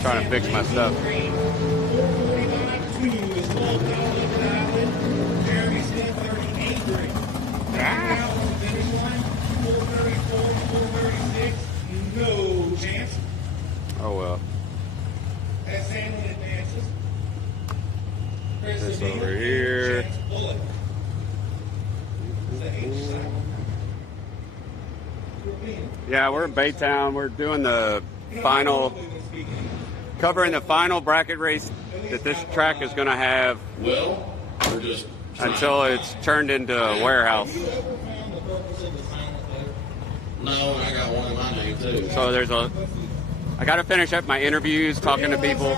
Trying to fix my stuff. No chance. Oh well. As Sandlin advances. This over here. Yeah, we're in Baytown. We're doing the final, covering the final bracket race that this track is going to have until it's turned into a warehouse. No, I got one in my name too. So I got to finish up my interviews, talking to people.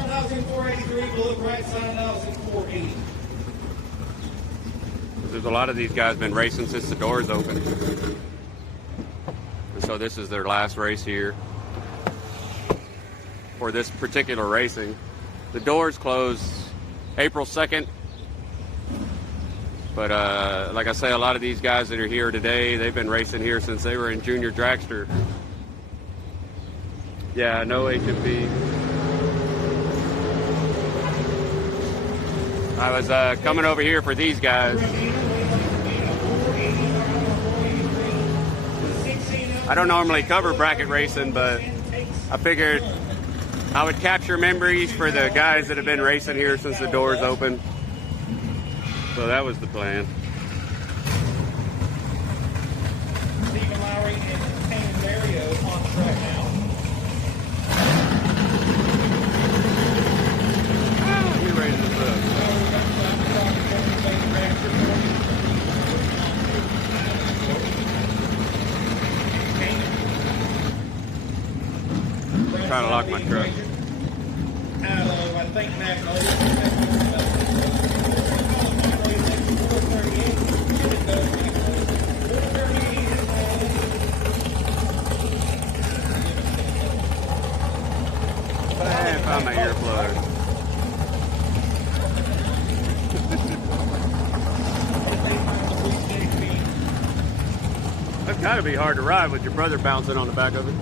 There's a lot of these guys been racing since the doors opened. And so this is their last race here for this particular racing. The doors close April 2nd. But like I say, a lot of these guys that are here today, they've been racing here since they were in junior dragster. Yeah, no H&B. I was coming over here for these guys. I don't normally cover bracket racing, but I figured I would capture memories for the guys that have been racing here since the doors opened. So that was the plan. Stephen Lowry and Payne Mario on the track now. Let me raise this up. Trying to lock my truck. I think national. I found my earplug. Gotta be hard to ride with your brother bouncing on the back of it.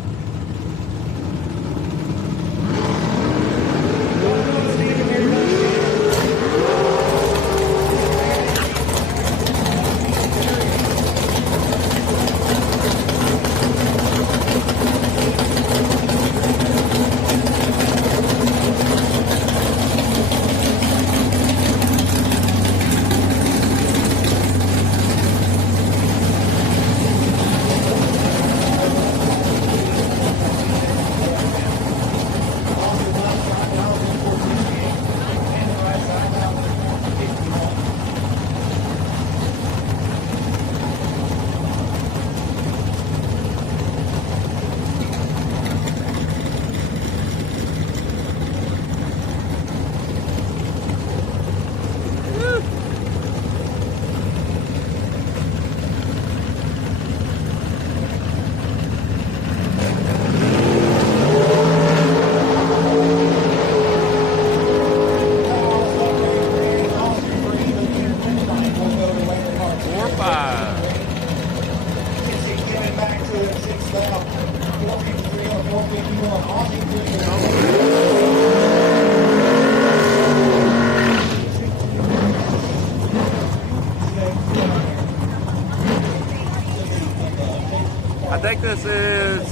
I think this is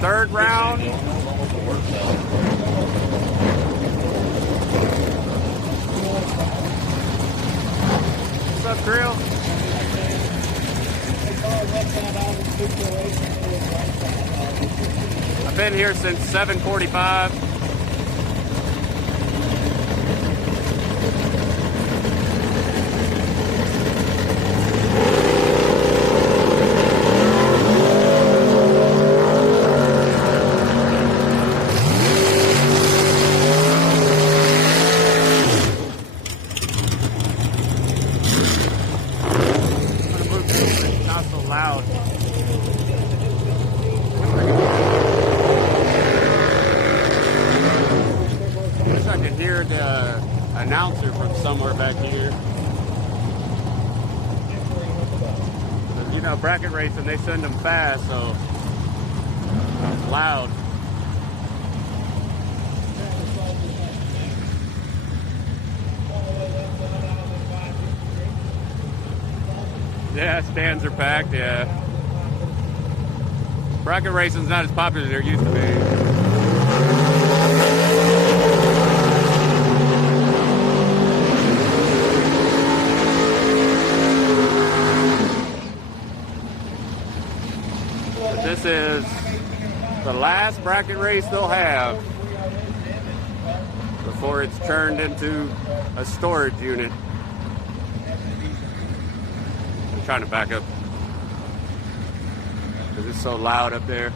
third round. What's up, Grill? I've been here since 7:45. Not so loud. I wish I could hear the announcer from somewhere back here. You know, bracket racing, they send them fast, so it's loud. Yeah, stands are packed, yeah. Bracket racing's not as popular as it used to be. But this is the last bracket race they'll have before it's turned into a storage unit. Trying to back up because it's so loud up there.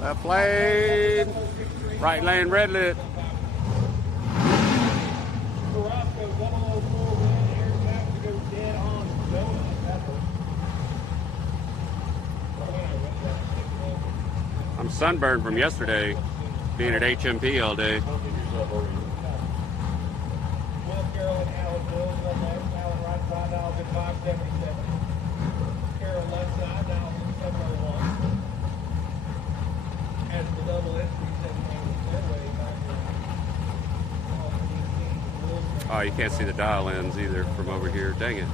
Left lane, right lane, red lit. I'm sunburned from yesterday, being at HMP all day. Oh, you can't see the dial ends either from over here. Dang it.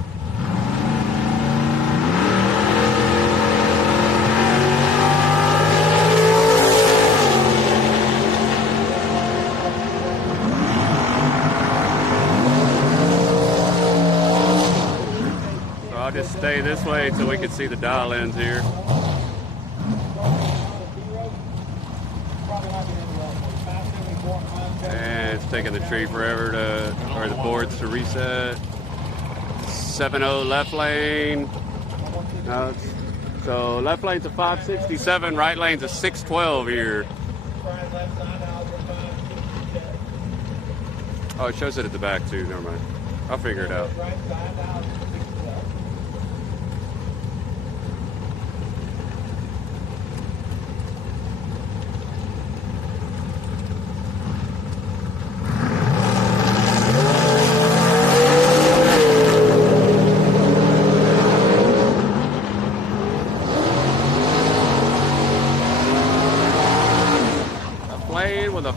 So I'll just stay this way so we can see the dial ends here. And it's taking the tree forever to, or the boards to reset. 570 left lane. No, so left lane's a 567, right lane's a 612 here. Oh, it shows it at the back too. Never mind. I'll figure it out. With a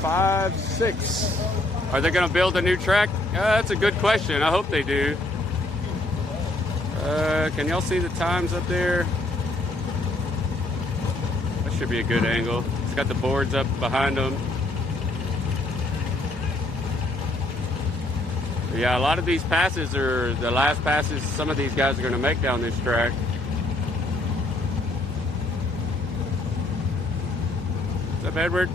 5.6. Are they going to build a new track? That's a good question. I hope they do. Can y'all see the times up there? That should be a good angle. It's got the boards up behind them. But yeah, a lot of these passes are the last passes some of these guys are going to make down this track. What's up, Edward?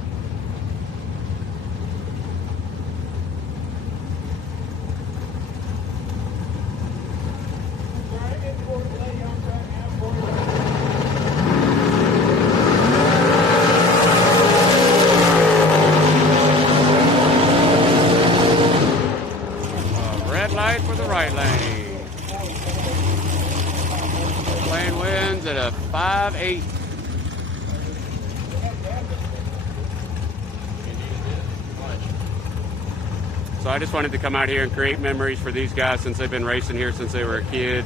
Red light for the right lane. Lane wins at a 5.8. So I just wanted to come out here and create memories for these guys since they've been racing here since they were a kid.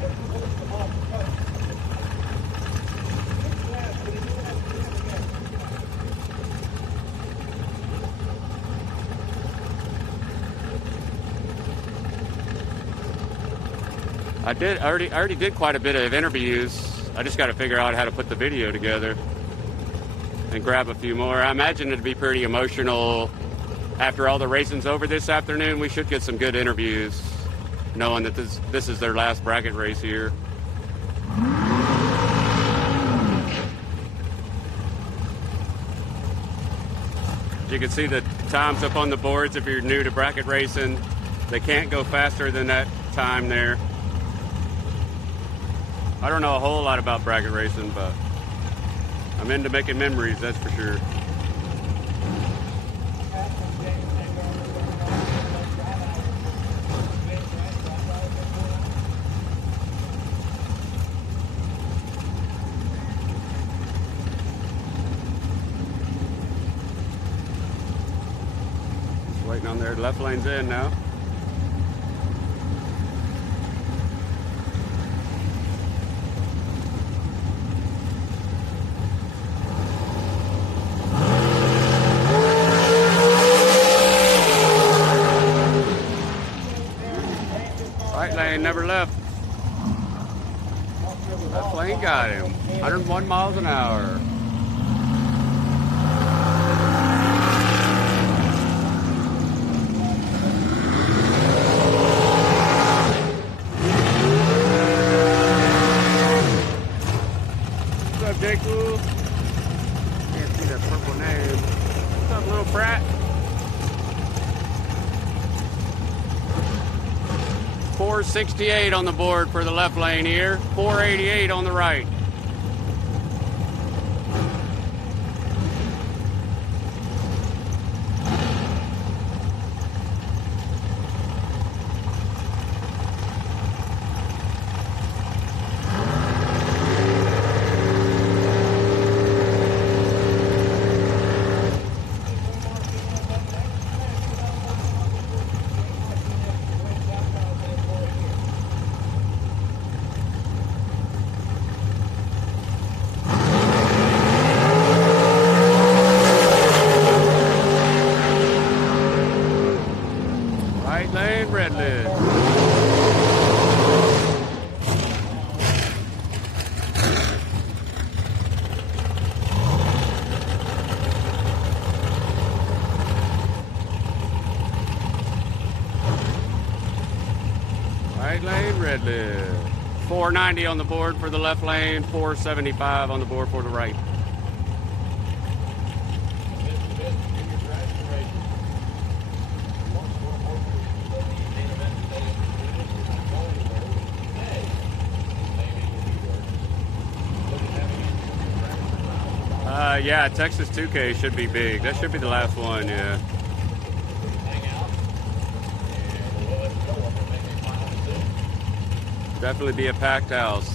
I already did quite a bit of interviews. I just got to figure out how to put the video together and grab a few more. I imagine it'd be pretty emotional. After all the racing's over this afternoon, we should get some good interviews, knowing that this is their last bracket race here. You can see the times up on the boards if you're new to bracket racing. They can't go faster than that time there. I don't know a whole lot about bracket racing, but I'm into making memories, that's for sure. Waiting on their left lane's in now. Right lane never left. Left lane got him. 101 miles an hour. What's up, Jake? Can't see that purple name. What's up, little brat? 468 on the board for the left lane here. 488 on the right. Right lane, red list. Right lane, red list. 490 on the board for the left lane, 475 on the board for the right. Yeah, Texas 2K should be big. That should be the last one, yeah. Definitely be a packed house.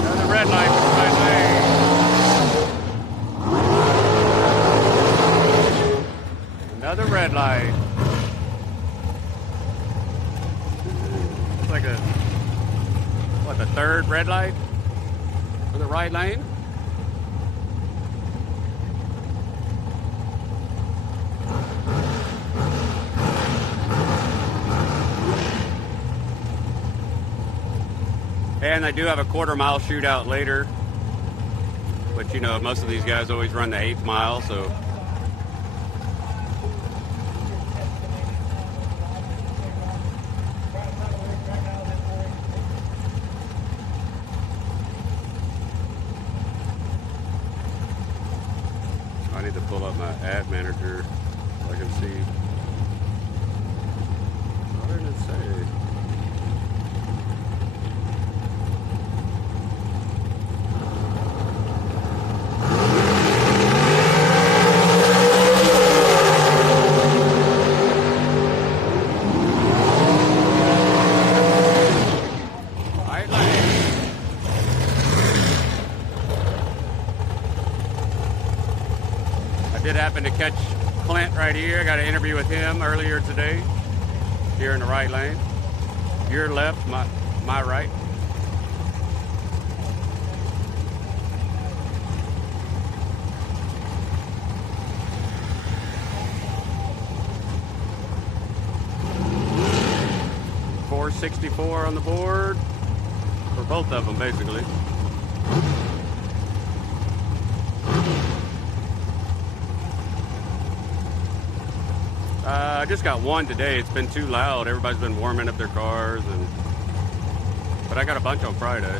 Another red light was my lane. Another red light. It's like the third red light for the right lane? And they do have a quarter-mile shootout later. But, you know, most of these guys always run the 8th mile, so... I need to pull up my ad manager so I can see. What did it say? Did happen to catch Clint right here. I got an interview with him earlier today here in the right lane. Your left, my right. $464 on the board for both of them, basically. I just got one today. It's been too loud. Everybody's been warming up their cars, but I got a bunch on Friday.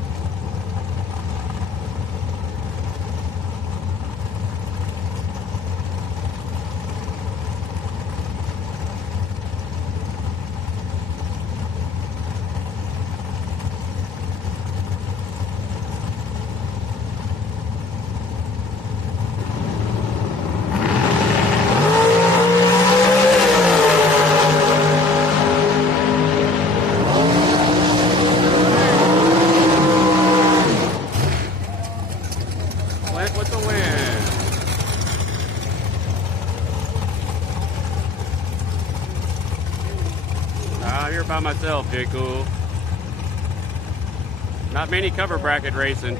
With the win. I'm here by myself, J. Cool. Not many cover bracket racing.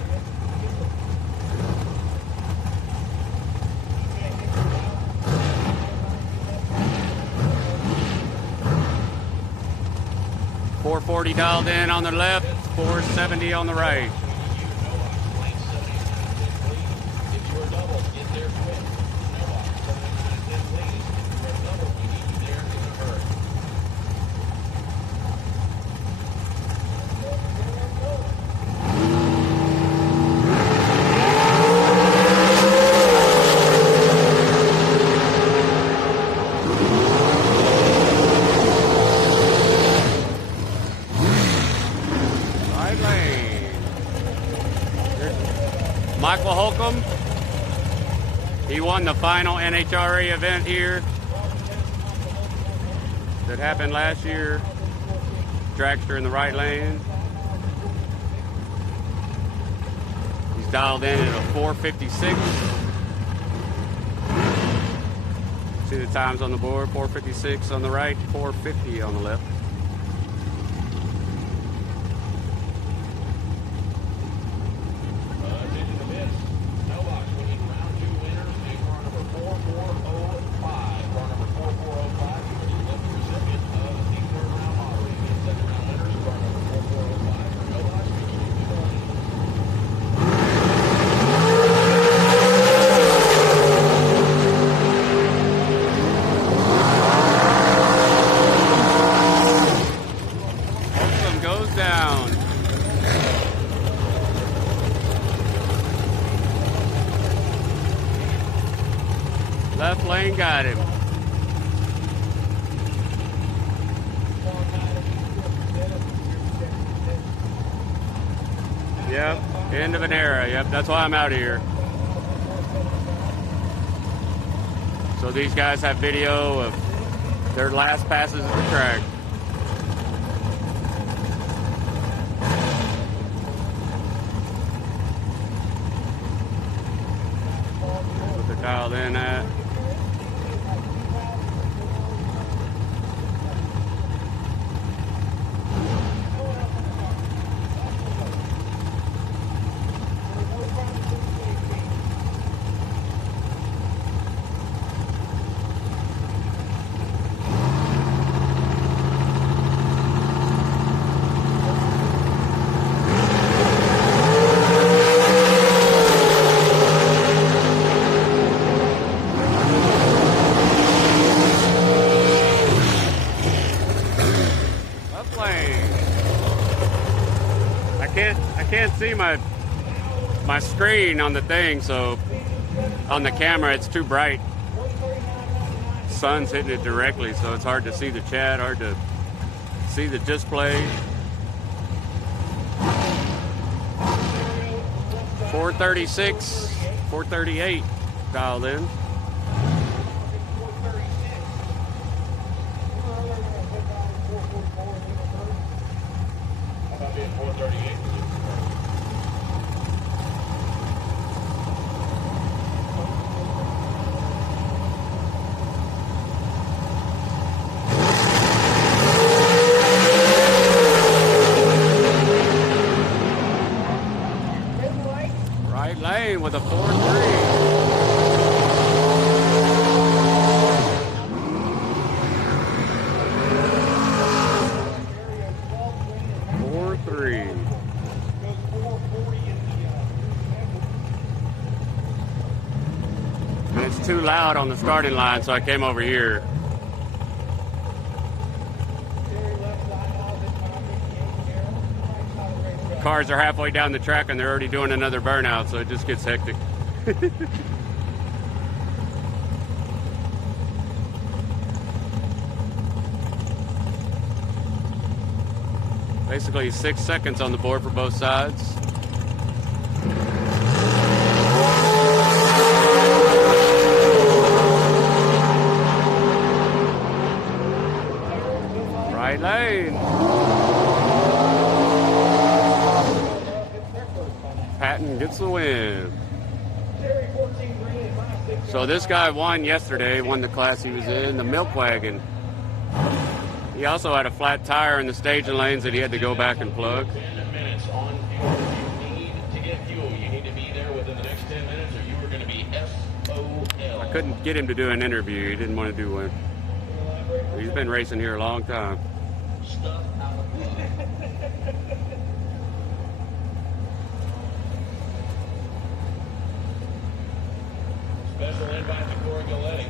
$440 dialed in on the left, $470 on the right. Michael Holcomb, he won the final NHRA event here that happened last year. Dragster in the right lane. He's dialed in at a 456. See the times on the board, 456 on the right, 450 on the left. Left lane got him. Yep, end of an era. Yep, that's why I'm out here. So these guys have video of their last passes at the track. What they're dialed in at. I can't see my screen on the thing, so on the camera it's too bright. Sun's hitting it directly, so it's hard to see the chat, hard to see the display. 436, 438 dialed in. Right lane with a 4-3. 4-3. And it's too loud on the starting line, so I came over here. Cars are halfway down the track and they're already doing another burnout, so it just gets hectic. Basically 6 seconds on the board for both sides. Right lane. Patton gets the win. So this guy won yesterday, won the class he was in, the milk wagon. He also had a flat tire in the staging lanes that he had to go back and plug. 10 minutes on fuel. You need to get fuel. You need to be there within the next 10 minutes or you are going to be SOL. I couldn't get him to do an interview. He didn't want to do one. He's been racing here a long time. Stuff out of Special invite to Corey Galletti.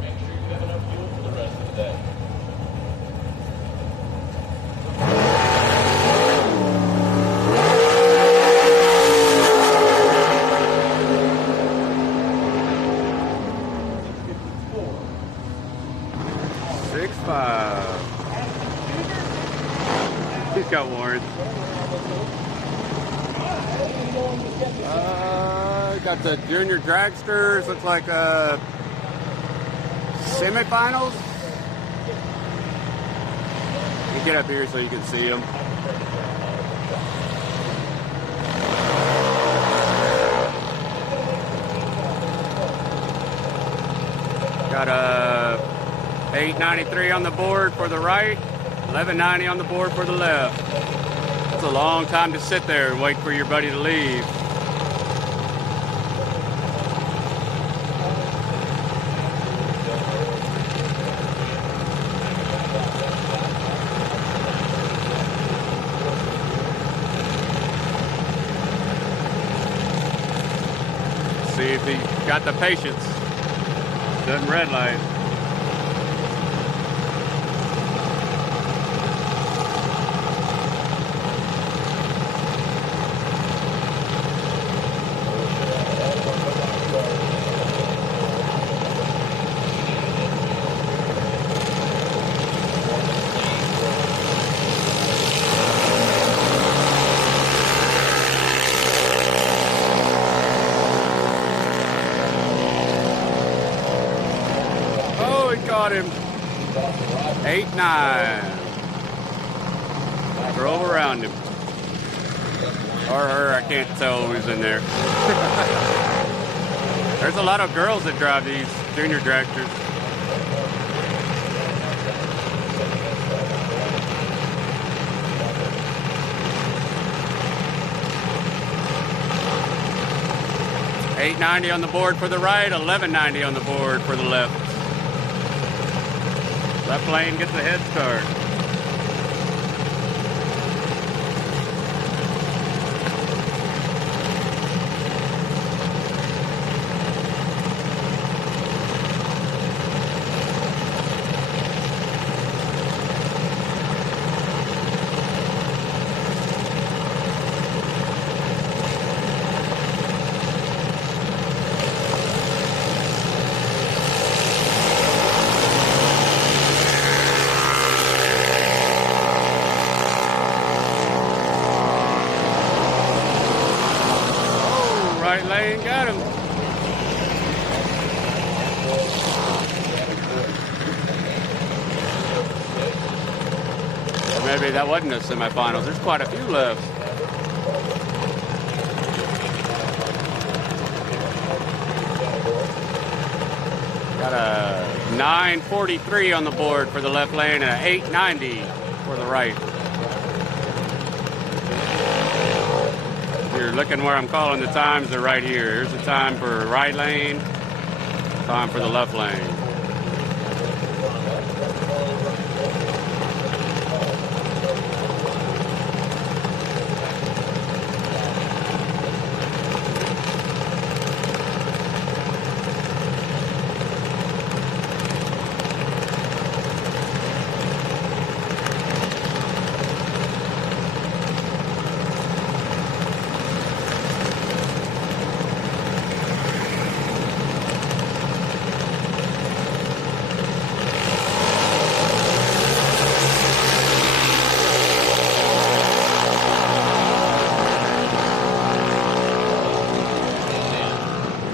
Make sure you have enough fuel for the rest of the day. He's got warrants. Got the junior dragsters. Looks like semifinals. You get up here so you can see them. Got a 893 on the board for the right, 1190 on the board for the left. That's a long time to sit there and wait for your buddy to leave. See if he got the patience. Doesn't red light. caught him. 8-9. Drove around him. Or her, I can't tell who's in there. There's a lot of girls that drive these junior dragsters. $8.90 on the board for the right, $11.90 on the board for the left. Left lane gets a head start. Right lane got him. Or maybe that wasn't the semifinals. There's quite a few left. Got a 9:43 on the board for the left lane and an 8:90 for the right. You're looking where I'm calling the times, they're right here. Here's the time for right lane, time for the left lane.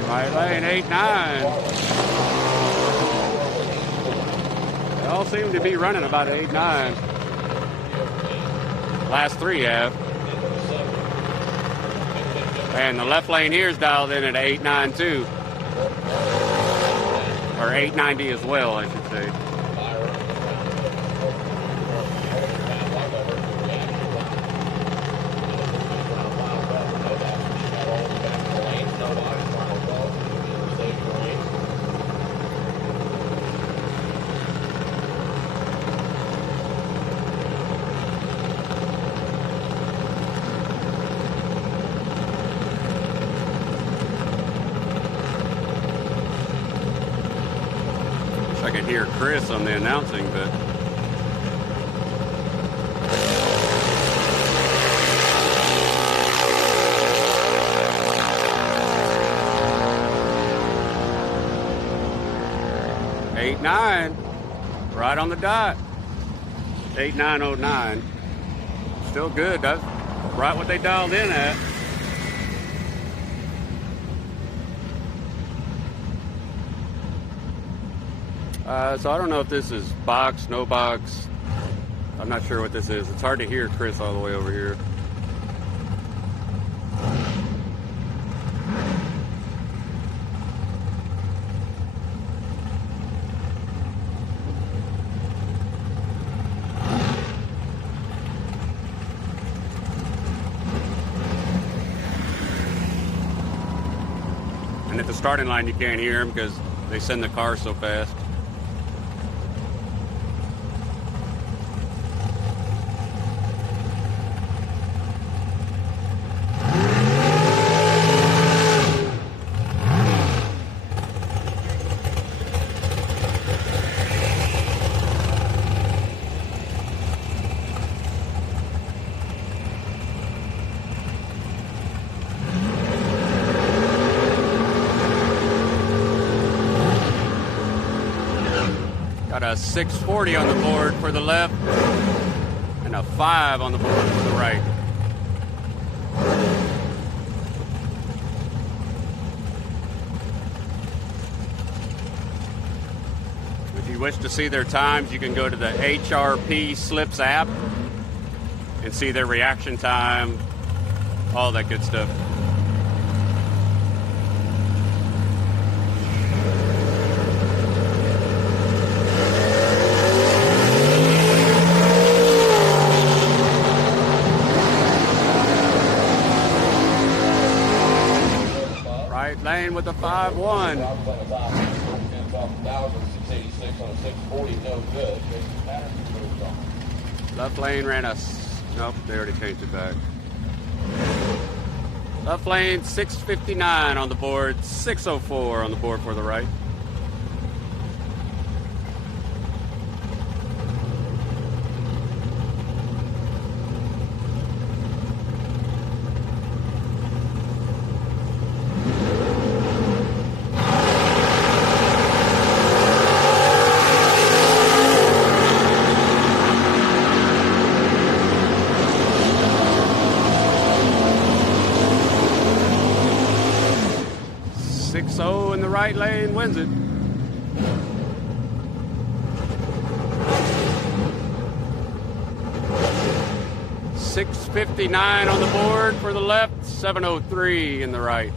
Right lane, 8-9. They all seem to be running about 8-9. Last three have. And the left lane here is dialed in at 8-9 too. Or 8:90 as well, I should say. I could hear Chris on the announcing, but eight nine, right on the dot. 8:9:09. Still good. That's right what they dialed in at. So I don't know if this is box, no box. I'm not sure what this is. It's hard to hear Chris all the way over here. And at the starting line, you can't hear them because they send the car so fast. Got a 640 on the board for the left and a 5 on the board for the right. If you wish to see their times, you can go to the HRP Slips app and see their reaction time, all that good stuff. Right lane with the 5-1. Left lane ran a... Nope, they already changed it back. Left lane 659 on the board, 604 on the board for the right. In the right lane wins it. $6.59 on the board for the left, $7.03 in the right.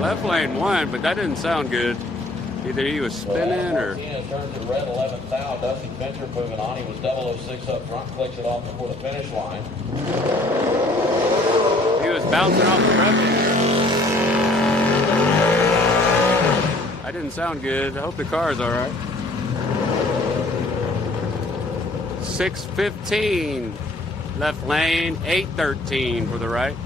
Left lane won, but that didn't sound good. Either he was spinning or... Martinez turns to red 11th out. Dusty Fincher moving on. He was 006 up front, clicks it off before the finish line. He was bouncing off the rebel. That didn't sound good. I hope the car's all right. 6:15 left lane, 8:13 for the right.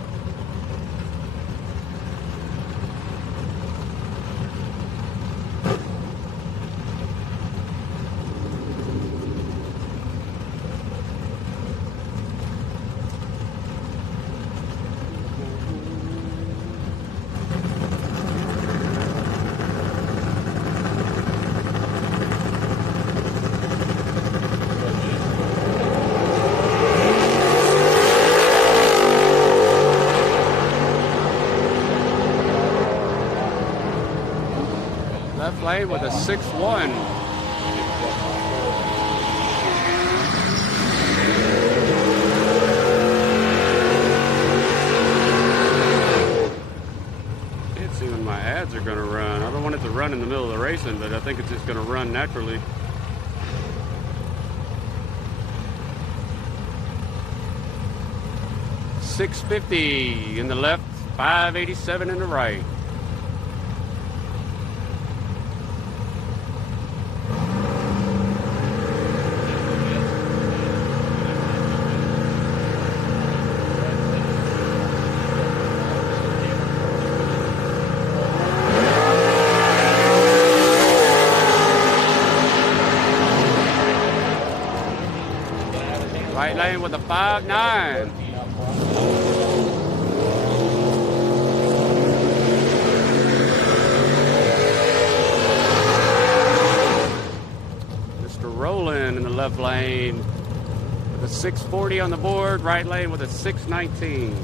Left lane with a 6-1. Can't see when my ads are going to run. I don't want it to run in the middle of the racing, but I think it's just going to run naturally. $6.50 in the left, $5.87 in the right. Right lane with a 5-9. Mr. Rowland in the left lane with a 640 on the board. Right lane with a 619.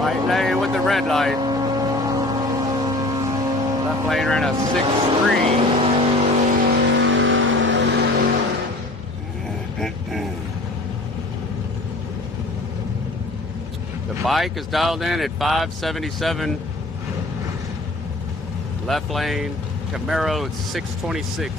Right lane with the red light. Left lane ran a 6-3. Bike is dialed in at 577. Left lane, Camaro at 626.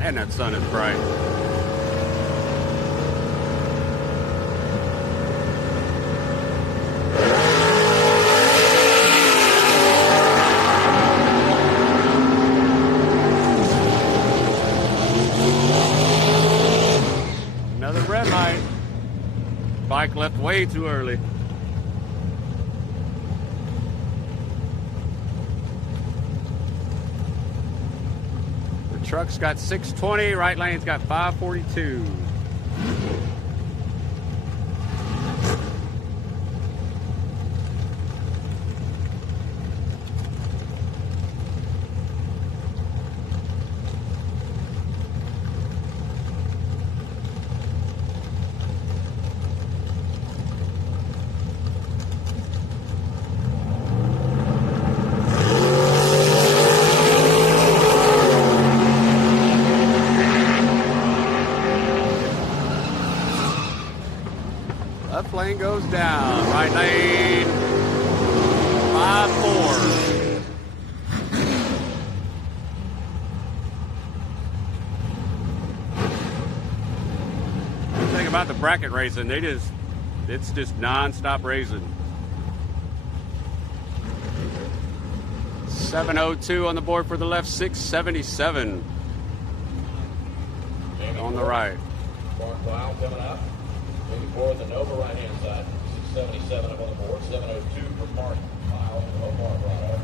And that sun is bright. Another red light. Bike left way too early. Truck's got 620, right lane's got 542. Left lane goes down. Right lane, 5-4. The thing about the bracket racing, it's just non-stop racing. 702 on the board for the left, 677 on the right. Mark Wow coming up. Moving forward, the Nova right-hand side. 677 up on the board. 702 for Mark Wow and Omar Bravo.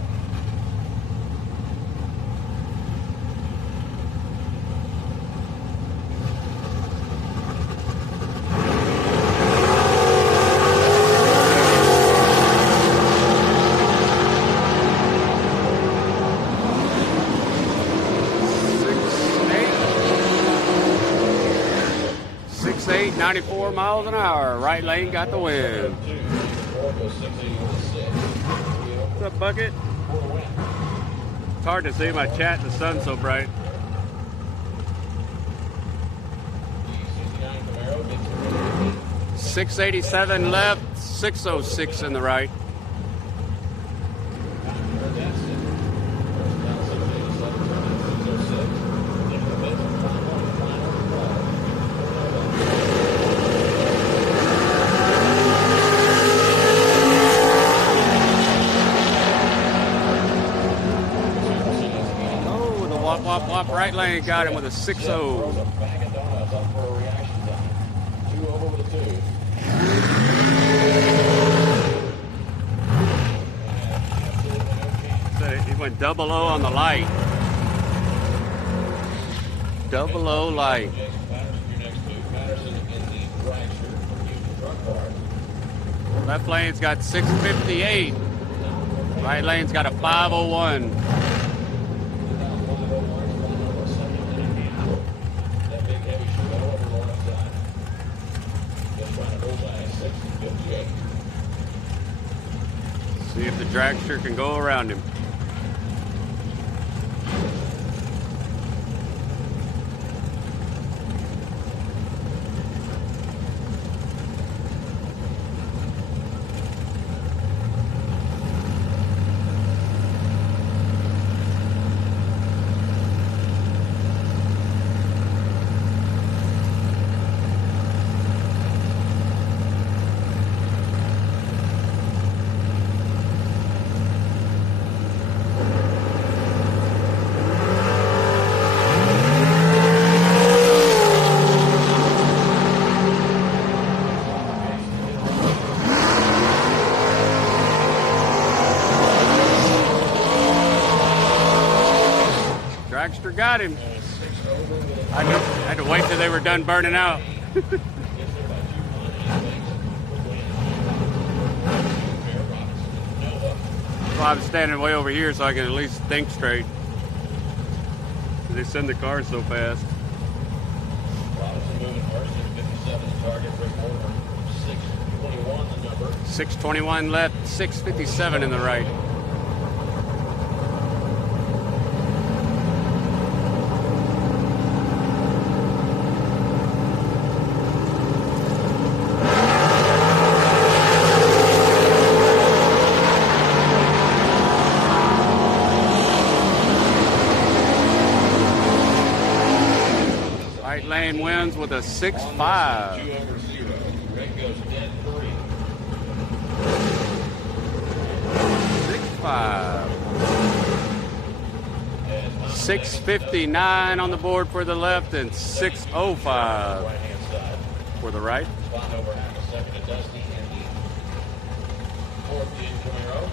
Six, 94 miles an hour. Right lane got the win. What's up, Bucket? It's hard to see my chat. The sun's so bright. 687 left, 606 in the right. Wop, wop, right lane got him with a 6-0. He went 0-0 on the light. 0-0 light. Left lane's got 658. Right lane's got a 501. See if the dragster can go around him. Dragster got him. I had to wait till they were done burning out. So I'm standing way over here so I can at least think straight. They send the cars so fast. target, Rick Mortimer. 621 the number. 621 left, 657 in the right. Right lane wins with a 6.5. 2 over 0. Rick goes dead 3. 6.5. 659 on the board for the left and 605 Right hand side. for the right. Spot over half a second to Dusty and the fourth the incoming row.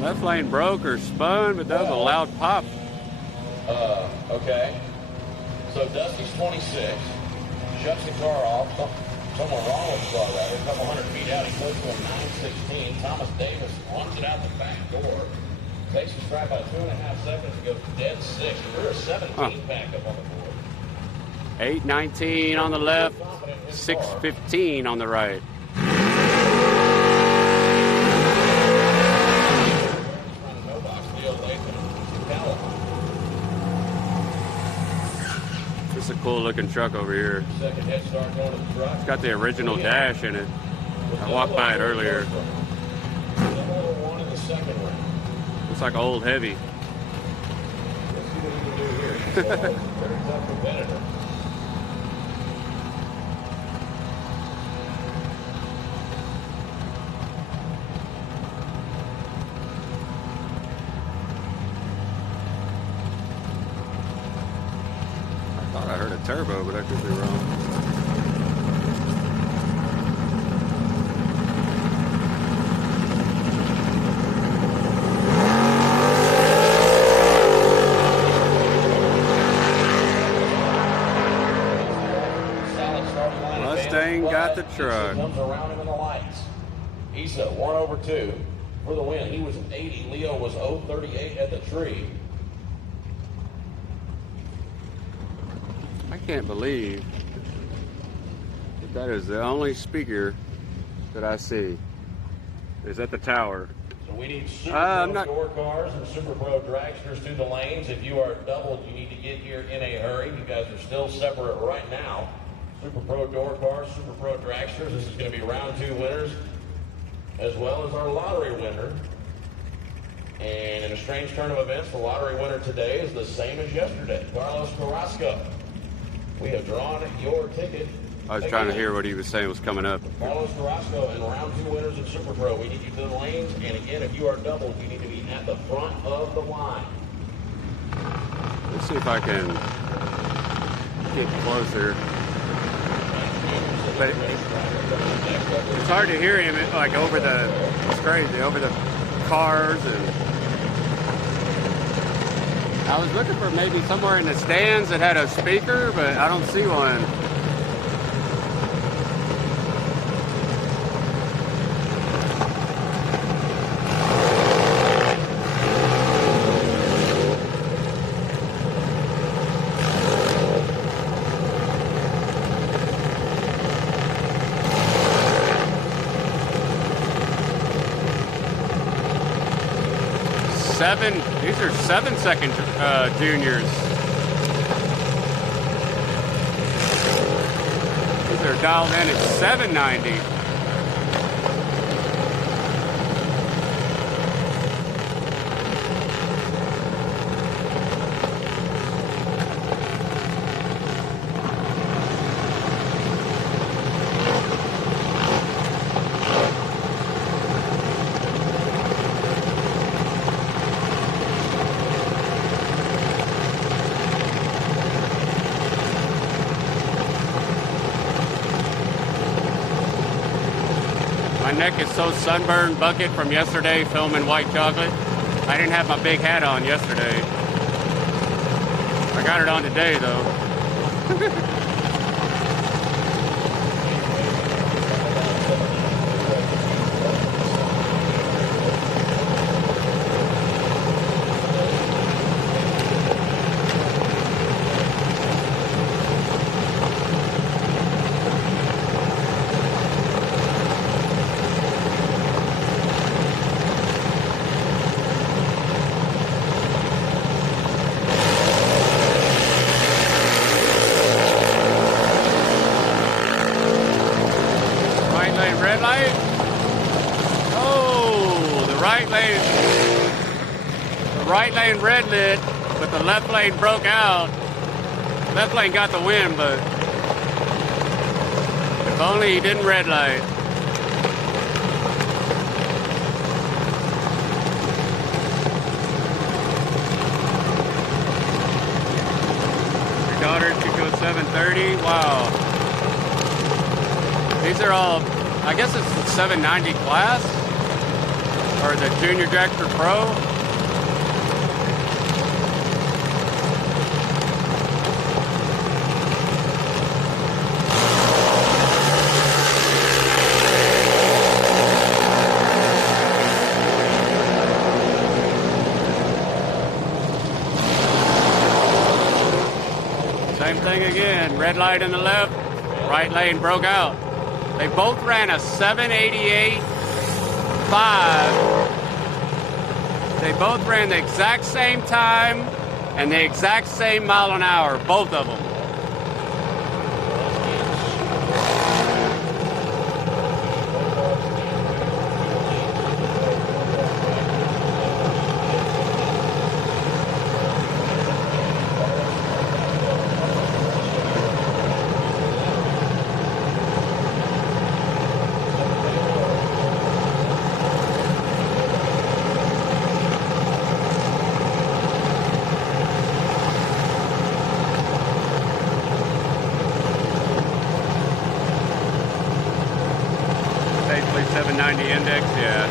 Left lane broke or spun, but that was a loud pop. Okay. So Dusty's 26. Shuts the car off. Someone wrong with the car rather. A couple hundred feet out, he goes to a 916. Thomas Davis runs it out the back door. Takes a strike by 2.5 seconds and goes dead 6. We're a 17 pack up on the board. 819 on the left, 615 on the right. This is a cool looking truck over here. Second head start going to the truck. It's got the original dash in it. I walked by it earlier. Number 1 in the second round. Looks like old heavy. Let's see what he can do here. He's a very tough competitor. I thought I heard a turbo, but I could be wrong. Solid starting line. Mustang got the truck. Comes around him in the lights. He's a 1 over 2 for the win. He was 80. Leo was 038 at the tree. I can't believe that is the only speaker that I see is at the tower. So we need Super I'm Pro not- door cars and Super Pro dragsters through the lanes. If you are doubled, you need to get here in a hurry. You guys are still separate right now. Super Pro door cars, Super Pro dragsters. This is going to be round 2 winners, as well as our lottery winner. And in a strange turn of events, the lottery winner today is the same as yesterday, Carlos Carrasco. We have drawn your ticket. I was trying to hear what he was saying was coming up. Carlos Carrasco and round 2 winners in Super Pro. We need you to the lanes, and again, if you are doubled, you need to be at the front of the line. Let's see if I can get closer. But it's hard to hear him like over the, it's crazy, over the cars. And I was looking for maybe somewhere in the stands that had a speaker, but I don't see one. These are 7-second juniors. These are dialed in at 790. My neck is so sunburned, bucket, from yesterday filming white chocolate. I didn't have my big hat on yesterday. got it on today, though. Red light. Oh, the right lane red lit, but the left lane broke out. Left lane got the win, but if only he didn't red light. Your daughter should go 7:30. Wow. These are all, I guess it's the 790 class or the Junior Dragster Pro. Same thing again, red light in the left, right lane broke out. They both ran a 7:88.5. They both ran the exact same time and the exact same mile an hour, both of them. Basically 790 index, yeah.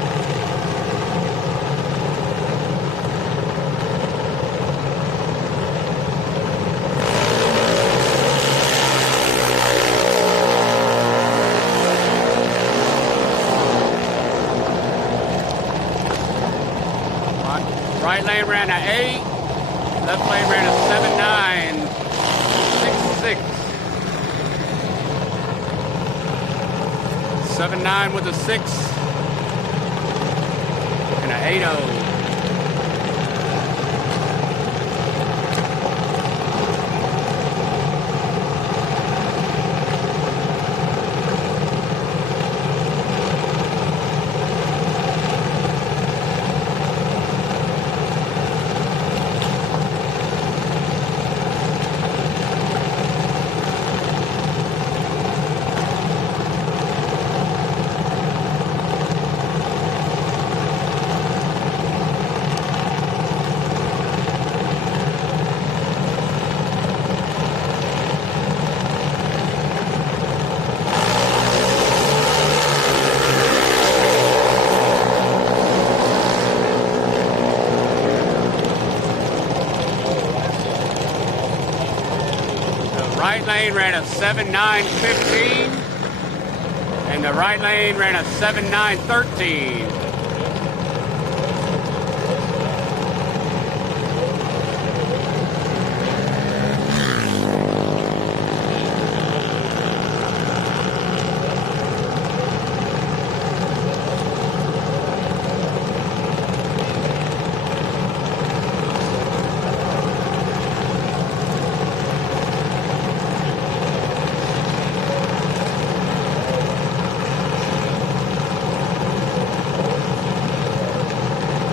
Right lane ran a 8, left lane ran a 7.966. 7.9 with a 6 and an 8.0. Right lane ran a 7.915 and the right lane ran a 7.913.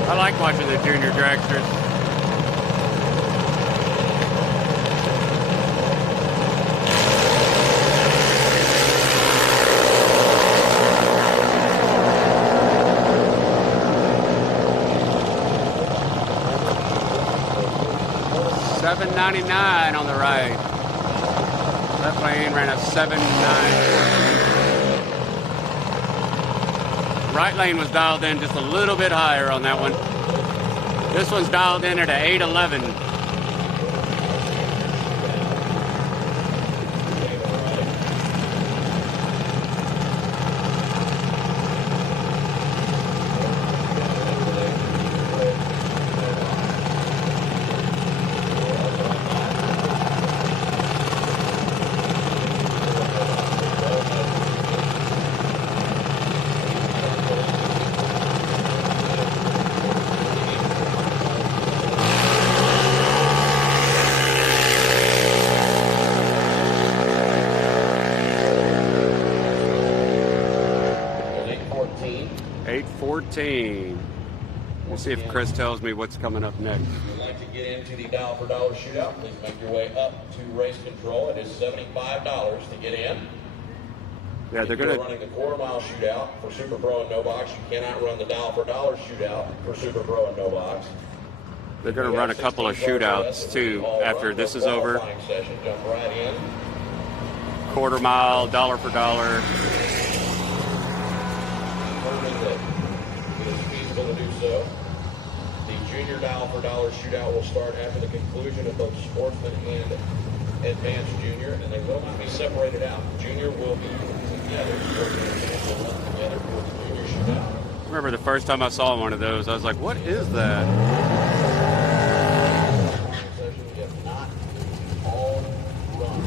I like watching the junior dragsters. $7.99 on the right. Left lane ran a 7.9. Right lane was dialed in just a little bit higher on that one. This one's dialed in at an 8.11. 14. Let's see if Chris tells me what's coming up next. If you'd like to get into the dollar for dollar shootout, please make your way up to race control. It is $75 to get in. Yeah, they're If you're gonna. running the quarter mile shootout for Super Pro and no box. You cannot run the dollar for dollar shootout for Super Pro and no box. They're gonna run a couple of shootouts too after this is over. Session, jump right in. Quarter mile, dollar for dollar. Determine that it is feasible to do so. The junior dollar for dollar shootout will start after the conclusion of both sportsman and advanced junior, and they will not be separated out. Junior will be together. Sportsman and advanced will run together for the junior shootout. I remember the first time I saw one of those, I was like, "What is that?" Session, if not all run.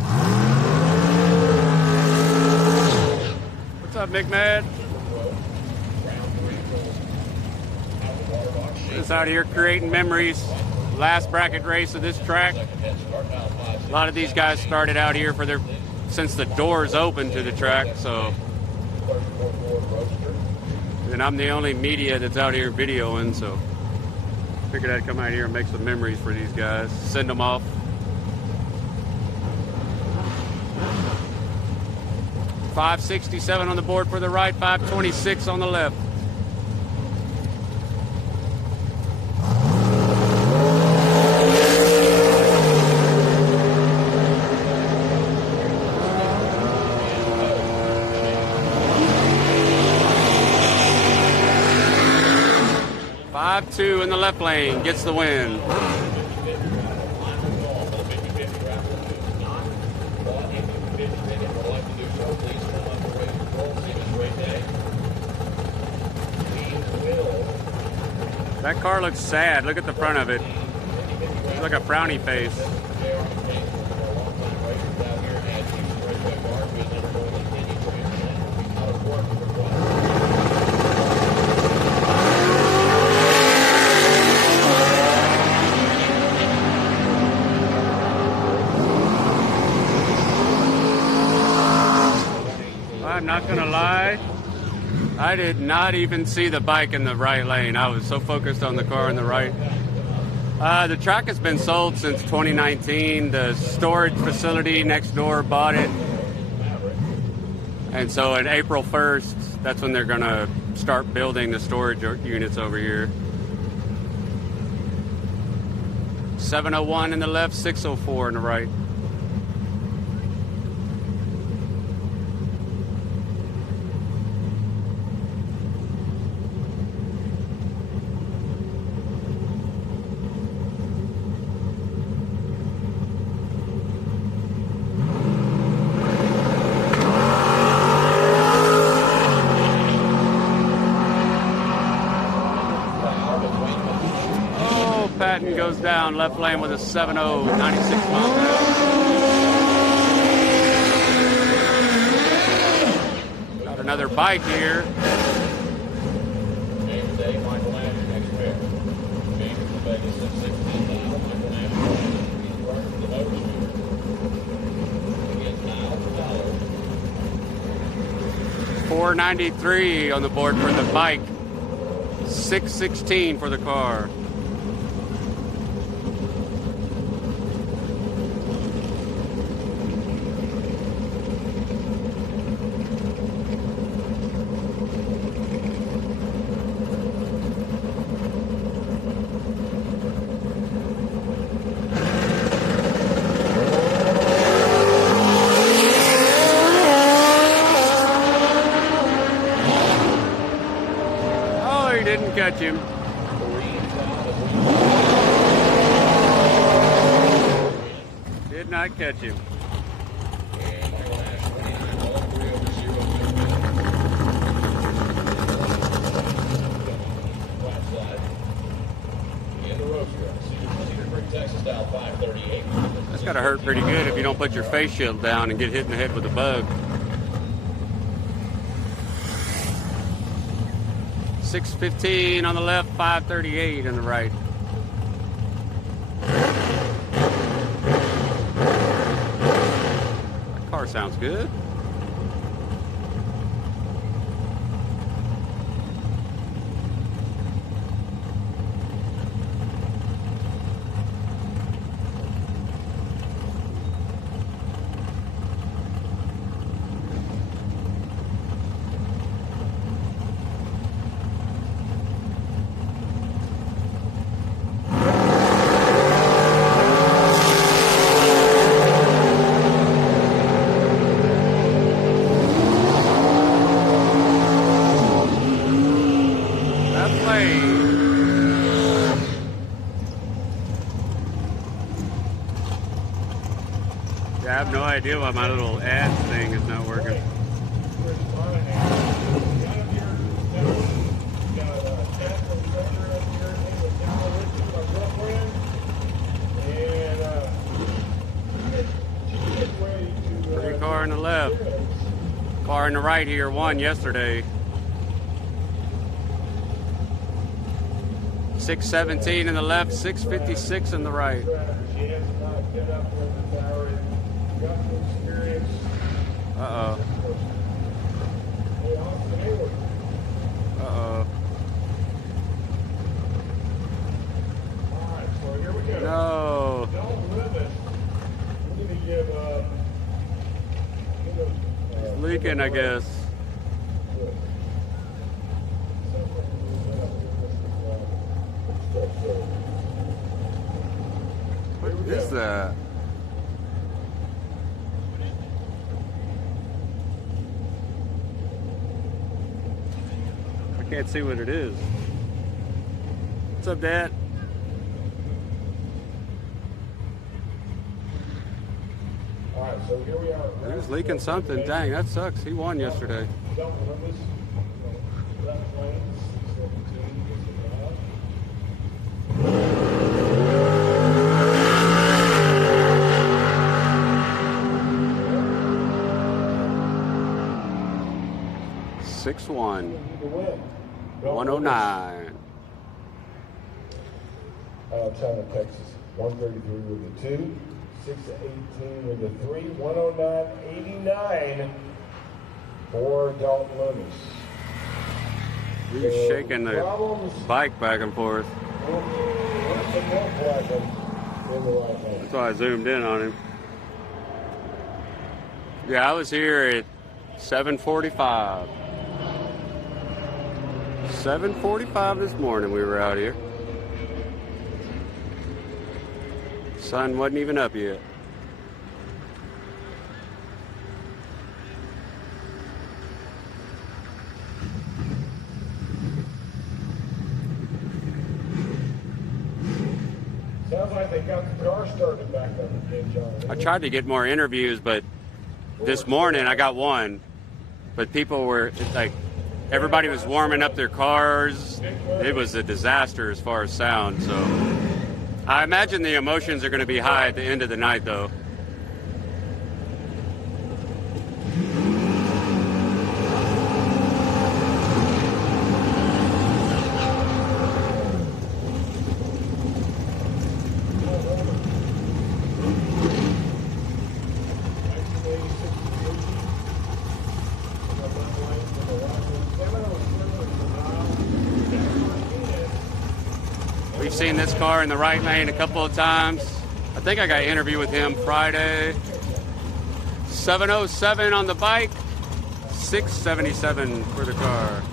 What's up, Mick Mad? Just out here creating memories. Last bracket race of this track. A lot of these guys started out here for since the doors opened to the track, so. And I'm the only media that's out here videoing, so figured I'd come out here and make some memories for these guys. Send them off. .567 on the board for the right, 526 on the left. .52 in the left lane, gets the win. That car looks sad. Look at the front of it. It's like a frowny face. I'm not gonna lie, I did not even see the bike in the right lane. I was so focused on the car in the right. The track has been sold since 2019. The storage facility next door bought it. And so on April 1st, that's when they're gonna start building the storage units over here. 701 in the left, 604 in the right. Patton goes down left lane with a 7.0, 96 miles an hour. Got another bike here. $493 on the board for the bike. $616 for the car. Didn't catch him. Did not catch him. That's got to hurt pretty good if you don't put your face shield down and get hit in the head with a bug. 615 on the left, 538 on the right. That car sounds good. idea why my little ads thing is not working. Pretty car on the left. Car on the right here won yesterday. 617 in the left, 656 in the right. Uh-oh. Uh-oh. Alright, so here we go. No. Don't limit. We need to give It's leaking, I guess. What is that? I can't see what it is. What's up, Dad? Alright, so here we are. He was leaking something. Dang, that sucks. He won yesterday. Don't limit. Left lanes, 17 is allowed. 6-1. To win. 109. China, Texas. 133 with the 2. 6-18 with the 3. 109.89 for Dalton Loomis. He's shaking the bike back and forth. That's why I zoomed in on him. Yeah, I was here at 7:45. 7:45 this morning we were out here. Sun wasn't even up yet. Sounds like they got the car started back up again, John. I tried to get more interviews, but this morning I got one. But people were, like, everybody was warming up their cars. It was a disaster as far as sound, so I imagine the emotions are going to be high at the end of the night, though. We've seen this car in the right lane a couple of times. I think I got an interview with him Friday. 707 on the bike, 677 for the car.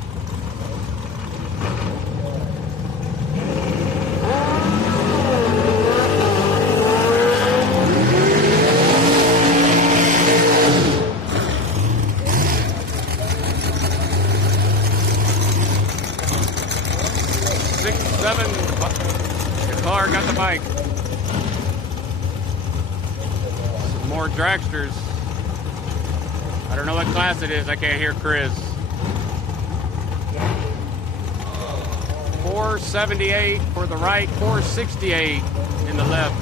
The car got the bike. Some more dragsters. I don't know what class it is. I can't hear Chris. 478 for the right, 468 in the left.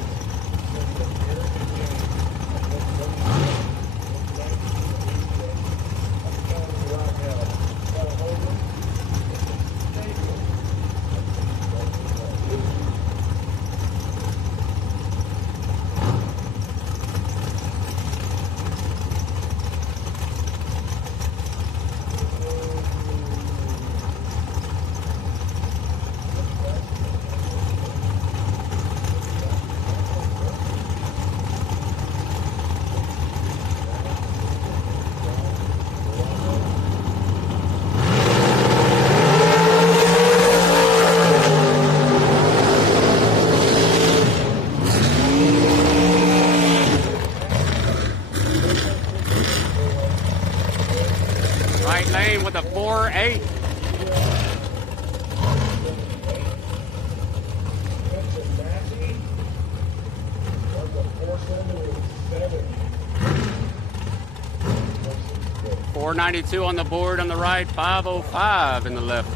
Right lane with a 4.8. 492 on the board on the right, 505 in the left.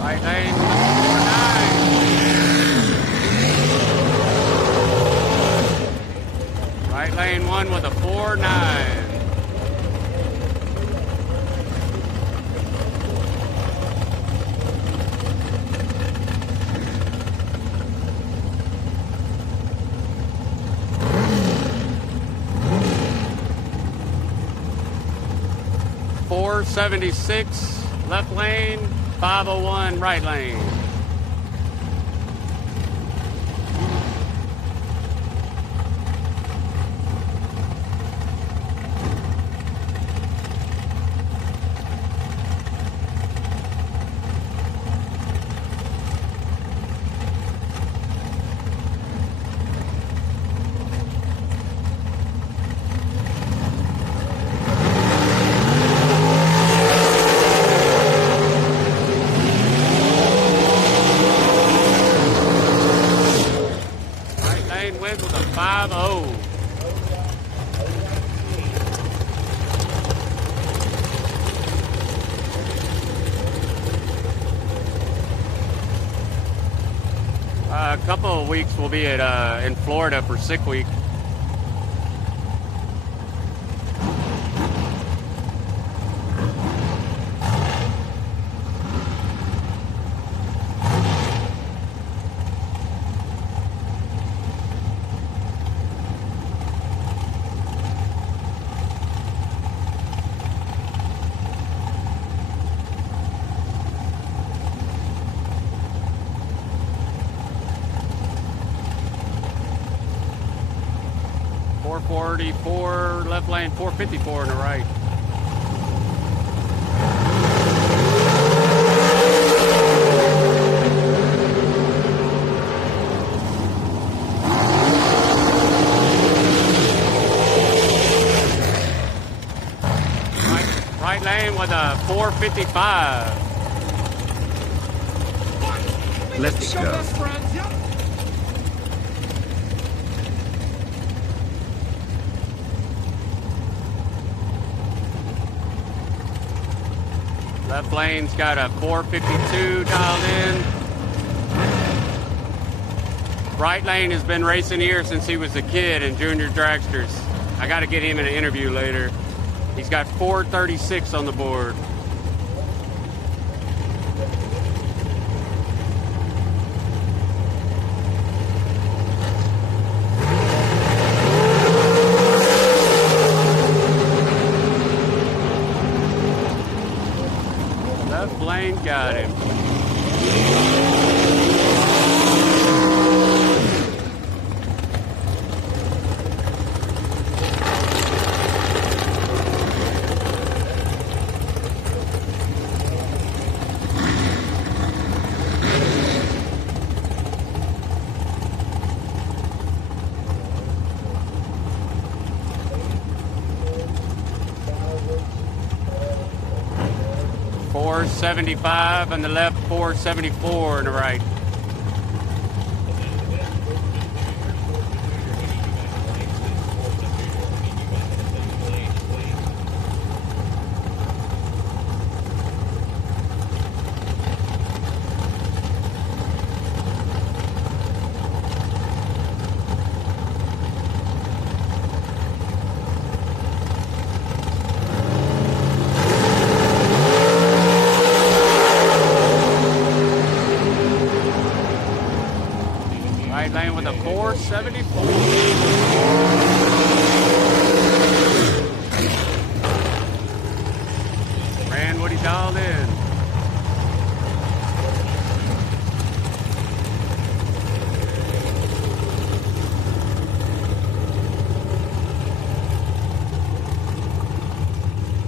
Right lane, 4-9. Right lane 1 with a 4-9. .476 left lane, 501 right lane. Wins with a 5-0. A couple of weeks we'll be at in Florida for Sick Week. .444 left lane, 454 in the right. Right lane with a 455. Let's go. Left lane's got a 452 dialed in. Right lane has been racing here since he was a kid in junior dragsters. I got to get him in an interview later. He's got 436 on the board. Left lane got him. .475 on the left, 474 on the right. Right lane with a 474. what he dialed in.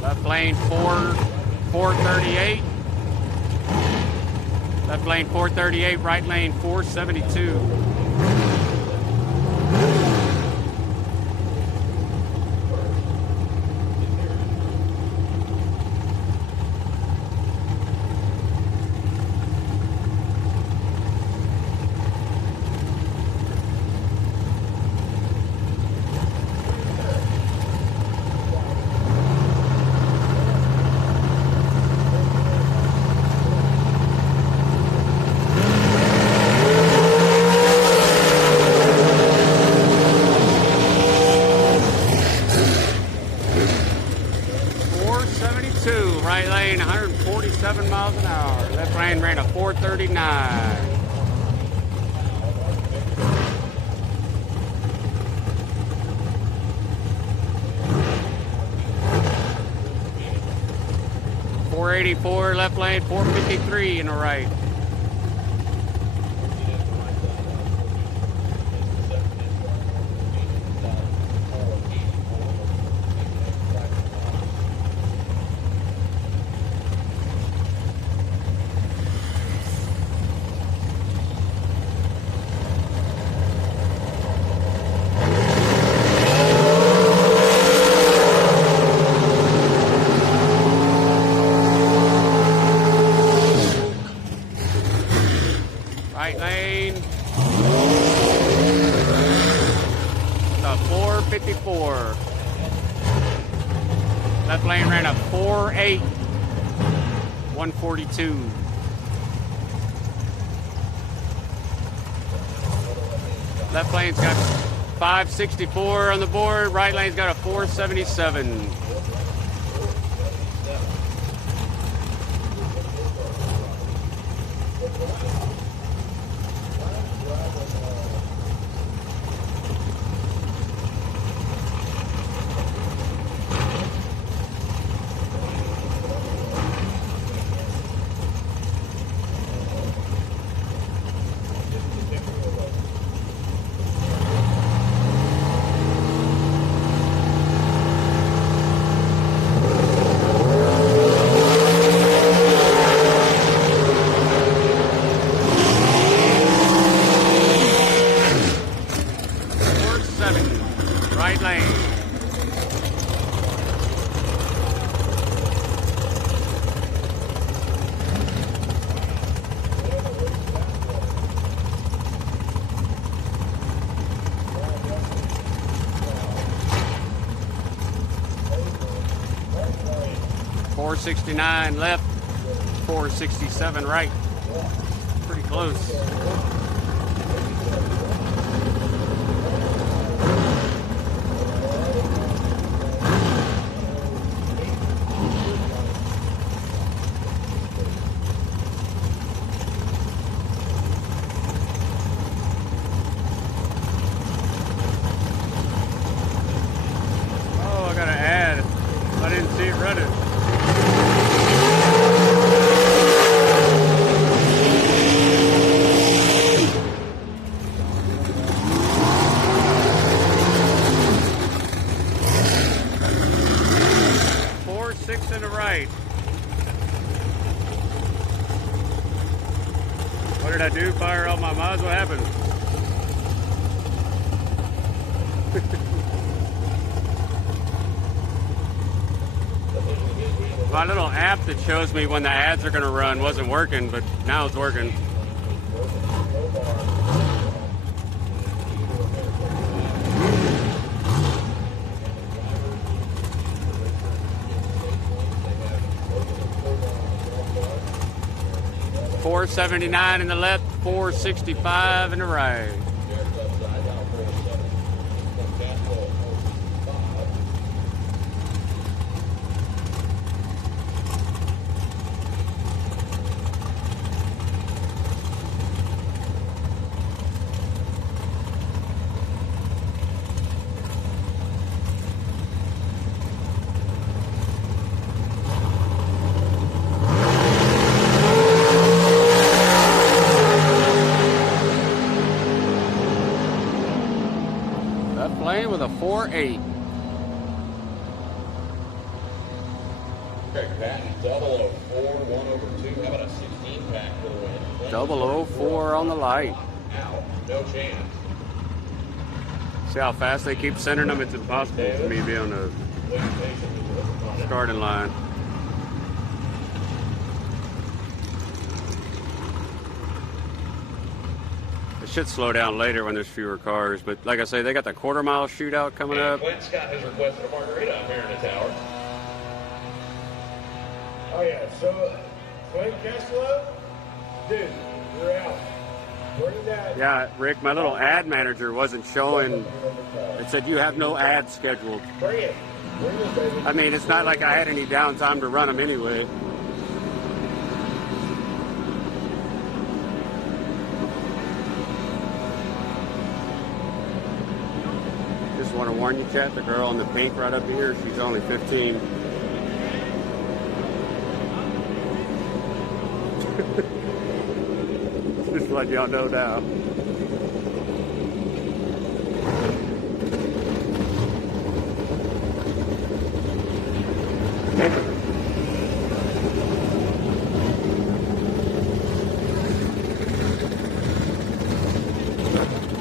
Left lane 438. Left lane 438, right lane 472. Right lane 147 miles an hour. Left lane ran a 439. .484 left lane, 453 in the right. Right lane, 454. Left lane ran a 48, 142. Left lane's got 564 on the board. Right lane's got a 477. Right lane. .469 left, 467 right. Pretty close. Oh, I gotta add. I didn't see it running. In the right. What did I do? Fire all my mods? What happened? My little app that shows me when the ads are going to run wasn't working, but now it's working. .479 in the left, 465 in the right. 4-8. Craig Patton, 004, 1 over 2. How about a 16 pack for the win? 004 on the light. Out. No chance. See how fast they keep sending them? It's impossible for me to be on the starting line. It should slow down later when there's fewer cars, but like I say, they got the quarter-mile shootout coming up. Clint Scott has requested a margarita up here in the tower. Oh yeah, so Clint Kessler, dude, you're out. Bring that. Yeah, Rick, my little ad manager wasn't showing. It said you have no ads scheduled. Bring it. Bring it, baby. I mean, it's not like I had any downtime to run them anyway. Just want to warn you, chat, the girl in the pink right up here, she's only 15. Just let y'all know now.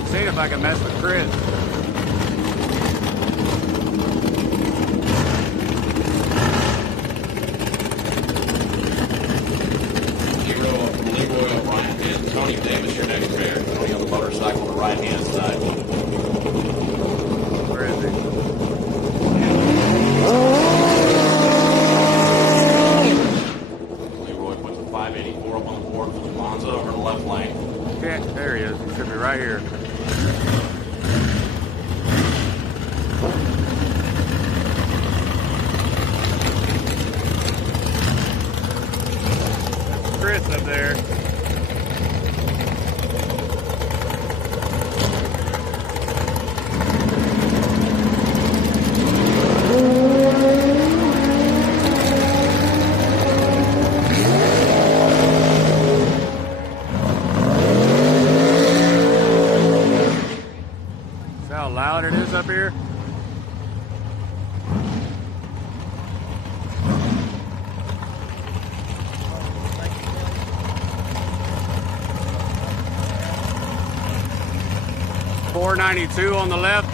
Seeing if I can mess with Chris. Tony Davis, your next pair. Tony on the motorcycle on the right-hand side. Where is he? Leroy puts the 584 up on the board for the Monza over the left lane. Okay, there he is. He should be right here. Chris up there. See how loud it is up here? $492 on the left,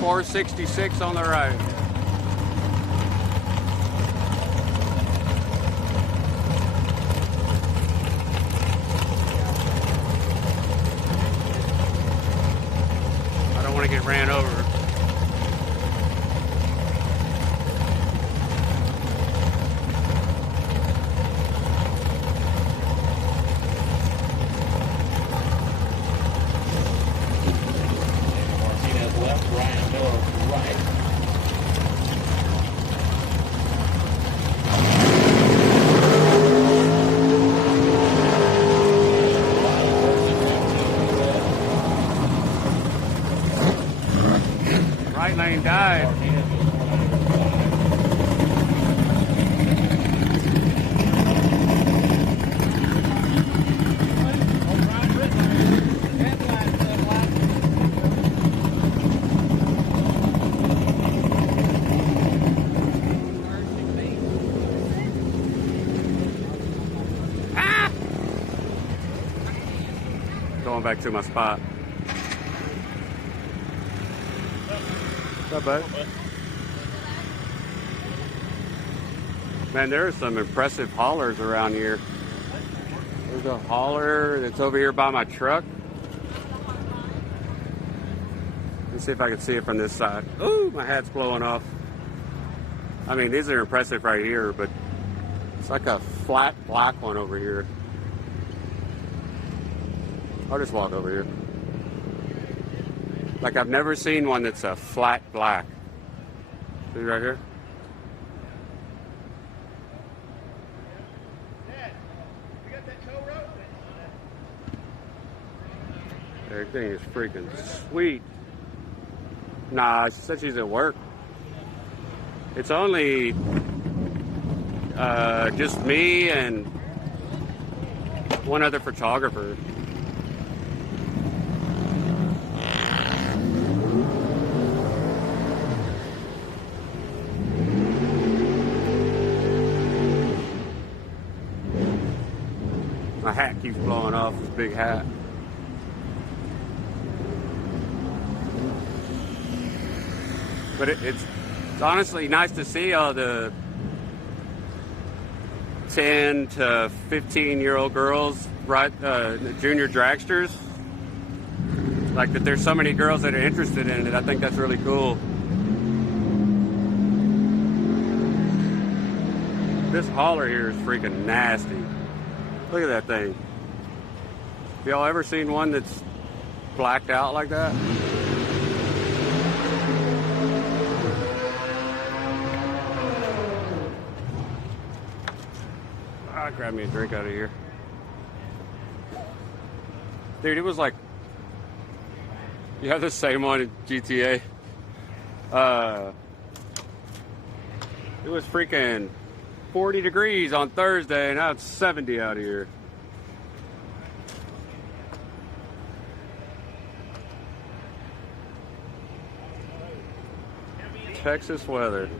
$466 on the right. I don't want to get ran over. Martinez left, Ryan Miller right. Right lane died. Going back to my spot. What's up, bud? Man, there are some impressive haulers around here. There's a hauler that's over here by my truck. Let's see if I can see it from this side. Ooh, my hat's blowing off. I mean, these are impressive right here, but it's like a flat black one over here. I'll just walk over here. Like, I've never seen one that's a flat black. See right here? Everything is freaking sweet. Nah, she said she's at work. It's only just me and one other photographer. keeps blowing off his big hat. But it's honestly nice to see all the 10 to 15-year-old girls, right? Junior dragsters. Like that, there's so many girls that are interested in it. I think that's really cool. This hauler here is freaking nasty. Look at that thing. Have y'all ever seen one that's blacked out like that? I'll grab me a drink out of here. Dude, it was like, you have the same one in GTA. It was freaking 40 degrees on Thursday, and now it's 70 out here. Texas weather.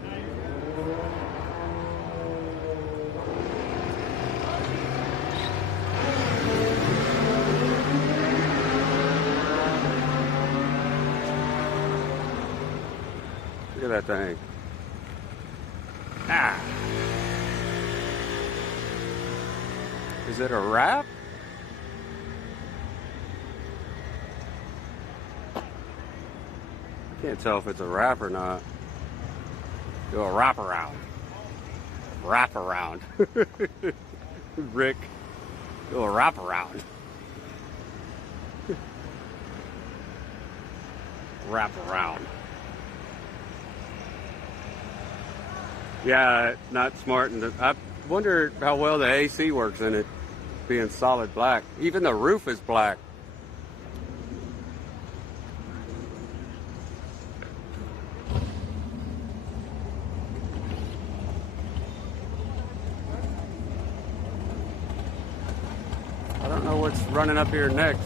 Look at that thing. Ah. Is it a wrap? I can't tell if it's a wrap or not. Do a wraparound. Wraparound. Rick. Do a wraparound. Wraparound. Yeah, not smart. And I wonder how well the AC works in it, being solid black. Even the roof is black. I don't know what's running up here next.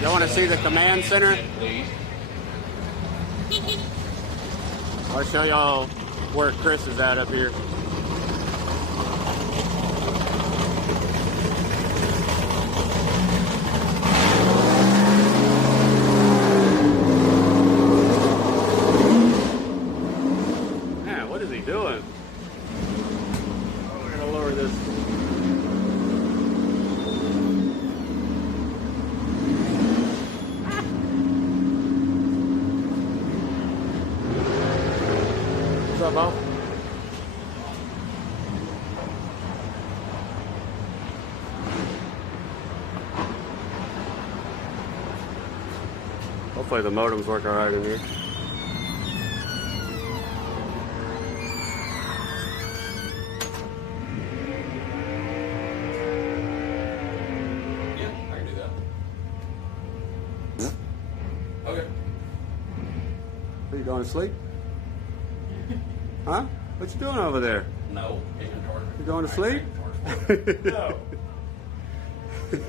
Y'all want to see the command center? I'll show y'all where Chris is at up here. Man, what is he doing? Oh, we're gonna lower this. What's up, Bo? Hopefully the modems work all right in here. Yeah, I can do that. Okay. Are you going to sleep? Huh? What you doing over there? No, taking a torch. You going to sleep? No. He's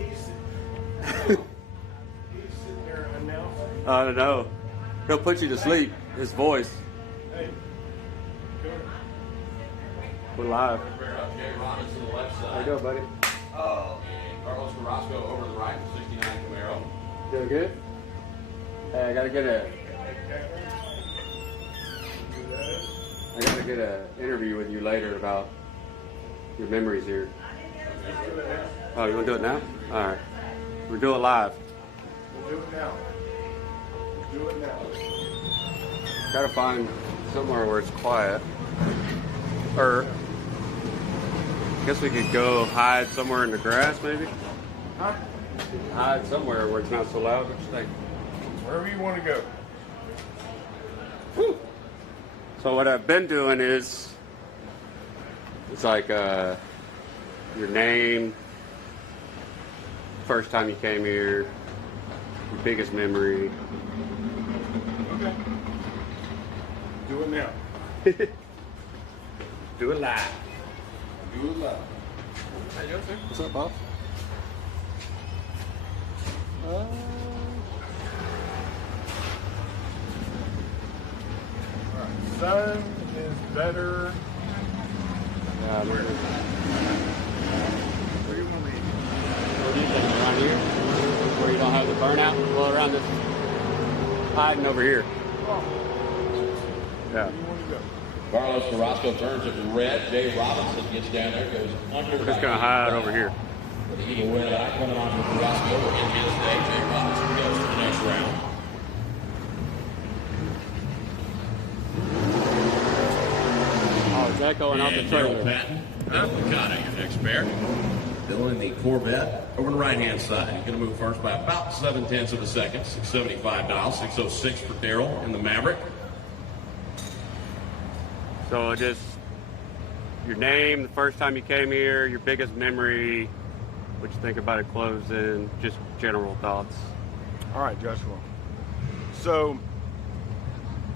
sitting there announcing. I don't know. He'll put you to sleep. His voice. Hey, go. We're live. Jerry Rollins to the left There side. you go, buddy. And Carlos Carrasco over to the right, 69 Camaro. Doing good? Hey, I gotta get a interview with you later about your memories here. Oh, you wanna do it now? All right. We'll do it live. We'll do it now. We'll do it now. Gotta find somewhere where it's quiet. Or I guess we could go hide somewhere in the grass, maybe. Huh? Hide somewhere where it's not so loud. What you think? Wherever you want to go. Whew. So what I've been doing is, it's like your name, first time you came here, your biggest memory. Okay. Do it now. Do it live. Do it live. Hey, Joseph. What's up, boss? Sun is better. Where Where do you want to be? do you think? Around here? Where you don't have the burnout? Well, around this, hiding over here. Yeah. Where do you want to go? Carlos Carrasco turns it red. Jay Robinson gets down there, goes under. We're just gonna hide over here. With the heating win tonight coming on from Carrasco in his day. Jay Robinson goes to the next round. Oh, is that going out the And trailer? Daryl Patton, Licata, your next pair. Dylan in the Corvette over the right-hand side. He's going to move first by about 0.7 of a second. 675 dial, 606 for Daryl in the Maverick. So just your name, the first time you came here, your biggest memory, what you think about it closing, just general thoughts. All right, Joshua. So,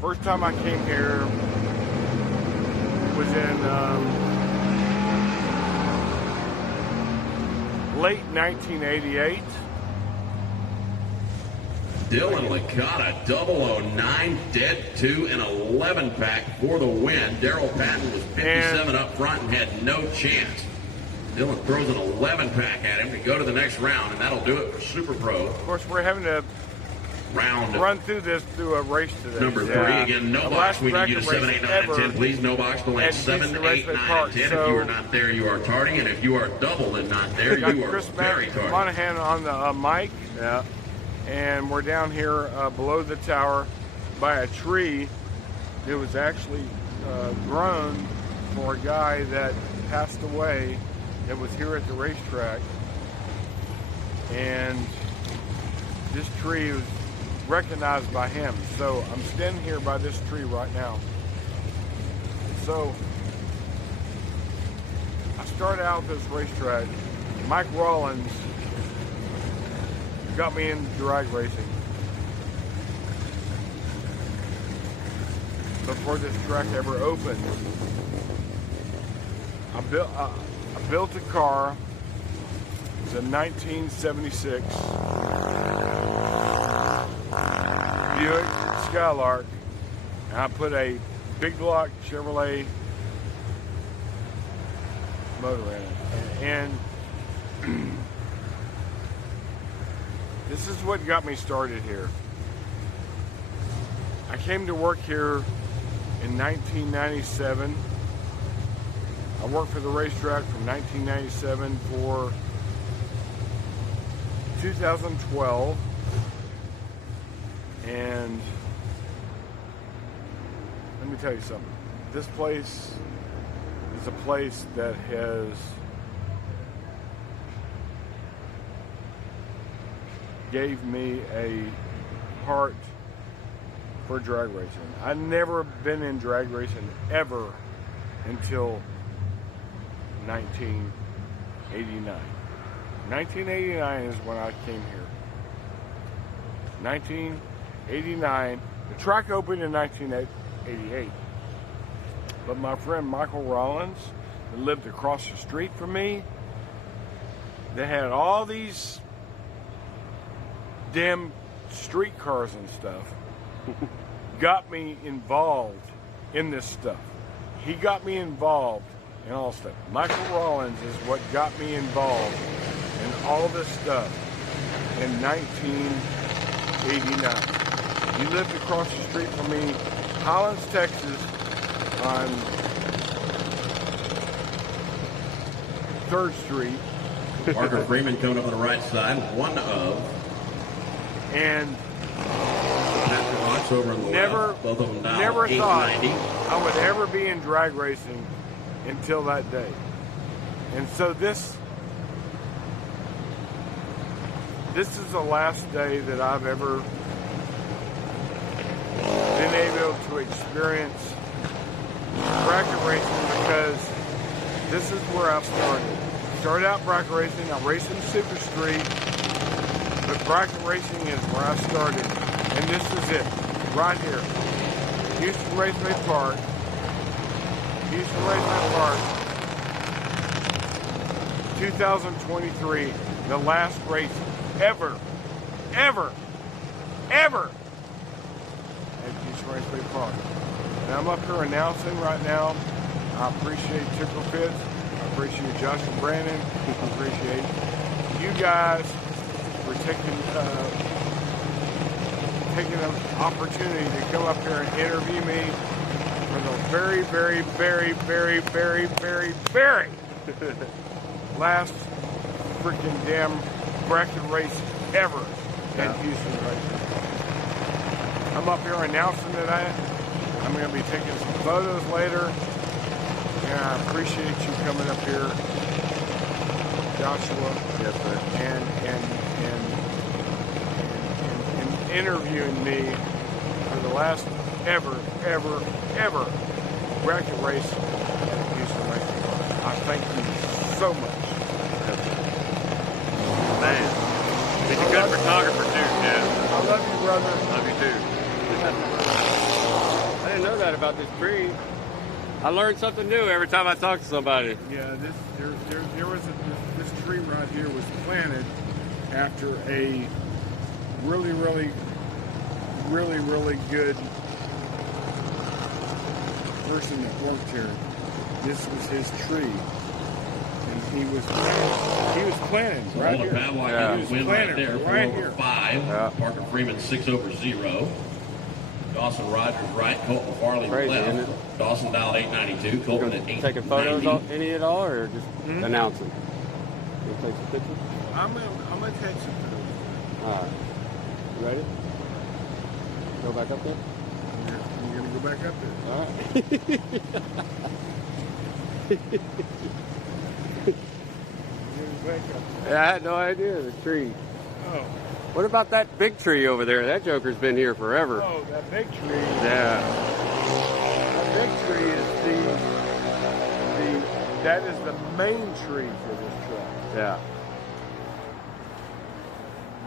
first time I came here was in late 1988. Dylan Licata, 009, dead 2 and 11 pack for the win. Daryl Patton was 57 up front and had no chance. Dylan throws an 11 pack at him. We go to the next round, and that'll do it for Super Pro. Of course, we're having to Round run through a race today. number 3. Yeah. Again, no The box. last We need you to bracket 7, race 8, 9, and ever 10. Please, no box. Delay at 7, Houston 8, 9, Raceway and Park. 10. If So- you are not there, you are tardy. And if you are doubled and not there, We got you are Chris very tardy. Monahan on the mic, Yeah. and we're down here below the tower by a tree that was actually grown for a guy that passed away that was here at the racetrack. And this tree was recognized by him. So I'm standing here by this tree right now. So I started out this racetrack. Mike Rollins got me into drag racing. Before this track ever opened, I built a car. It's a 1976 Buick Skylark, and I put a big block Chevrolet motor in it. And this is what got me started here. I came to work here in 1997. I worked for the racetrack from 1997 for 2012, and let me tell you something. This place is a place that has gave me a heart for drag racing. I'd never been in drag racing ever until 1989. 1989 is when I came here. 1989. The track opened in 1988. But my friend Michael Rollins, that lived across the street from me, they had all these damn street cars and stuff, got me involved in this stuff. He got me involved in all stuff. Michael Rollins is what got me involved in all this stuff in 1989. He lived across the street from me, Highlands, Texas, on 3rd Street. Parker Freeman coming up on the right side, one of. And Patrick Locks over on the left. Both of them down never thought 890. I would ever be in drag racing until that day. And so this this is the last day that I've ever been able to experience bracket racing, because this is where I started. Started out bracket racing. I raced in Super Street, but bracket racing is where I started, and this is it, right here, Houston Raceway Park. Houston Raceway Park, 2023, the last race ever at Houston Raceway Park. And I'm up here announcing right now. I appreciate Tickle Fits. I appreciate Josh and Brandon. I appreciate you guys for taking an opportunity to come up here and interview me for the very last freaking damn bracket race ever at Houston Raceway. I'm up here announcing that. I'm going to be taking some photos later, and I appreciate you coming up here, Joshua. Yes, sir. And interviewing me for the last ever bracket race at Houston Racing Park. I thank you so much. Man, he's a good photographer too, yeah. I love you, brother. Love you too. I didn't know that about this tree. I learned something new every time I talk to somebody. Yeah, this tree right here was planted after a really good person that worked here. This was his tree. And he was planted right here. Yeah. He was Win right there, right 4 here. over 5. Yeah. Parker Freeman 6 over 0. Dawson Rogers right, Colton Farley Crazy, isn't left. it? Dawson dialed 892, Colton at 890. Taking photos any at all, or just announcing? You take some pictures? I'm gonna take some photos. All right. You ready? Go back up there? You're gonna go back up there. All right. Yeah, I had no idea, the tree. Oh. What about that big tree over there? That joker's been here forever. Oh, that big tree. Yeah. That big tree is that is the main tree for this track. Yeah.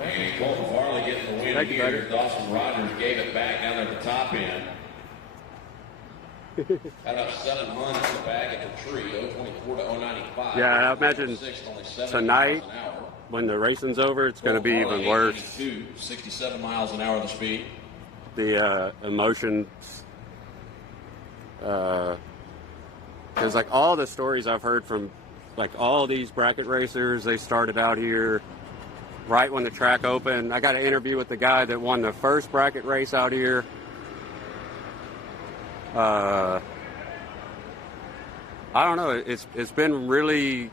And Colton Farley getting the win Thank you, here. buddy. Dawson Rogers gave it back down there at the top end. Had about 7 months in the back at the tree, 024 to 095. Yeah, I imagine tonight, when the racing's over, it's going to be even worse. 67 miles an hour the speed. The emotions, because like all the stories I've heard from like all these bracket racers, they started out here right when the track opened. I got an interview with the guy that won the first bracket race out here. I don't know. It's been really,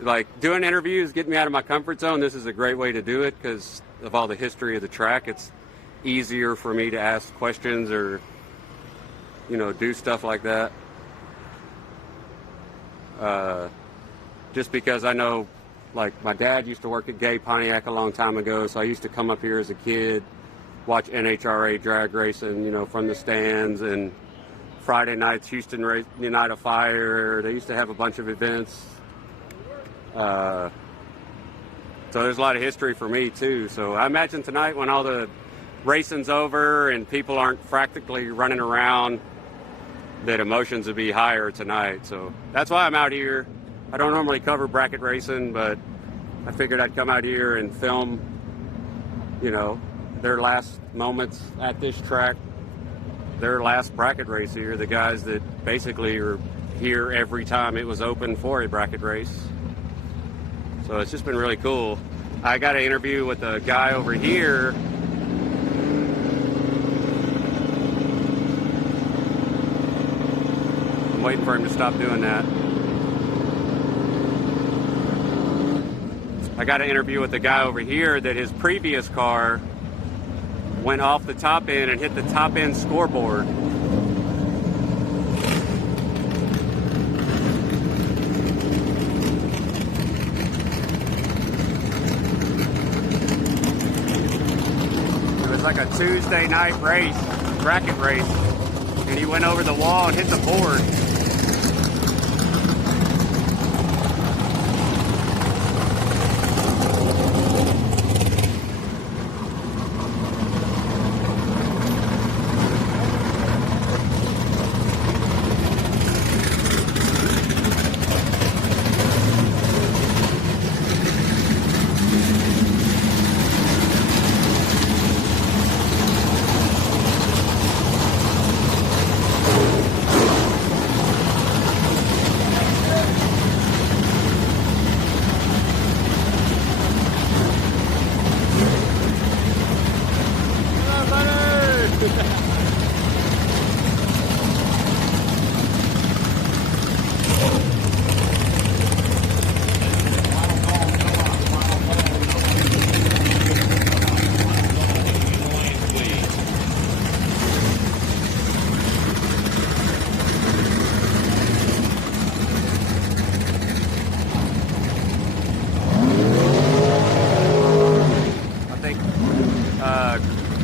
like, doing interviews, getting me out of my comfort zone. This is a great way to do it because of all the history of the track. It's easier for me to ask questions or, you know, do stuff like that. Just because I know, like, my dad used to work at Gay Pontiac a long time ago, so I used to come up here as a kid, watch NHRA drag racing, you know, from the stands, and Friday nights, Houston United Fire. They used to have a bunch of events. So there's a lot of history for me, too. So I imagine tonight when all the racing's over and people aren't practically running around, that emotions would be higher tonight. So that's why I'm out here. I don't normally cover bracket racing, but I figured I'd come out here and film, you know, their last moments at this track. Their last bracket race here, the guys that basically are here every time it was open for a bracket race. So it's just been really cool. I got an interview with a guy over here. I'm waiting for him to stop doing that. I got an interview with a guy over here that his previous car went off the top end and hit the top end scoreboard. a Tuesday night race, bracket race, and he went over the wall and hit the board.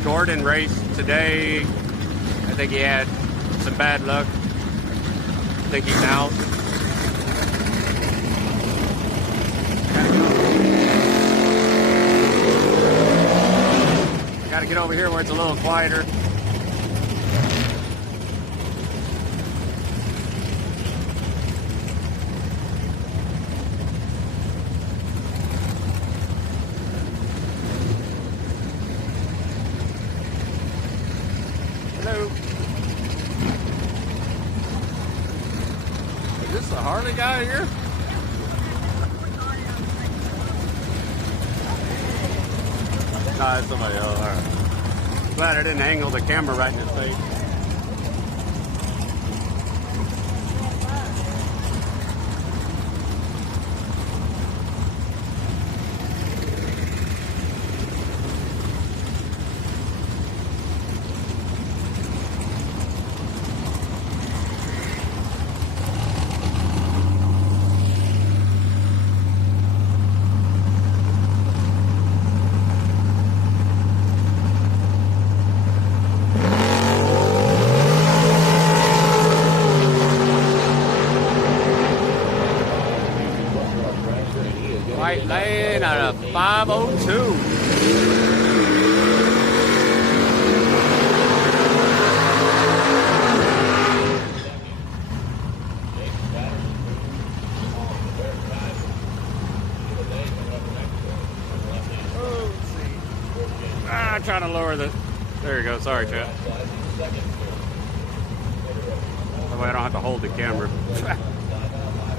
Gordon raced today. I think he had some bad luck. I think he's out. Gotta get over here where it's a little quieter. Hello. Is this the Harley guy here? Nah, it's somebody else. All right. Glad I didn't angle the camera right in his face. White lane at a 502. I'm trying to lower the. There you go. Sorry, chat. That way I don't have to hold the camera.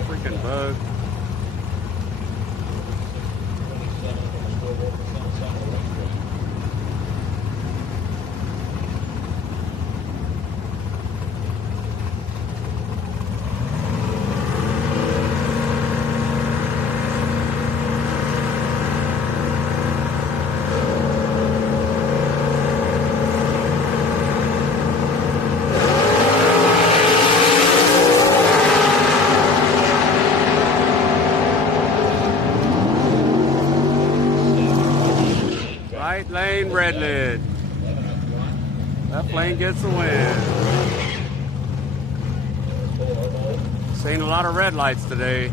Freaking bug. White lane, red lid. Left lane gets the win. Seen a lot of red lights today.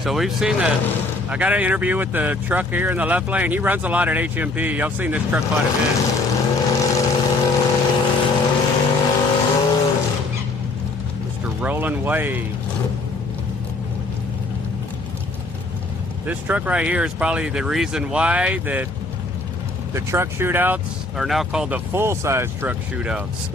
So we've seen I got an interview with the truck here in the left lane. He runs a lot at HMP. Y'all seen this truck quite a bit. Mr. Roland Way. This truck right here is probably the reason why that the truck shootouts are now called the full-size truck shootouts.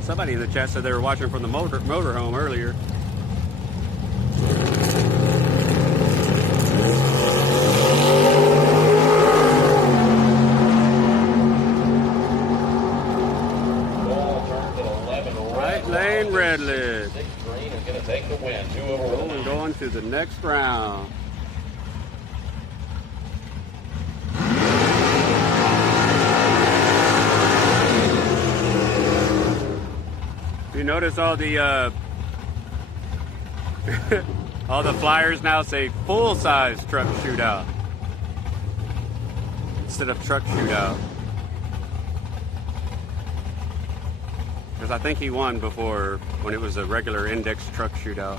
Somebody in the chat said they were watching from the motorhome earlier. Lane, red lid. Green is going to take the win. 2 over 1. Going to the next round. notice all the all the flyers now say full-size truck shootout instead of truck shootout? Because I think he won before when it was a regular index truck shootout.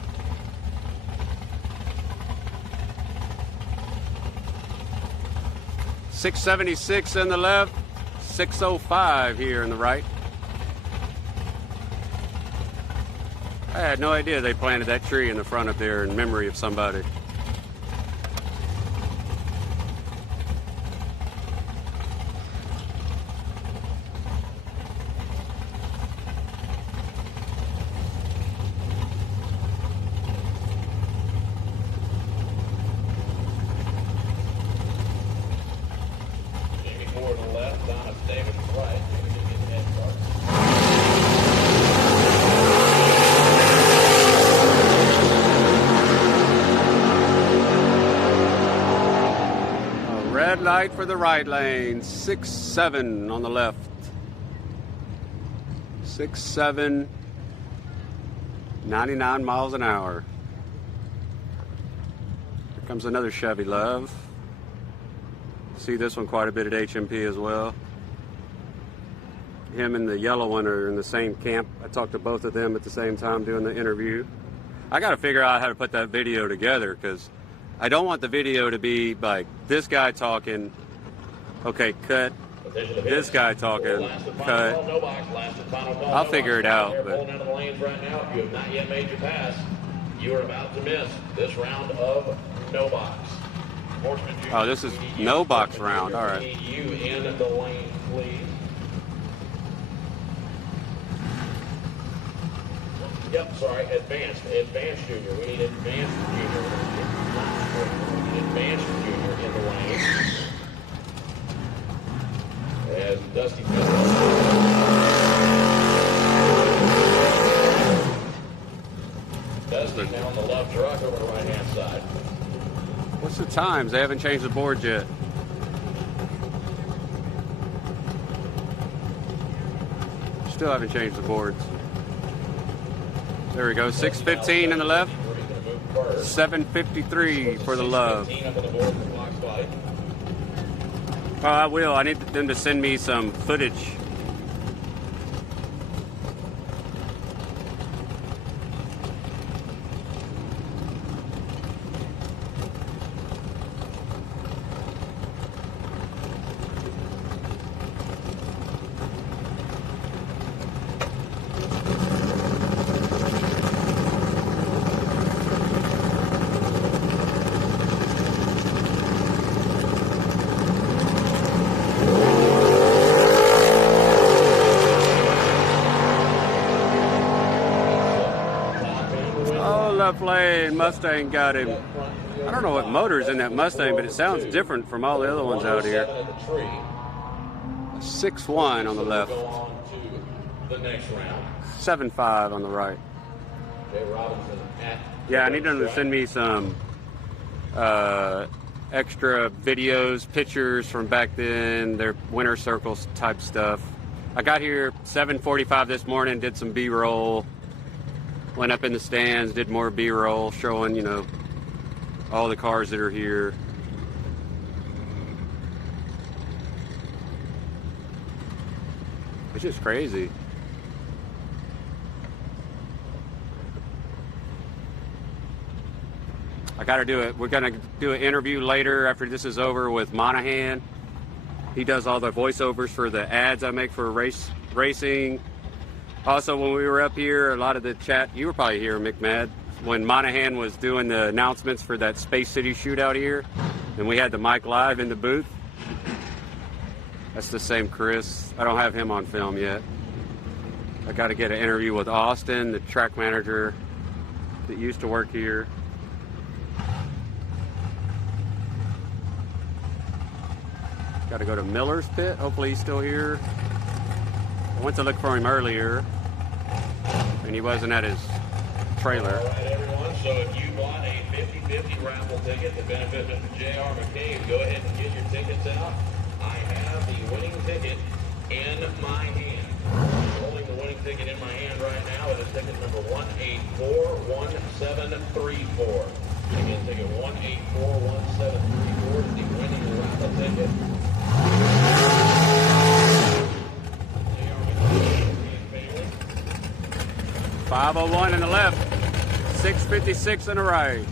.676 in the left, 605 here in the right. I had no idea they planted that tree in the front up there in memory of somebody. Jamie Ford on the left, Donna Davis right. Jamie did get the head start. Red light for the right lane, 6-7 on the left. 6-7, 99 miles an hour. Here comes another Chevy Love. See this one quite a bit at HMP as well. Him and the yellow one are in the same camp. I talked to both of them at the same time doing the interview. I got to figure out how to put that video together because I don't want the video to be like this guy talking, okay, cut, this guy talking, cut. I'll figure it out. But Pulling out of the lanes right now. If you have not yet made your pass, you are about to miss this round of no box. oh, this is no box round. All right. We need you in the lane, please. Yep, sorry, advanced junior. We need advanced junior. We need advanced junior in the lane. As Dusty Dusty now on the left truck over the right-hand side. What's the times? They haven't changed the board yet. Still haven't changed the boards. There we go. 6:15 in the left. 7:53 for the Love. Oh, I will. I need them to send me some footage. Left lane, Mustang got him. I don't know what motor's in that Mustang, but it sounds different from all the other ones out here. 6-1 on the left. 7-5 on the right. Yeah, I need them to send me some extra videos, pictures from back then, their winter circles type stuff. I got here 7:45 this morning, did some B-roll. Went up in the stands, did more B-roll, showing, you know, all the cars that are here. It's just crazy. I got to do it. We're going to do an interview later after this is over with Monahan. He does all the voiceovers for the ads I make for racing. Also, when we were up here, a lot of the chat, you were probably here, McMad, when Monahan was doing the announcements for that Space City shootout here, and we had the mic live in the booth. That's the same Chris. I don't have him on film yet. I got to get an interview with Austin, the track manager that used to work here. Got to go to Miller's pit. Hopefully he's still here. I went to look for him earlier, and he wasn't at his trailer. All right, everyone. So if you bought a 50/50 raffle ticket to benefit Mr. J.R. McCabe, go ahead and get your tickets out. I have the winning ticket in my hand. Holding the winning ticket in my hand right now. It is ticket number 1841734. Again, ticket 1841734 is the winning raffle ticket. 501 in the left, 656 in the right.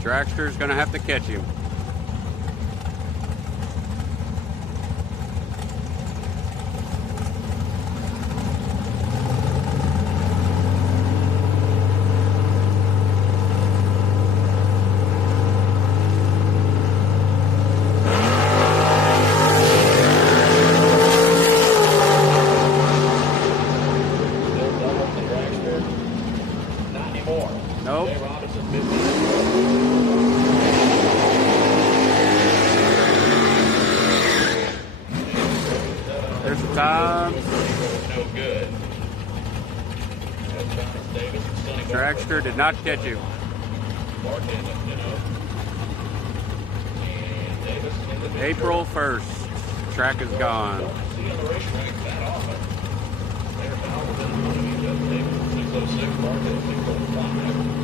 Dragster's gonna have to catch him. Still double the dragster. Not anymore. Nope. Jay Robinson, 50. There's the time. No good. That's Thomas Davis and Sonny Dragster did not catch him. Bartender, you know. And Davis in the April 1st. Track is gone. Don't see on the racetrack that often. They're now within one of each other. Davis at 606, Bartender at 605.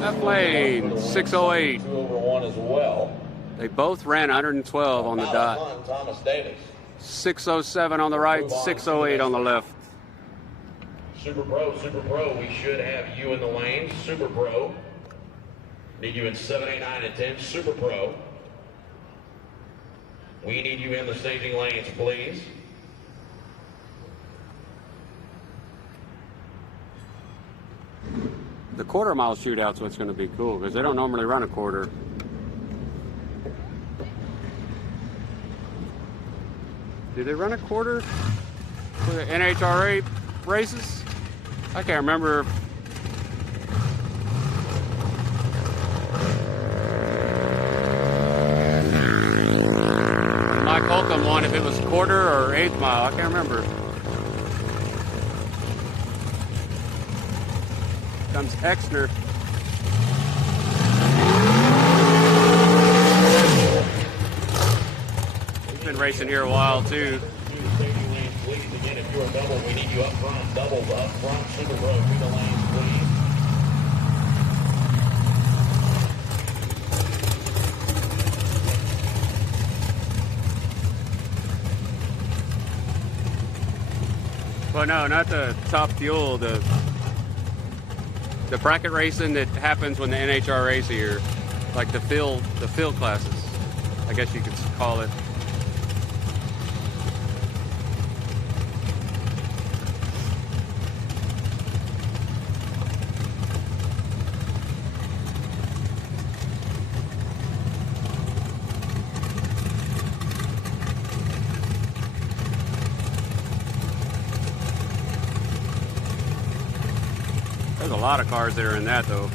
Left lane, 608. 2 over 1 as well. They both ran 112 on the dot. Fun, Thomas Davis. 607 on the right, 608 on the left. Super Pro, we should have you in the lanes. Super Pro. Need you in 7, 8, 9, and 10. Super Pro. We need you in the staging lanes, please. The quarter mile shootout's what's going to be cool because they don't normally run a quarter. Do they run a quarter for the NHRA races? I can't remember. Mike Holcomb won if it was quarter or eighth mile. I can't remember. Comes Exner. He's been racing here a while too. Do the staging lanes, please. Again, if you're a double, we need you up front. Doubles up front. Super Pro, do the lanes, please. Well, no, not the top fuel. The bracket racing that happens when the NHRA is here, like the field classes, I guess you could call it. There's a lot of cars that are in that though.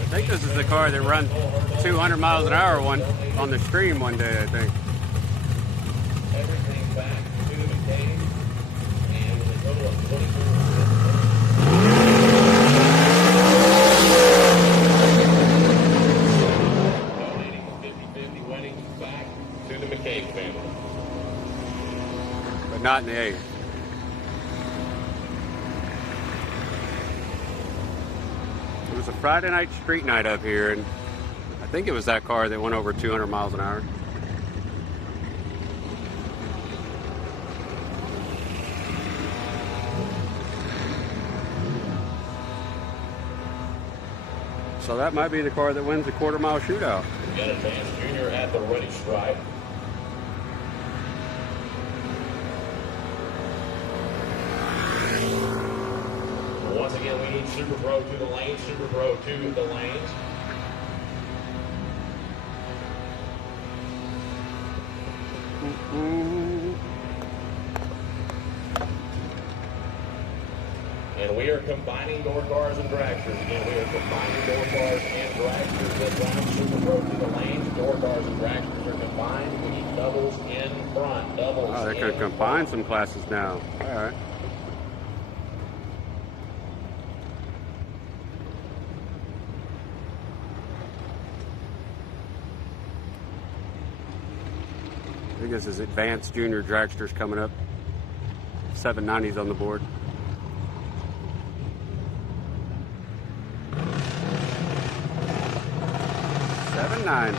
I think this is the car that run 200 miles an hour on the stream one day, I think. Everything back to the cave. And with a total of 24. Donating the 50-50 winnings back to the McCabe family. But not in the eighth. was a Friday night street night up here, and I think it was that car that went over 200 miles an hour. So that might be the car that wins the quarter-mile shootout. We got Advanced Junior at the ready stripe. Once again, we need Super Pro to the lanes, Super Pro to the lanes. And we are combining door cars and dragsters. Again, we are combining door cars and dragsters this round. Super Pro to the lanes, door cars and dragsters are combined. We need doubles in front. Doubles. Oh, they could combine some classes now. All right. I think this is Advanced Junior Dragsters coming up. 790s on the board. $7.90.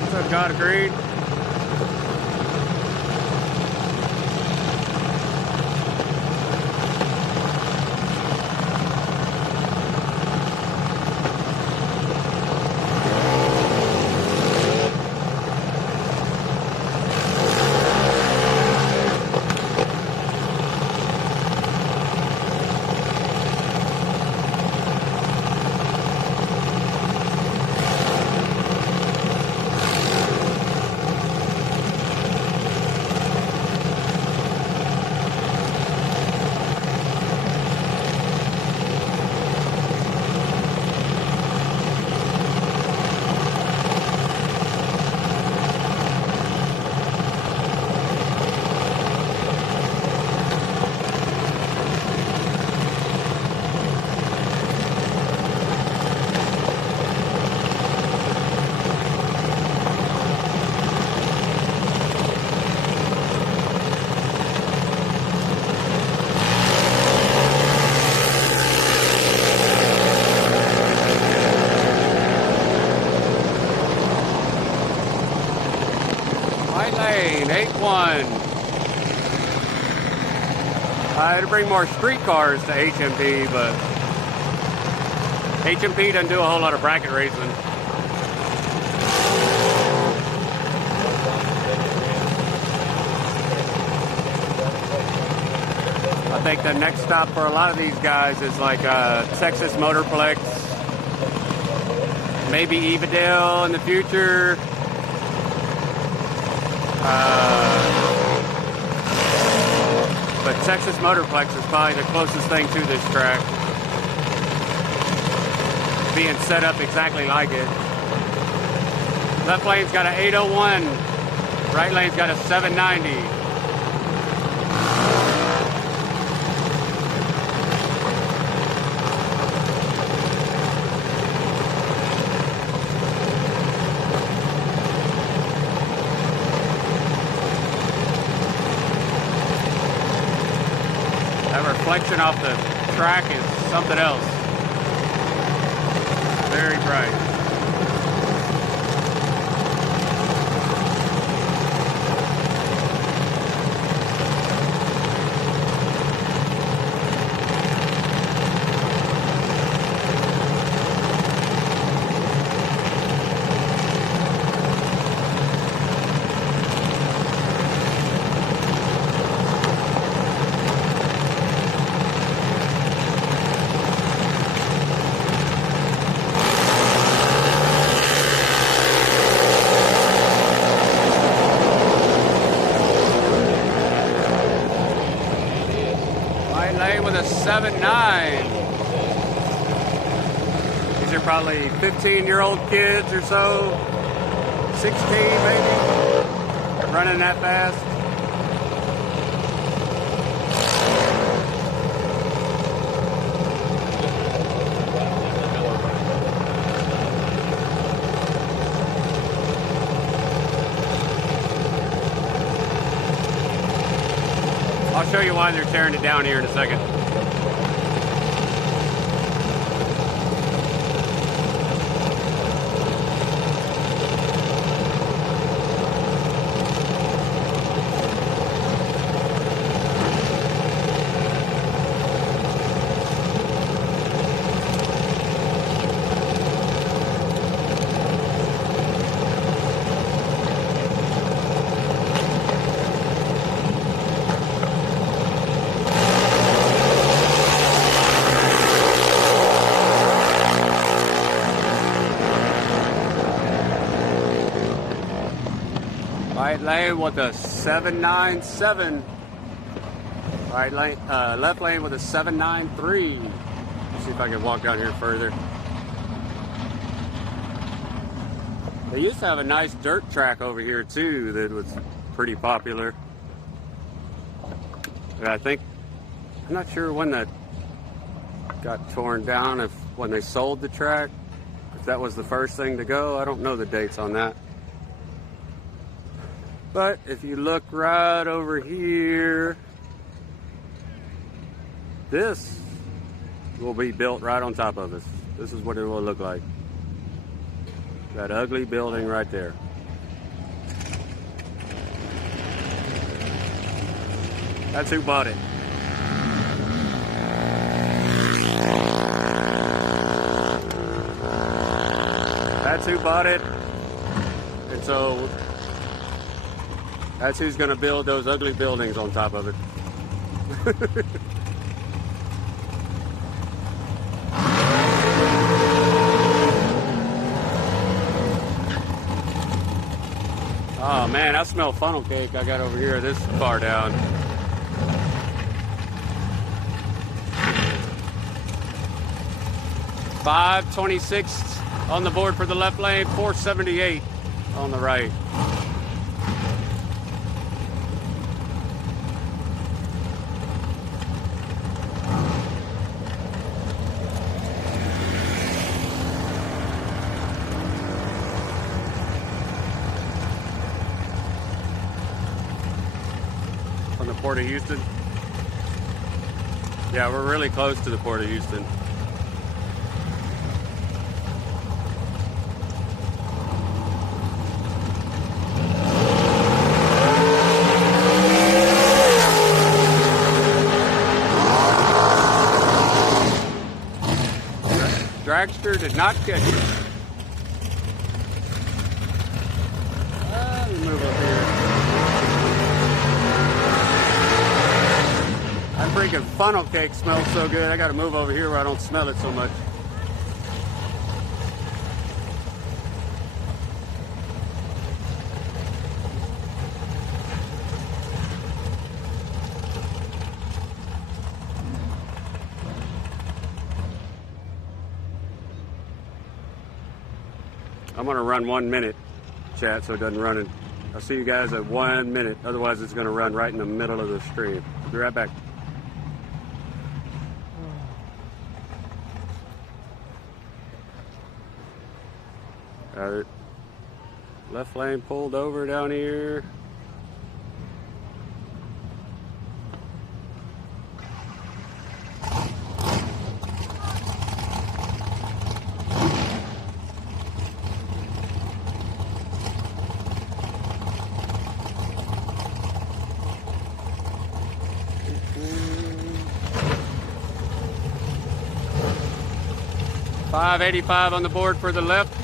What's up, God Agreed? Lane, 8-1. I had to bring more street cars to HMP, but HMP doesn't do a whole lot of bracket racing. I think the next stop for a lot of these guys is like Texas Motorplex, maybe Evadale in the future. But Texas Motorplex is probably the closest thing to this track, being set up exactly like it. Left lane's got an 801, right lane's got a 790. Reflection off the track is something else. Very bright. With a 7.9. These are probably 15-year-old kids or so, 16 maybe, running that fast. I'll show you why they're tearing it down here in a second. Right lane with a 797. Right lane, left lane with a 793. Let's see if I can walk down here further. They used to have a nice dirt track over here too that was pretty popular. And I'm not sure when that got torn down, when they sold the track, if that was the first thing to go. I don't know the dates on that. But if you look right over here, this will be built right on top of us. This is what it will look like. That ugly building right there. That's who bought it. That's who bought it. And so that's who's going to build those ugly buildings on top of it. Oh man, I smell funnel cake I got over here this far down. $5.26 on the board for the left lane, $4.78 on the right. From the Port of Houston. Yeah, we're really close to the Port of Houston. Dragster did not catch it. Let me move up here. That freaking funnel cake smells so good. I gotta move over here where I don't smell it so much. I'm gonna run 1 minute, chat, so it doesn't run in. I'll see you guys at 1 minute. Otherwise, it's gonna run right in the middle of the stream. I'll be right back. Got it. Left lane pulled over down here. $5.85 on the board for the left,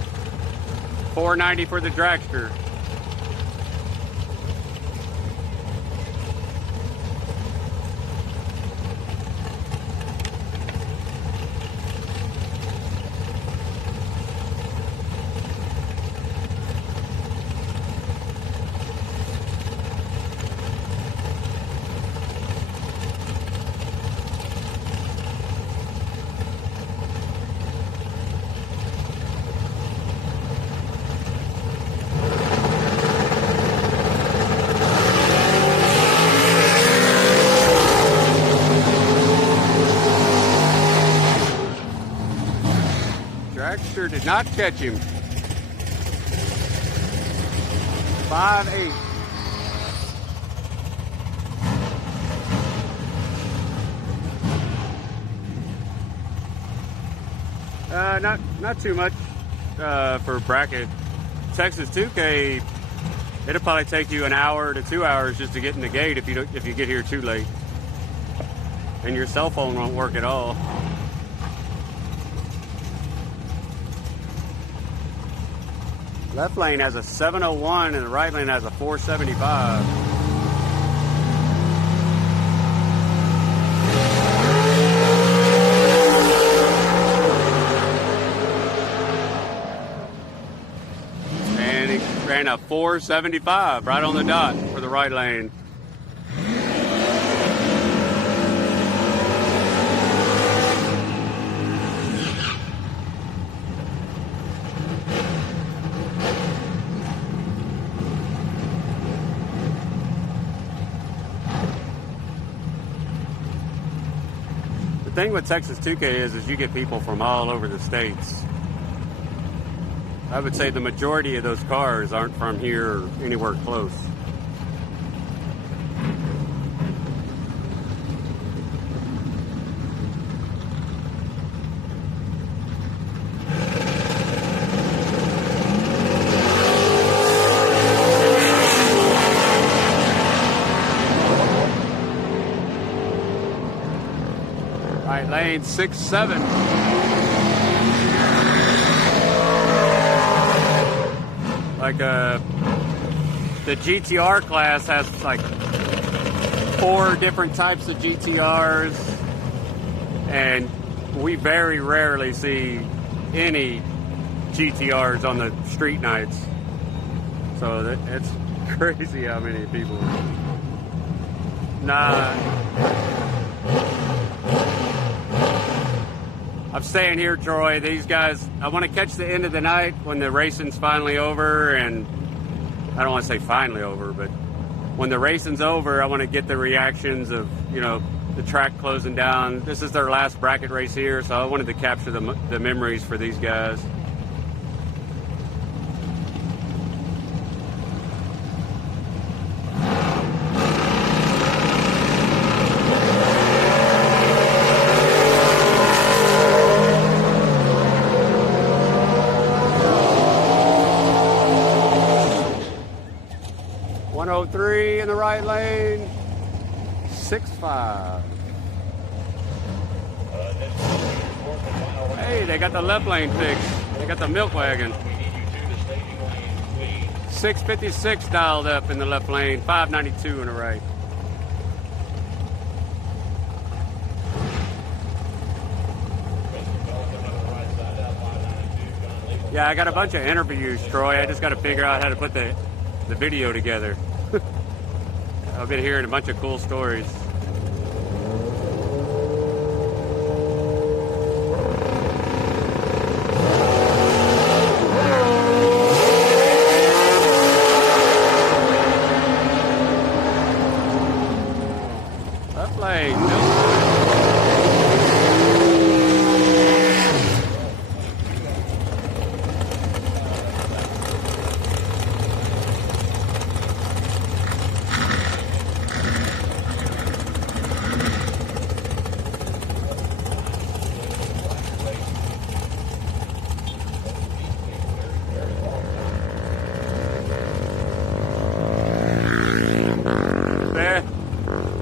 $4.90 for the dragster. Dragster did not catch him. 5.8. Not too much for bracket. Texas 2K, it'll probably take you an hour to 2 hours just to get in the gate if you get here too late, and your cell phone won't work at all. Left lane has a 701 and the right lane has a 475. And he ran a 475 right on the dot for the right lane. The thing with Texas 2K is you get people from all over the states. I would say the majority of those cars aren't from here or anywhere close. Right lane 6-7. Like the GTR class has like 4 different types of GTRs, and we very rarely see any GTRs on the street nights. So it's crazy how many people. I'm staying here, Troy. These guys, I want to catch the end of the night when the racing's finally over, and I don't want to say finally over, but when the racing's over, I want to get the reactions of, the track closing down. This is their last bracket race here, so I wanted to capture the memories for these guys. In the right lane, 6-5. Hey, they got the left lane fixed. They got the milk wagon. 656 dialed up in the left lane, 592 in the right. Yeah, I got a bunch of interviews, Troy. I just got to figure out how to put the video together. I've been hearing a bunch of cool stories. Left lane,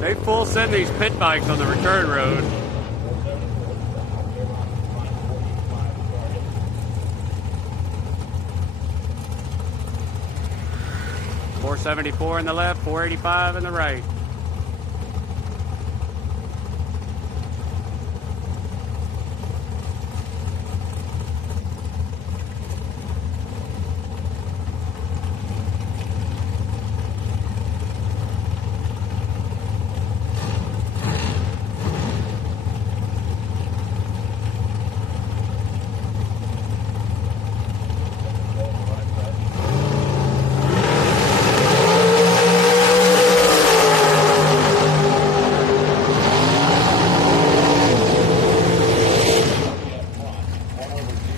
they full send these pit bikes on the return road. .474 in the left, 485 in the right.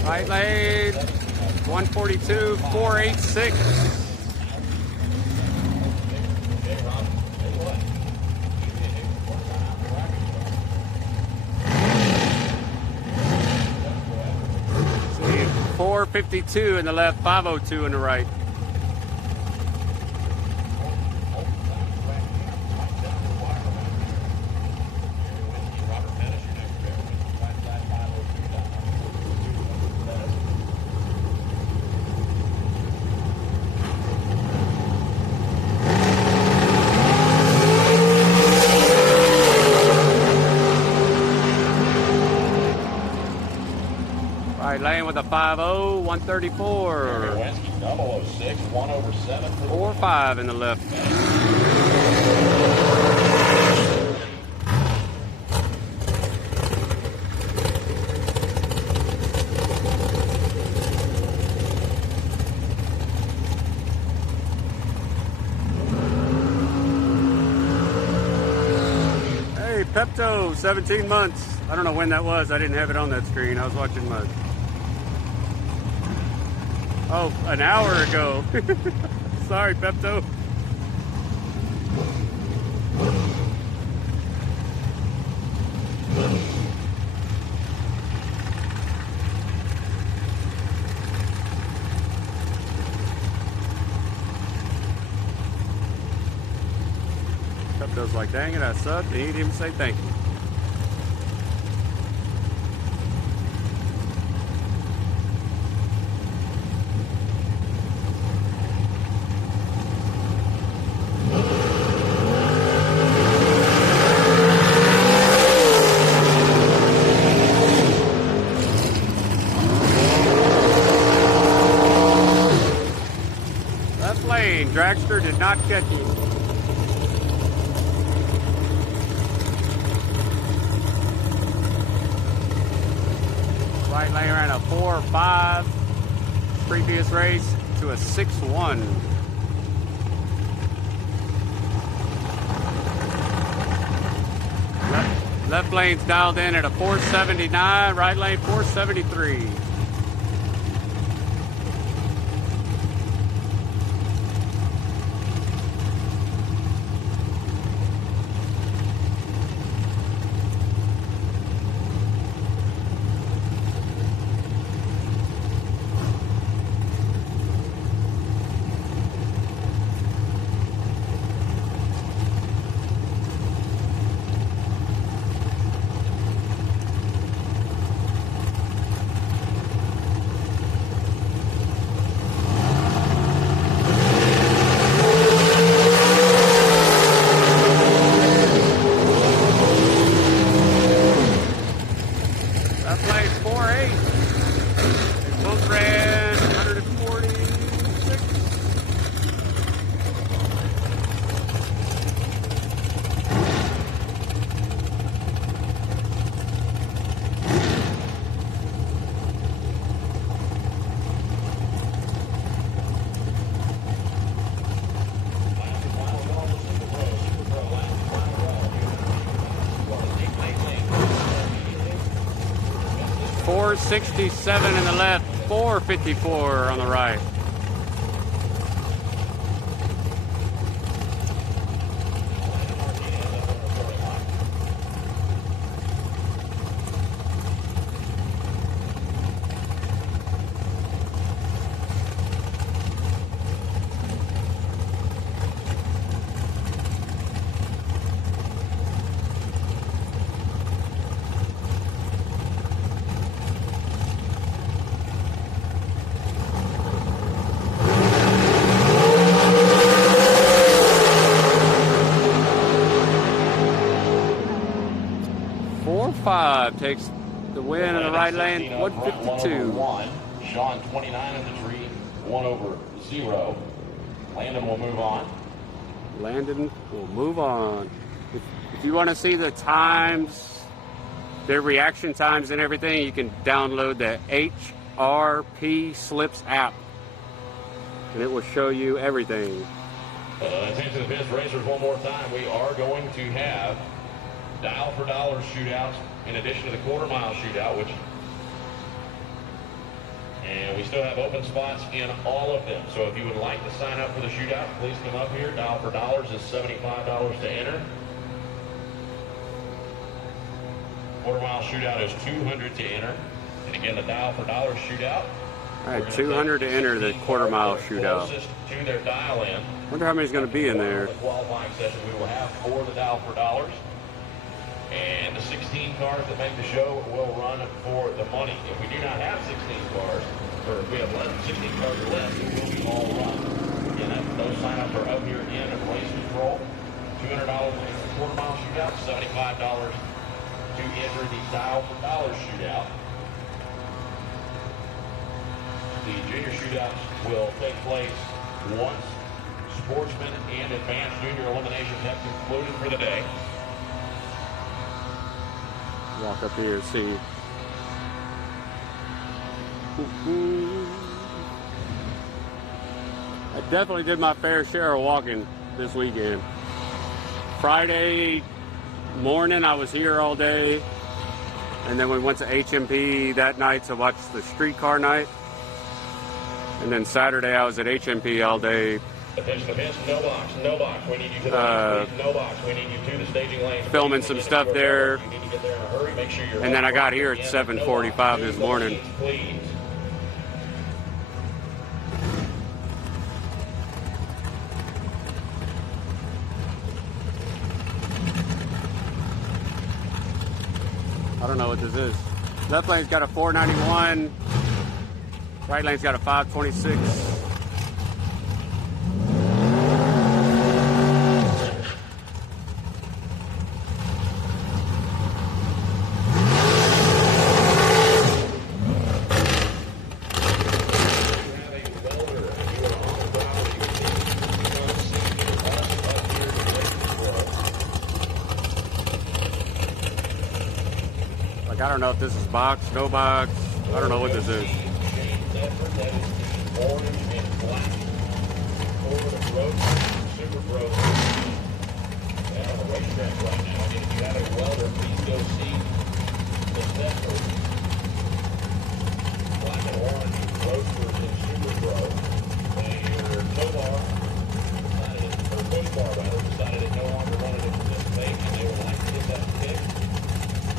Right lane, 142, 486. 452 in the left, 502 in the right. Right lane with a 5-0, 134. 006, 1/7 for 4-5 in the left. Hey, Pepto, 17 months. I don't know when that was. I didn't have it on that screen. I was watching my... Oh, an hour ago. Sorry, Pepto. Pepto's like, dang it, I sucked. He didn't even say thank you. Lane, Dragster did not catch him. Right lane ran a 4-5 previous race to a 6-1. Left lane's dialed in at a 479, right lane 473. Both ran 146. .467 in the left, 454 on the right. .45 takes the win in the right lane, 152. Sean 29 in the tree, 1/0. Landon will move on. Landon will move on. If you want to see the times, their reaction times and everything, you can download the HRP Slips app, and it will show you everything. Attention to the pits racers one more time. We are going to have dial for dollar shootouts in addition to the quarter-mile shootout, and we still have open spots in all of them. So if you would like to sign up for the shootout, please come up here. Dial for dollars is $75 to enter. Quarter-mile shootout is $200 to enter. And again, the dial for dollars shootout I had 200 to enter the quarter-mile shootout. Closest to their dial-in. Wonder how many's going to be in there. The qualifying session we will have for the Dial for Dollars. And the 16 cars that make the show will run for the money. If we do not have 16 cars, or if we have 16 cars or less, it will be all run. Again, those sign-ups are up here in race control. $200 in the quarter-mile shootout, $75 to enter the Dial for Dollars shootout. The junior shootouts will take place once sportsman and advanced junior eliminations have concluded for the day. Walk up here and see. I definitely did my fair share of walking this weekend. Friday morning, I was here all day. And then we went to HMP that night to watch the streetcar night. And then Saturday, I was at HMP all day. Attention, no box, no box. We need you to the lanes, please. No box. We need you to the staging lane. Filming some stuff there. You need to get there in a hurry. Make sure you're and then I got here at 7:45 this morning. Please. I don't know what this is. Left lane's got a 491. Right lane's got a 526. Like, I don't know if this is box, no box. I don't know what this is. That is the orange and black Ford Road Super Pro. They're on the racetrack right now. If you have a welder, please go see the Zephyr. Black and orange Roadsters in Super Pro. Your tow bar decided, or push bar rather, decided it no longer wanted to participate and they would like to get that fixed.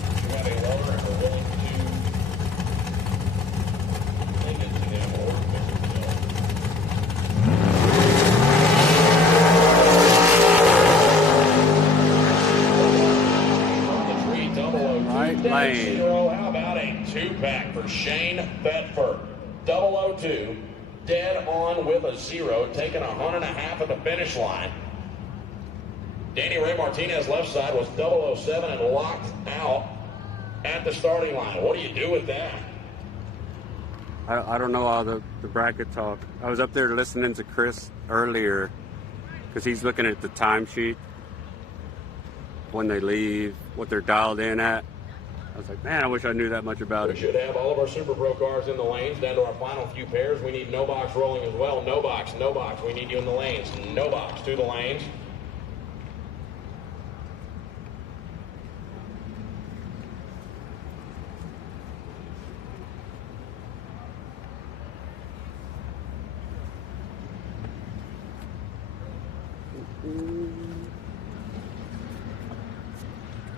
If you have a welder and are willing to lane. How about a two-pack for Shane Thetford? 002, dead on with a 0, taking 1.5 at the finish line. Danny Ray Martinez left side was 007 and locked out at the starting line. What do you do with that? I don't know all the bracket talk. I was up there listening to Chris earlier because he's looking at the timesheet when they leave, what they're dialed in at. I was like, man, I wish I knew that much about it. We should have all of our Super Pro cars in the lanes. Down to our final few pairs. We need no box rolling as well. No box, no box. We need you in the lanes. No box to the lanes.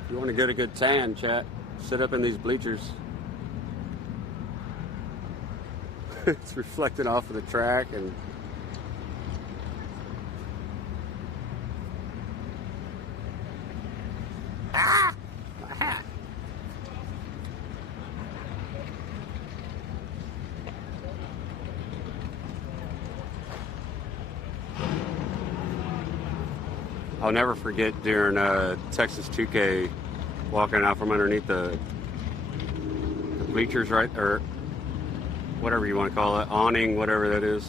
If you want to get a good tan, chat, sit up in these bleachers. It's reflecting off of the track and my hat. I'll never forget during Texas 2K walking out from underneath the bleachers, right, or whatever you want to call it, awning, whatever that is,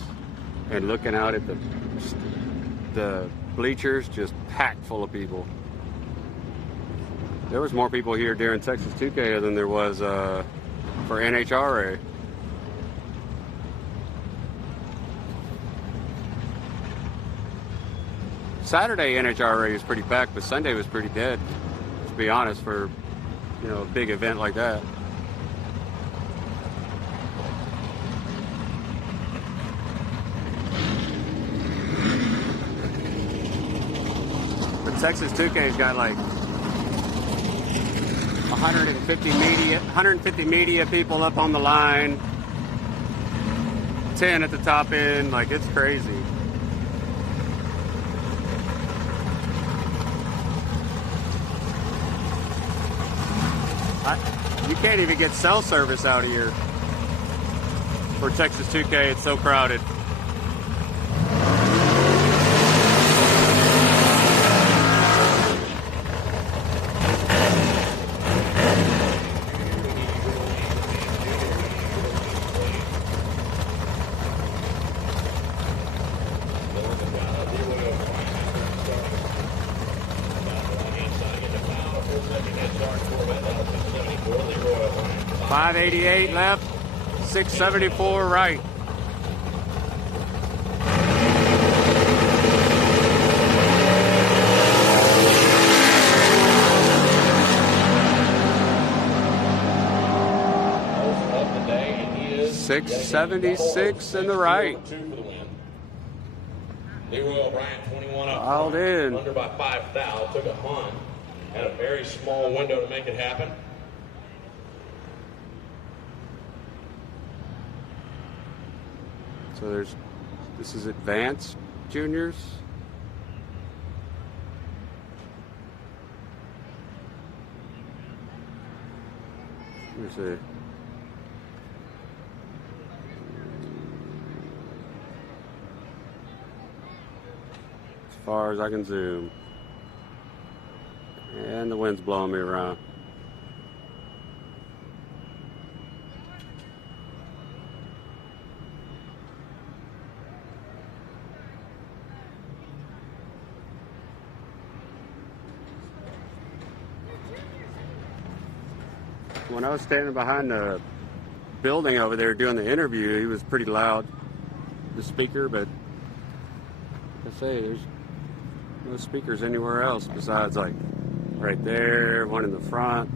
and looking out at the bleachers just packed full of people. There was more people here during Texas 2K than there was for NHRA. Saturday NHRA was pretty packed, but Sunday was pretty dead, to be honest, for, you know, a big event like that. But Texas 2K's got like 150 media people up on the line. 10 at the top end. Like, it's crazy. You can't even get cell service out of here for Texas 2K. It's so crowded. .588 left, 674 right. Of the day, and he is 676 in the right. Leroy O'Brien, 21 up. Dialed in. Under by 5 thou. Took a hunt. Had a very small window to make it happen. So this is advanced juniors. Let me see. As far as I can zoom. And the wind's blowing me around. When I was standing behind the building over there doing the interview, he was pretty loud, the speaker, but like I say, there's no speakers anywhere else besides like right there, one in the front.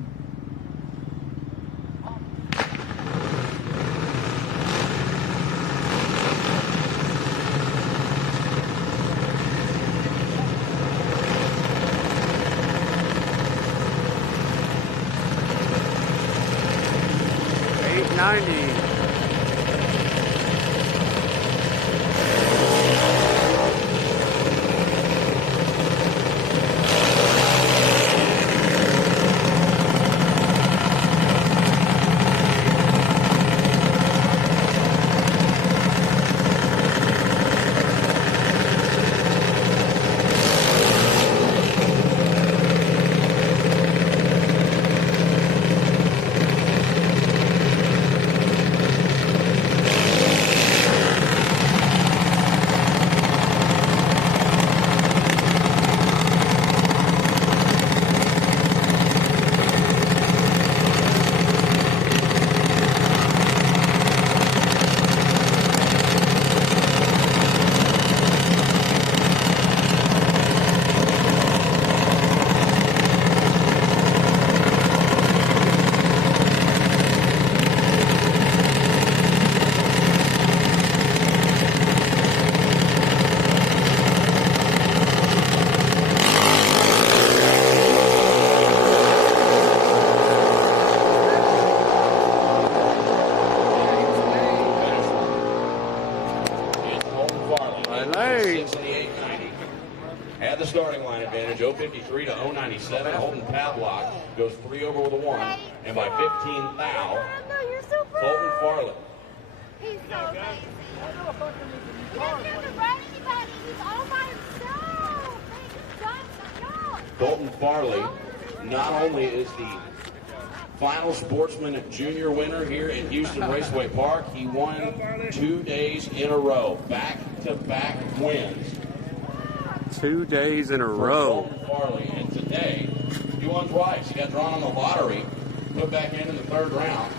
Had the starting line advantage, 053 to 097. Holden Pavlock goes 3 over with a 1, and by 15 thou, Colton Farley. He's so amazing. He doesn't have to run anybody. He's all by himself. He just got Colton Farley not only is the final sportsman junior winner here at Houston Raceway Park, he won 2 days in a row, back-to-back wins. 2 days in a row. Colton Farley, and today he won twice. He got drawn on the lottery, put back in the third round,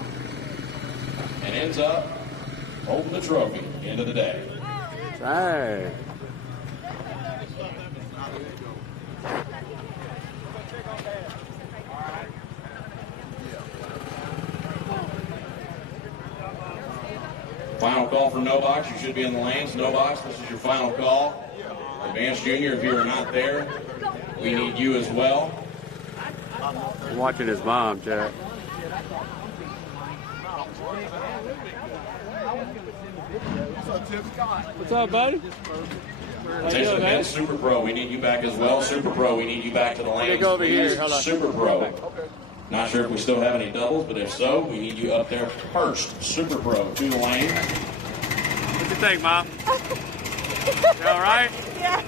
and ends up holding the trophy at the end of the day. Hey. Final call for No Box. You should be in the lanes. No Box, this is your final call. Advanced Junior, if you are not there, we need you as well. I'm watching his mom, Jack. What's up, buddy? Attention, man. Super Pro, we need you back as well. Super Pro, we need you back to the lanes. Go over here. Please. Hold on. Super Pro. Not sure if we still have any doubles, but if so, we need you up there first. Super Pro to the lane. What you think, Mom? You all right? Yeah.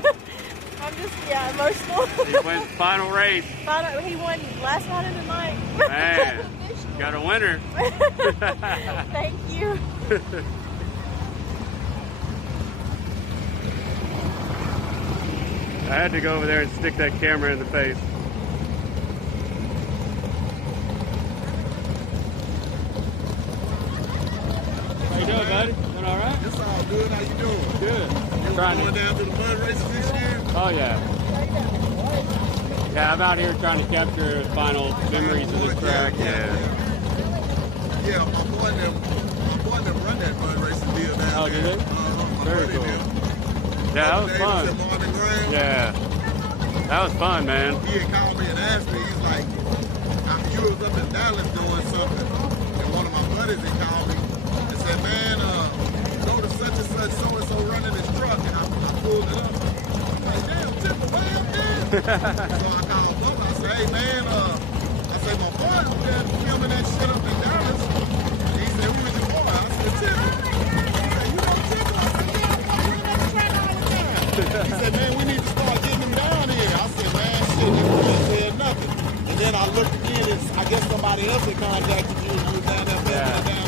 I'm just, emotional. He went final race. He won last night and tonight. Man, got a winner. Thank you. I had to go over there and stick that camera in the face. How you doing, buddy? Doing all right? It's all good. How you doing? Good. You going down to the mud races this year? Oh, yeah. Yeah, I'm out here trying to capture final memories of this track. Yeah, my boy them run that mud racing deal down Oh, there. did they? Very cool. Yeah, that was fun. Yeah. That was fun, man. He had called me and asked me, he's like, you was up in Dallas doing something. And one of my buddies had called me and said, man, go to such and such, so-and-so running his truck. And I pulled it up. I'm like, damn, tip the way up there. So I called him. I said, hey, man, I said, my boy was there filming that shit up in Dallas. And he said, who is your boy? I said, Tip. He said, man, we need to start getting him down here. I said, man, shit, he said nothing. And then I looked again, and I guess somebody else had contacted you and you was down there down there.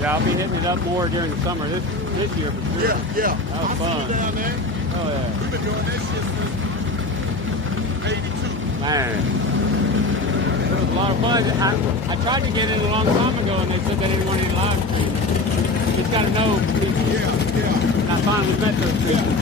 Yeah, I'll be hitting it up more during the summer this year for sure. Yeah. That was fun. See you down there. Oh, yeah. We've been doing this shit since 82. Man. It was a lot of fun. I tried to get in a long time ago, and they said they didn't want any live stream. You just got to know. Yeah. I finally met those people.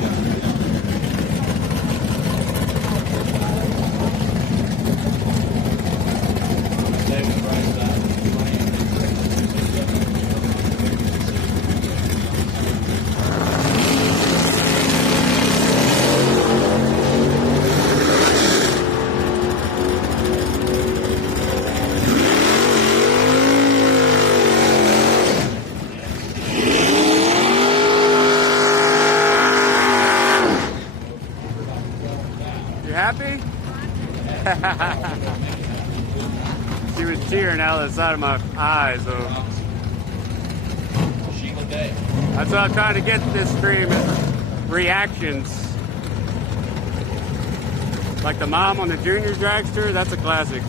Happy? She was cheering out of the side of my eyes. So that's what I'm trying to get this stream is reactions. Like the mom on the junior dragster, that's a classic.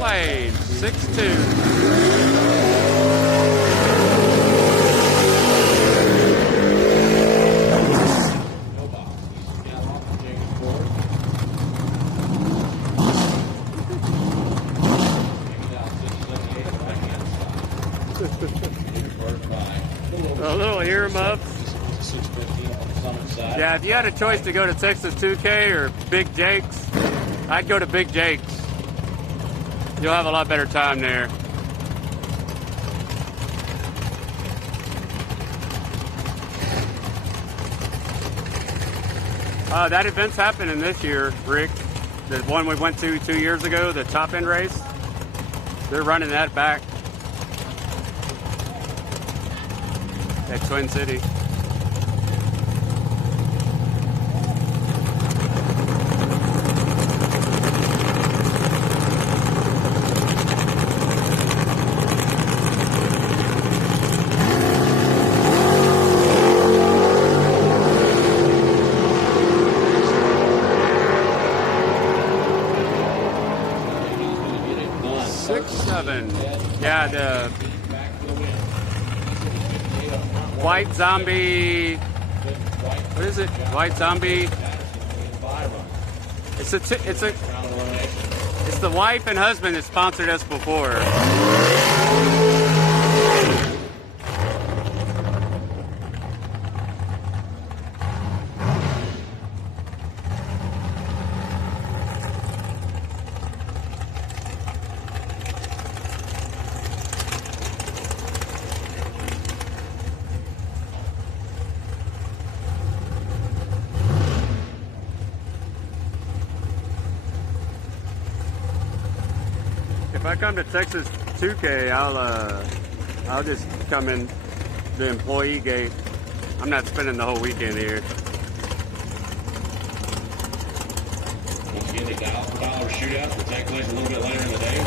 Lane 6-2. A little earmuffs. Yeah, if you had a choice to go to Texas 2K or Big Jake's, I'd go to Big Jake's. You'll have a lot better time there. That event's happening this year, Rick. The one we went to 2 years ago, the top end race. They're running that back at Twin City. Yeah, the White Zombie What is it? White Zombie. It's the wife and husband that sponsored us before. If I come to Texas 2K, I'll just come in the employee gate. I'm not spending the whole weekend here. Once again, the dollar shootout will take place a little bit later in the day.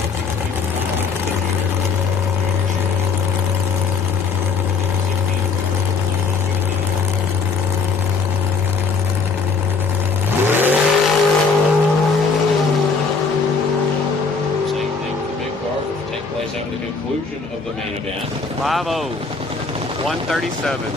At the conclusion of the main event. 5-0, 137.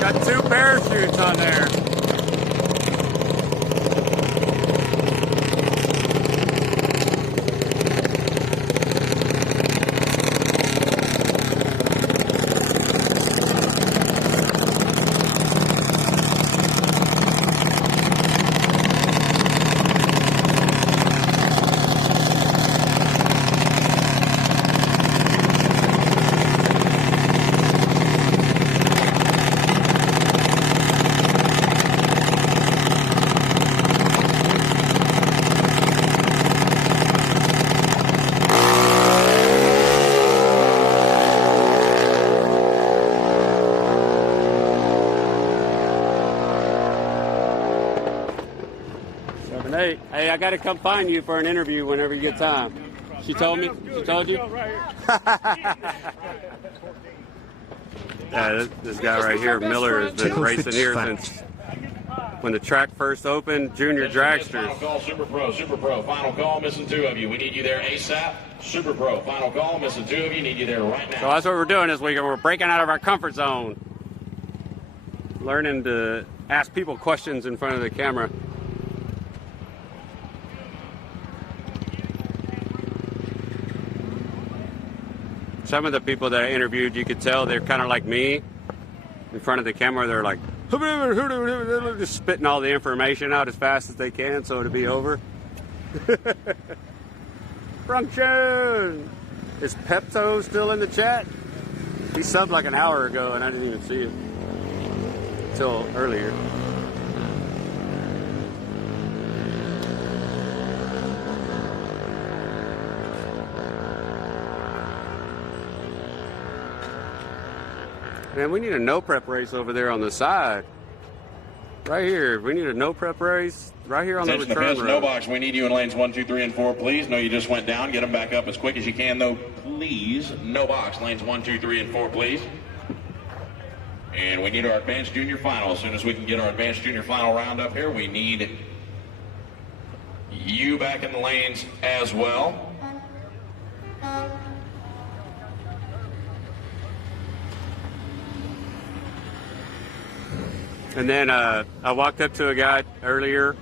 Got 2 parachutes on there. Hey, I got to come find you for an interview whenever you get time. She told me. She told you. Yeah, this guy right here, Miller, has been racing here since when the track first opened. Junior dragsters. Final call, Super Pro. Final call, missing 2 of you. We need you there ASAP. Super Pro. Final call, missing 2 of you. Need you there right now. So that's what we're doing this weekend. We're breaking out of our comfort zone, learning to ask people questions in front of the camera. Some of the people that I interviewed, you could tell they're kind of like me. In front of the camera, they're like, just spitting all the information out as fast as they can so it'll be over. Function! Is Pepto still in the chat? He subbed like an hour ago and I didn't even see it until earlier. Man, we need a no prep race over there on the side. Right here. We need a no prep race right here on the Attention to return pits, road. no box. We need you in lanes 1, 2, 3, and 4, please. No, you just went down. Get them back up as quick as you can, though, please. No box. Lanes 1, 2, 3, and 4, please. And we need our advanced junior final. As soon as we can get our advanced junior final round up here, we need you back in the lanes as well. And then I walked up to a guy earlier,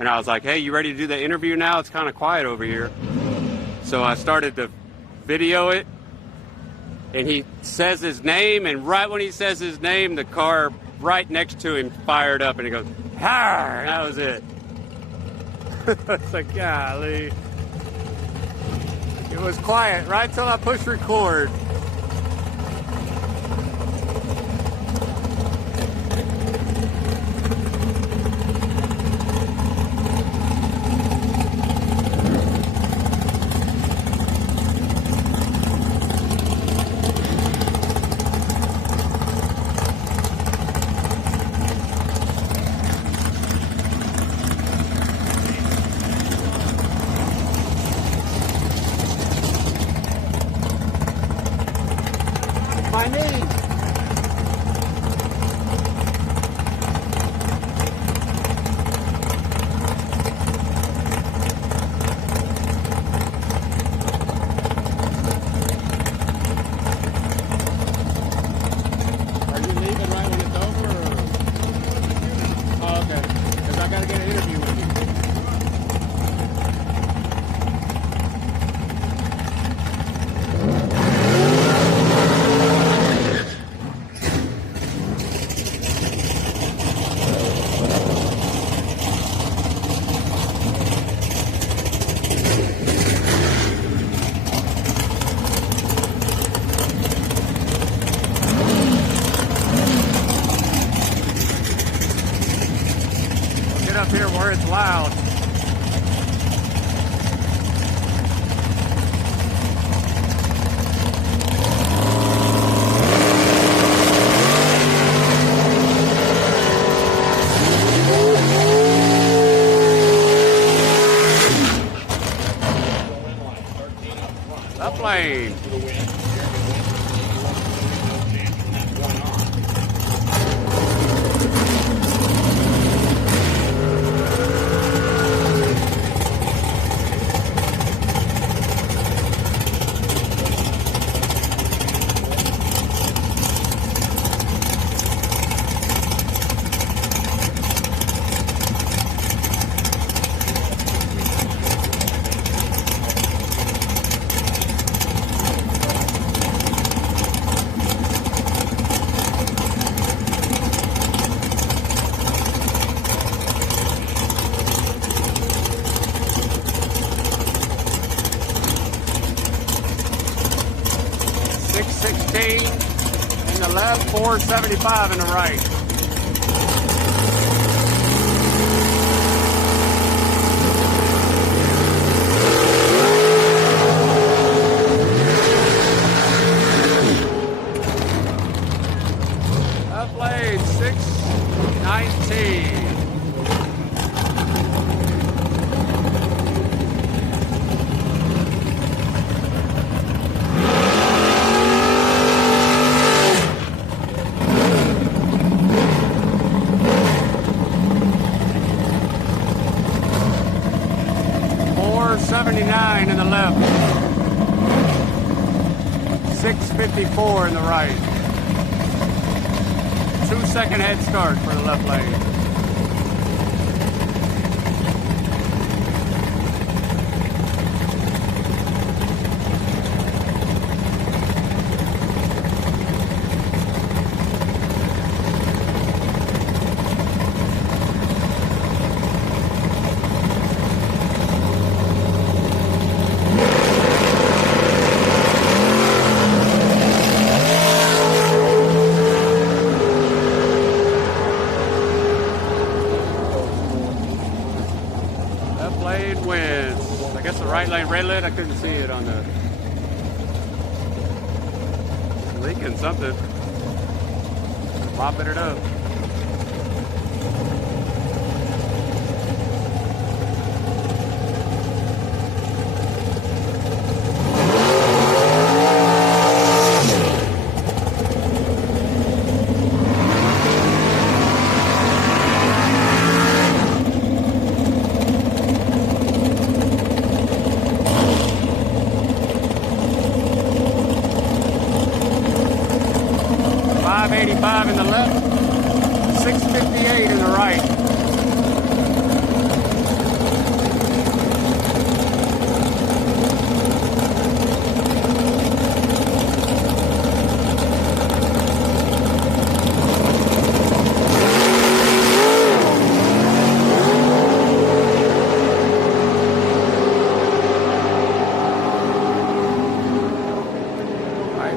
and I was like, hey, you ready to do the interview now? It's kind of quiet over here. So I started to video it, and he says his name, and right when he says his name, the car right next to him fired up, and he goes, "Har!" And that was it. It's like, golly. It was quiet right till I pushed record. My name. Are you leaving right when it's over? Or? Oh, okay. Because I got to get an interview with you. Get up here where it's loud. Up lane. In the left, 475 in the right. Up lane, 619. .79 in the left, 654 in the right. 2-second head start for the left lane. Lane wins. I guess the right lane red lit. I couldn't see it on the leaking something. Popping it up. .585 in the left, 658 in the right.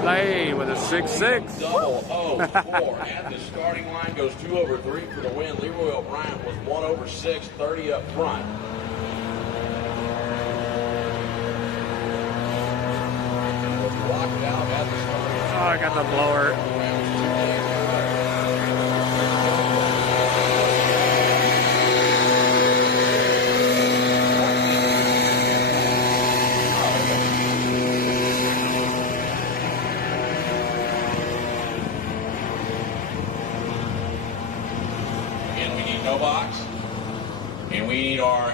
Lane with a 6.6. Double 04 at the starting line, goes 2 over 3 for the win. Leroy O'Brien was 1 over 6, 30 up front. Was blocked out at the starting line. Oh, I got the blower. No box. And we need our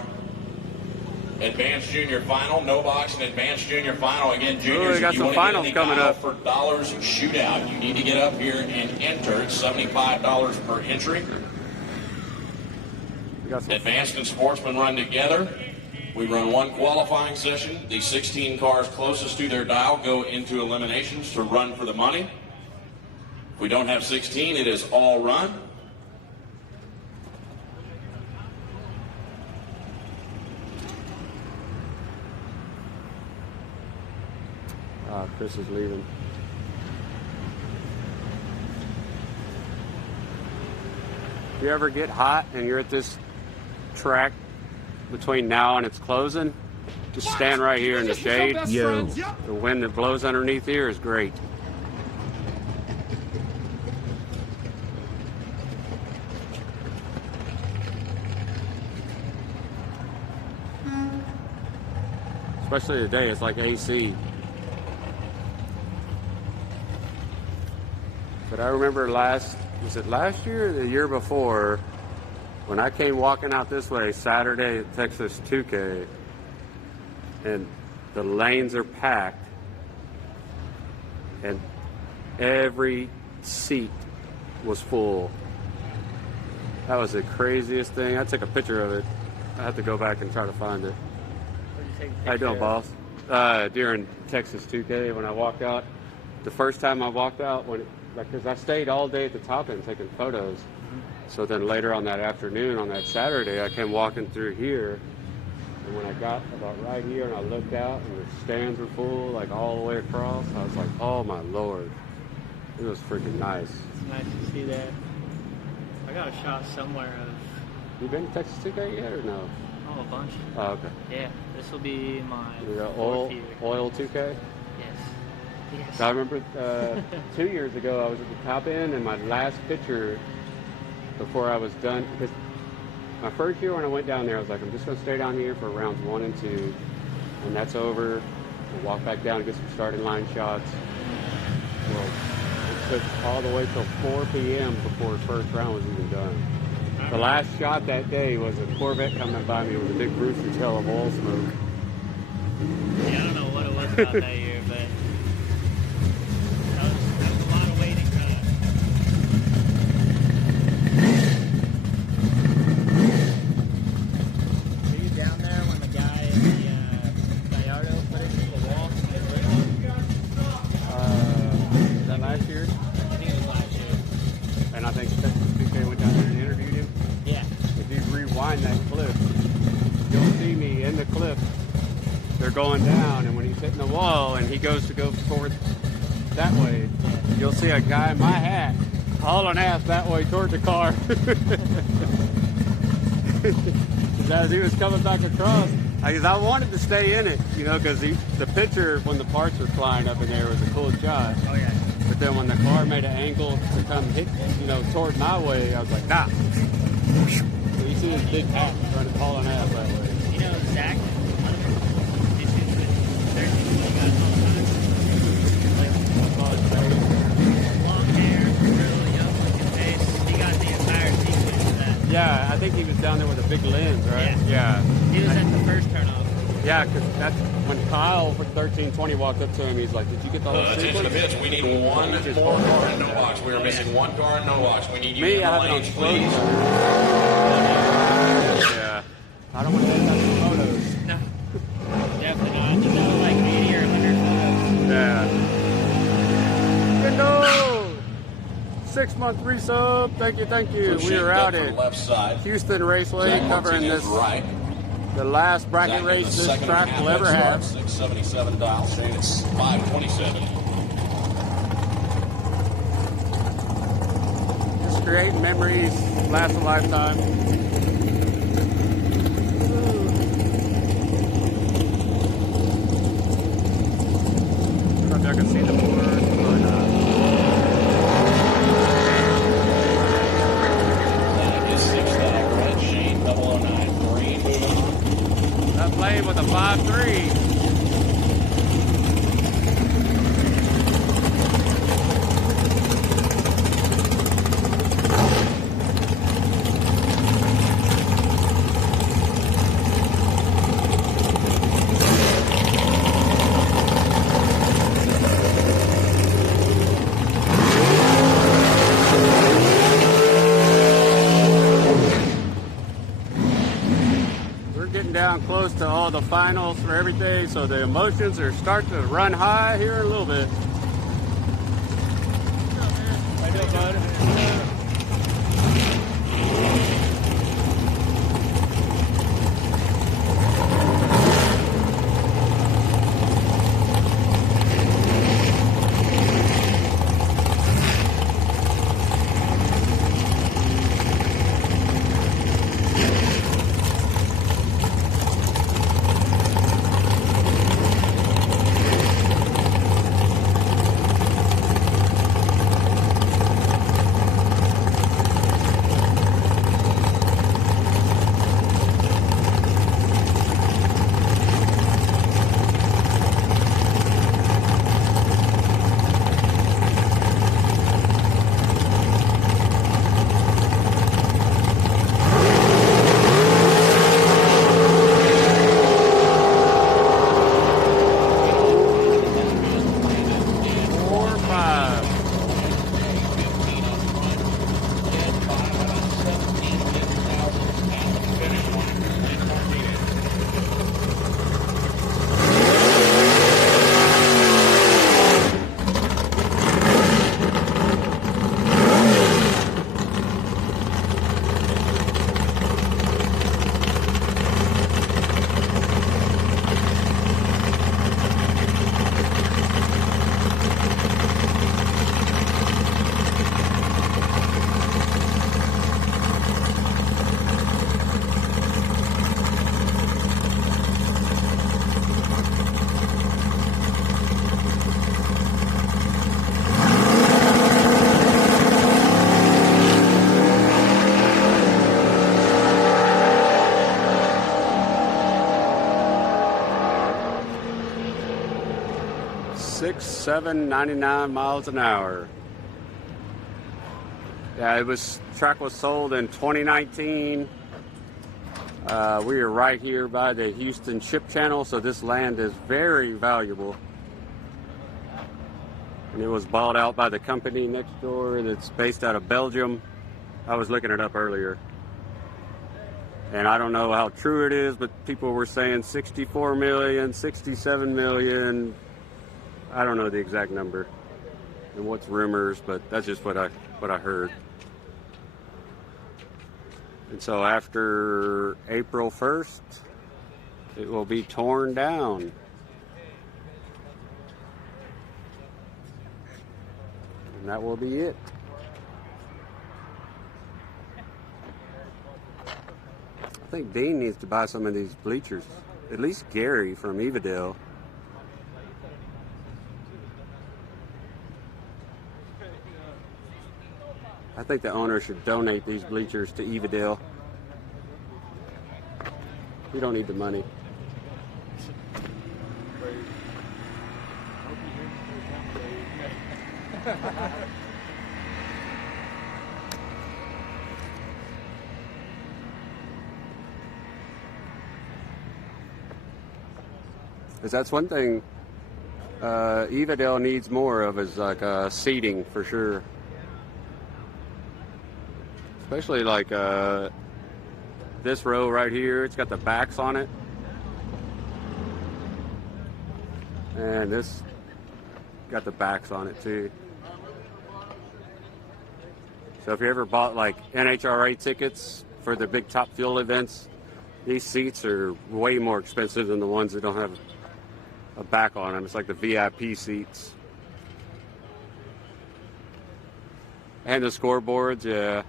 advanced junior final. No box and advanced junior final. Again, juniors, we got if you some want to finals get coming up for dollars shootout, you need to get up here and enter. It's $75 per entry. We got some Advanced and sportsmen run together. We run one qualifying session. The 16 cars closest to their dial go into eliminations to run for the money. If we don't have 16, it is all run. Chris is leaving. If you ever get hot and you're at this track between now and it's closing, just stand right here in the shade. Yo. The wind that blows underneath here is great. Especially today, it's like AC. But I remember was it last year or the year before, when I came walking out this way Saturday at Texas 2K, and the lanes are packed, and every seat was full. That was the craziest thing. I took a picture of it. I have to go back and try to find it. How you doing, boss? During Texas 2K, when I walked out, the first time I walked out, because I stayed all day at the top end taking photos. So then later on that afternoon, on that Saturday, I came walking through here, and when I got about right here and I looked out and the stands were full, like all the way across, I was like, oh my Lord. It was freaking nice. It's nice to see that. I got a shot somewhere of... You been to Texas 2K yet or no? Oh, a bunch. Oh, okay. Yeah, this will be my oil 4th2K? year. Yes. I remember 2 years ago I was at the top end, and my last picture before I was done, because my first year when I went down there, I was like, I'm just going to stay down here for rounds 1 and 2. When that's over, we'll walk back down and get some starting line shots. Well, it took all the way till 4 p.m. before the first round was even done. The last shot that day was a Corvette coming by me with a big rooster tail of oil smoke. Yeah, I don't know what it was about that year, but that was a lot of waiting time. Were you down there when the guy in the Gallardo put it to the wall? Was that last year? I think it was last year. And I think Texas 2K went down there and interviewed him. Yeah. If you rewind that clip, you'll see me in the clip. They're going down, and when he's hitting the wall and he goes to go toward that way, you'll see a guy in my hat hauling ass that way toward the car. As he was coming back across, I wanted to stay in it, because the picture when the parts were flying up in there was a cool shot. Oh, yeah. But then when the car made an angle to come hit, toward my way, I was like, nah. So you see this big hat running, hauling ass that way. You know, Zach, issues with 13 guys all the time. Like, long hair, real young looking face. He got the entire sequence of that. Yeah, I think he was down there with a big lens, right? Yeah. He was at the first turn off. Yeah, because that's when Kyle for 1320 walked up to him. He's like, "Did you get the whole Attention to sequence?" pits. We need one more car in no box. We are missing one car in no box. We need you Me, in I the have it on lanes, slow. please. Yeah, I don't want to take any photos. No. Definitely not. There's no like 80 or 100 photos. Yeah. Bingo! 6-month resub. Thank you. So We are out to the at left side. Houston Raceway Zach covering Martinez this, right. the last bracket Zach race gets the this second track half will ever head have. start, 677 dial. Shane, it's 527. Just create memories, last a lifetime. I don't know if y'all can see the board or not. Zach is 6th dial red. Shane 009 green. Moving on. That playing with a 5-3. Down close to all the finals for everything, so the emotions are starting to run high here in a little bit. How you doing, bud? Seven 99 miles an hour. Yeah, track was sold in 2019. We are right here by the Houston Ship Channel, so this land is very valuable. And it was bought out by the company next door that's based out of Belgium. I was looking it up earlier. And I don't know how true it is, but people were saying 64 million, 67 million. I don't know the exact number and what's rumors, but that's just what I heard. And so after April 1st, it will be torn down. And that will be it. I think Dean needs to buy some of these bleachers. At least Gary from Evadale. I think the owner should donate these bleachers to Evadale. You don't need the money. Because that's one thing Evadale needs more of is like seating for sure. Especially like this row right here, it's got the backs on it. And this got the backs on it too. So if you ever bought like NHRA tickets for the big Top Fuel events, these seats are way more expensive than the ones that don't have a back on them. It's like the VIP seats. And the scoreboards, yeah.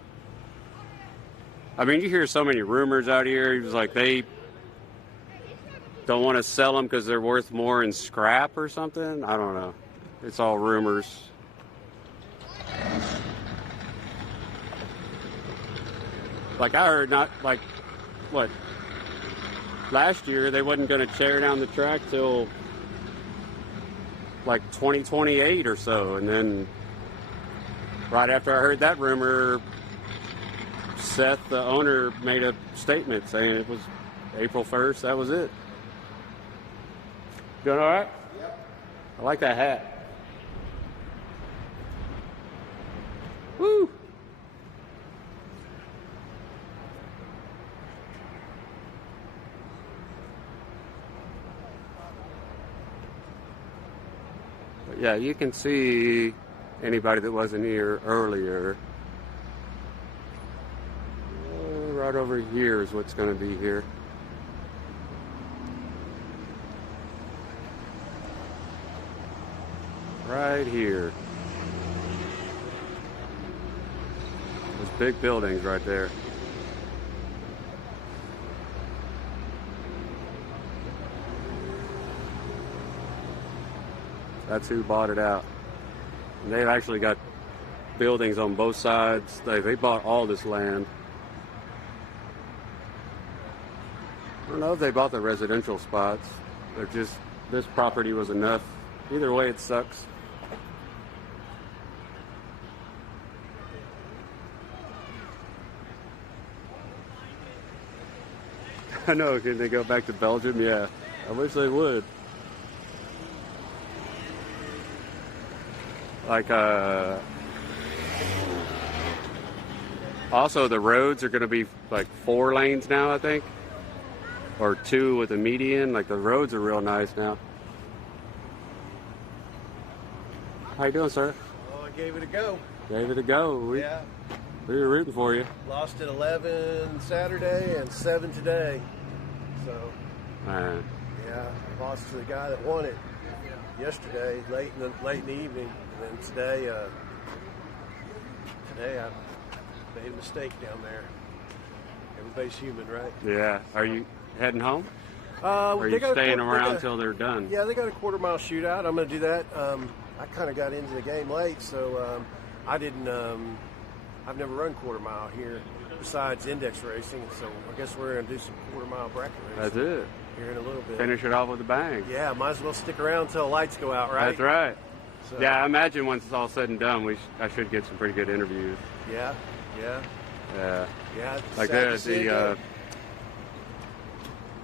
I mean, you hear so many rumors out here. He was like, they don't want to sell them because they're worth more in scrap or something. I don't know. It's all rumors. Like I heard, not like what last year they wasn't going to tear down the track till like 2028 or so, and then right after I heard that rumor, Seth, the owner, made a statement saying it was April 1st. That was it. Doing all right? Yep. I like that hat. Woo! But yeah, you can see anybody that wasn't here earlier. Right over here is what's going to be here. Right here. Those big buildings right there. That's who bought it out. And they've actually got buildings on both sides. They bought all this land. I don't know if they bought the residential spots. They're just, this property was enough. Either way, it sucks. I know, can they go back to Belgium? Yeah, I wish they would. Like, also the roads are going to be like 4 lanes now, I think. Or 2 with a median. Like the roads are real nice now. How you doing, sir? Oh, I gave it a go. Gave it a go. We were rooting for you. Lost at 11 Saturday and 7 today. So, yeah, lost to the guy that won it yesterday, late in the evening. And then today I made a mistake down there. Everybody's human, right? Yeah. Are you heading home? Or are you staying around till they're done? Yeah, they got a quarter-mile shootout. I'm going to do that. I kind of got into the game late, so I didn't. I've never run quarter-mile here besides index racing, so I guess we're going to do some quarter-mile bracket racing. That's it. Here in a little bit. Finish it off with a bang. Yeah, might as well stick around until the lights go out, right? That's right. So, yeah, I imagine once it's all said and done, I should get some pretty good interviews. Yeah. Like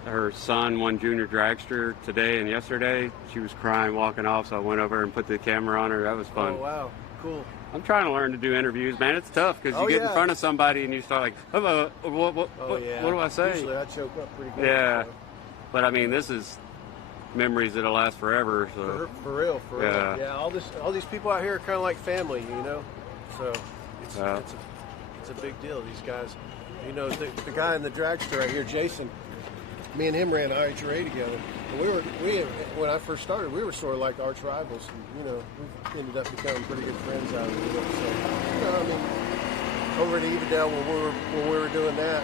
her son won junior dragster today and yesterday. She was crying walking off, so I went over and put the camera on her. That was fun. Oh, wow. Cool. I'm trying to learn to do interviews, man. It's tough because you get in front of somebody and you start like, what do I say? Usually I choke up pretty good. Yeah. But I mean, this is memories that'll last forever. So for real. Yeah. All these people out here are kind of like family, you know. So it's a big deal. These guys, you know, the guy in the dragster right here, Jason. Me and him ran IHRA together. And when I first started, we were sort of like arch rivals. And, you know, we ended up becoming pretty good friends out of it. So, you know, I mean, over at Evadale when we were doing that,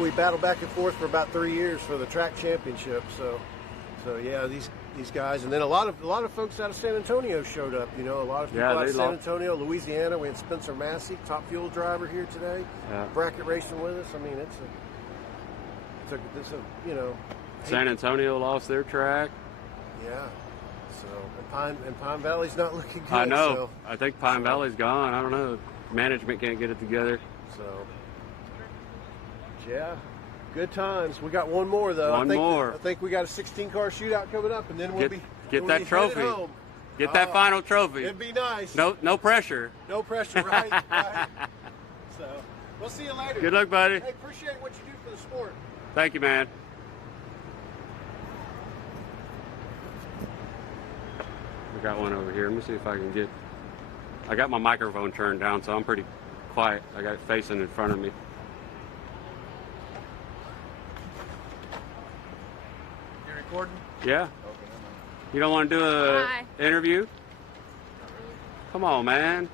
we battled back and forth for about 3 years for the track championship. So yeah, these these guys, and then a lot of folks out of San Antonio showed up. You know, a lot of people out of San Antonio, Louisiana. We had Spencer Massey, top fuel driver here today, bracket racing with us. I mean, it's a you know. San Antonio lost their track. Yeah. So and Pine Valley's not looking good. I know. So, I think Pine Valley's gone. I don't know. Management can't get it together. So yeah. Good times. We got one more though. One more. I think we got a 16-car shootout coming up, and then we'll get that trophy. Home. Get that final trophy. It'd be nice. No pressure. No pressure, right? Right. So we'll see you later. Good luck, buddy. Hey, appreciate what you do for the sport. Thank you, man. We got one over here. Let me see if I can get. I got my microphone turned down, so I'm pretty quiet. I got it facing in front of me. Recording? Yeah. You don't want to do a interview? Come on, man.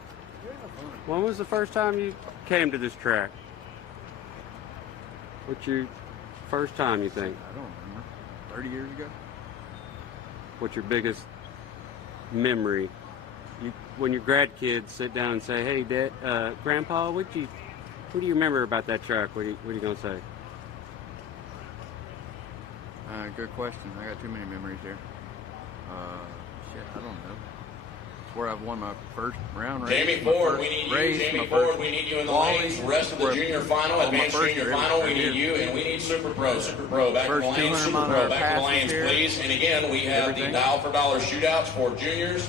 When was the first time you came to this track? What's your first time, you think? I don't remember. 30 years ago? What's your biggest memory? When your grad kids sit down and say, "Hey, Dad, Grandpa, what do you remember about that track?" What are you gonna say? Good question. I got too many memories there. Shit, I don't know. It's where I've won my first round race. Jamie Ford, we need you. Jamie Ford, we need you in the lanes. The rest of the junior final, advanced junior final, we need you, and we need Super Pro. Super Pro, back to the lanes. Super Pro, back to the lanes, please. And again, we have the $1 for $1 shootouts for juniors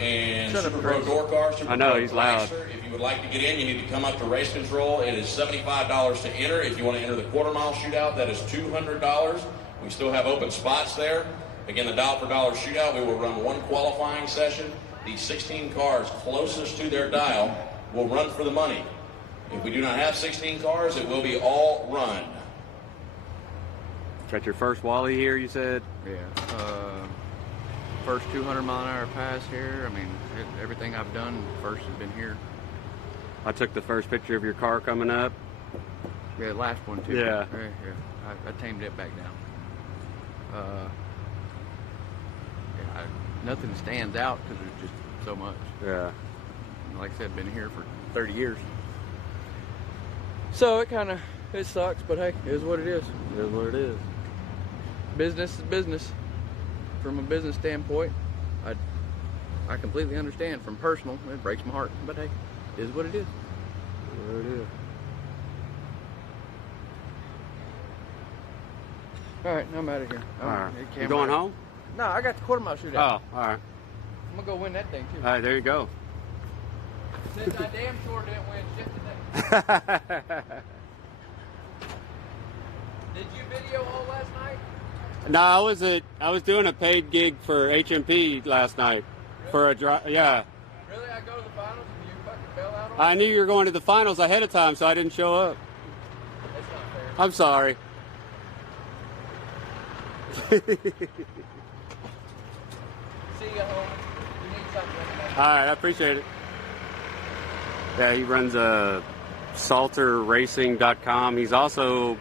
and Super Pro door cars. I know, he's loud. If you would like to get in, you need to come up to race control. It is $75 to enter. If you want to enter the quarter-mile shootout, that is $200. We still have open spots there. Again, the $1 for $1 shootout, we will run one qualifying session. The 16 cars closest to their dial will run for the money. If we do not have 16 cars, it will be all run. Got your first Wally here, you said? Yeah. First 200-mile-an-hour pass here. I mean, everything I've done first has been here. I took the first picture of your car coming up. Yeah, last one too. Yeah. I tamed it back down. Nothing stands out because there's just so much. Yeah. And like I said, been here for 30 years. So it sucks, but hey, it is what it is. It is what it is. Business is business. From a business standpoint, I completely understand. From personal, it breaks my heart, but hey, it is what it is. What it is. All right, I'm out of here. All right. You going home? No, I got the quarter-mile shootout. Oh, all right. I'm going to go win that thing, too. All right, there you go. Since I damn sure didn't win shit today. Did you video all last night? No, I was doing a paid gig for HMP last night. Really? For a drive, yeah. Really? I go to the finals and you fucking fell out on I knew you were going to the finals ahead of time, so I didn't show up. That's not fair. I'm sorry. See you home. You need something. All right, I appreciate it. Yeah, he runs salterracing.com. He's also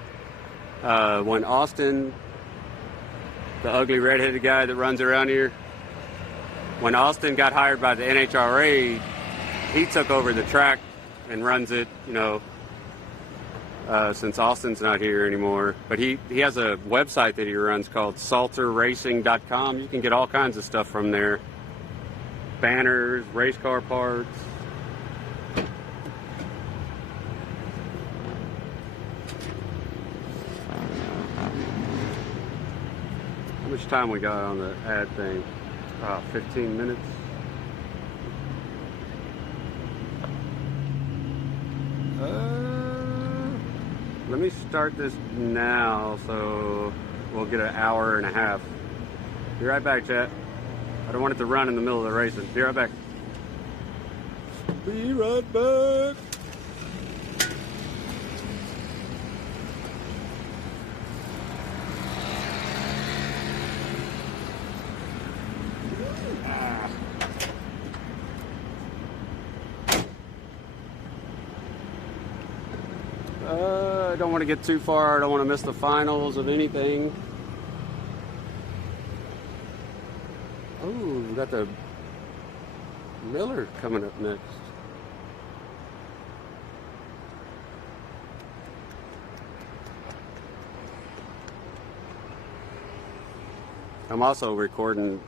when Austin, the ugly redheaded guy that runs around here, when Austin got hired by the NHRA, he took over the track and runs it, since Austin's not here anymore. But he has a website that he runs called salterracing.com. You can get all kinds of stuff from there. Banners, race car parts. How much time we got on the ad thing? 15 minutes. Let me start this now, so we'll get an hour and a half. Be right back, chat. I don't want it to run in the middle of the racing. Be right back. Be right back. I don't want to get too far. I don't want to miss the finals of anything. Ooh, we got the Miller coming up next. I'm also recording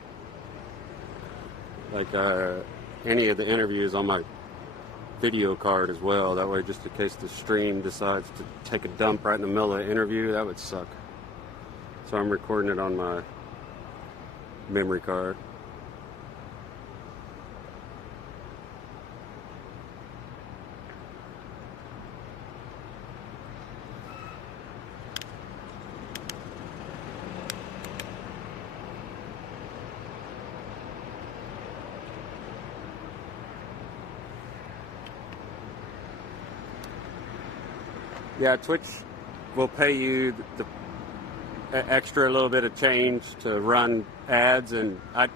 like any of the interviews on my video card as well. That way, just in case the stream decides to take a dump right in the middle of the interview, that would suck. So I'm recording it on my memory card. Yeah, Twitch will pay you the extra little bit of change to run ads, and I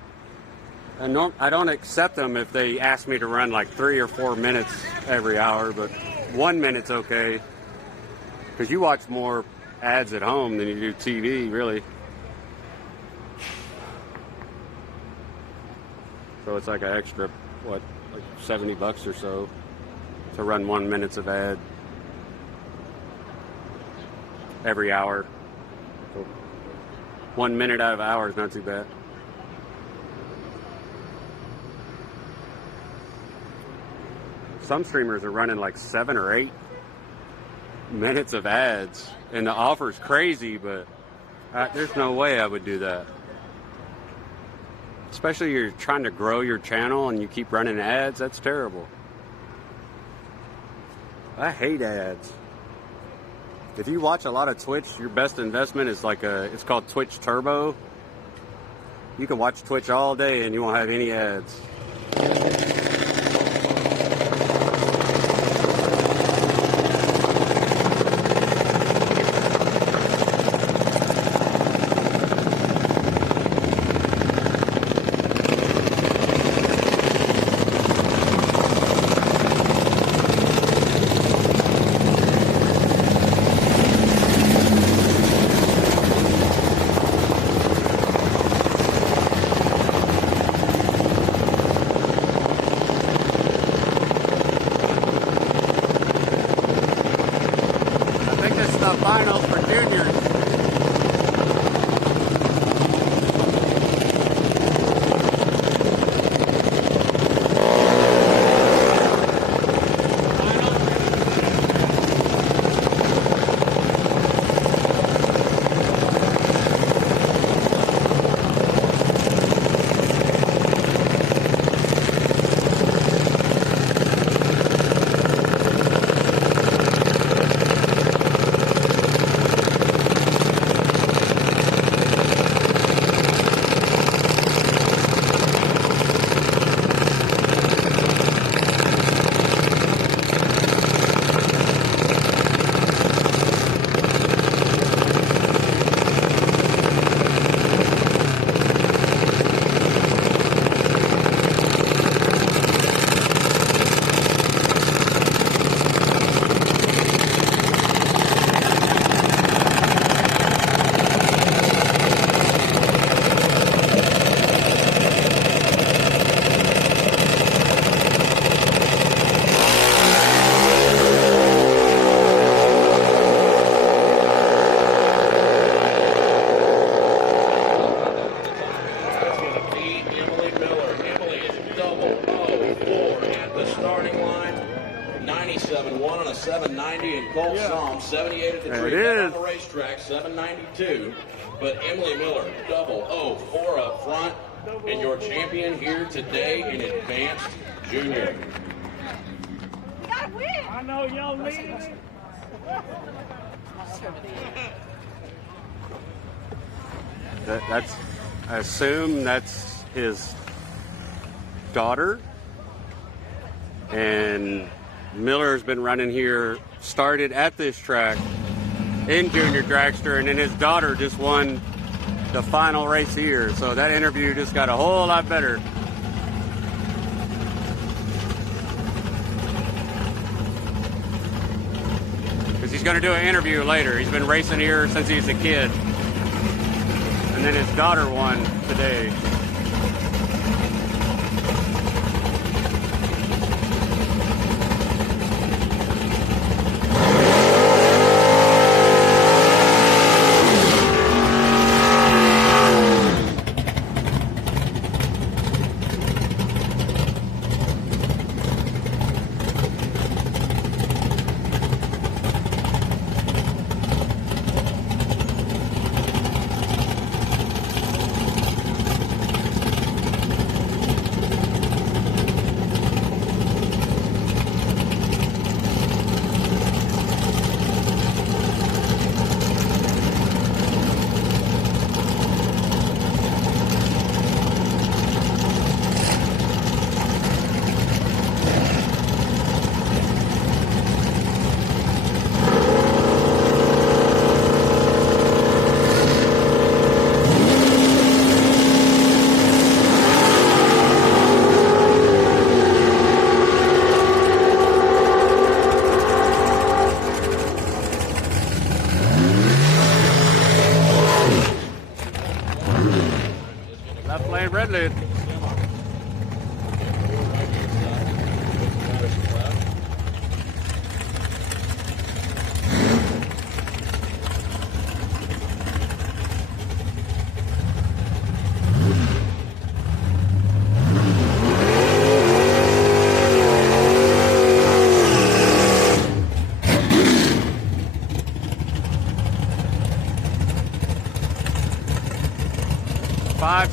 don't accept them if they ask me to run like 3 or 4 minutes every hour, but 1 minute's okay, because you watch more ads at home than you do TV, really. So it's like an extra, what, like $70 or so to run 1 minute of ad every hour. So 1 minute out of an hour is not too bad. Some streamers are running like 7 or 8 minutes of ads, and the offer's crazy, but there's no way I would do that. Especially if you're trying to grow your channel and you keep running ads, that's terrible. I hate ads. If you watch a lot of Twitch, your best investment is like it's called Twitch Turbo. You can watch Twitch all day and you won't have any ads. Finals for juniors. on a 790 and Colt Psalm 78 at the tree. On the racetrack, 792. But Emily Miller, 004 up front, and your champion here today in Advanced Junior. You gotta win. I know y'all need it. That's, I assume that's his daughter. And Miller's been running here, started at this track in Junior Dragster, and then his daughter just won the final race here. So that interview just got a whole lot better. Because he's going to do an interview later. He's been racing here since he was a kid. And then his daughter won today.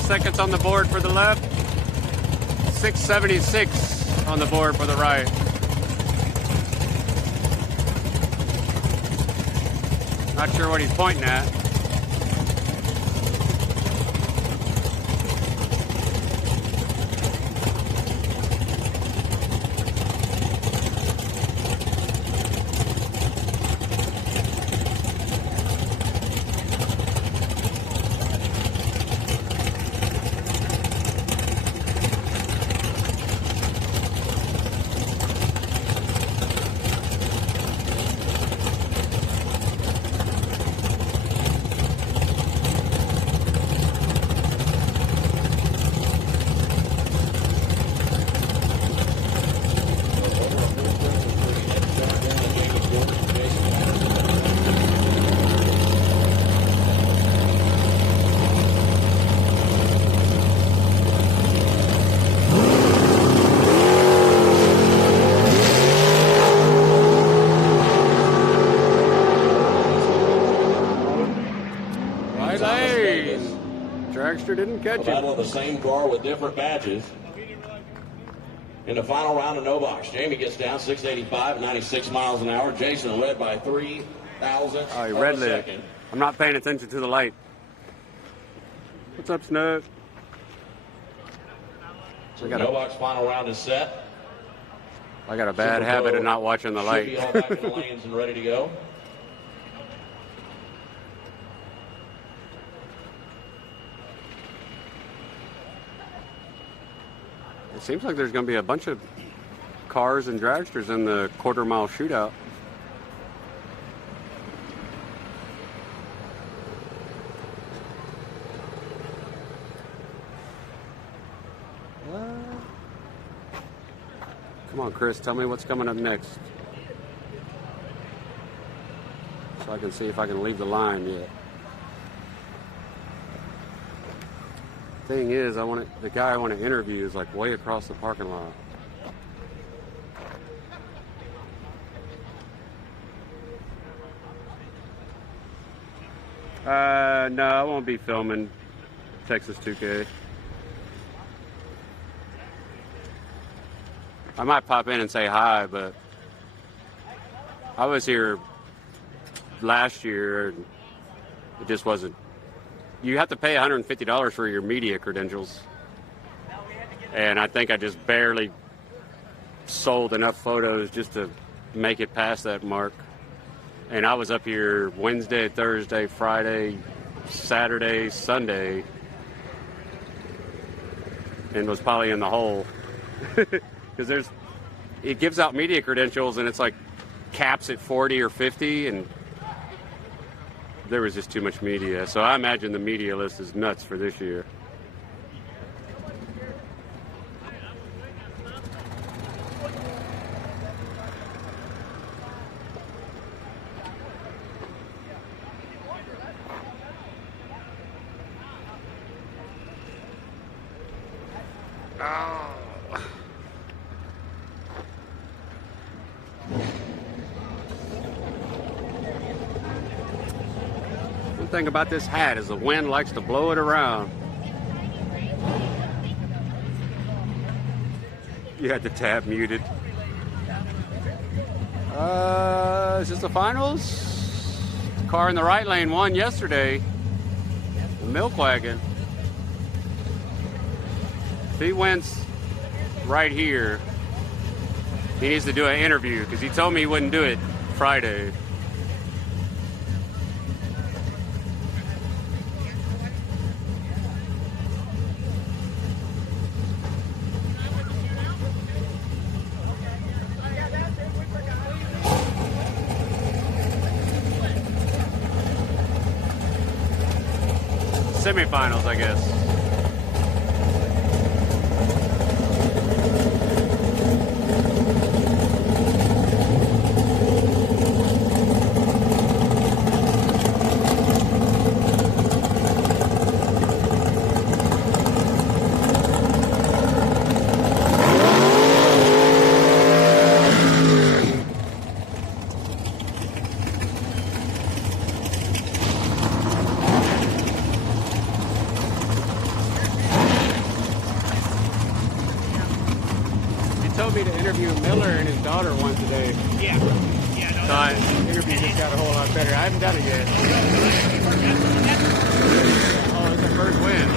seconds on the board for the left. 6:76 on the board for the right. Not sure what he's pointing at. Dragster didn't catch him. Battle of the same car with different badges. In the final round of no box, Jamie gets down 685, 96 miles an hour. Jason led by 3 thousandths Oh, he of red a lit. second. I'm not paying attention to the light. What's up, Snug? So the no box final round is set. I got a bad habit of not watching the Should light. be all back in the lanes and ready to go. It seems like there's going to be a bunch of cars and dragsters in the quarter-mile shootout. Come on, Chris, tell me what's coming up next. So I can see if I can leave the line yet. Thing is, the guy I want to interview is like way across the parking lot. No, I won't be filming Texas 2K. I might pop in and say hi, but I was here last year and it just wasn't. You have to pay $150 for your media credentials. And I think I just barely sold enough photos just to make it past that mark. And I was up here Wednesday, Thursday, Friday, Saturday, Sunday, and was probably in the hole. Because it gives out media credentials and it's like caps at 40 or 50, and there was just too much media. So I imagine the media list is nuts for this year. One thing about this hat is the wind likes to blow it around. You had the tab muted. Is this the finals? Car in the right lane won yesterday. The milk wagon. If he wins right here, he needs to do an interview because he told me he wouldn't do it Friday. Semifinals, I guess. Miller and his daughter won today. Yeah. Yeah, no, So I interview just got a whole lot better. I haven't done it yet. Oh, it's the first win.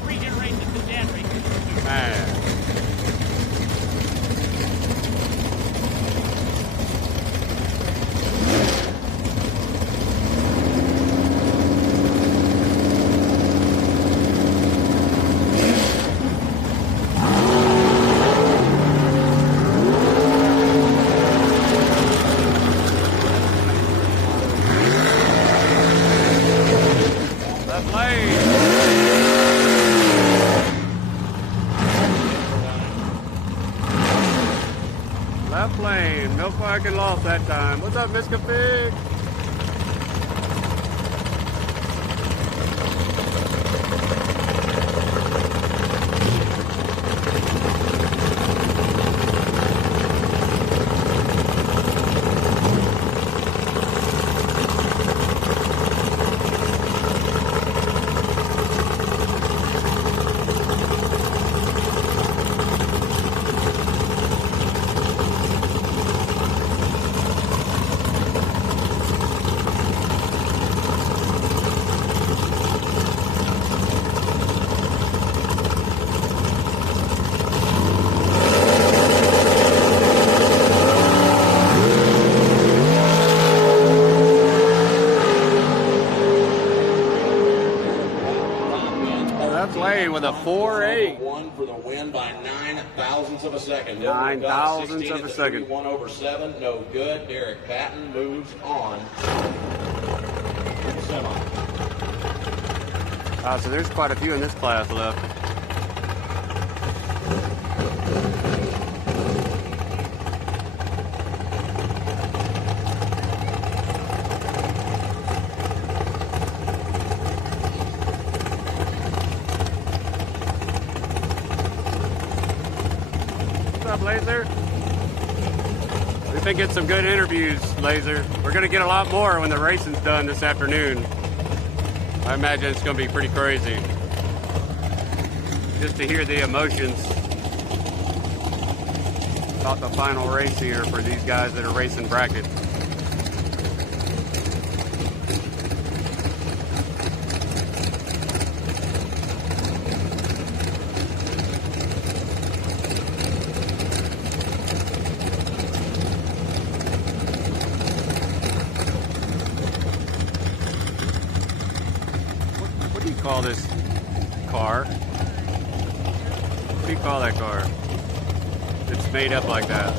Three generations of dad racing. Man. Left lane, no fucking loss that time. What's up, Miss Pig? With a 4.8. One for the win by 9 thousandths of a second. 9 thousandths of a second. 1/7, no good. Derek Patton moves on. Semi. So there's quite a few in this class left. What's up, Laser? We've been getting some good interviews, Laser. We're going to get a lot more when the racing's done this afternoon. I imagine it's going to be pretty crazy. Just to hear the emotions about the final race here for these guys that are racing bracket. What do you call this car? What do you call that car? It's made up like that.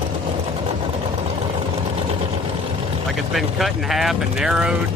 Like it's been cut in half and narrowed.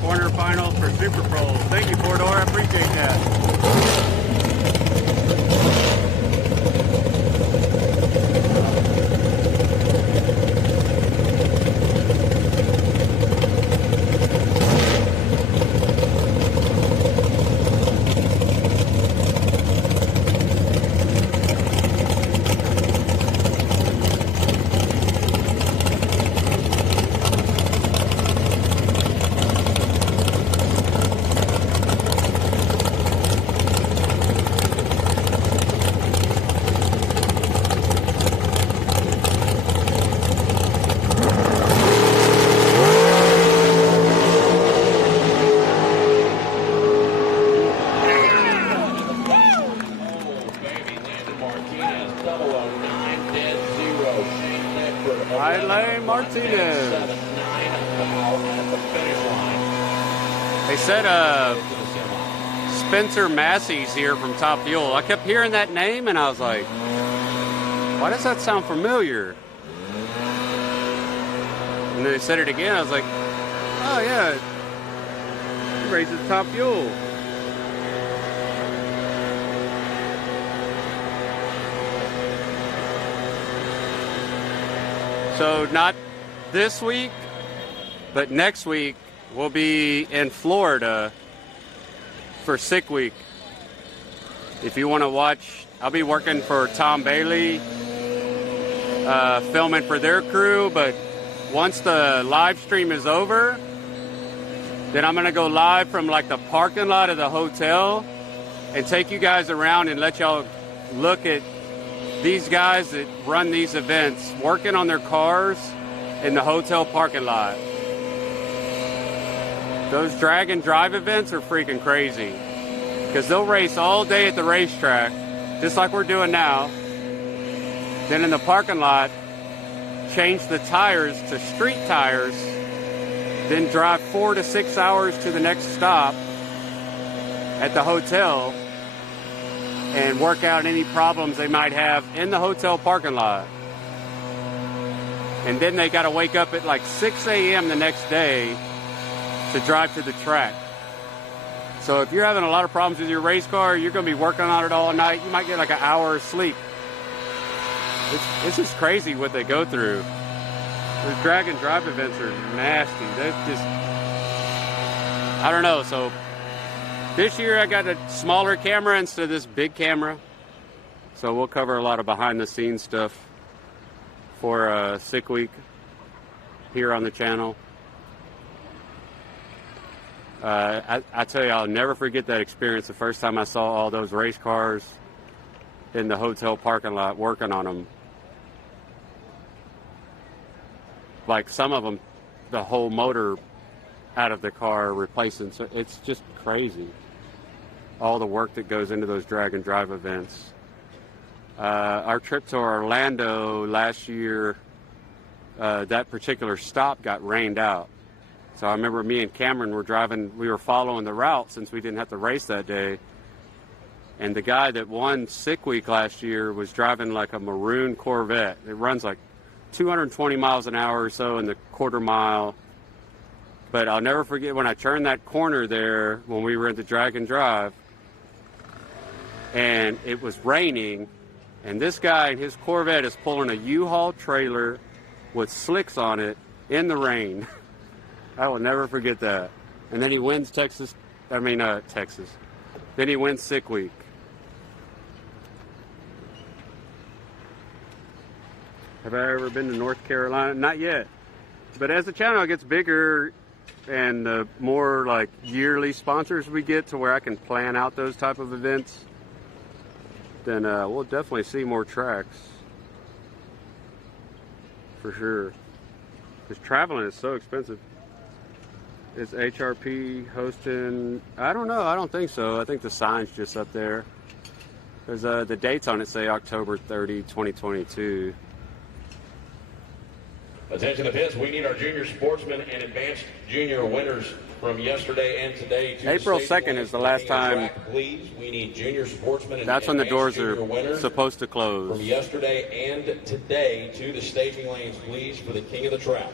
Quarterfinals for Super Pros. Thank you, Fordor. I appreciate that. Martinez. They said Spencer Massey's here from Top Fuel. I kept hearing that name and I was like, why does that sound familiar? And then they said it again. I was like, oh yeah, he races Top Fuel. So not this week, but next week we'll be in Florida for Sick Week. If you want to watch, I'll be working for Tom Bailey, filming for their crew, but once the live stream is over, then I'm going to go live from like the parking lot of the hotel and take you guys around and let y'all look at these guys that run these events working on their cars in the hotel parking lot. Those drag and drive events are freaking crazy because they'll race all day at the racetrack, just like we're doing now. Then in the parking lot, change the tires to street tires, then drive 4 to 6 hours to the next stop at the hotel and work out any problems they might have in the hotel parking lot. And then they got to wake up at like 6 a.m. the next day to drive to the track. So if you're having a lot of problems with your race car, you're going to be working on it all night. You might get like an hour of sleep. It's just crazy what they go through. Those drag and drive events are nasty. That's just, I don't know. So this year I got a smaller camera instead of this big camera. So we'll cover a lot of behind the scenes stuff for Sick Week here on the channel. I tell you, I'll never forget that experience the first time I saw all those race cars in the hotel parking lot working on them. Like some of them, the whole motor out of the car replacing. So it's just crazy. All the work that goes into those drag and drive events. Our trip to Orlando last year, that particular stop got rained out. So I remember me and Cameron were driving, we were following the route since we didn't have to race that day. And the guy that won Sick Week last year was driving like a maroon Corvette. It runs like 220 miles an hour or so in the quarter mile. But I'll never forget when I turned that corner there when we were at the drag and drive and it was raining and this guy in his Corvette is pulling a U-Haul trailer with slicks on it in the rain. I will never forget that. And then he wins Texas. Then he wins Sick Week. Have I ever been to North Carolina? Not yet. But as the channel gets bigger and the more like yearly sponsors we get to where I can plan out those type of events, then we'll definitely see more tracks. For sure. Because traveling is so expensive. Is HRP hosting? I don't know. I don't think so. I think the sign's just up there. There's the dates on it say October 30, 2022. Attention to this. We need our junior sportsmen and advanced junior winners from yesterday and today. To April 2nd is the last time. Please, we need junior sportsmen and that's when the doors junior are winners supposed to close. From yesterday and today to the staging lanes, please, for the king of the track.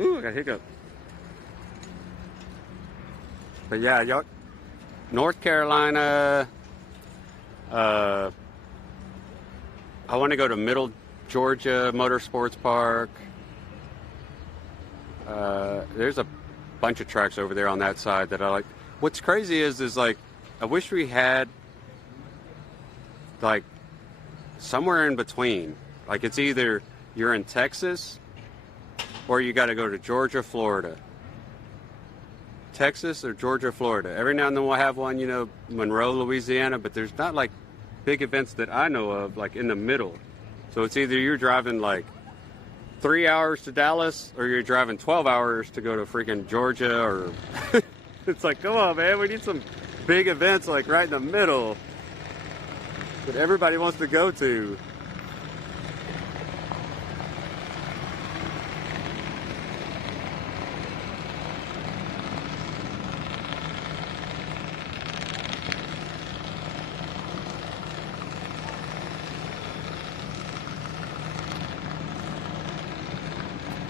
Ooh, I got a hiccup. But yeah, y'all, North Carolina, I want to go to Middle Georgia Motorsports Park. There's a bunch of tracks over there on that side that I like. What's crazy is like, I wish we had like somewhere in between. Like it's either you're in Texas or you got to go to Georgia, Florida. Texas or Georgia, Florida. Every now and then we'll have one, you know, Monroe, Louisiana, but there's not like big events that I know of like in the middle. So it's either you're driving like 3 hours to Dallas or you're driving 12 hours to go to freaking Georgia or it's like, come on, man, we need some big events like right in the middle that everybody wants to go to.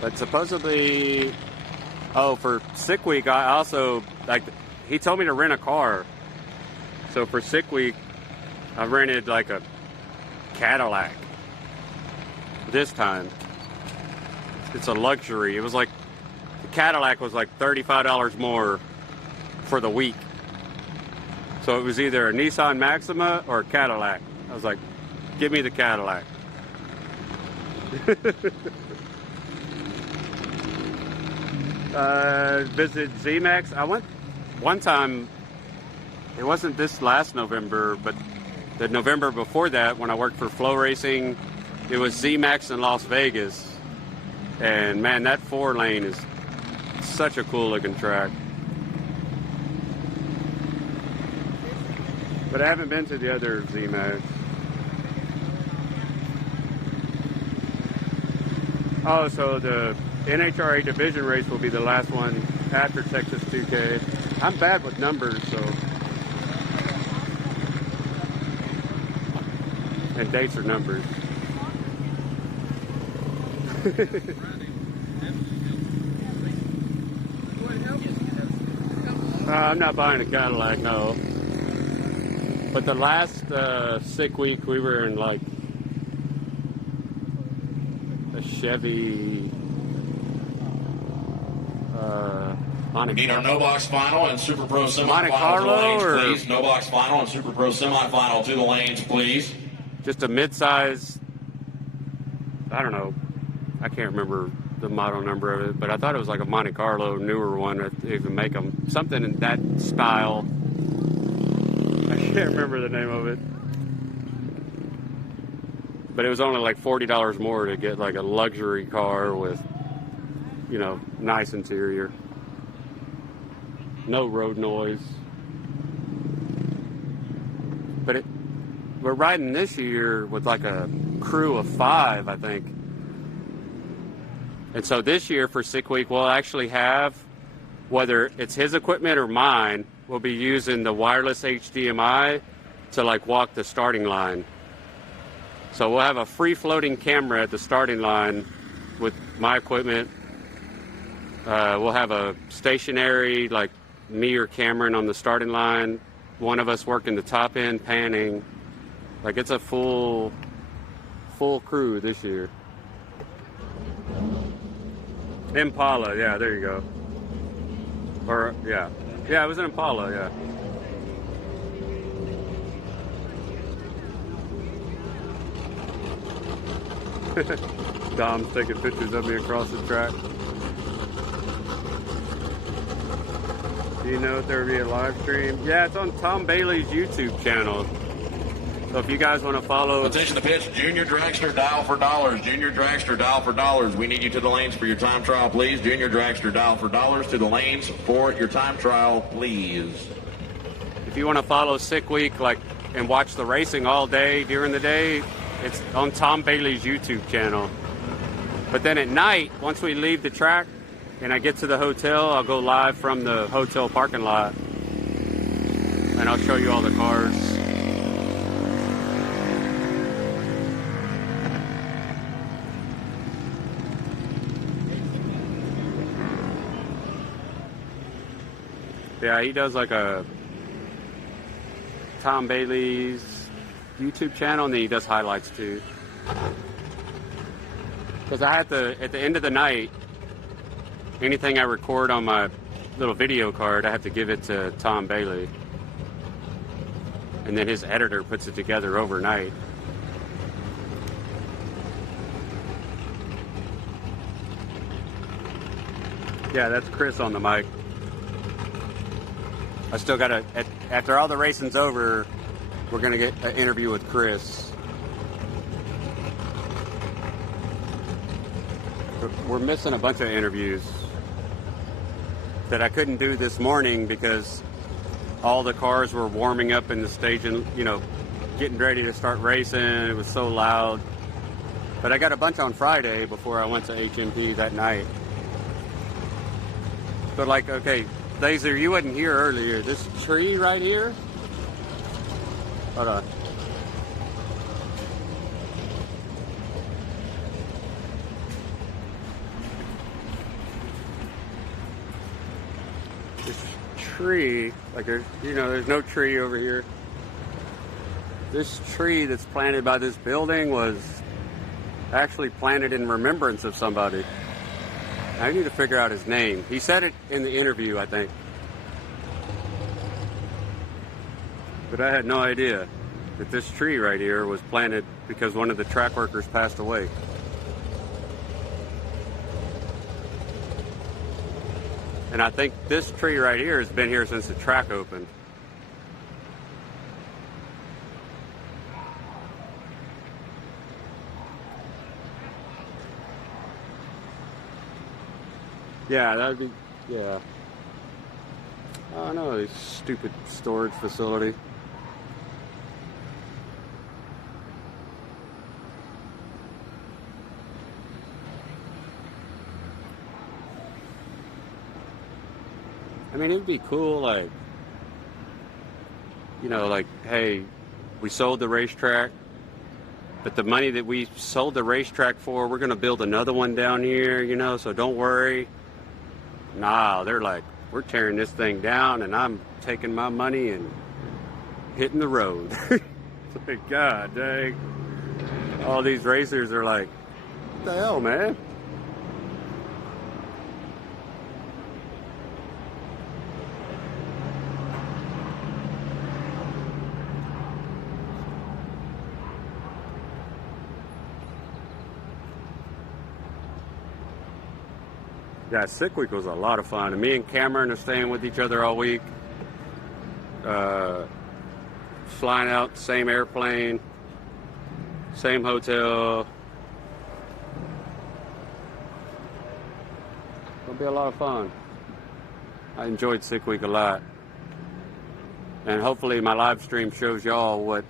But supposedly, for Sick Week, I also, like, he told me to rent a car. So for Sick Week, I rented like a Cadillac. This time. It's a luxury. It was like, the Cadillac was like $35 more for the week. So it was either a Nissan Maxima or a Cadillac. I was like, give me the Cadillac. Visit Z-Max. I went one time, it wasn't this last November, but the November before that when I worked for Flow Racing, it was Z-Max in Las Vegas. And man, that 4-lane is such a cool looking track. But I haven't been to the other Z-Max. Oh, so the NHRA division race will be the last one after Texas 2K. I'm bad with numbers, so. And dates are numbers. I'm not buying a Cadillac, no. But the last sick week, we were in like a Chevy Monte Need our no box final and Super Pro semifinal Monte to the Carlo, lanes, or please. No box final and Super Pro semifinal to the lanes, please. just a mid-size. I don't know. I can't remember the model number of it, but I thought it was like a Monte Carlo, newer one. That they even make them something in that style. I can't remember the name of it, but it was only like $40 more to get like a luxury car with, you know, nice interior, no road noise. But we're riding this year with like a crew of 5, I think. And so this year for Sick Week, we'll actually have, whether it's his equipment or mine, we'll be using the wireless HDMI to like walk the starting line. So we'll have a free floating camera at the starting line with my equipment. We'll have a stationary, like me or Cameron on the starting line. One of us working the top end, panning. Like it's a full crew this year. Impala, yeah, there you go. Or, yeah. Yeah, it was an Impala, yeah. Dom's taking pictures of me across the track. Do you know if there will be a live stream? Yeah, it's on Tom Bailey's YouTube channel. So if you guys want to follow... Attention to pitch, Junior Dragster, dial for dollars. Junior Dragster, dial for dollars. We need you to the lanes for your time trial, please. Junior Dragster, dial for dollars to the lanes for your time trial, please. If you want to follow Sick Week and watch the racing all day during the day, it's on Tom Bailey's YouTube channel. But then at night, once we leave the track and I get to the hotel, I'll go live from the hotel parking lot. And I'll show you all the cars. Yeah, he does like a Tom Bailey's YouTube channel, and then he does highlights too. Because I have to, at the end of the night, anything I record on my little video card, I have to give it to Tom Bailey. And then his editor puts it together overnight. Yeah, that's Chris on the mic. I still got to, after all the racing's over, we're going to get an interview with Chris. We're missing a bunch of interviews that I couldn't do this morning because all the cars were warming up in the stage and, you know, getting ready to start racing. It was so loud. But I got a bunch on Friday before I went to HMP that night. But like, okay, Laser, you wasn't here earlier. This tree right here? Hold on. This tree, like there's no tree over here. this tree that's planted by this building was actually planted in remembrance of somebody. I need to figure out his name. He said it in the interview, I think. But I had no idea that this tree right here was planted because one of the track workers passed away. And I think this tree right here has been here since the track opened. Yeah, that would be, yeah. Oh no, this stupid storage facility. I mean, it'd be cool, like, you know, like, hey, we sold the racetrack, but the money that we sold the racetrack for, we're going to build another one down here, you know, so don't worry. Nah, they're like, we're tearing this thing down, and I'm taking my money and hitting the road. It's like, God dang. All these racers are like, what the hell, man? Yeah, Sick Week was a lot of fun. And me and Cameron are staying with each other all week. Flying out, same airplane, same hotel. It'll be a lot of fun. I enjoyed Sick Week a lot. And hopefully my live stream shows y'all what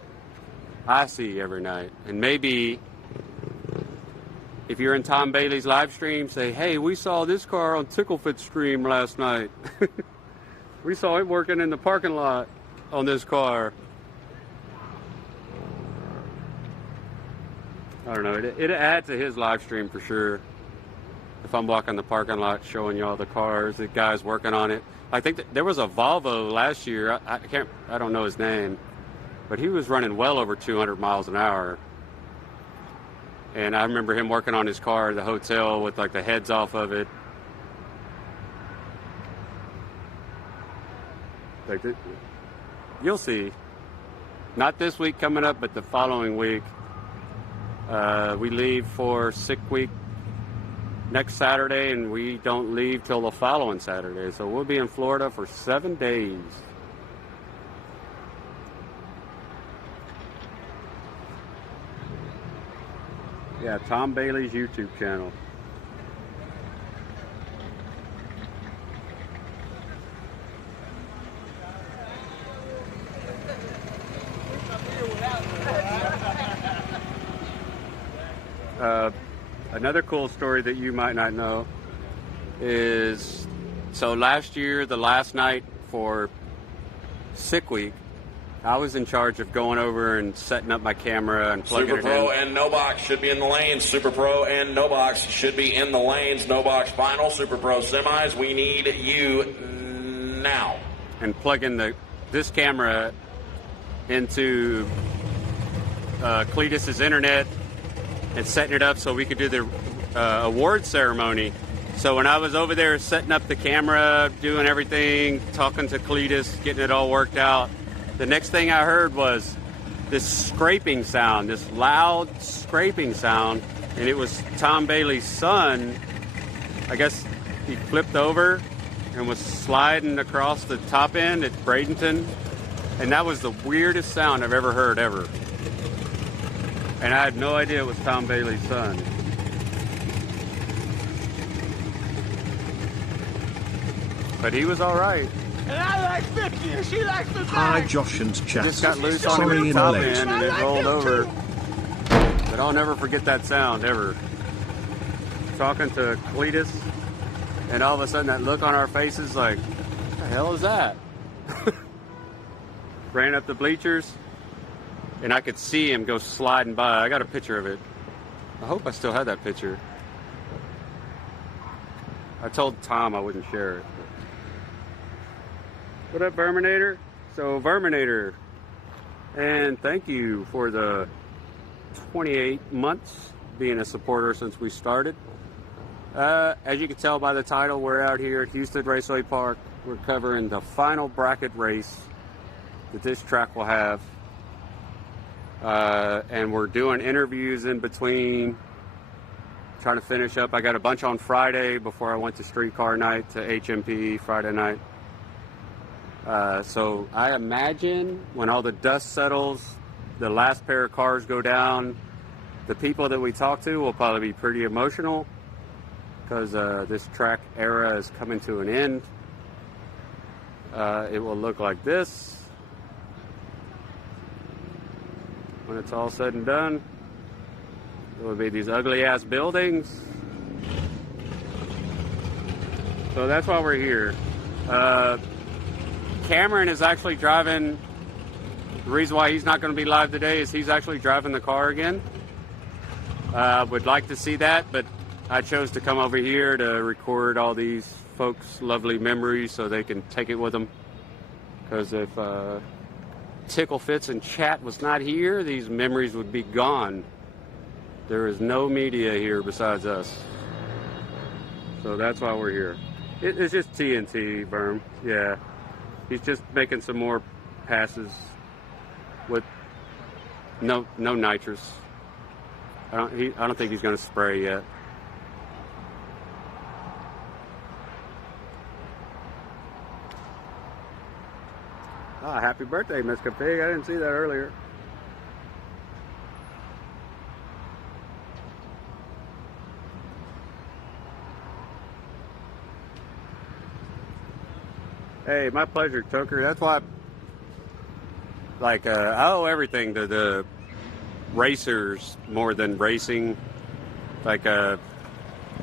I see every night. And maybe if you're in Tom Bailey's live stream, say, hey, we saw this car on Ticklefit's stream last night. We saw it working in the parking lot on this car. I don't know. It adds to his live stream for sure. If I'm walking the parking lot showing y'all the cars, the guy's working on it. I think there was a Volvo last year. I don't know his name, but he was running well over 200 miles an hour. And I remember him working on his car at the hotel with like the heads off of it. Like you'll see. Not this week coming up, but the following week. We leave for Sick Week next Saturday, and we don't leave till the following Saturday. So we'll be in Florida for 7 days. Yeah, Tom Bailey's YouTube channel. Another cool story that you might not know is, so last year, the last night for Sick Week, I was in charge of going over and setting up my camera and plugging Super it Pro in. and No Box should be in the lanes. Super Pro and No Box should be in the lanes. No Box final. Super Pro semis. We need you now. And plugging this camera into Cletus's internet and setting it up so we could do the award ceremony. So when I was over there setting up the camera, doing everything, talking to Cletus, getting it all worked out, the next thing I heard was this scraping sound, this loud scraping sound, and it was Tom Bailey's son. I guess he flipped over and was sliding across the top end at Bradenton, and that was the weirdest sound I've ever heard, ever. And I had no idea it was Tom Bailey's son. But he was all right. And I like 50 and she likes the Hi, Josh and chat. Just got loose on him at the top end and it rolled over. But I'll never forget that sound, ever. Talking to Cletus, and all of a sudden that look on our faces like, what the hell is that? Ran up the bleachers, and I could see him go sliding by. I got a picture of it. I hope I still had that picture. I told Tom I wouldn't share it. What up, Verminator? So, Verminator, And thank you for the 28 months being a supporter since we started. As you can tell by the title, we're out here at Houston Raceway Park. We're covering the final bracket race that this track will have. And we're doing interviews in between, trying to finish up. I got a bunch on Friday before I went to streetcar night to HMP Friday night. So I imagine when all the dust settles, the last pair of cars go down, the people that we talk to will probably be pretty emotional because this track era is coming to an end. It will look like this when it's all said and done. It will be these ugly ass buildings. So that's why we're here. Cameron is actually driving. The reason why he's not going to be live today is he's actually driving the car again. Would like to see that, but I chose to come over here to record all these folks' lovely memories so they can take it with them. Because if Tickle Fits and Chat was not here, these memories would be gone. There is no media here besides us. So that's why we're here. It's just TNT, Berm. Yeah. He's just making some more passes with no nitrous. I don't think he's going to spray yet. Ah, happy birthday, Miss Capig. I didn't see that earlier. Hey, my pleasure, Tucker. That's why, I owe everything to the racers more than racing. When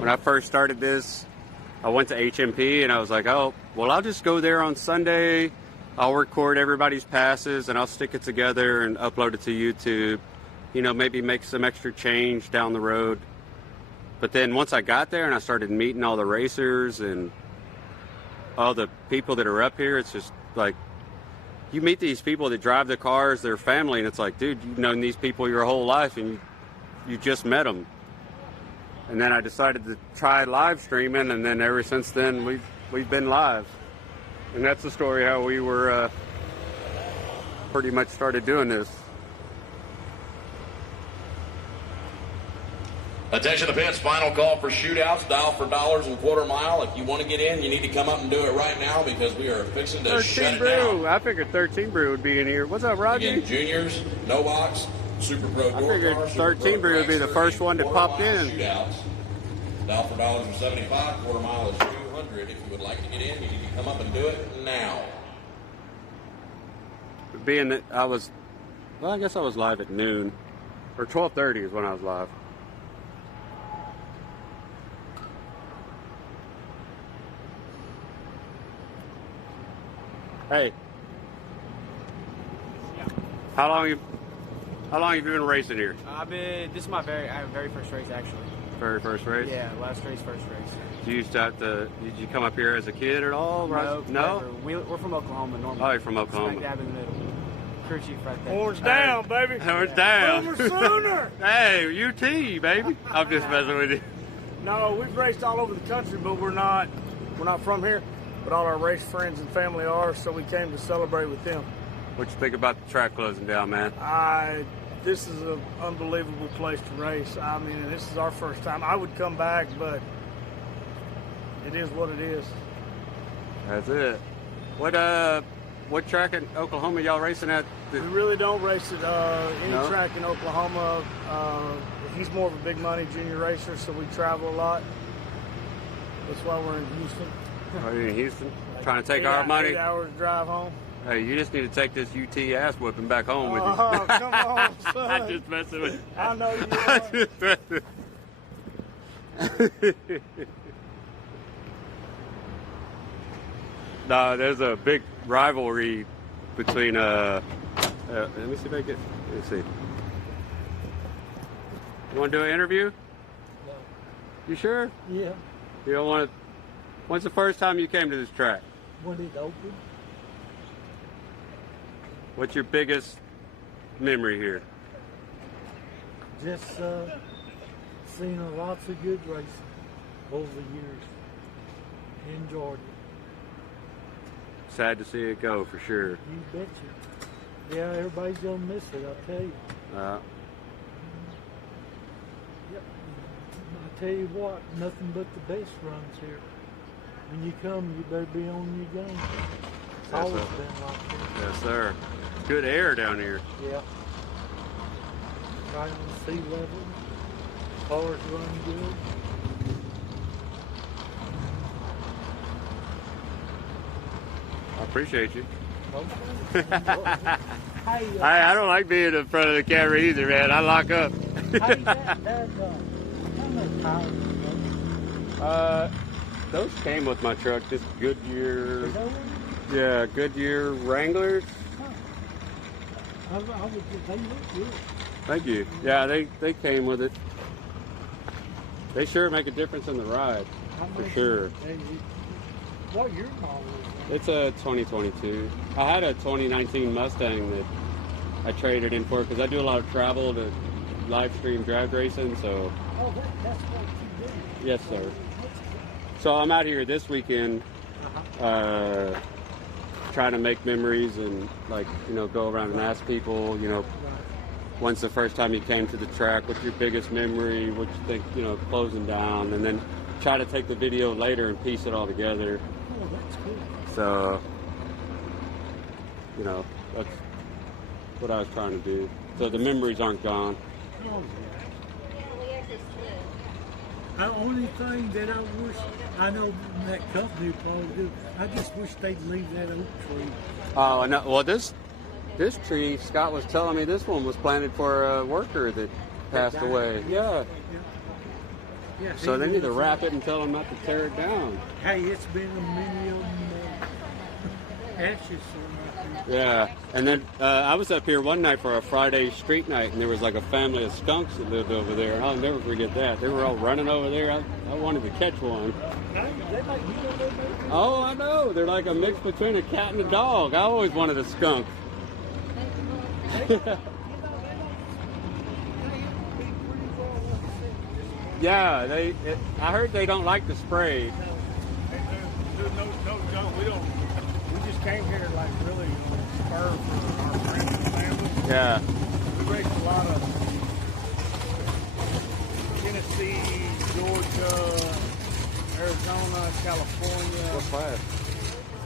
I first started this, I went to HMP and I was like, oh, well, I'll just go there on Sunday. I'll record everybody's passes and I'll stick it together and upload it to YouTube. You know, maybe make some extra change down the road. But then once I got there and I started meeting all the racers and all the people that are up here, it's just like you meet these people that drive the cars, their family, and it's like, dude, you've known these people your whole life and you just met them. And then I decided to try live streaming, and then ever since then we've been live. And that's the story how we were pretty much started doing this. Attention to pits, final call for shootouts. Dial for dollars and quarter mile. If you want to get in, you need to come up and do it right now because we are fixing to shut it down. I figured 13 Brew would be in here. What's up, Roger? Again, juniors, no box, Super Pro door I figured cars, 13 Brew would be the first one that popped in. Shootouts. Dial for dollars and 75. Quarter mile is 200. If you would like to get in, you need to come up and do it now. Being that I guess I was live at noon, or 12:30 is when I was live. Hey, how long have you been racing here? This is my very first race actually. Very first race? Yeah, last race, first race. Did you come up here as a kid at all? No. No? We're from Oklahoma normally. Oh, you're from Oklahoma. Smack dab in the middle. Crew chief right there. Orange down, baby. Orange down. Boomer Sooner. Hey, UT, baby. I'm just messing with you. No, we've raced all over the country, but we're not from here. But all our race friends and family are, so we came to celebrate with them. What you think about the track closing down, man? This is an unbelievable place to race. I mean, this is our first time. I would come back, but it is what it is. That's it. What track in Oklahoma y'all racing at? We really don't race at any track in Oklahoma. He's more of a big money junior racer, so we travel a lot. That's why we're in Houston. Are you in Houston? Trying to take our money? 8 hours drive home. Hey, you just need to take this UT ass whooping back home with you. Oh, come on, son. I'm just messing with you. I know you I'm are. just messing. No, there's a big rivalry between let me see if I get. Let me see. You want to do an interview? No. You sure? Yeah. You don't want to. When's the first time you came to this track? When it opened. What's your biggest memory here? Just seen lots of good racing over the years. Enjoyed it. Sad to see it go, for sure. You betcha. Yeah, everybody's gonna miss it, I'll tell you. Yep. I tell you what, nothing but the best runs here. When you come, you better be on your game. It's always been like that. Yes, sir. Good air down here. Yeah. Right on sea level. Cars run good. I appreciate you. Hey, I don't like being in front of the camera either, man. I lock up. hey, how much tires you got? Those came with my truck. This Goodyear. Is that one? Yeah, Goodyear Wranglers. They look good. Thank you. Yeah, they came with it. They sure make a difference in the ride, for sure. What year model is It's a 2022. I had a 2019 Mustang that I traded in for because I do a lot of travel to live stream drag racing. So. Oh, that's what you do. Yes, sir. So I'm out here this weekend, trying to make memories and go around and ask people, when's the first time you came to the track? What's your biggest memory? What you think, closing down, and then try to take the video later and piece it all together. Oh, that's cool. So, that's what I was trying to do. So the memories aren't gone. Oh, yeah. The only thing that I know that company would probably do, I just wish they'd leave that oak tree. Oh, no. Well, this tree, Scott was telling me this one was planted for a worker that passed away. Yeah. Yeah, So they need to wrap it and tell them not to tear it down. Hey, it's been a million ashes on that. Yeah. And then I was up here one night for a Friday street night, and there was like a family of skunks that lived over there. And I'll never forget that. They were all running over there. I wanted to catch one. Oh, I know. They're like a mix between a cat and a dog. I always wanted a skunk. Yeah, I heard they don't like the spray. No joke. We just came here like really spur for our friends and family. Yeah. We raced a lot of Tennessee, Georgia, Arizona, California. What class?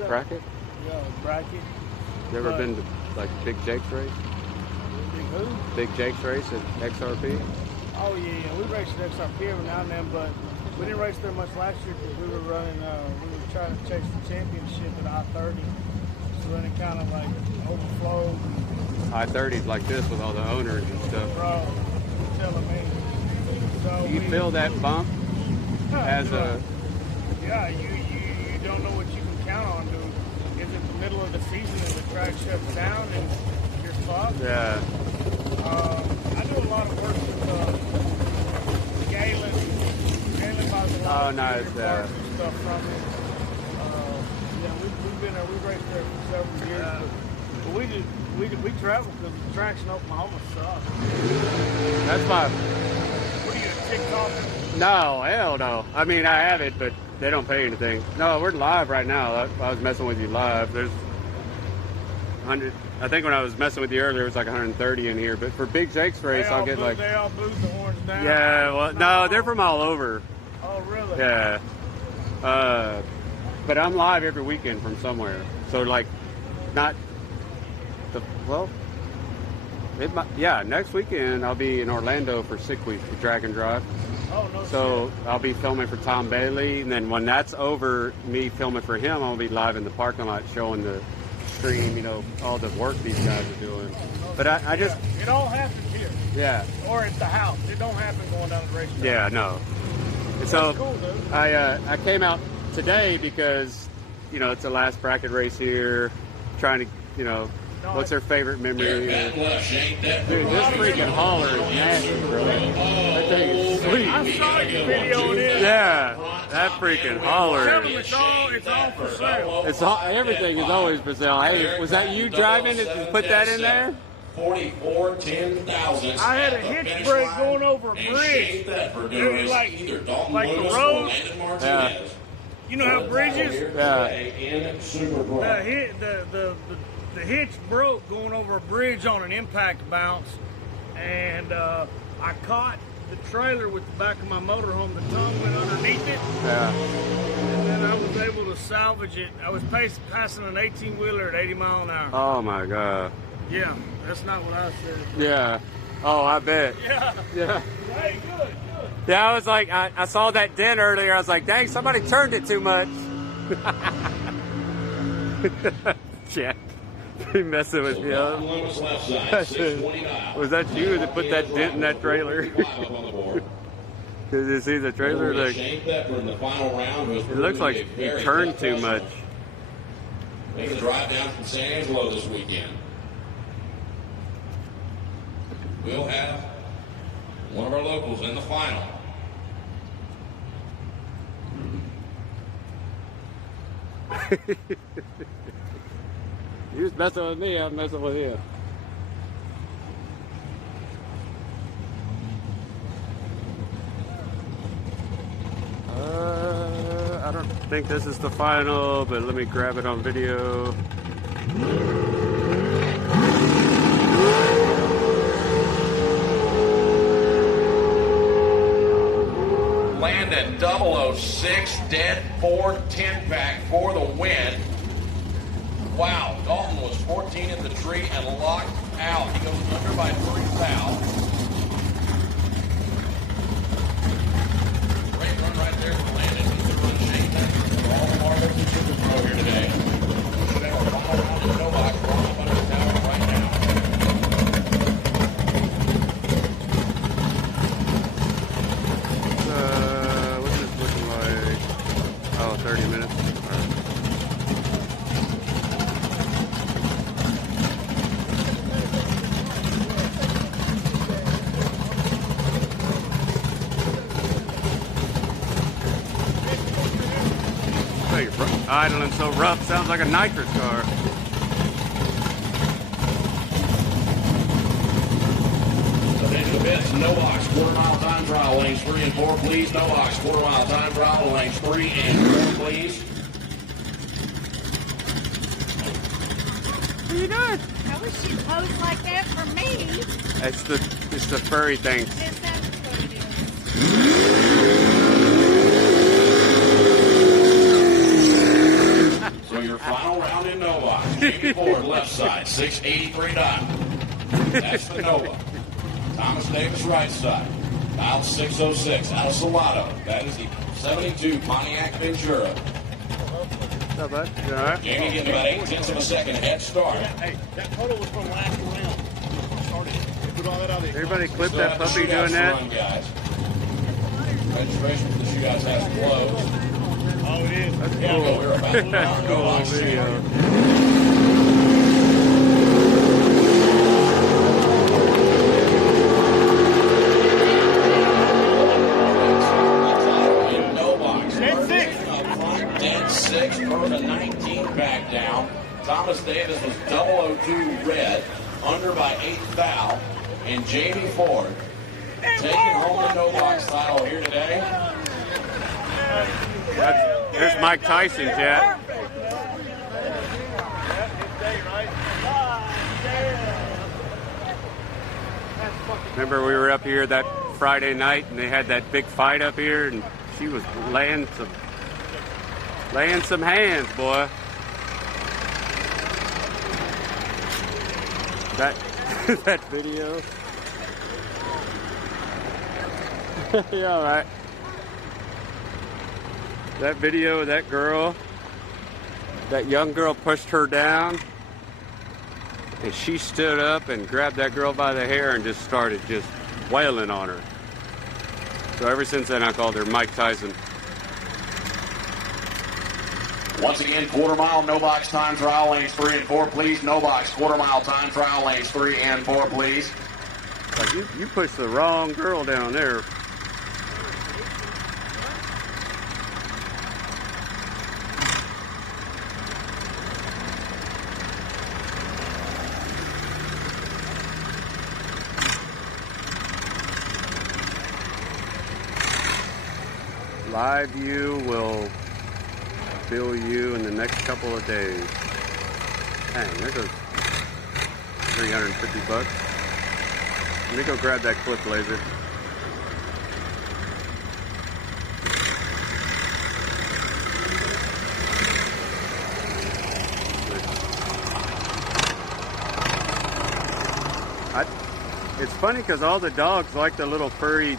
Bracket? Yeah, bracket. You ever been to like Big Jake's race? Big who? Big Jake's race at XRP? Oh yeah, we raced at XRP every now and then, but we didn't race there much last year because we were running. We were trying to chase the championship at I-30, so then it kind of like overflowed. I-30's like this with all the owners and stuff. Bro, you're telling me. So Do you feel that bump as a? Yeah, you don't know what you can count on, dude. Is it the middle of the season and the track shuts down and you're fucked? Yeah. I do a lot of work with Galen. Galen buys a lot of nice. parts and stuff from it. Yeah, we've been there. We've raced there for several years. But we travel because the tracks in Oklahoma suck. That's my. What are you, a TikTok? No, hell no. I mean, I have it, but they don't pay anything. No, we're live right now. I was messing with you live. There's 100. I think when I was messing with you earlier, it was like 130 in here. But for Big Jake's race, I'll get like. They all booze the horns down. Yeah, well, no, they're from all over. Oh, really? Yeah. But I'm live every weekend from somewhere. So, like, not the. Well, next weekend I'll be in Orlando for 6 weeks for Drag and Drive. Oh, no So shit. I'll be filming for Tom Bailey, and then when that's over, me filming for him, I'll be live in the parking lot showing the stream, all the work these guys are doing. But I just... Yeah, it all happens here. Yeah. Or at the house. It don't happen going down the racetrack. Yeah, no. And so That's cool, dude. I came out today because, it's the last bracket race here, trying to, what's their favorite memory? Dude, this freaking hauler is nasty, bro. That thing is sweet. I saw your video of this. Yeah, that freaking hauler. Tell them it's all for sale. Everything is always for sale. Hey, was that you driving it to put that in there? 44 10,000. I had a hitch brake going over a bridge. It like the road. Yeah. You know how bridges? Yeah. The hitch broke going over a bridge on an impact bounce, and I caught the trailer with the back of my motorhome. The tongue went underneath it. Yeah. And then I was able to salvage it. I was passing an 18-wheeler at 80 miles an hour. Oh my God. Yeah, that's not what I said. Yeah. Oh, I bet. Yeah. Yeah. Hey, good. Yeah, I was like, I saw that dent earlier. I was like, dang, somebody turned it too much. Yeah. He messing with me up. Was that you that put that dent in that trailer? Did you see the trailer? Like, it looks like he turned too much. Make a drive down from San Angelo this weekend. We'll have one of our locals in the final. He was messing with me, I was messing with him. I don't think this is the final, but let me grab it on video. Landon 006, dead 410 pack for the win. Wow, Dalton was 14 in the tree and locked out. He goes under by 3 fouls. Great run right there for Landon. He's going to run Shane Texas for all the marbles and Super Pro here today. Should have our final round in Novak. We're on up under the tower right now. What's this looking like? Oh, 30 minutes. All right. Idling so rough, sounds like a nitrous car. Attention bits, no box, quarter-mile time trial, lanes 3 and 4, please. No box, quarter-mile time trial, lanes 3 and 4, please. What are you doing? I wish you'd pose like that for me. It's the furry thing. Is that what it is? So your final round in Nova. Jamie Ford, left side, 683 dime. That's the Nova. Thomas Davis, right side. Dial 606 out of Salado. That is the 72 Pontiac Ventura. Not bad. You all right? Jamie getting about 8/10 of a second head start. Hey, that total was from last round. Put all that out there. Everybody clip Still that have the puppy shootouts doing that. run, guys. Registration for the shootouts has closed. Oh, it is. That's Yeah, cool. we're about to That's go cool on video. Dead 6, throws a 19 back down. Thomas Davis was 002 red, under by 8 foul. And Jamie Ford taking home the no box title here today. There's Mike Tyson, Jet. Remember we were up here that Friday night and they had that big fight up here and she was laying some hands, boy. That video. Yeah, all right. That video of that girl, that young girl pushed her down and she stood up and grabbed that girl by the hair and just started just wailing on her. So ever since then I called her Mike Tyson. Once again, quarter mile, no box time trial, lanes 3 and 4, please. No box, quarter mile time trial, lanes 3 and 4, please. Like you pushed the wrong girl down there. Live view will bill you in the next couple of days. Dang, there goes 350 bucks. Let me go grab that clip laser. It's funny because all the dogs like the little furry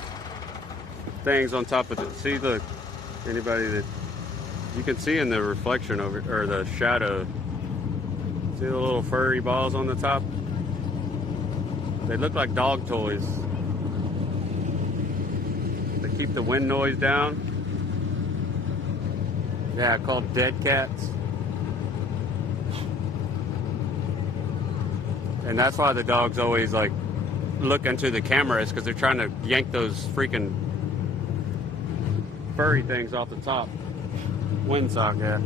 things on top of it. See, look, anybody that you can see in the reflection over, or the shadow, see the little furry balls on the top? They look like dog toys. They keep the wind noise down. Yeah, called dead cats. And that's why the dogs always like look into the cameras, because they're trying to yank those freaking furry things off the top. Windsock, yeah.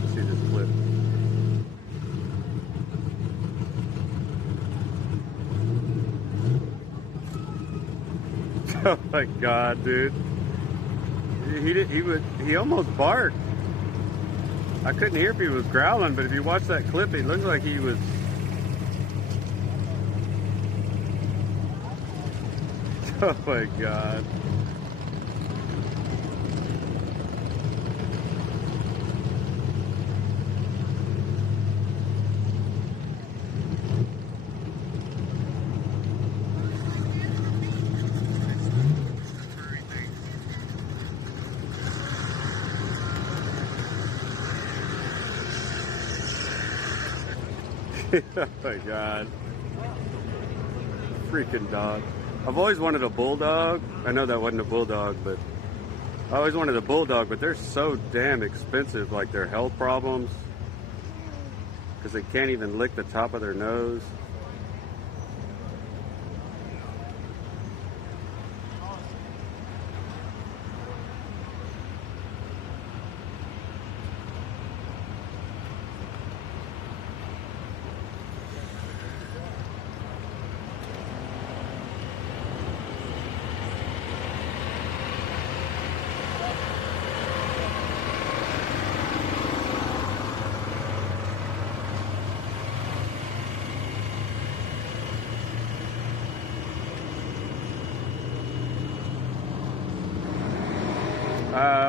Let's see this clip. Oh my God, dude. He almost barked. I couldn't hear if he was growling, but if you watch that clip, it looks like he was. Oh my God. Oh my God. Freaking dog. I've always wanted a bulldog. I know that wasn't a bulldog, but I always wanted a bulldog, but they're so damn expensive, like their health problems, because they can't even lick the top of their nose.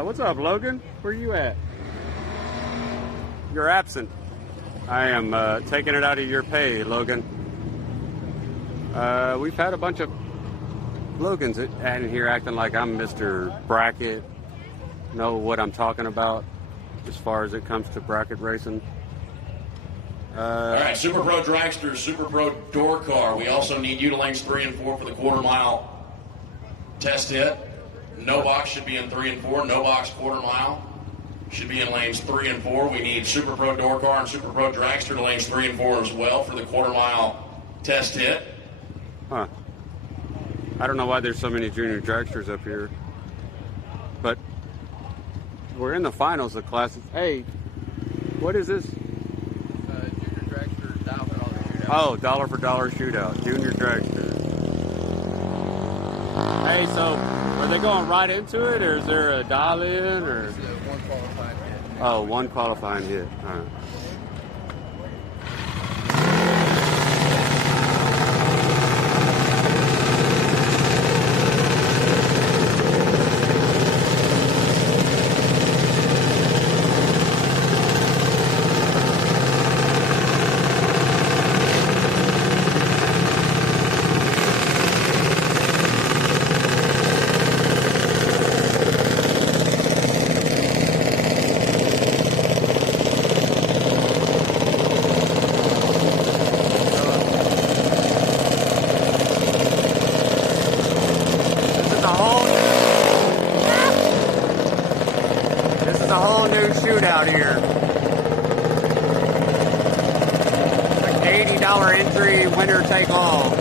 What's up, Logan? Where you at? You're absent. I am taking it out of your pay, Logan. We've had a bunch of Logans in here acting like I'm Mr. Bracket. Know what I'm talking about as far as it comes to bracket racing. All right, Super Pro Dragster, Super Pro Door Car. We also need you to lanes 3 and 4 for the quarter mile test hit. No box should be in 3 and 4. No box quarter mile should be in lanes 3 and 4. We need Super Pro Door Car and Super Pro Dragster to lanes 3 and 4 as well for the quarter mile test hit. Huh. I don't know why there's so many junior dragsters up here, but we're in the finals of classes. Hey, what is this? Junior dragster dollar for dollar shootout. Oh, dollar for dollar shootout. Junior dragster. Hey, so are they going right into it, or is there a dial-in, or? It's one qualifying hit. Oh, one qualifying hit. All right. Shootout here. Like $80 entry, winner take all.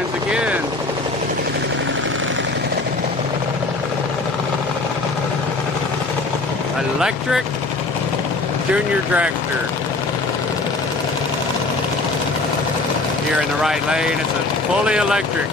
lines again. Electric junior dragster. Here in the right lane, it's a fully electric.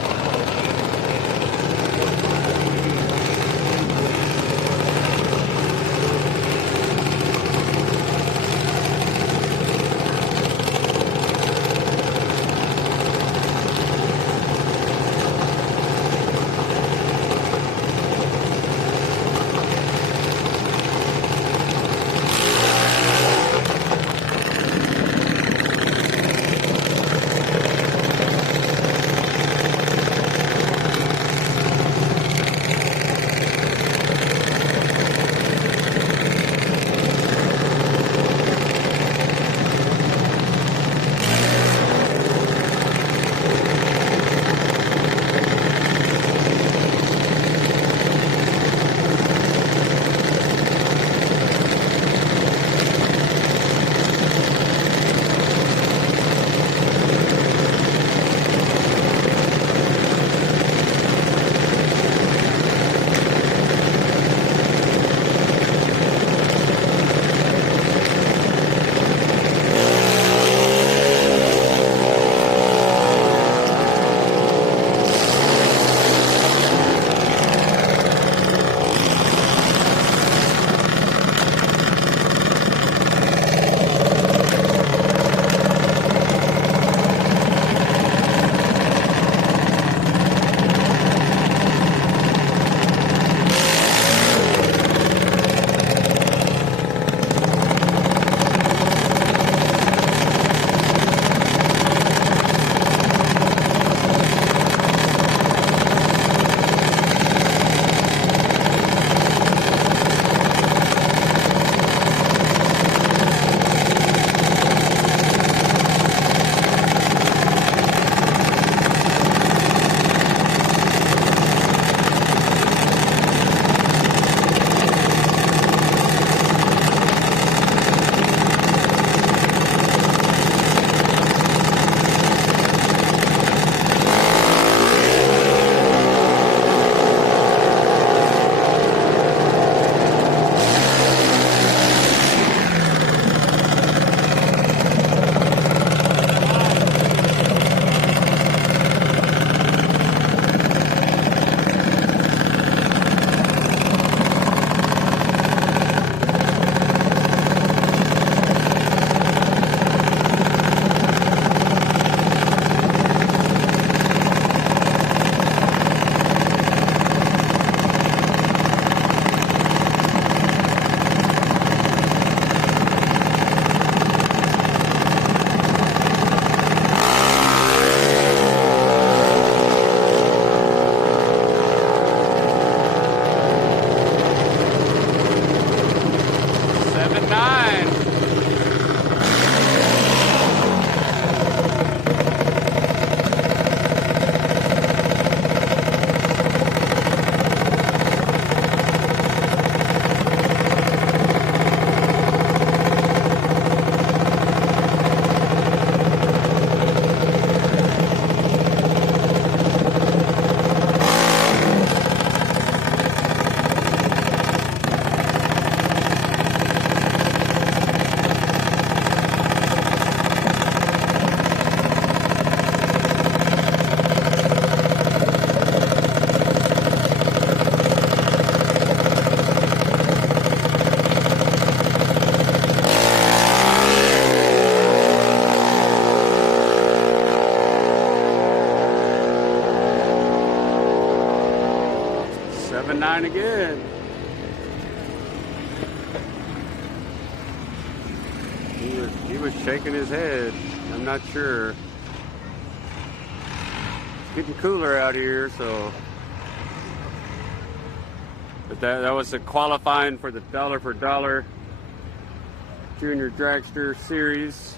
Again. He was shaking his head. I'm not sure. It's getting cooler out here, so. But that was the qualifying for the dollar for dollar Junior Dragster Series.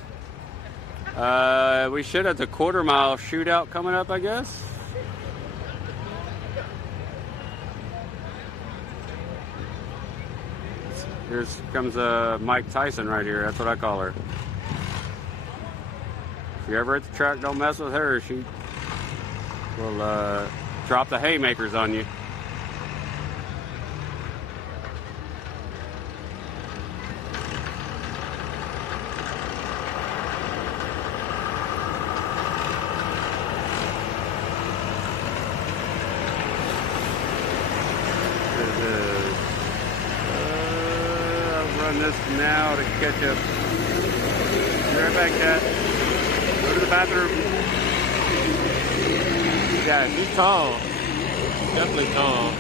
We should have the quarter mile shootout coming up, I guess. Here comes Mike Tyson right here. That's what I call her. If you're ever at the track, don't mess with her. She will drop the haymakers on you. This now to catch up. Be right back, Cat. Go to the bathroom. Yeah, he's tall. Definitely tall.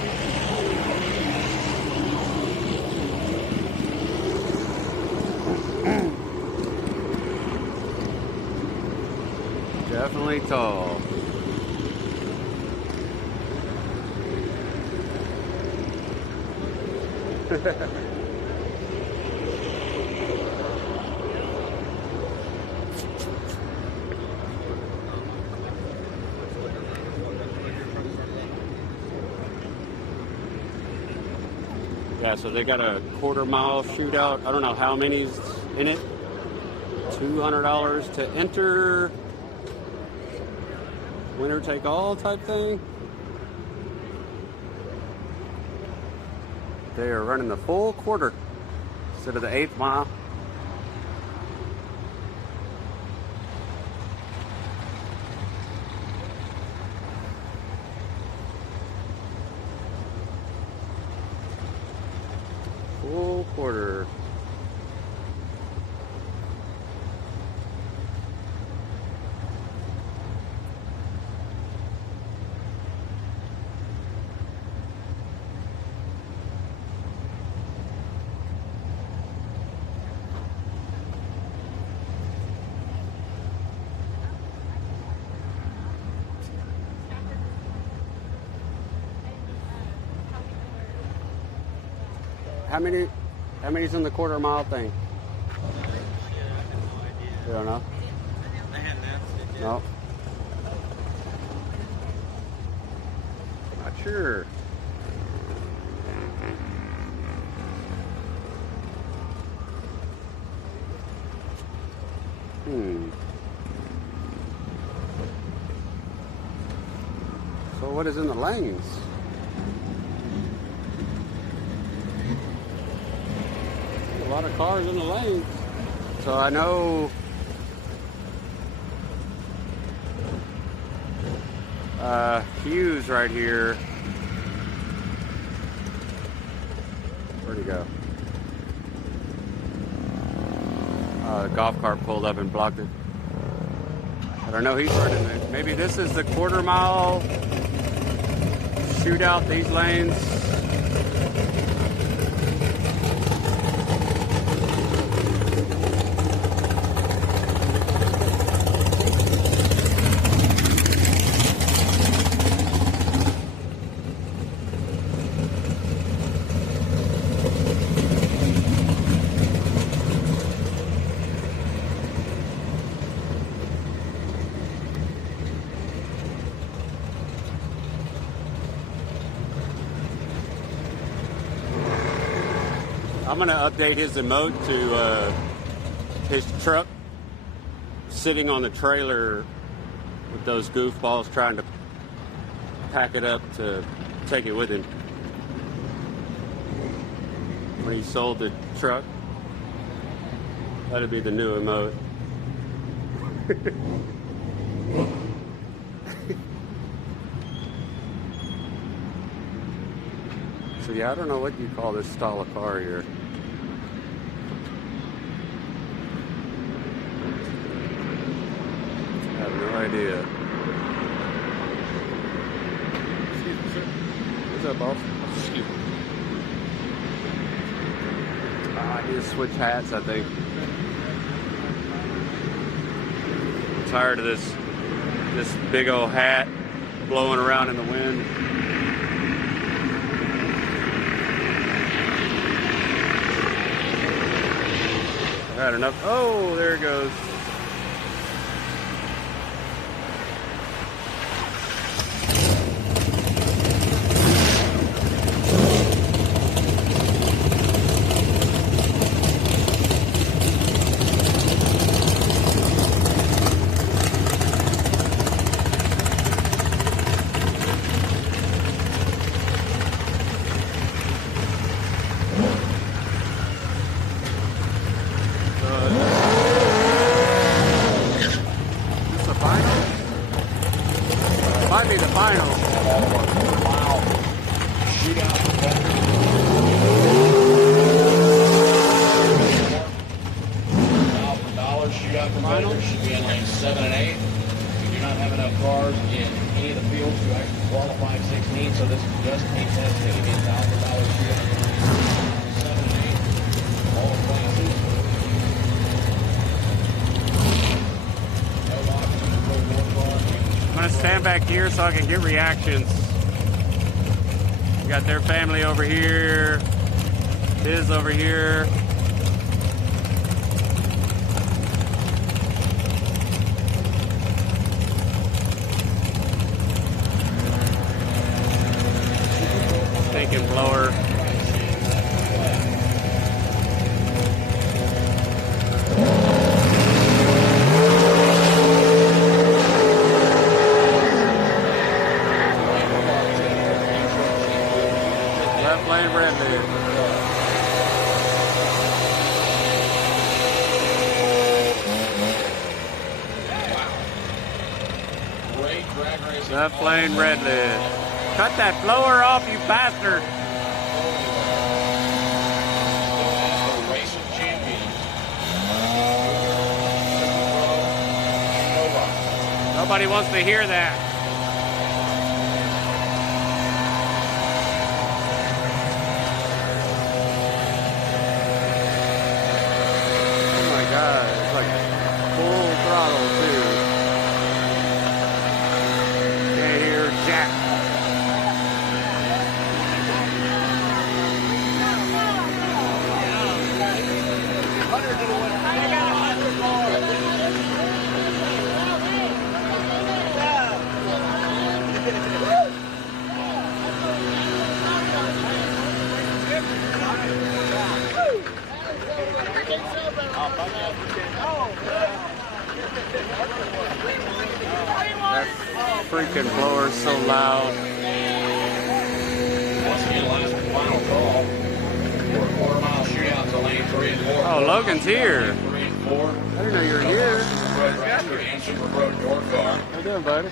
Definitely tall. Yeah, so they got a quarter-mile shootout. I don't know how many's in it. $200 to enter. Winner take all type thing. They are running the full quarter instead of the 8th mile. Full quarter. How many's in the quarter mile thing? You don't know? They hadn't announced it yet. No. Not sure. So what is in the lanes? A lot of cars in the lanes. So I know Hughes right here. Where'd he go? The golf cart pulled up and blocked it. But I know he's running it. Maybe this is the quarter mile shootout, these lanes. I'm going to update his emote to his truck sitting on the trailer with those goofballs trying to pack it up to take it with him. When he sold the truck, that'd be the new emote. So yeah, I don't know what you call this style of car here. I have no idea. Excuse me, sir. What's up, boss? Excuse me. I need to switch hats, I think. I'm tired of this big old hat blowing around in the wind. I had enough. Oh, there it goes. shootout competitors should be in lanes 7 and 8. We do not have enough cars in any of the fields to actually qualify 16, so this is just a test ticket, $1,000 shootout. 7 and 8, all classes. No boxes, no more cars. I'm gonna stand back here so I can get reactions. You got their family over here, his over here. Stinking blower. Left lane red lid. Great drag racing. Left lane red lid. Cut that blower off, you bastard. The racing champion. Nobody wants to hear that. Oh my God, it's like full throttle too. Can't hear jack. That freaking blower's so loud. Once again, last and final call for a quarter-mile shootout to lane 3 and 4. Oh, Logan's here. 3 and 4. I didn't know you were here. Super Pro Dragster and Super Pro Door Car. How you doing, buddy?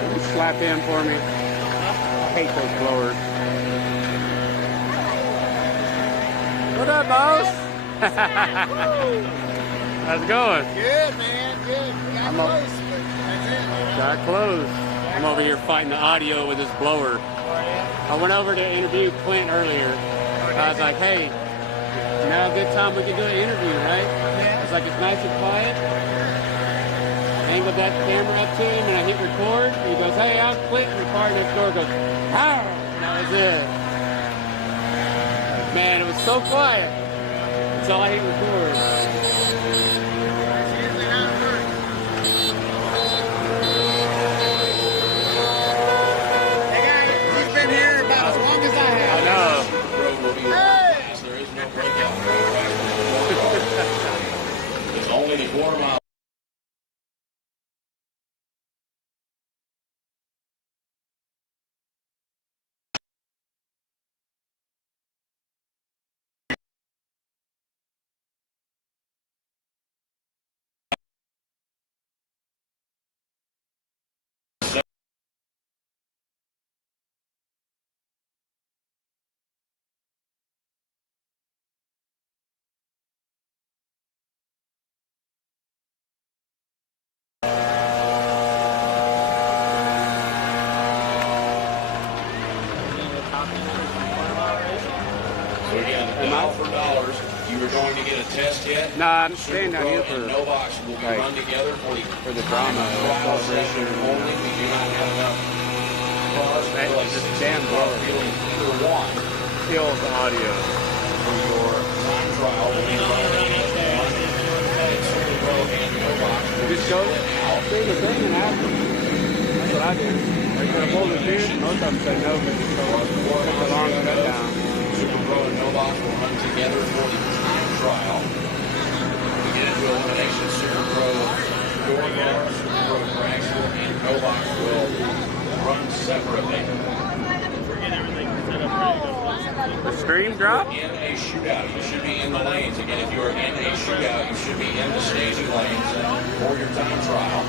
Can you slap in for me? I hate those blowers. What up, boss? How's it going? Good, man. Good. I'm close, got close. I'm over here fighting the audio with this blower. I went over to interview Clint earlier. I was like, hey, now a good time we can do an interview, right? I was like, it's nice and quiet. Angled that camera up to him and I hit record. And he goes, hey, I'm Clint. And the car next door goes, how? And that was it. Man, it was so quiet. So I hit record. I know. There is no breakout. It's only the quarter-mile. So again, $1 for dollars. You were going to get a test yet? Nah, I'm staying down here for no box will be run together for the drama trial session only. We do not have enough cars. This damn blower Either one. kills the audio. For your time trial will be running Super Pro and no box. Just show say the thing and ask them. That's what I do. Are you gonna hold the beer? Most of them say no, but just go take the long cut down. Super Pro and no box will run together for the time trial. We get into elimination. Super Pro Door Car, Super Pro Dragster, and no box will run separately. The stream drop? In a shootout, you should be in the lanes. Again, if you are in a shootout, you should be in the staging lanes for your time trial.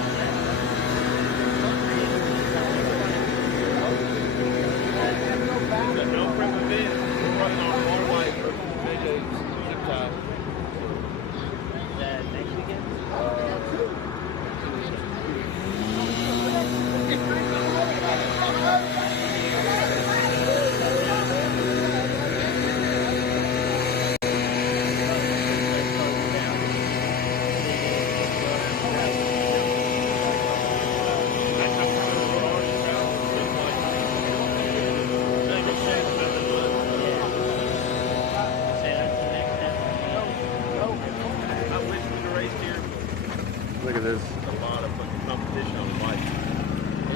there's a lot of competition on the bikes.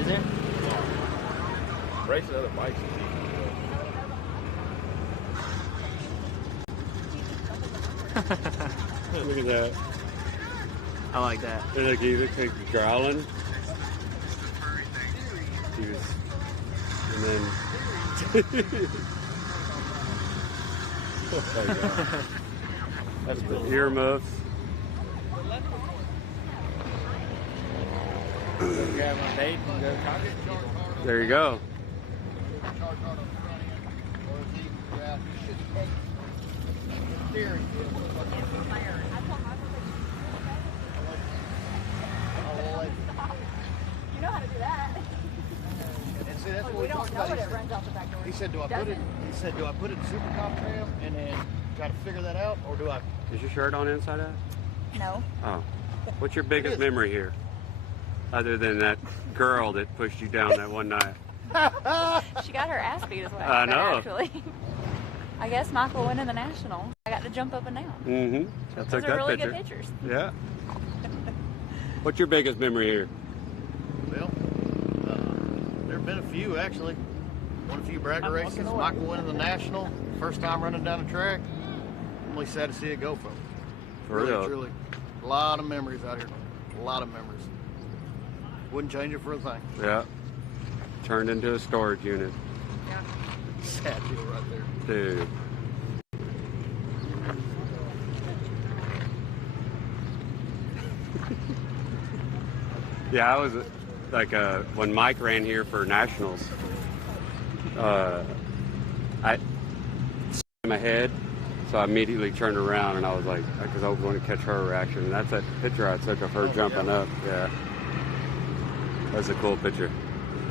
Is there? Racing other bikes is easy. Look at that. I like that. And look, he looks like he's growling. He was, and then. Oh my God. That's the earmuffs. Grab my bait and go target. There you go. You know how to do that. And see, that's what We we don't talked know about. that it runs out the back door. He said, do I put it? He said, do I put it in super comp tram and then try to figure that out, or do I? Is your shirt on inside out? No. Oh. What's your biggest memory here? Other than that girl that pushed you down that one night. She got her ass beat as well. I know. Actually. I guess Michael went in the national. I got to jump up and down. Mm-hmm. I Those took are that really picture. good pictures. Yeah. What's your biggest memory here? Well, there have been a few actually. Won a few bracket races. Michael winning the national. First time running down the track. I'm really sad to see it go from. For really, real. truly. A lot of memories out here. A lot of memories. Wouldn't change it for a thing. Yeah. Turned into a storage unit. Yeah. Sad deal right there. Dude. Yeah, I was like when Mike ran here for nationals. I in my head, so I immediately turned around and I was like, because I was going to catch her reaction. And that's that picture I took of her jumping up. Yeah, that's a cool picture.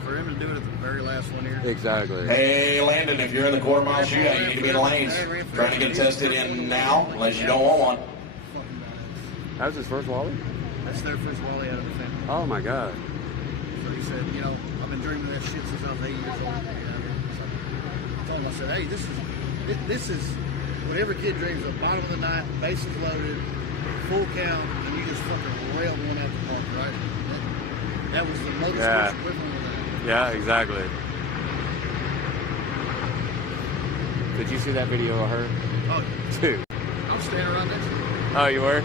For him to do it at the very last one here. Exactly. Hey, Landon, if you're in the quarter mile shootout, you need to be in the lanes. Trying to get tested in now, unless you don't want one. That was his first Wally? That's their first Wally out of the family. Oh my God. So he said, you know, I've been dreaming of that shit since I was 8 years old. So I told him, I said, hey, this is what every kid dreams of. Bottom of the ninth, bases loaded, full count, and you just fucking railed one out the park, right? That was the motorsports equivalent of that. Yeah, exactly. Did you see that video of her? Oh, Dude. I'm standing right next to her. Oh, you were?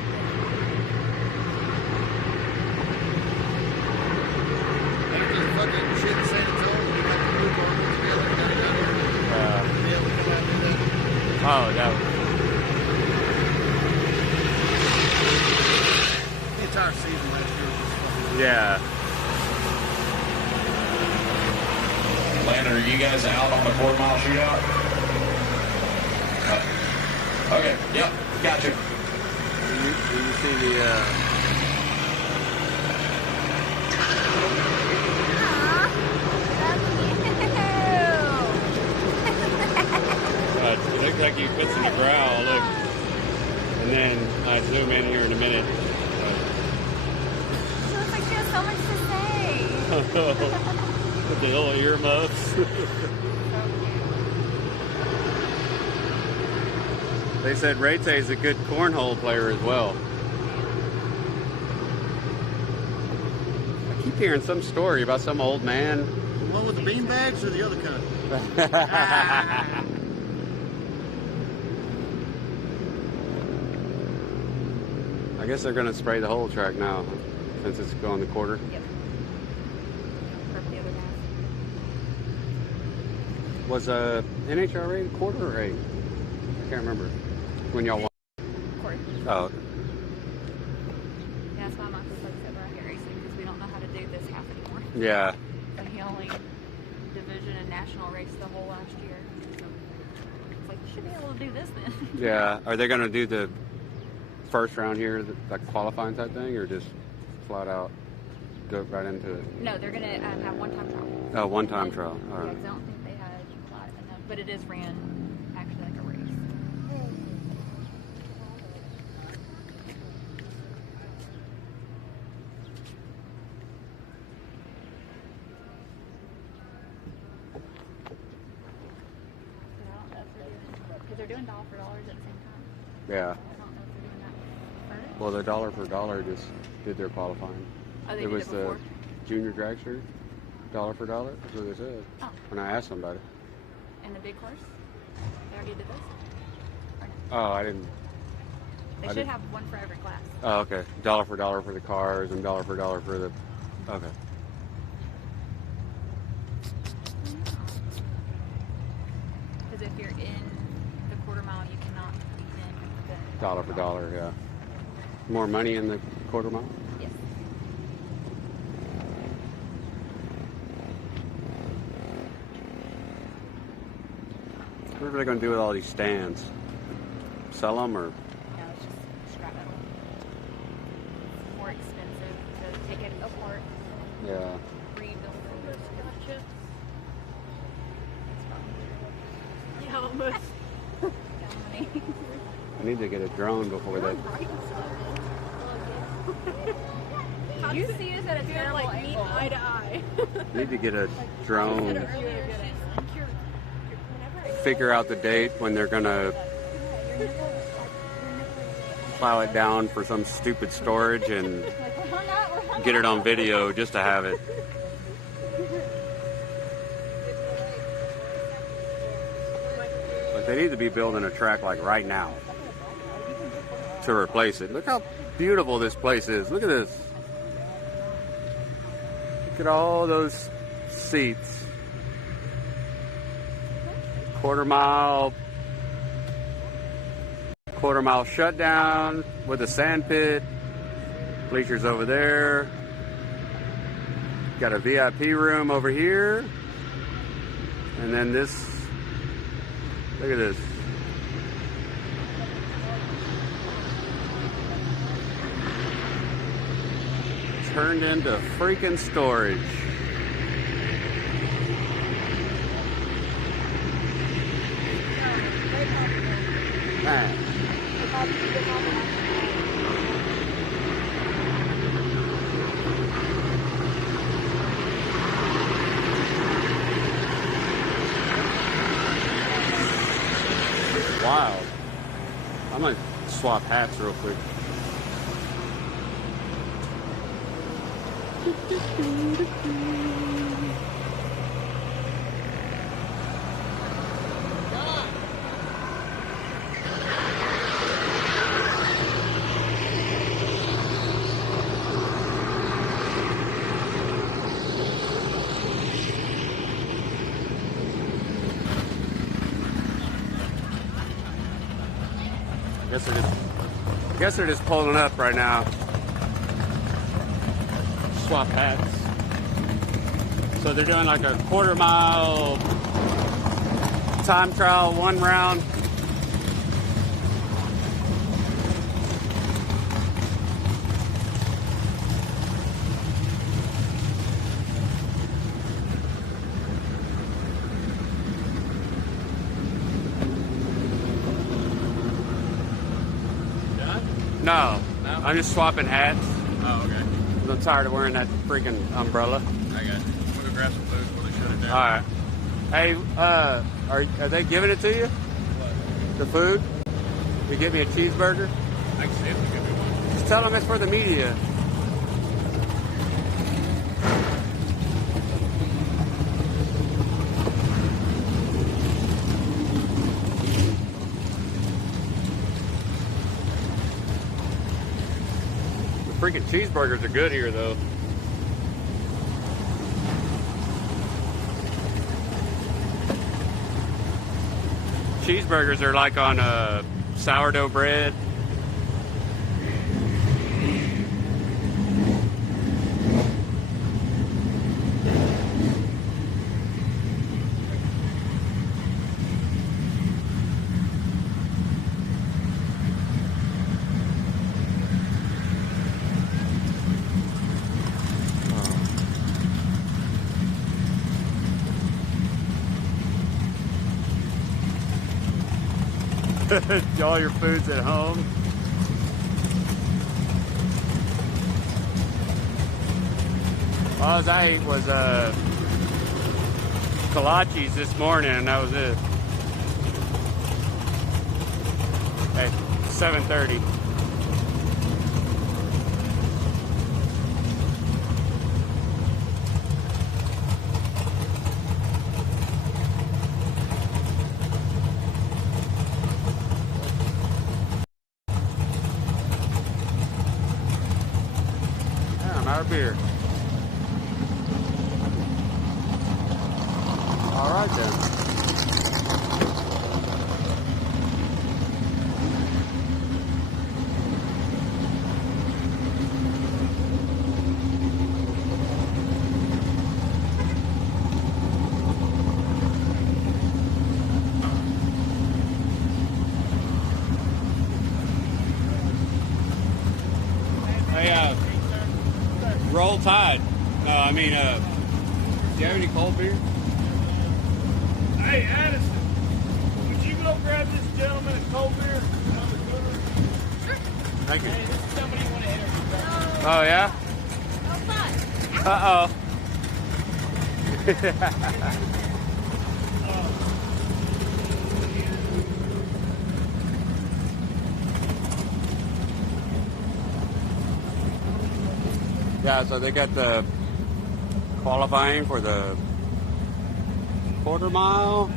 After the fucking shit in San Antonio, we got the blue car together and got it out here. Yeah, we come out and do that. Oh, that was... The entire season last year was just fucking... Yeah. Landon, are you guys out on the quarter mile shootout? Okay, yep, gotcha. Did you see the, it looks like you fixing to growl, look. And then I zoom in here in a minute. She looks like she has so much to say. With the little earmuffs. They said Rete is a good cornhole player as well. I keep hearing some story about some old man. The one with the bean bags or the other kind? I guess they're going to spray the whole track now, since it's going the quarter. Yep. Was NHRA quarter or 8? I can't remember. When y'all won. Quarter. Oh. Yeah, that's why Michael plays over at racing, because we don't know how to do this half anymore. Yeah. And he only division and national raced the whole last year. So it's like, you should be able to do this then. Yeah. Are they going to do the first round here, like qualifying type thing, or just flat out go right into it? No, they're going to have one-time trial. Oh, one-time trial. All Yeah, right. 'cause I don't think they had a lot enough, but it is ran actually like a race. Because they're doing dollar for dollars at the same time. Yeah. I don't know if they're doing that first. Well, the Dollar for Dollar just did their qualifying. Oh, they it did was it the before? junior dragster, $1 for $1. That's what they said. Oh. When I asked somebody. And the big horse? They already did this? Or no? Oh, I didn't. They should have one for every class. Oh, okay. $1 for $1 for the cars and $1 for $1 for the. Okay. Because if you're in the quarter mile, you cannot be in the $1 for $1, yeah. More money in the quarter mile? Yes. What are they going to do with all these stands? Sell them or? No, it's just scrap metal. It's more expensive to take it apart. Yeah. Rebuild it. Gotcha. Yeah, almost. I need to get a drone before that. You see us at a terrible like angle. eye to eye. Need to get a drone. Figure out the date when they're gonna plow it down for some stupid storage and get it on video just to have it. But they need to be building a track like right now to replace it. Look how beautiful this place is. Look at this. Look at all those seats. Quarter mile shutdown with a sand pit. Bleachers over there. Got a VIP room over here. And then this, look at this. Turned into freaking storage. Man. Wild. I'm gonna swap hats real quick. Guess they're just pulling up right now. Swap hats. So they're doing like a quarter mile time trial, one round. No, I'm just swapping hats. Oh, okay. I'm tired of wearing that freaking umbrella. I got you. We'll go grab some food before they shut it down. All right. Hey, are they giving it to you? What? The food? You give me a cheeseburger? I can see if they give me one. Just tell them it's for the media. Freaking cheeseburgers are good here, though. Cheeseburgers are like on sourdough bread. All your food's at home. All I ate was kolaches this morning, and that was it. At 7:30. beer. All right then. Hey, Roll Tide. Do you have any cold beer? Hey, Addison, would you go grab this gentleman a cold beer? Thank you. Hey, this is somebody you want to interview. Oh, yeah? Uh-oh. Yeah, so they got the qualifying for the quarter mile.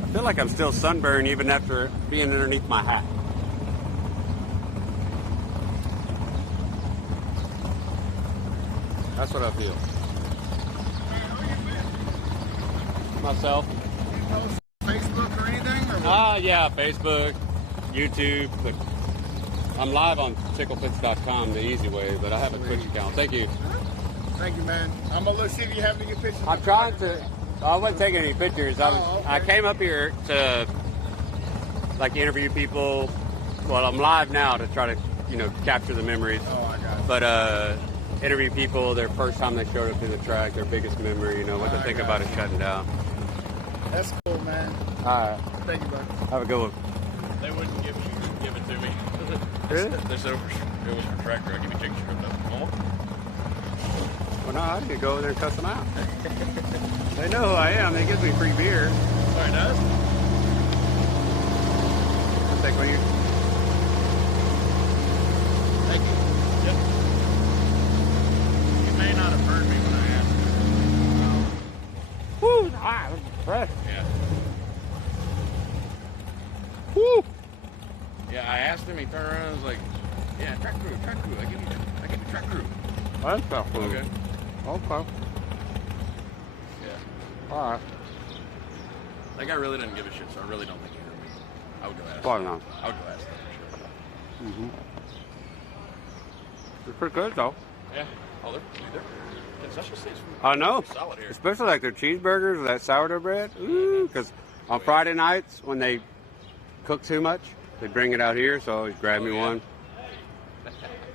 I feel like I'm still sunburned even after being underneath my hat. That's what I feel. Myself. Facebook or anything? Or Yeah, Facebook, YouTube. But I'm live on ticklefits.com, the easy way, but I have a Twitch account. Thank you. Thank you, man. I'm gonna look see if you have any pictures. I'm trying to. I wasn't taking any pictures. I came up here to like interview people. Well, I'm live now to try to capture the memories. Oh, I got it. But interview people their first time they showed up to the track, their biggest memory. What they think about it shutting down. That's cool, man. All right. Thank you, bud. Have a good one. They wouldn't give it to me. Really? They said it was for tractor. I give you pictures of them. Well, no, I need to go over there and cuss them out. They know who I am. They give me free beer. Sorry, does? I'll take one of you. Thank you. Yep. You may not have heard me when I asked. Woo! Ah, that's fresh. Yeah. Woo! Yeah, I asked him. He turned around and was like, "Yeah, track crew. I give you track crew." That's tough. Okay. Okay. Yeah. All right. That guy really didn't give a shit, so I really don't think he heard me. I would go ask. Probably not. I would go ask them for sure. Mm-hmm. It's pretty good though. Yeah. Oh, they're concession stays I know. solid here. Especially like their cheeseburgers or that sourdough bread. Ooh, because on Friday nights when they cook too much, they bring it out here. So I always grab me one.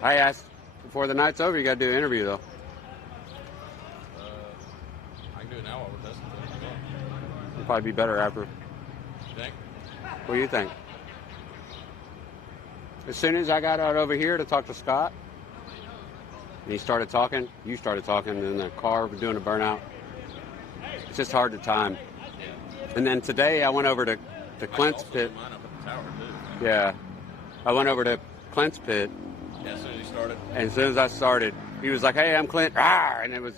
I asked before the night's over. You got to do an interview though. I can do it now while we're testing. It'll probably be better after. You think? What do you think? As soon as I got out over here to talk to Scott, and he started talking, you started talking, and then the car was doing a burnout. It's just hard to time. And then today I went over to Clint's pit. Mine up at the tower too. Yeah. I went over to Clint's pit. Yeah, as soon as he started. And as soon as I started, he was like, "Hey, I'm Clint." Ah, and it was.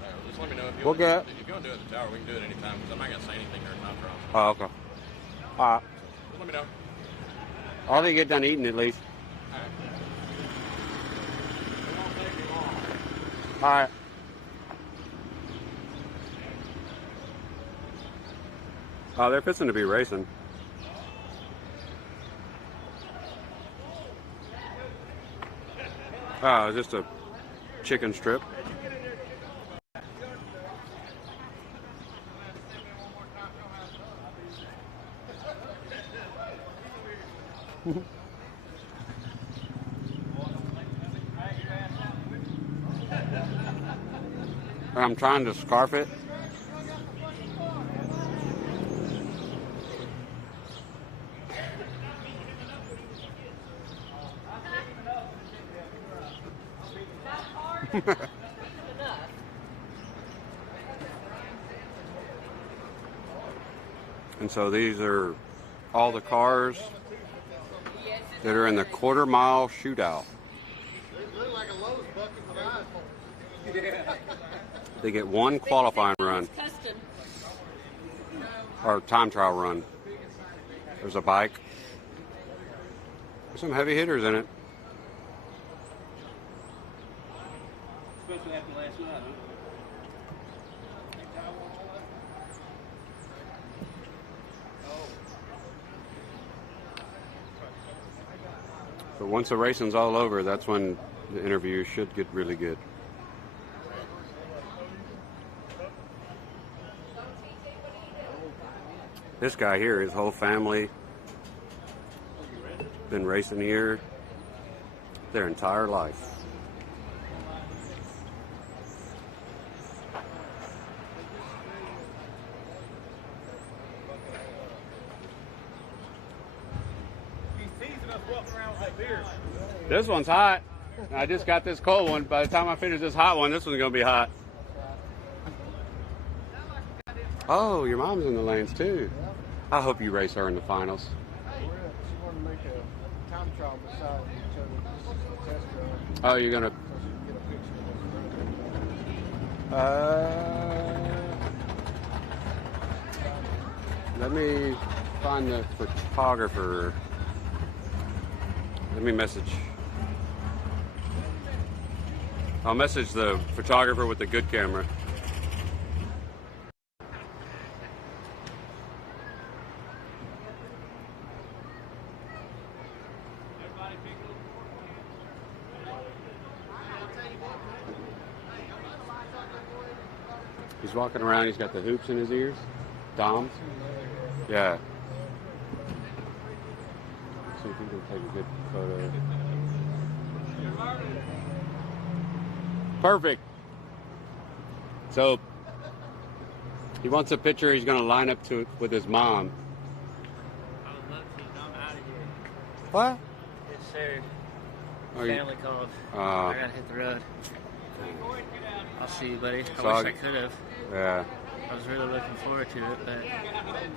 Right, just let me know if you We'll want get. If you want to do it at the tower, we can do it anytime because I'm not gonna say anything during time trials. Oh, okay. All right. Just let me know. I'll get done eating at least. All right. Oh, they're fixing to be racing. Oh, it's just a chicken strip. I'm trying to scarf it. And so these are all the cars that are in the quarter mile shootout. They get one qualifying run or time trial run. There's a bike. There's some heavy hitters in it. Especially after last night. But once the racing's all over, that's when the interview should get really good. This guy here, his whole family, been racing here their entire life. He's teasing us walking around like beer. This one's hot. I just got this cold one. By the time I finish this hot one, this one's going to be hot. Oh, your mom's in the lanes too. I hope you race her in the finals. She wanted to make a time trial beside each other. This is the test run. Oh, you're going to... So she can get a picture of us. Let me find the photographer. Let me message. I'll message the photographer with the good camera. He's walking around, he's got the hoops in his ears. Dom? Yeah. See if we can take a good photo. Perfect. So, he wants a picture, he's going to line up to it with his mom. I would love to, but I'm out of here. What? Yes, sir. Are you- Family called. I gotta hit the road. I'll see you, buddy. I So I- wish I could have. Yeah. I was really looking forward to it, but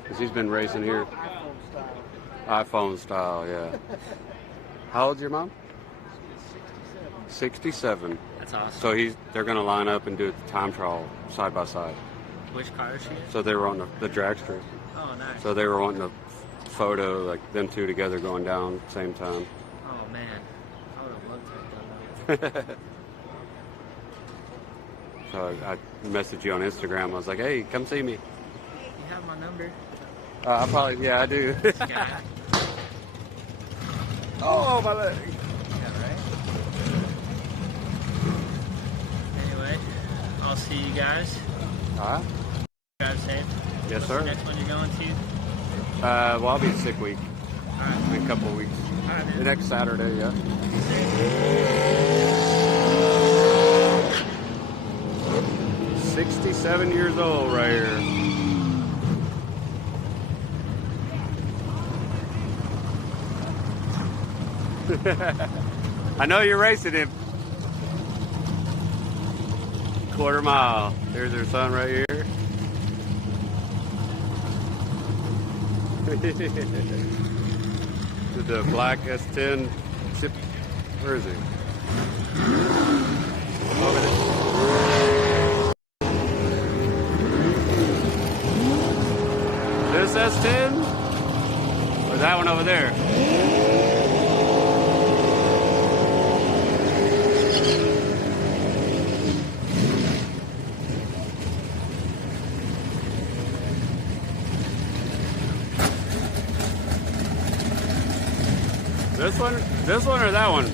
Because he's been racing here. iPhone style, yeah. How old's your mom? 67. That's awesome. So they're going to line up and do the time trial side by side. Which car is she in? So they were on the dragster. Oh, nice. So they were wanting a photo, like them two together going down at the same time. Oh, man. I would have loved to have done that. So I messaged you on Instagram. I was like, hey, come see me. You have my number? I probably, yeah, I do. This guy. Oh, my leg. Yeah, right? Anyway, I'll see you guys. All right. Drive safe. Yes, What's sir. the next one you're going to? Well, I'll be sick week. All right. In a couple of weeks. All right, man. The next Saturday, yeah. 67 years old right here. I know you're racing him. Quarter mile. There's her son right here. The black S10 chip. Where is he? Over there. This S10? Or that one over there? This one or that one?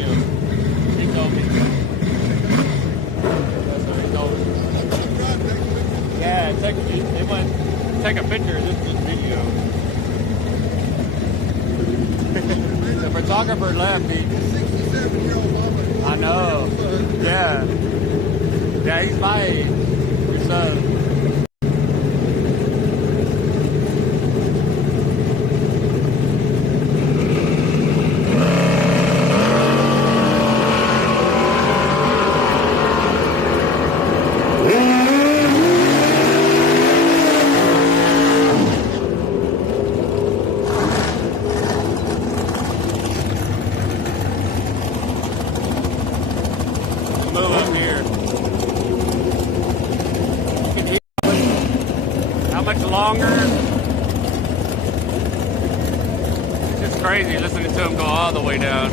video. He told me. That's what he told me. Yeah, they went take a picture of this video. The photographer left. I know. Yeah. Yeah, he's my age. Your son. Move up here. You can hear how much longer. It's just crazy listening to him go all the way down.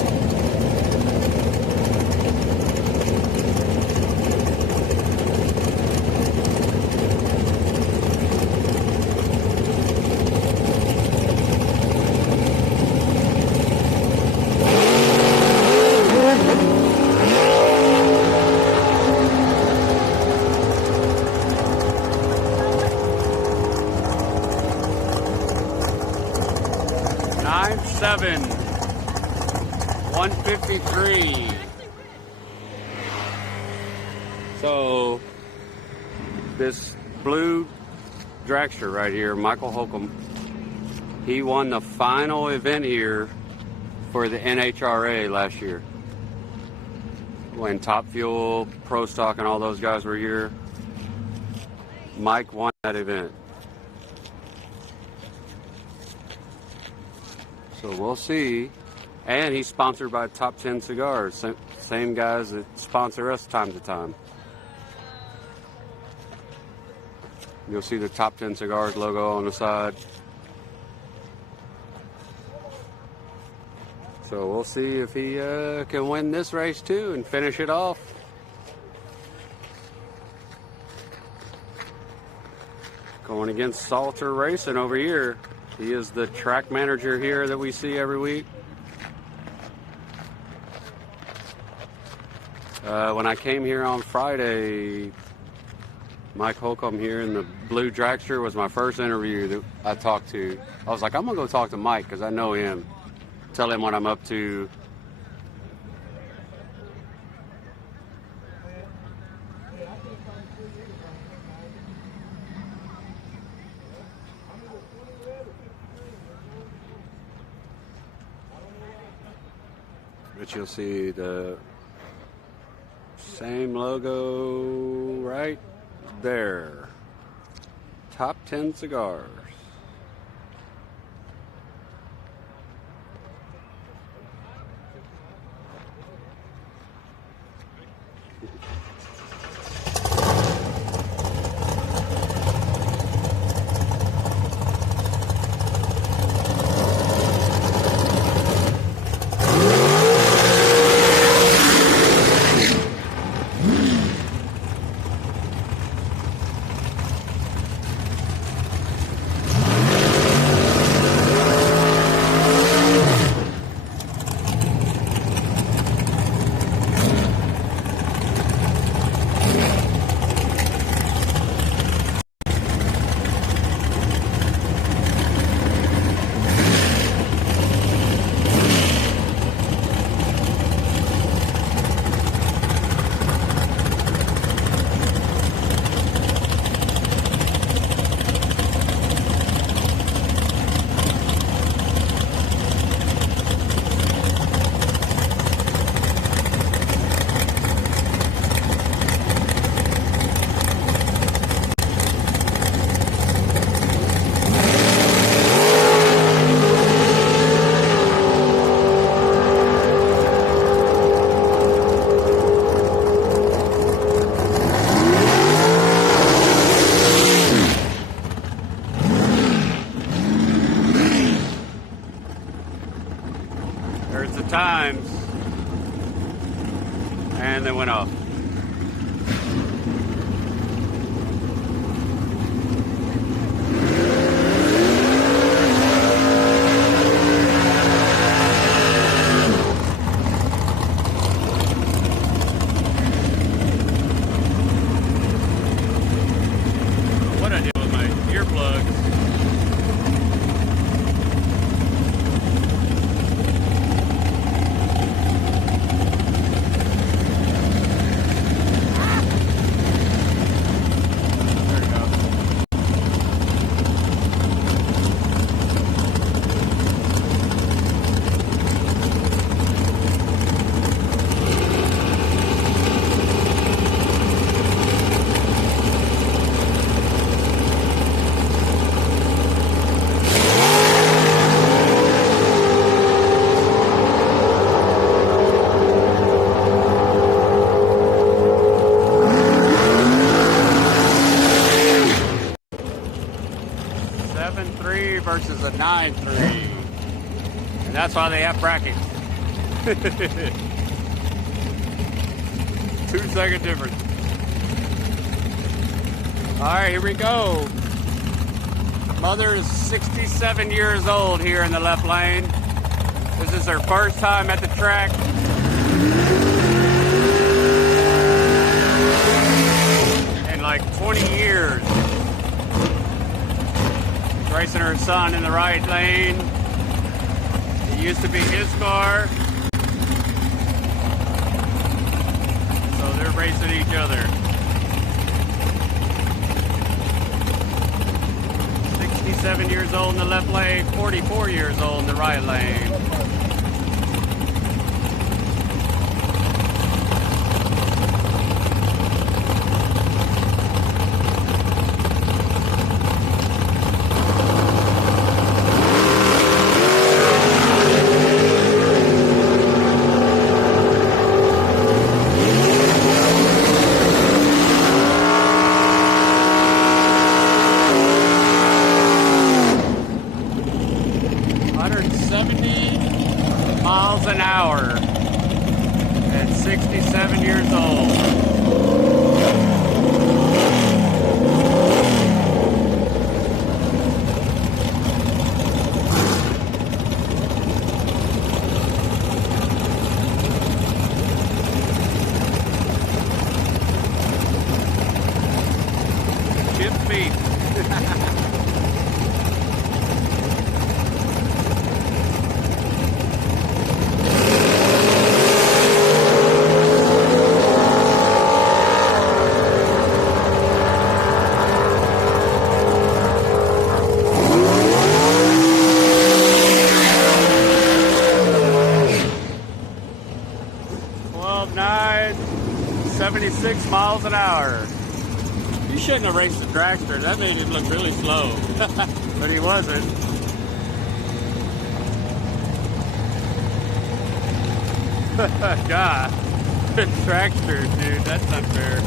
Seven, 153. So this blue dragster right here, Michael Holcomb, he won the final event here for the NHRA last year. When Top Fuel, Pro Stock, and all those guys were here, Mike won that event. So we'll see. And he's sponsored by Top 10 Cigars. Same guys that sponsor us time to time. You'll see the Top 10 Cigars logo on the side. So we'll see if he can win this race too and finish it off. Going against Salter Racing over here. He is the track manager here that we see every week. When I came here on Friday, Mike Holcomb here in the blue dragster was my first interview that I talked to. I was like, I'm going to go talk to Mike because I know him. Tell him what I'm up to. But you'll see the same logo right there. Top 10 Cigars. There's the times. And they went off. 9-3. And that's why they have brackets. 2-second difference. All right, here we go. Mother is 67 years old here in the left lane. This is her first time at the track. In like 20 years. She's racing her son in the right lane. It used to be his car. So they're racing each other. 67 years old in the left lane, 44 years old in the right lane. Miles an hour at 67 years old. Chip feet. 76 miles an hour. You shouldn't have raced the dragster. That made him look really slow. But he wasn't. God. Dragster, dude. That's not fair.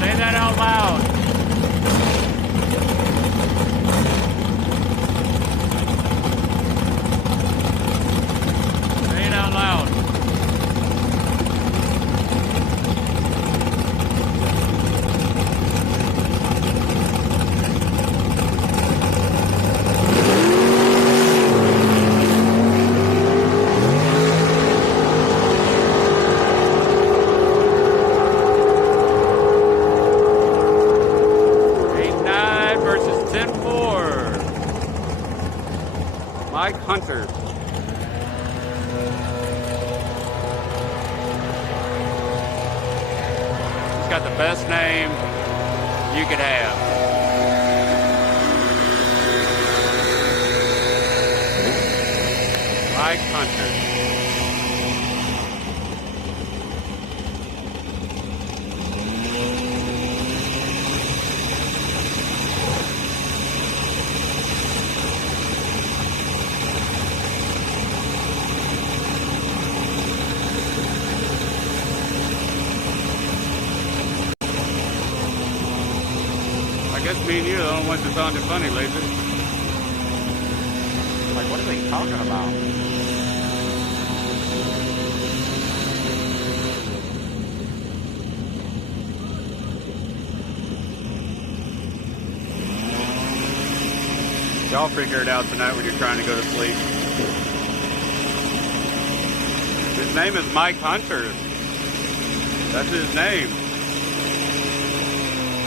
Say that out loud. Say it out loud. got the best name you could have. Mike Hunter. I guess me and you are the only ones that found it funny, Laser. Like, what are they talking about? Y'all figure it out tonight when you're trying to go to sleep. His name is Mike Hunter. That's his name.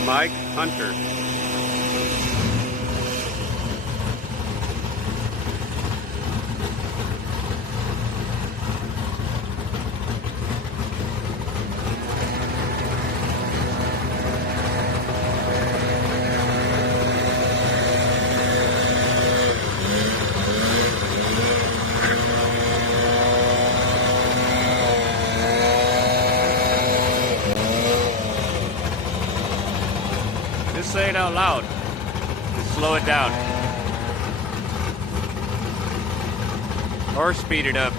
Mike Hunter. Say it out loud. Just slow it down. Or speed it up.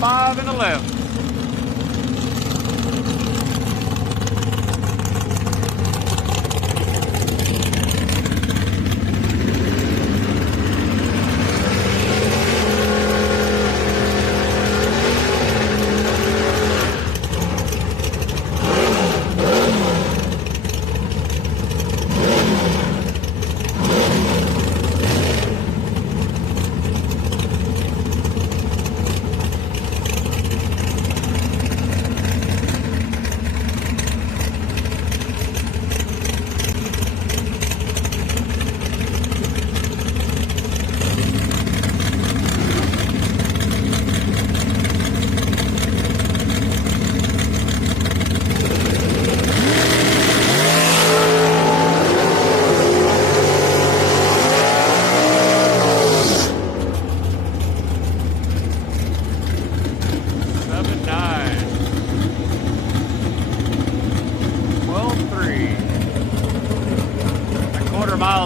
5 and 11.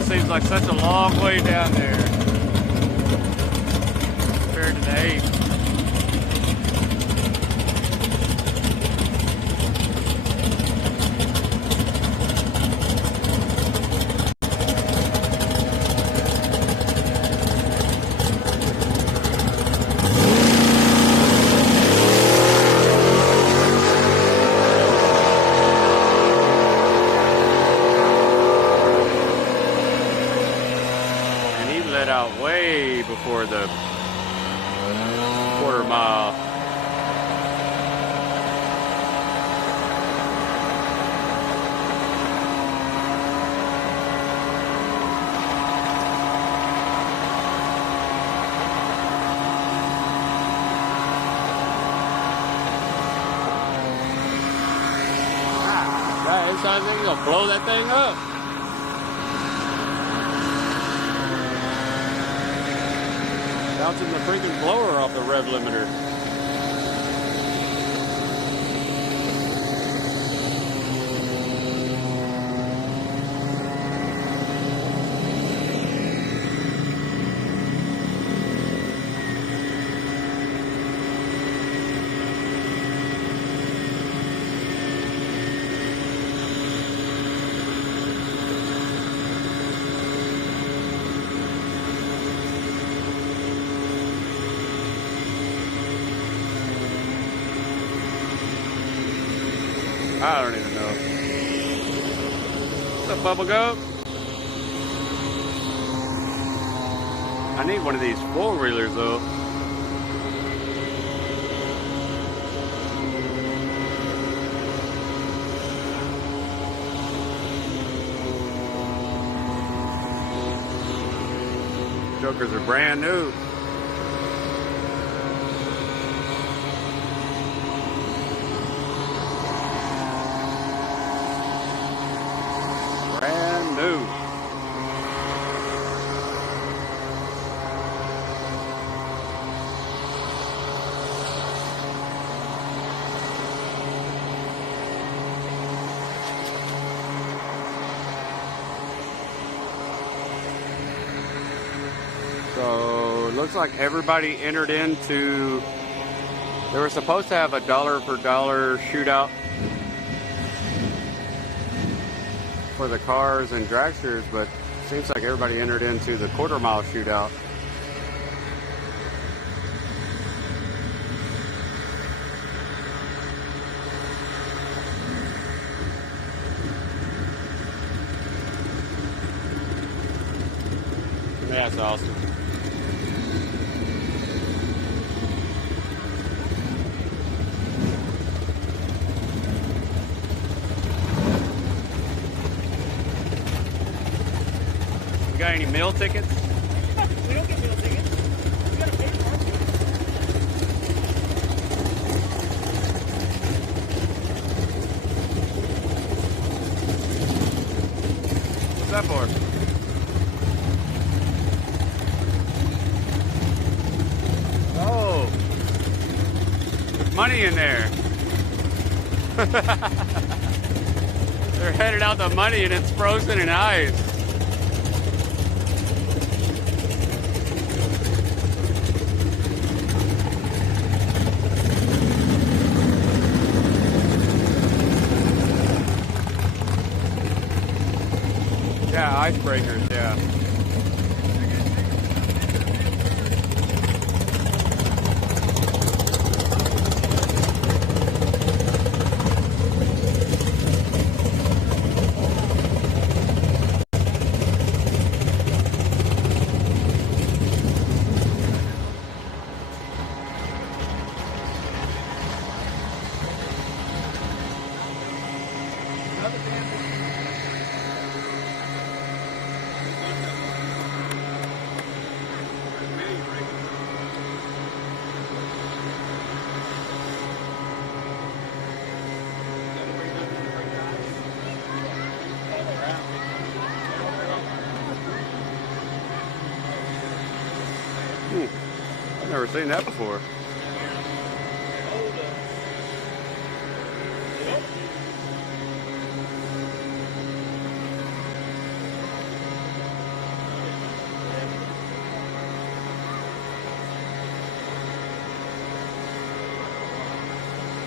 Seems like such a long way down there compared to the 8. Out way before the quarter mile. That inside thing gonna blow that thing up. Bouncing the freaking blower off the rev limiter. I don't even know. What's up, Bubble Goat? I need one of these four-wheelers, though. Jokers are brand new. Brand new. So it looks like everybody entered into, they were supposed to have a dollar for dollar shootout for the cars and dragsters, but it seems like everybody entered into the quarter mile shootout. That's awesome. You got any meal tickets? We don't get meal tickets. We gotta pay for it. What's that for? Oh, there's money in there. They're headed out the money and it's frozen in ice. Yeah, icebreakers, yeah. I've never seen that before.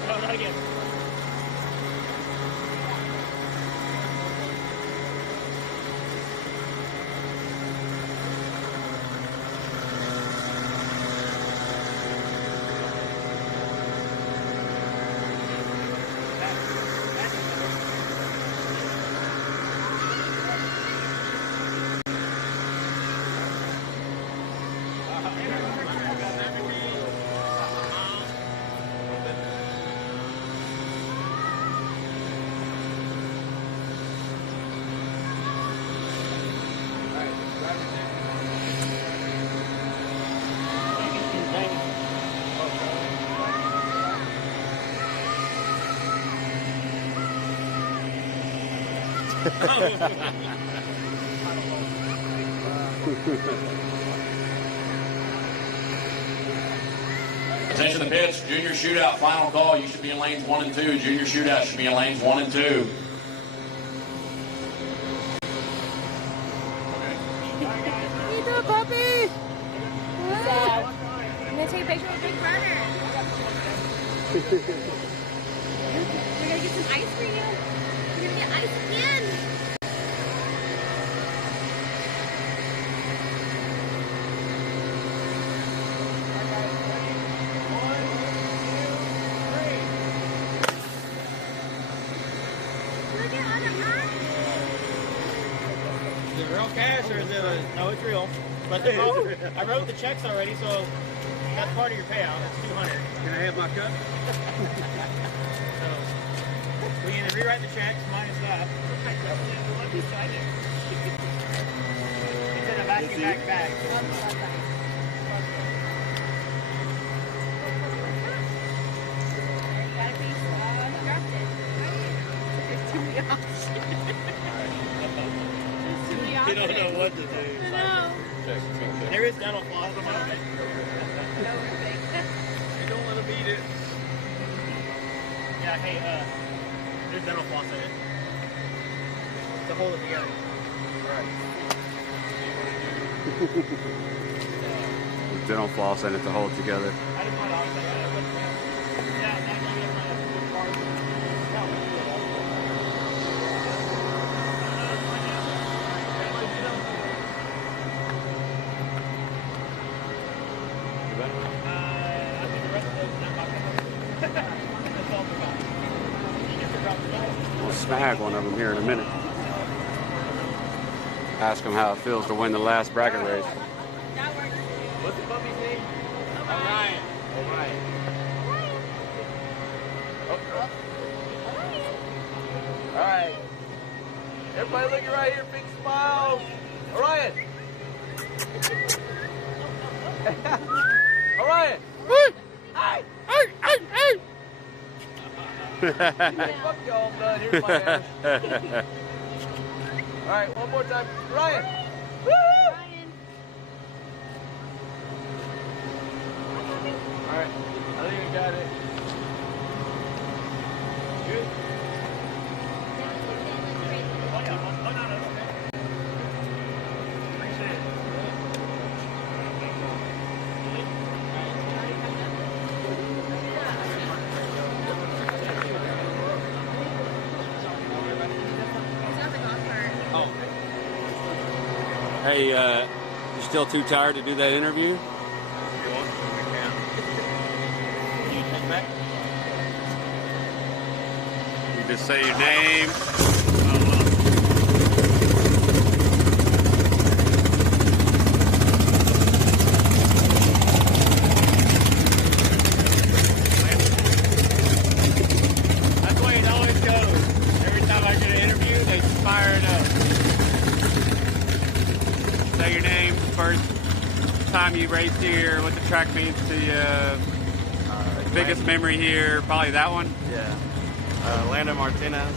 No, not again. Attention to the pits, junior shootout, final call. You should be in lanes 1 and 2. Junior shootout should be in lanes 1 and 2. You do it, puppy! I'm gonna take a picture with Big Brother. We're gonna get some ice for you. We're gonna get ice again. Look at all the ice. Is it real cash or is it a... No, it's real. But I wrote the checks already, so that's part of your payout. That's $200. Can I have my cup? So we can either rewrite the checks minus that. It's in a vacuum bag. You don't know what to do. I know. There is dental floss on it. Don't let him eat it. Yeah, hey, there's dental floss in it. To hold it together. There's dental floss in it to hold together. I just want to always say that. Yeah, that's good part. We'll snag one of them here in a minute. Ask him how it feels to win the last bracket race. What's the puppy's name? Orion. Orion. All right. Everybody looking right here, big smiles. Orion. Orion. Hey. Fuck y'all, I'm done. Here's my ass. All right, one more time. Ryan. Woo! All right, I think we got it. Good. Hey, you still too tired to do that interview? If you want, we can. You take back? You just say your name. That's the way it always goes. Every time I get an interview, they fire it up. Say your name, first time you raced here, what the track means to you, biggest memory here, probably that one. Yeah. Landon Martinez.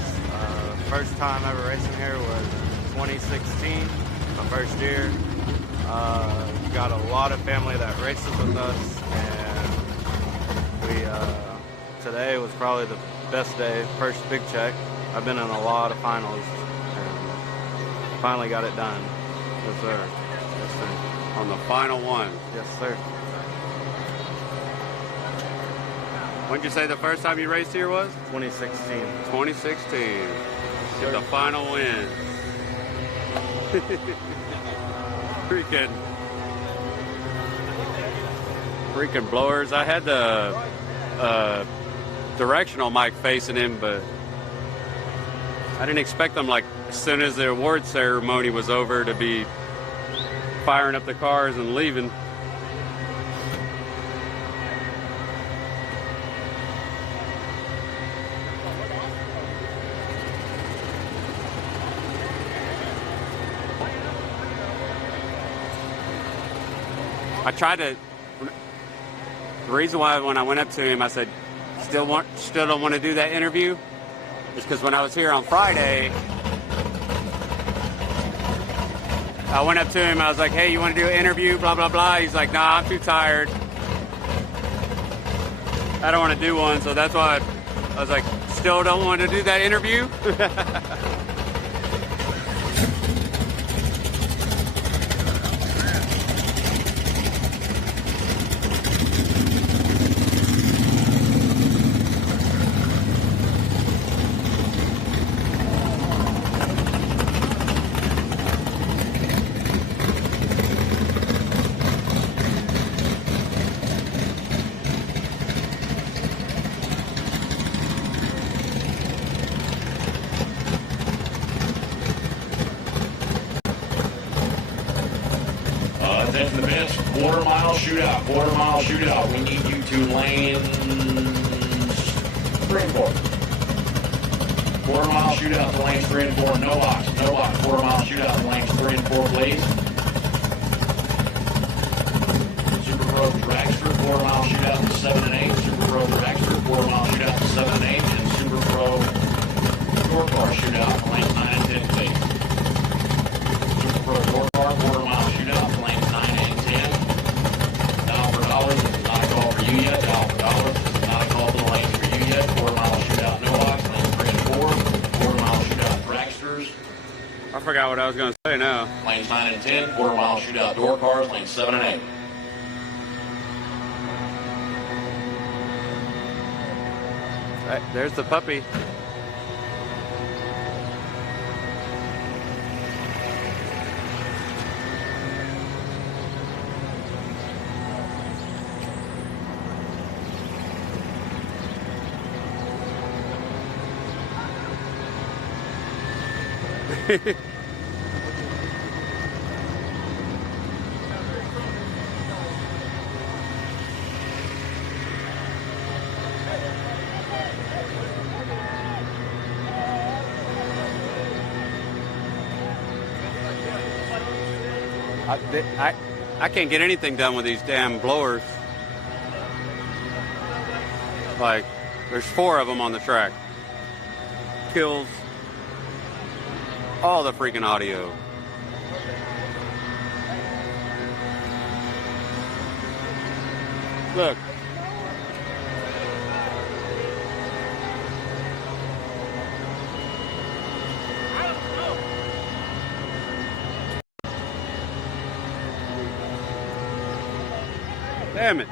First time ever racing here was 2016, my first year. Got a lot of family that races with us, and we today was probably the best day, first big check. I've been in a lot of finals, and finally got it done. Yes, sir. Yes, sir. On the final one. Yes, sir. When'd you say the first time you raced here was? 2016. 2016. Get the final win. freaking blowers. I had the directional mic facing him, but I didn't expect them, like, as soon as the award ceremony was over, to be firing up the cars and leaving. I tried to. The reason why when I went up to him, I said, "Still don't want to do that interview," is because when I was here on Friday, I went up to him. I was like, "Hey, you want to do an interview?" Blah blah blah. He's like, "Nah, I'm too tired. I don't want to do one." So that's why I was like, "Still don't want to do that interview?" Attention the bench, quarter mile shootout. We need you to lanes 3 and 4. Quarter mile shootout to lanes 3 and 4. No box. Quarter mile shootout to lanes 3 and 4, please. Super Pro Dragster, quarter mile shootout to 7 and 8. Super Pro Dragster, quarter mile shootout to 7 and 8. And Super Pro Door Car shootout to lanes 9 and 10, please. Super Pro Door Car, quarter mile shootout to lanes 9 and 10. Dial for dollars. This is not a call for you yet. Dial for dollars. This is not a call to the lanes for you yet. Quarter mile shootout, no box. Lanes 3 and 4. Quarter mile shootout, dragsters. I forgot what I was going to say now. Lanes 9 and 10. Quarter mile shootout, door cars. Lanes 7 and 8. Right, there's the puppy. I can't get anything done with these damn blowers. Like, there's 4 of them on the track. Kills all the freaking audio. Look. Damn it.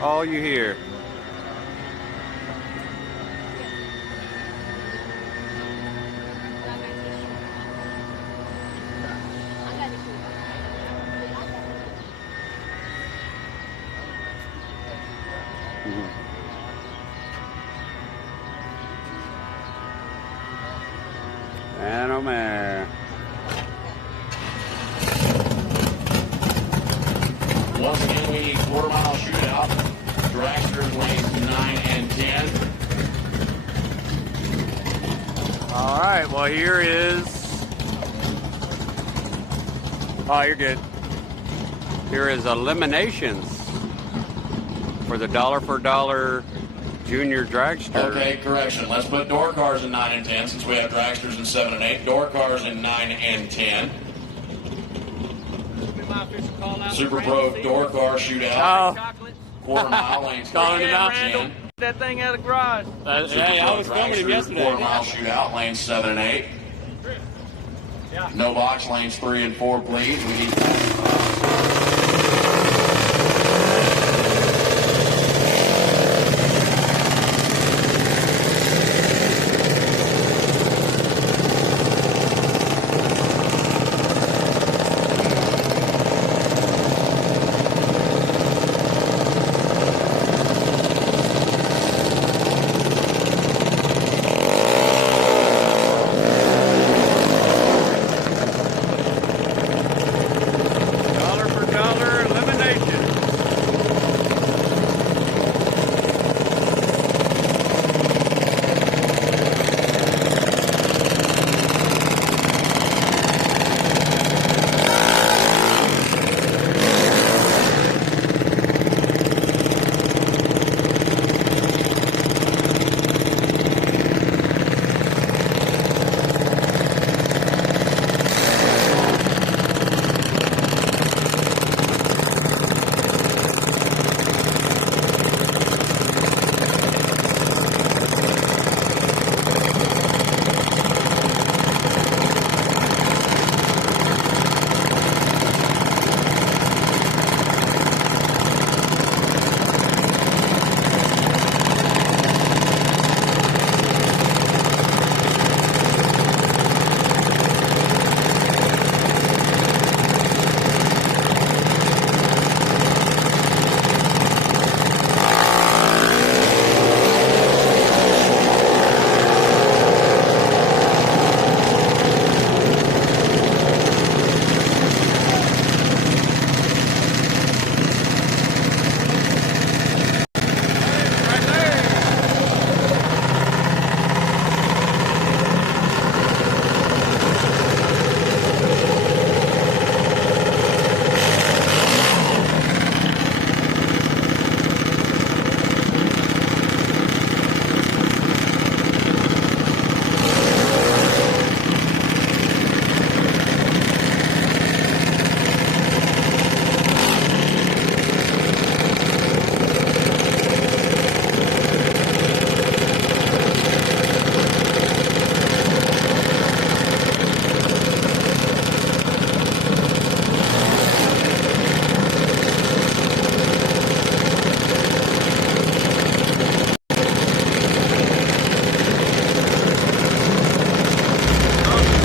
All you hear. Man, oh man. Once again, we need quarter-mile shootout. Dragsters lanes 9 and 10. All right, well, here is. Oh, you're good. Here is eliminations for the dollar for dollar junior dragster. Okay, correction. Let's put door cars in 9 and 10 since we have dragsters in 7 and 8. Door cars in 9 and 10. Super Pro door car shootout. Quarter mile lanes 3 and 10. That thing out of the garage. Hey, I was filming him yesterday. Quarter mile shootout lanes 7 and 8. No box lanes 3 and 4, please. We need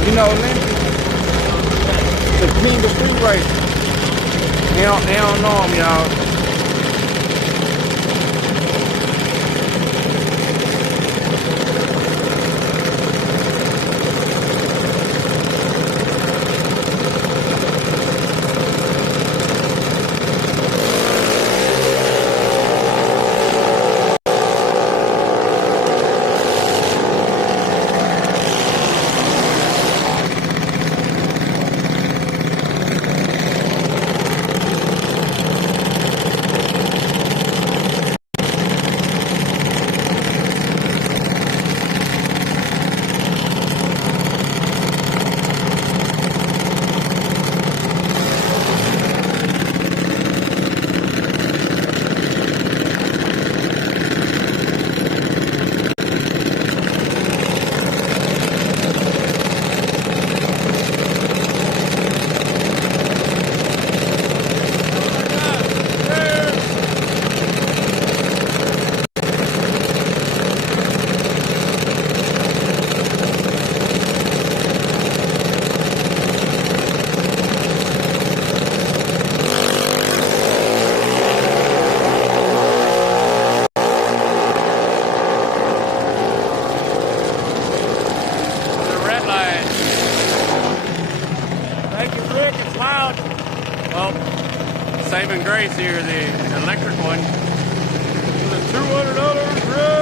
You know Lindsay? The king of street racing. They don't know him, y'all. saving grace here, the electric one. The $200 wreck.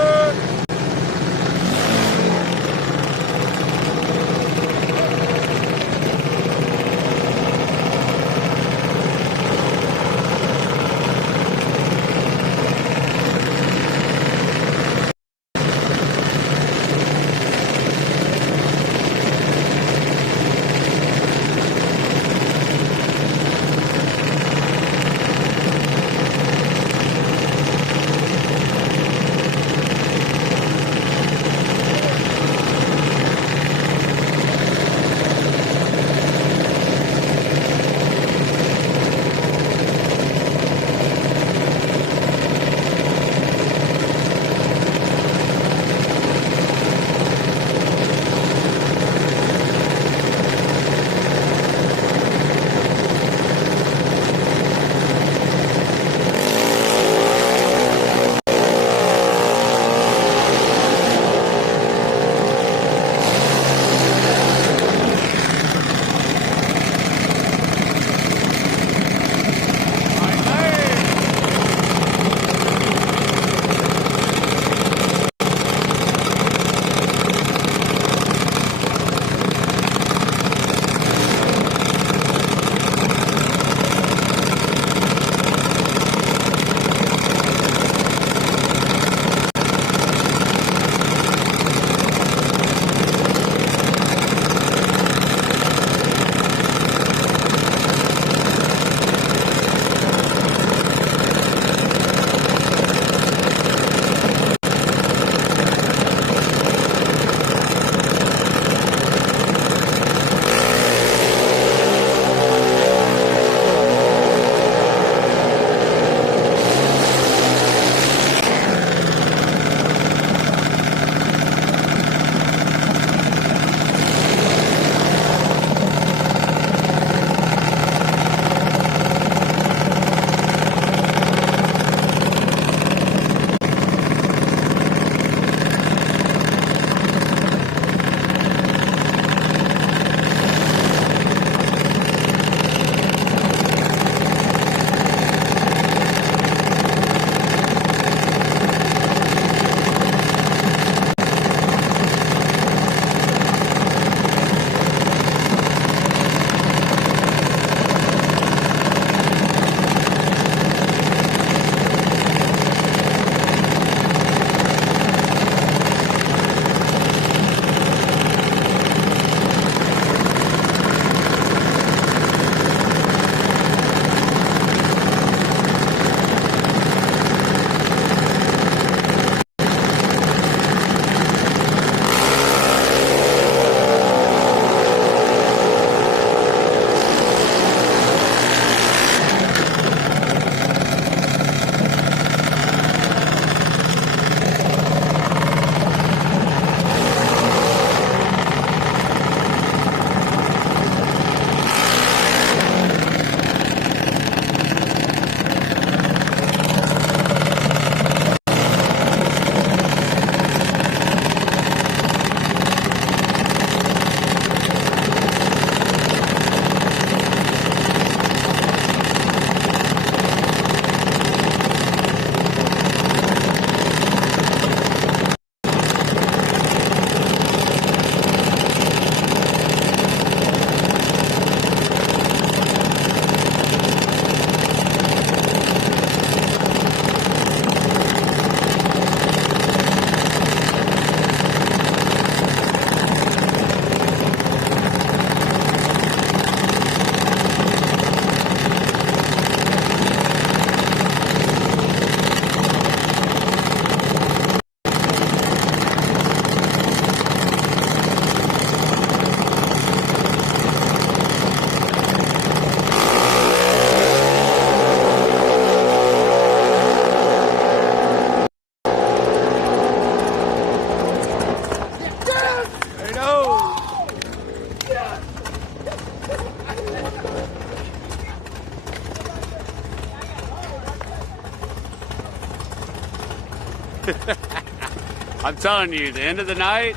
I'm telling you, the end of the night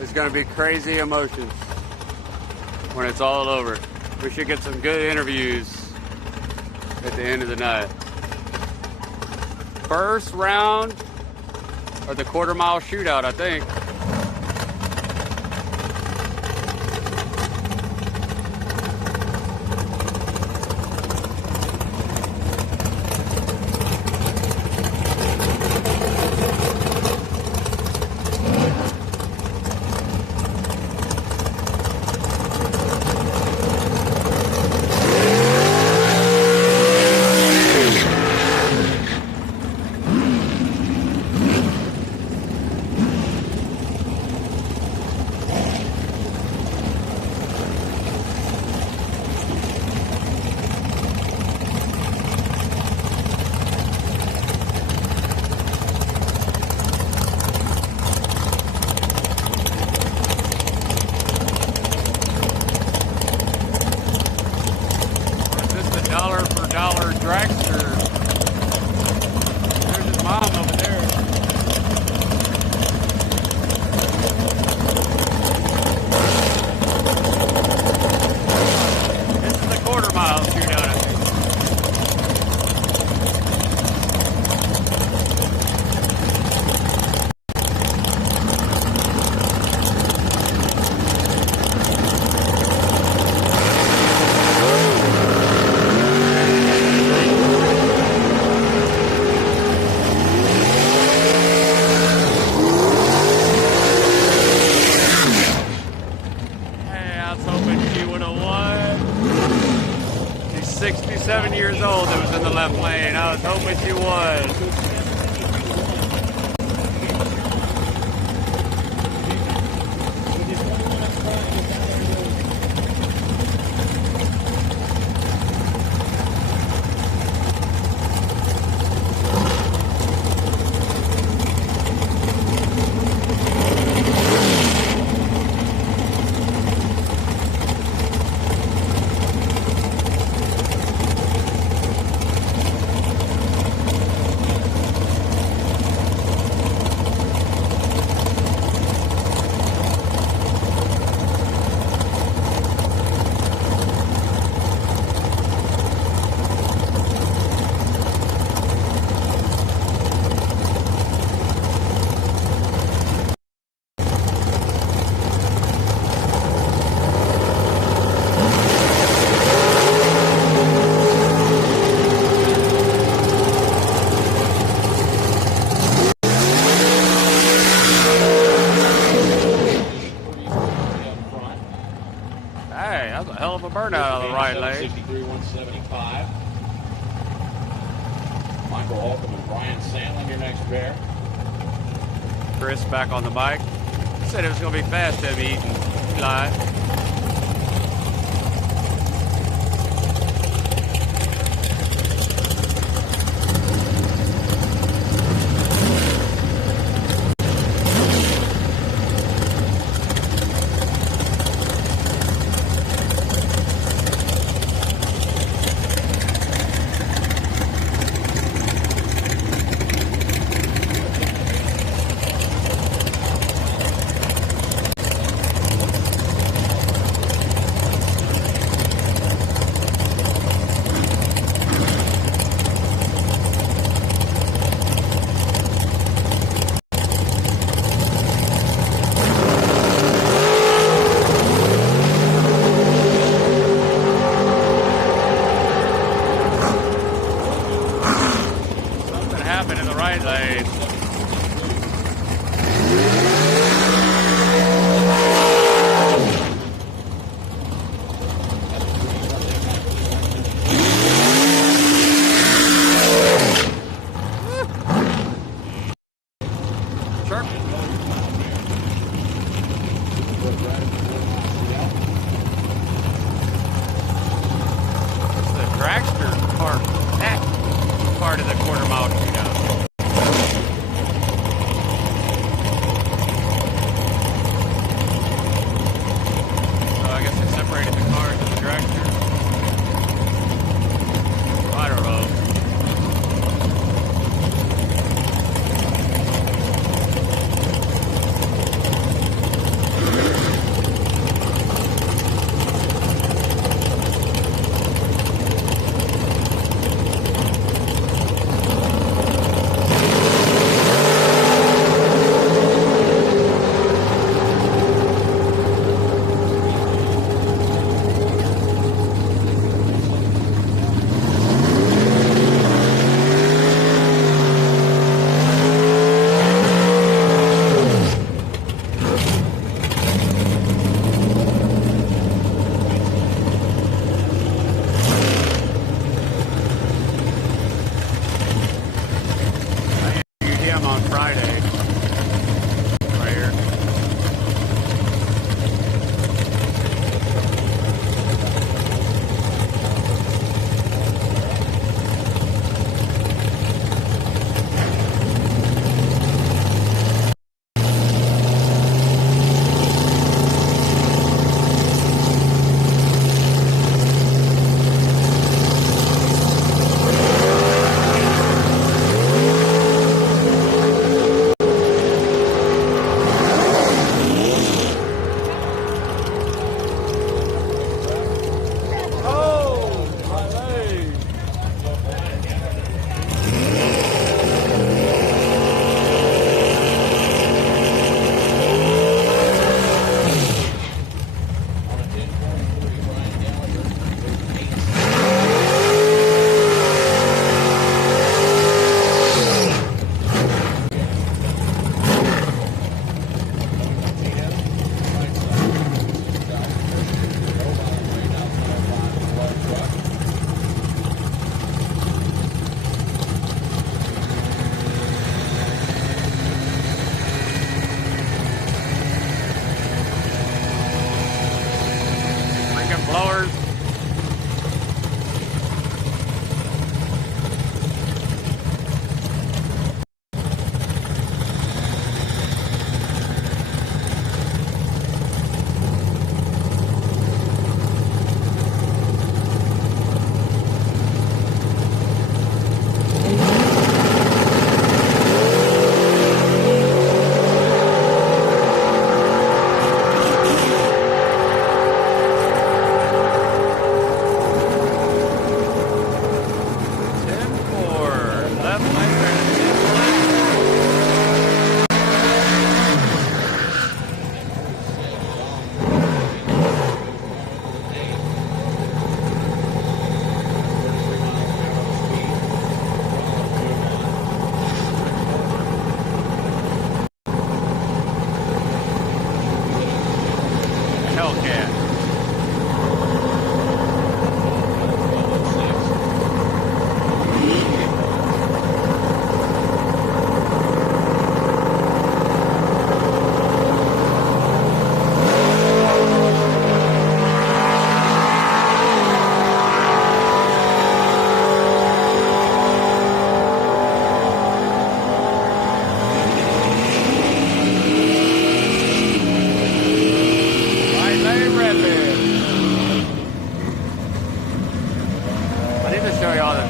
is going to be crazy emotions when it's all over. We should get some good interviews at the end of the night. First round of the quarter-mile shootout, I think. Burnout on the right lane. 63-175. Michael Holcomb and Brian Sandlin, your next pair. Chris back on the bike. Said it was going to be fast to be eating live. Dragster part of the quarter-mile shootout.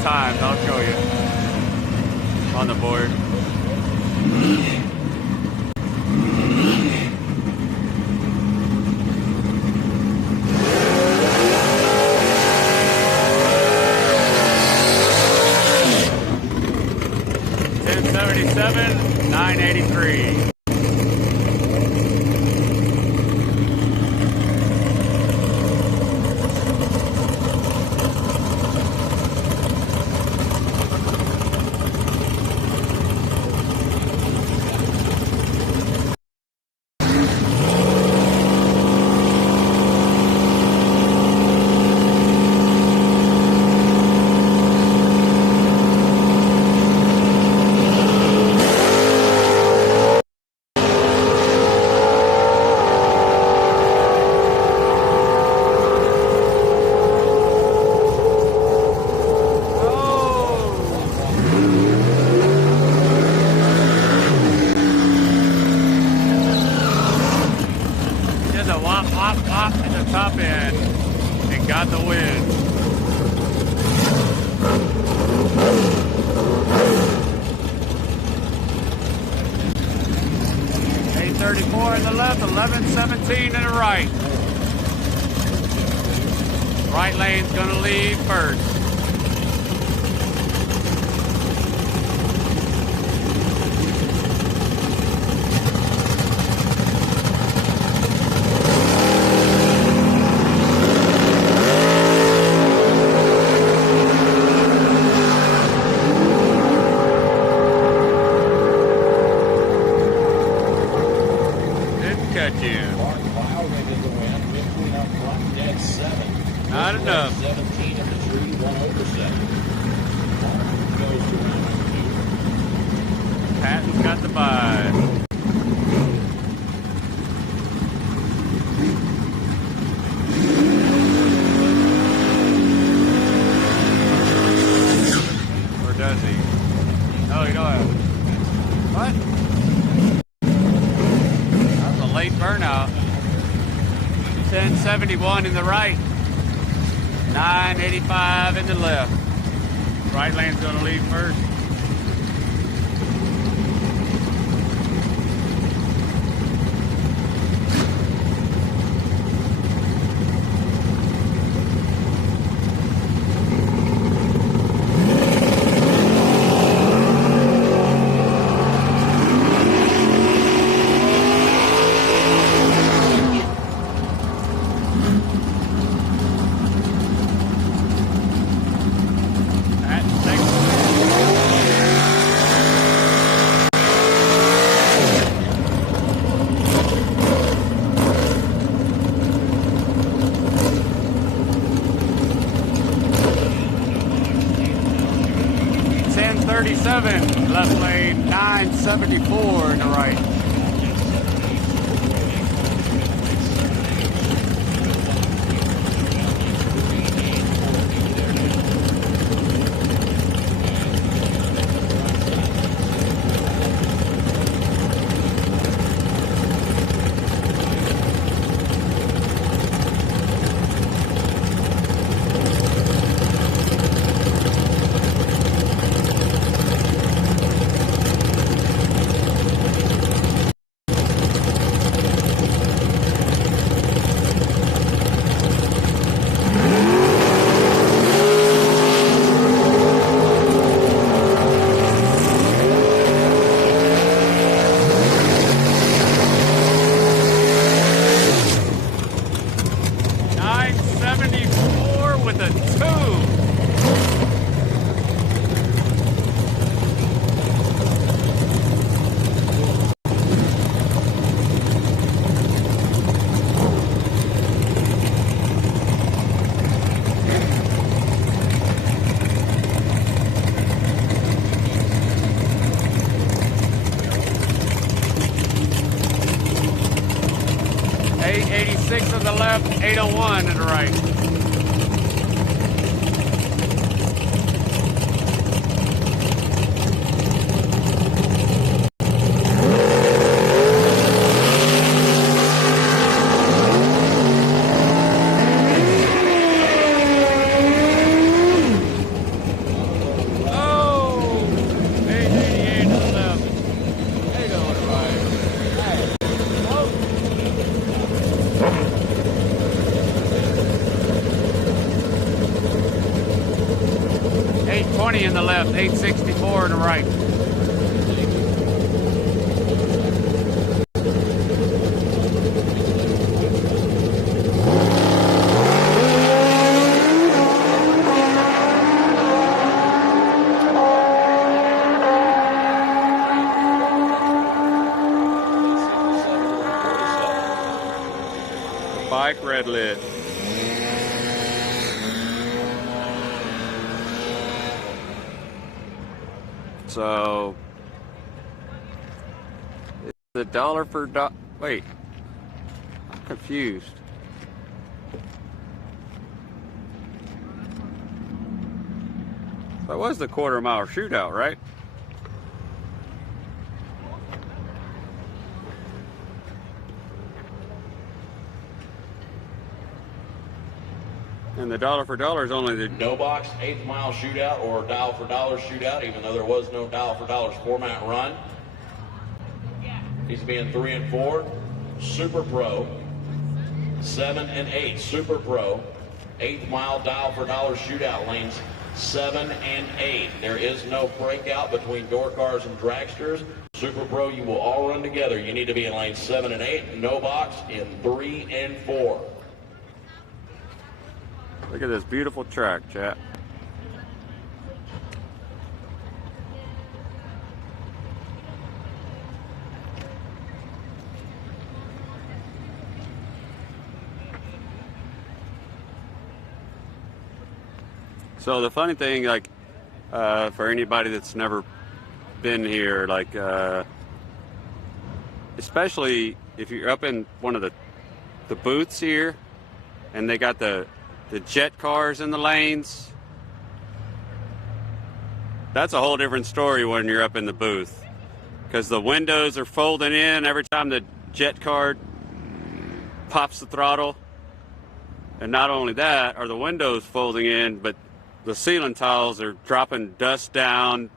times. I'll show you on the board. $1077, $983. Top end and got the win. $834 in the left, $1117 in the right. Right lane's gonna lead first. Not enough. 17 of the tree, 1 over 7. Goes to round 2. Patton's got the bye. Or does he? Oh, you don't have. What? That's a late burnout. 1071 in the right. 985 in the left. Right lane's gonna lead first. Left lane, 974 in the right. $886 on the left, $801 in the right. 820 in the left, 864 in the right. Bike red lit. So the dollar for wait, I'm confused. That was the quarter-mile shootout, right? And the dollar for dollar is only the No box 8th mile shootout or dollar for dollar shootout, even though there was no dollar for dollars format run. He's being 3 and 4. Super Pro 7 and 8. Super Pro 8th mile dollar for dollar shootout lanes 7 and 8. There is no breakout between door cars and dragsters. Super Pro, you will all run together. You need to be in lanes 7 and 8. No box in 3 and 4. Look at this beautiful track, chat. So the funny thing, like, for anybody that's never been here, like, especially if you're up in one of the booths here, and they got the jet cars in the lanes, that's a whole different story when you're up in the booth, because the windows are folding in every time the jet car pops the throttle. And not only that, are the windows folding in, but the ceiling tiles are dropping dust down.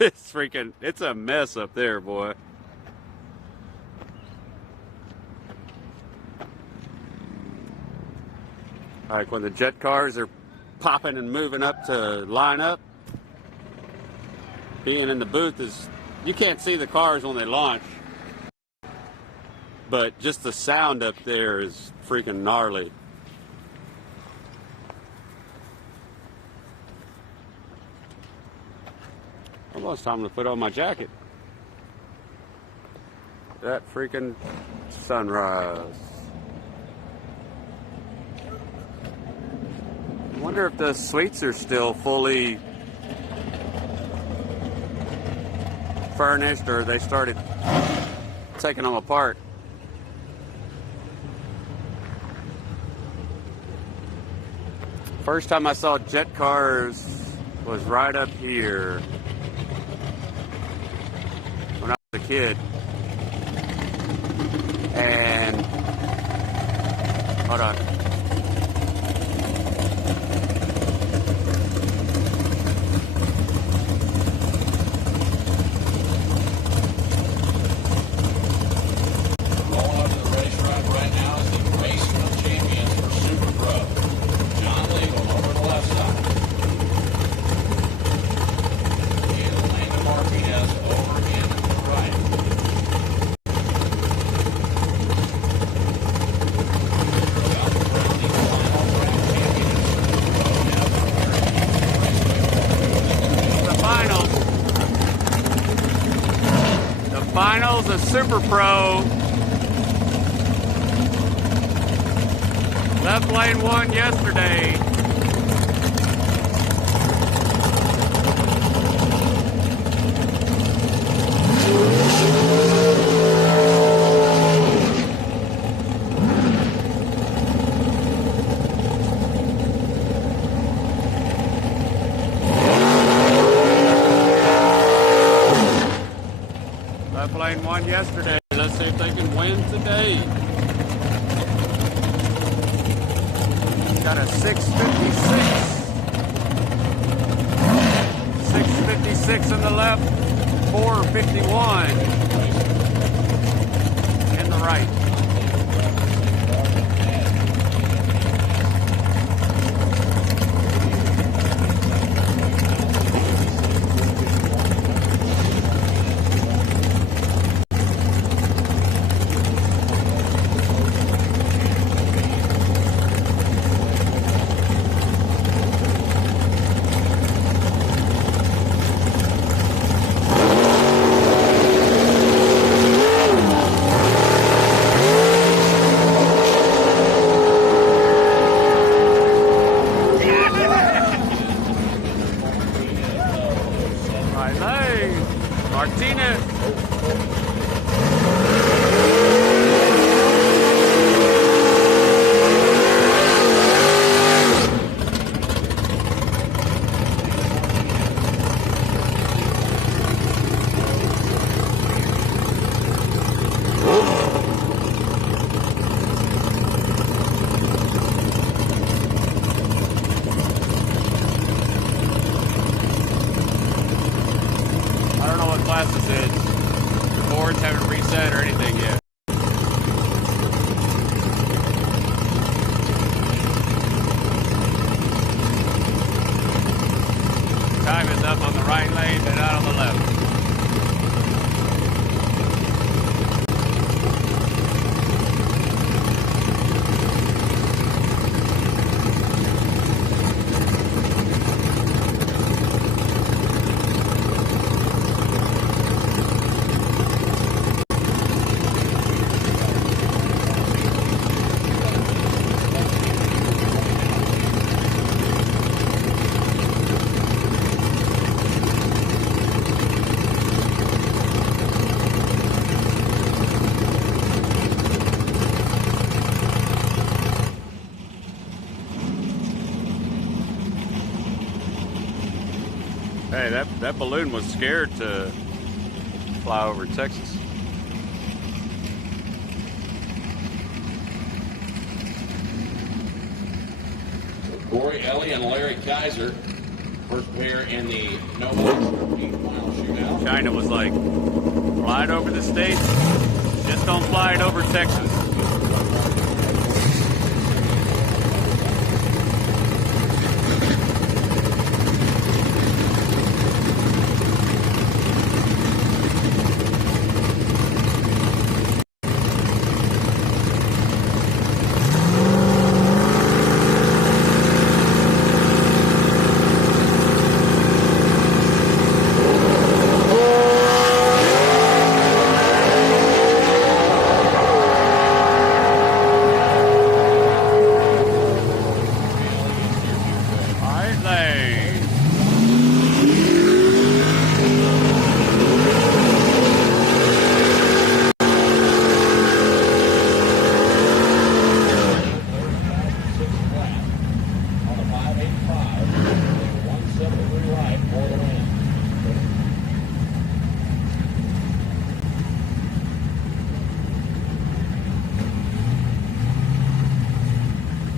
It's a mess up there, boy. Like when the jet cars are popping and moving up to line up, being in the booth is, you can't see the cars when they launch, but just the sound up there is freaking gnarly. Almost time to put on my jacket. That freaking sunrise. I wonder if the suites are still fully furnished or they started taking them apart. First time I saw jet cars was right up here when I was a kid. And hold on. Finals of Super Pro. Left lane won yesterday. Left lane won yesterday. Let's see if they can win today. Got a 656. 656 in the left, 451 in the right. Martinez. I don't know what class this is. The boards haven't reset or anything yet. Time is up on the right lane, but not on the left. Hey, that balloon was scared to fly over Texas. Corey Ellie and Larry Kaiser, first pair in the no final shootout. China was like, fly it over the States, just don't fly it over Texas.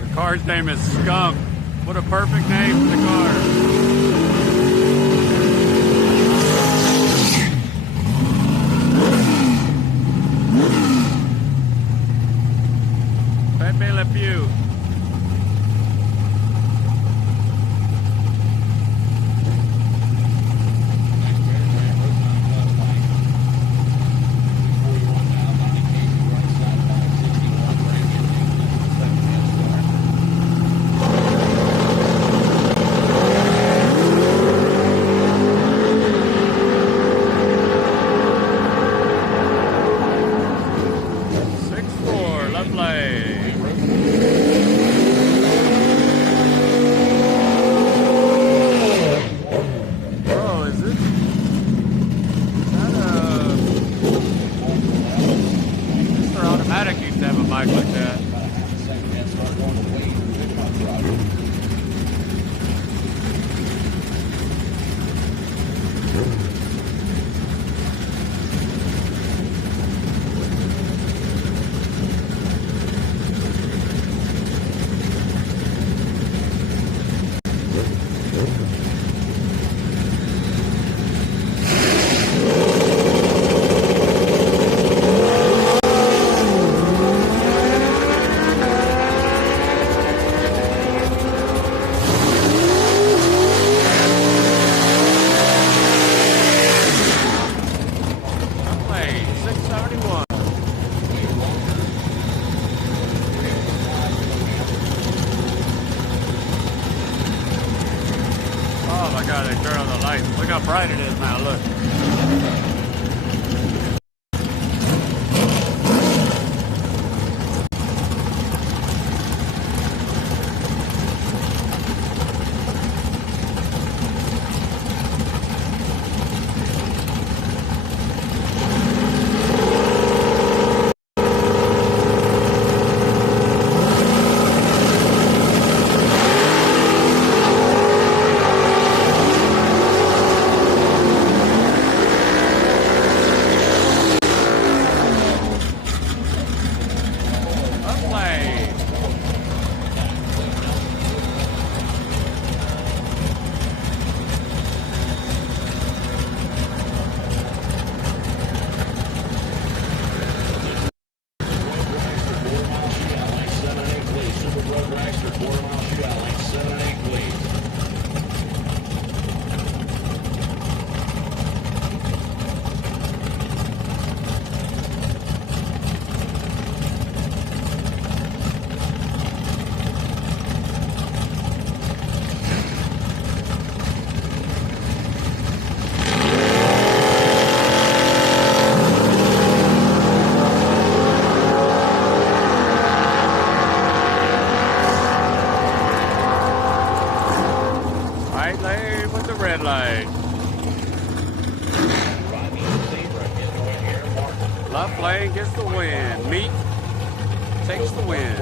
The car's name is Skunk. What a perfect name for the car. Pepe Le Pew. Look how bright it is now, look. right. Left lane gets the win. Meat takes the win.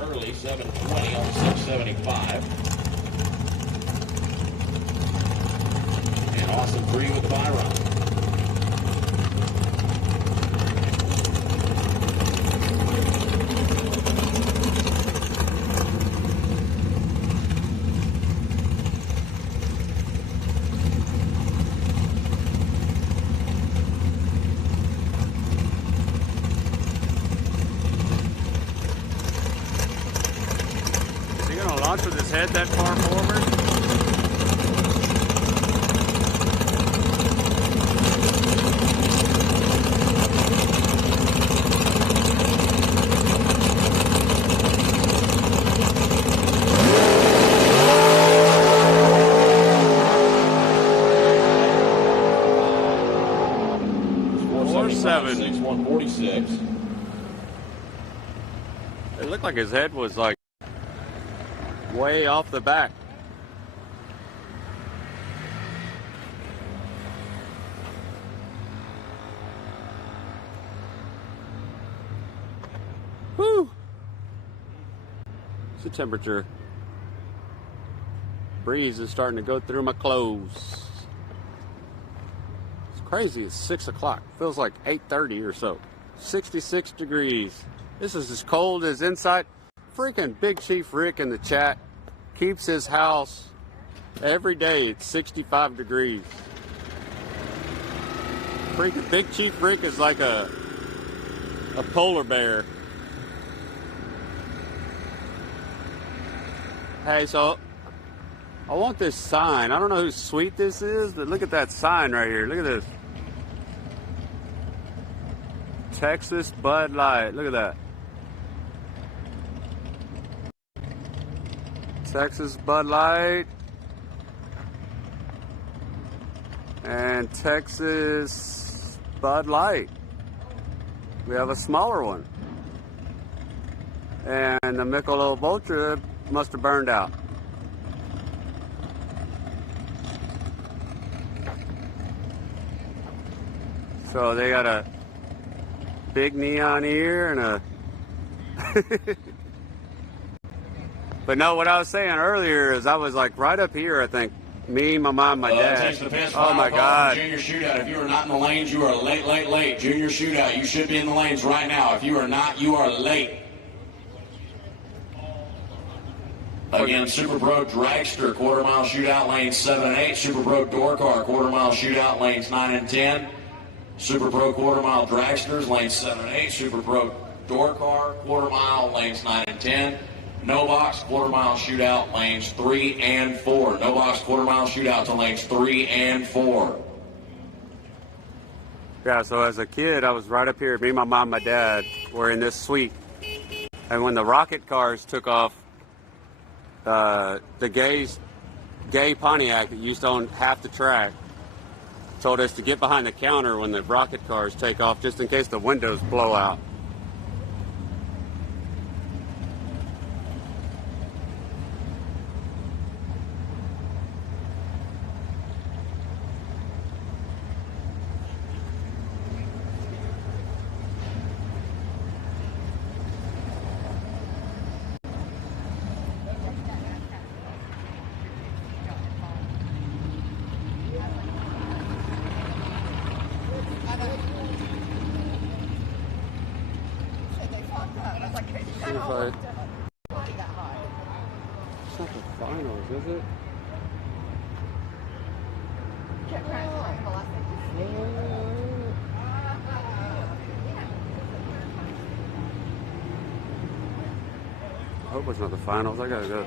Early 720 on 675. And Austin 3 with the bye run. Launch with his head that far forward. Six 146. It looked like his head was like way off the back. Whew. What's the temperature? Breeze is starting to go through my clothes. It's crazy. It's 6 o'clock. Feels like 8:30 or so. 66 degrees. This is as cold as inside. Freaking Big Chief Rick in the chat keeps his house every day at 65 degrees. Freaking Big Chief Rick is like a polar bear. Hey, so I want this sign. I don't know whose suite this is, but look at that sign right here. Look at this. Texas Bud Light. Look at that. Texas Bud Light and Texas Bud Light. We have a smaller one. And the Michelob Ultra must have burned out. So they got a big neon here and a But no, what I was saying earlier is I was like right up here, I think. Me, my mom, my dad. Oh my God. Junior shootout. If you are not in the lanes, you are late. Junior shootout. You should be in the lanes right now. If you are not, you are late. Again, Super Pro Dragster, quarter mile shootout, lanes 7 and 8. Super Pro Door Car, quarter mile shootout, lanes 9 and 10. Super Pro quarter mile dragsters, lanes 7 and 8. Super Pro Door Car, quarter mile, lanes 9 and 10. No box, quarter mile shootout, lanes 3 and 4. No box, quarter mile shootout to lanes 3 and 4. Yeah, so as a kid, I was right up here. Me, my mom, my dad were in this suite. And when the rocket cars took off, the gay Pontiac that used to own half the track told us to get behind the counter when the rocket cars take off, just in case the windows blow out. See if I... It's not the finals, is it? I hope it's not the finals. I gotta go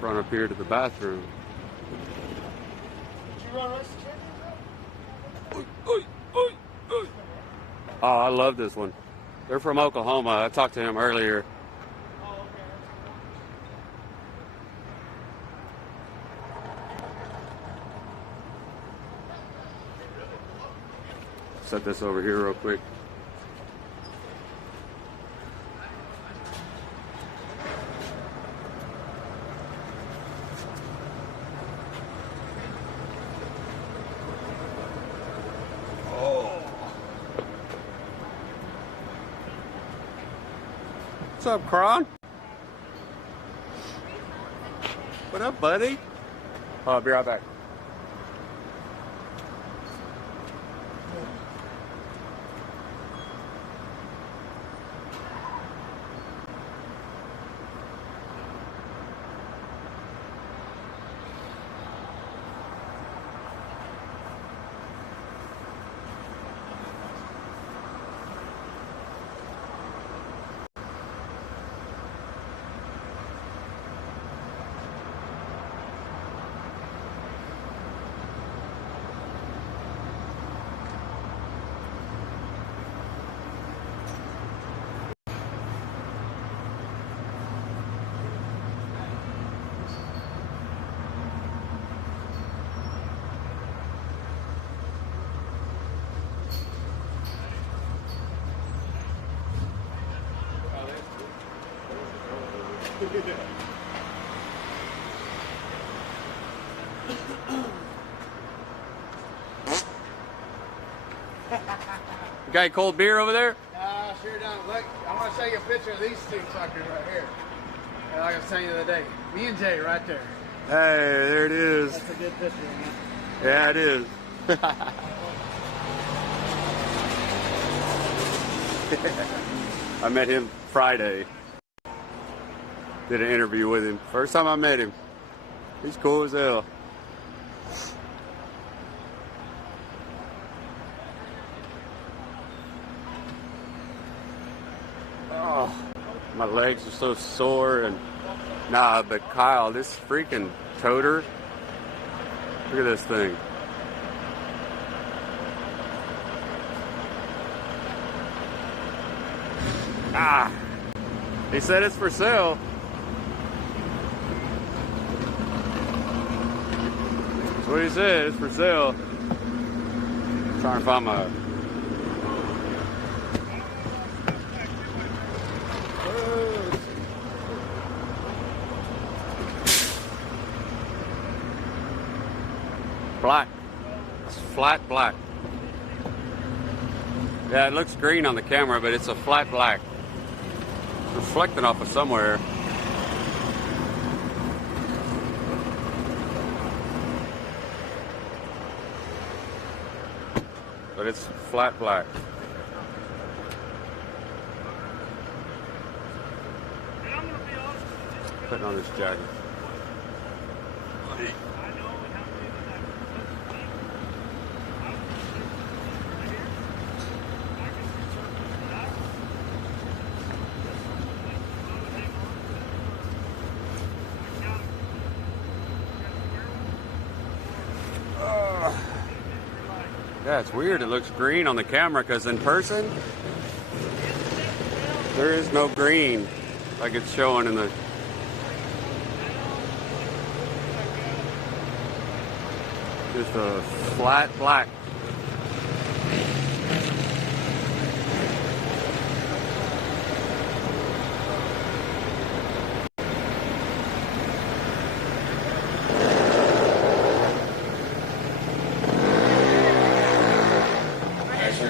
run up here to the bathroom. Oh, I love this one. They're from Oklahoma. I talked to him earlier. Set this over here real quick. What's up, Kron? What up, buddy? I'll be right back. You got a cold beer over there? Sure don't. Look, I want to show you a picture of these two suckers right here. Like I was telling you the other day. Me and Jay right there. Hey, there it is. That's a good picture, man. Yeah, it is. I met him Friday. Did an interview with him. First time I met him. He's cool as hell. Oh, my legs are so sore and nah, but Kyle, this freaking toter. Look at this thing. Ah, he said it's for sale. That's what he said, it's for sale. I'm trying to find my... Black. It's flat black. Yeah, it looks green on the camera, but it's a flat black. It's reflecting off of somewhere. But it's flat black. Putting on this jacket. Yeah, it's weird. It looks green on the camera because in person, there is no green like it's showing in the... Just a flat black.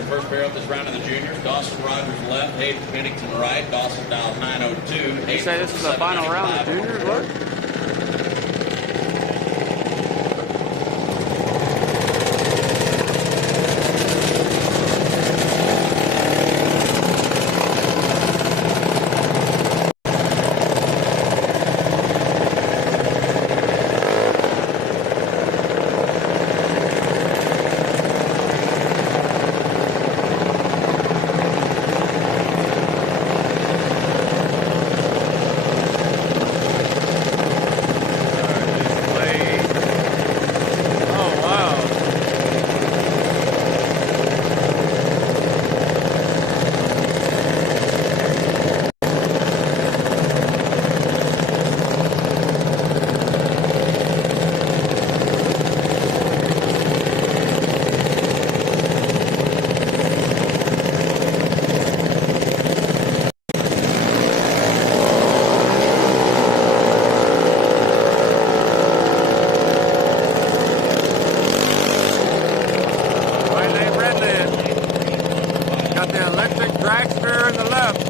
First pair up this round of the juniors. Dawson Rogers left, Hayden Pennington right. Dawson dialed 902. You say this is the final round of juniors, look? Dragster in the left.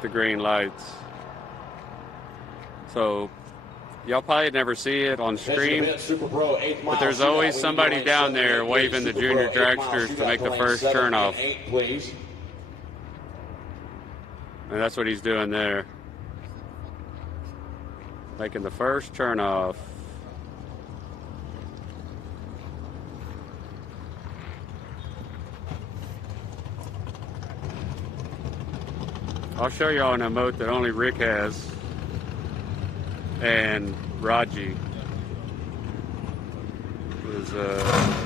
with the green lights. So y'all probably never see it on stream, but there's always somebody down there waving the junior dragsters to make the first turnoff. And that's what he's doing there. Making the first turnoff. I'll show y'all an emote that only Rick has and Raji was Uh,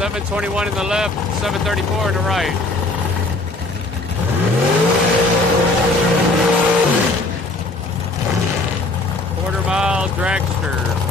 721 in the left, 734 in the right. Quarter-mile dragster.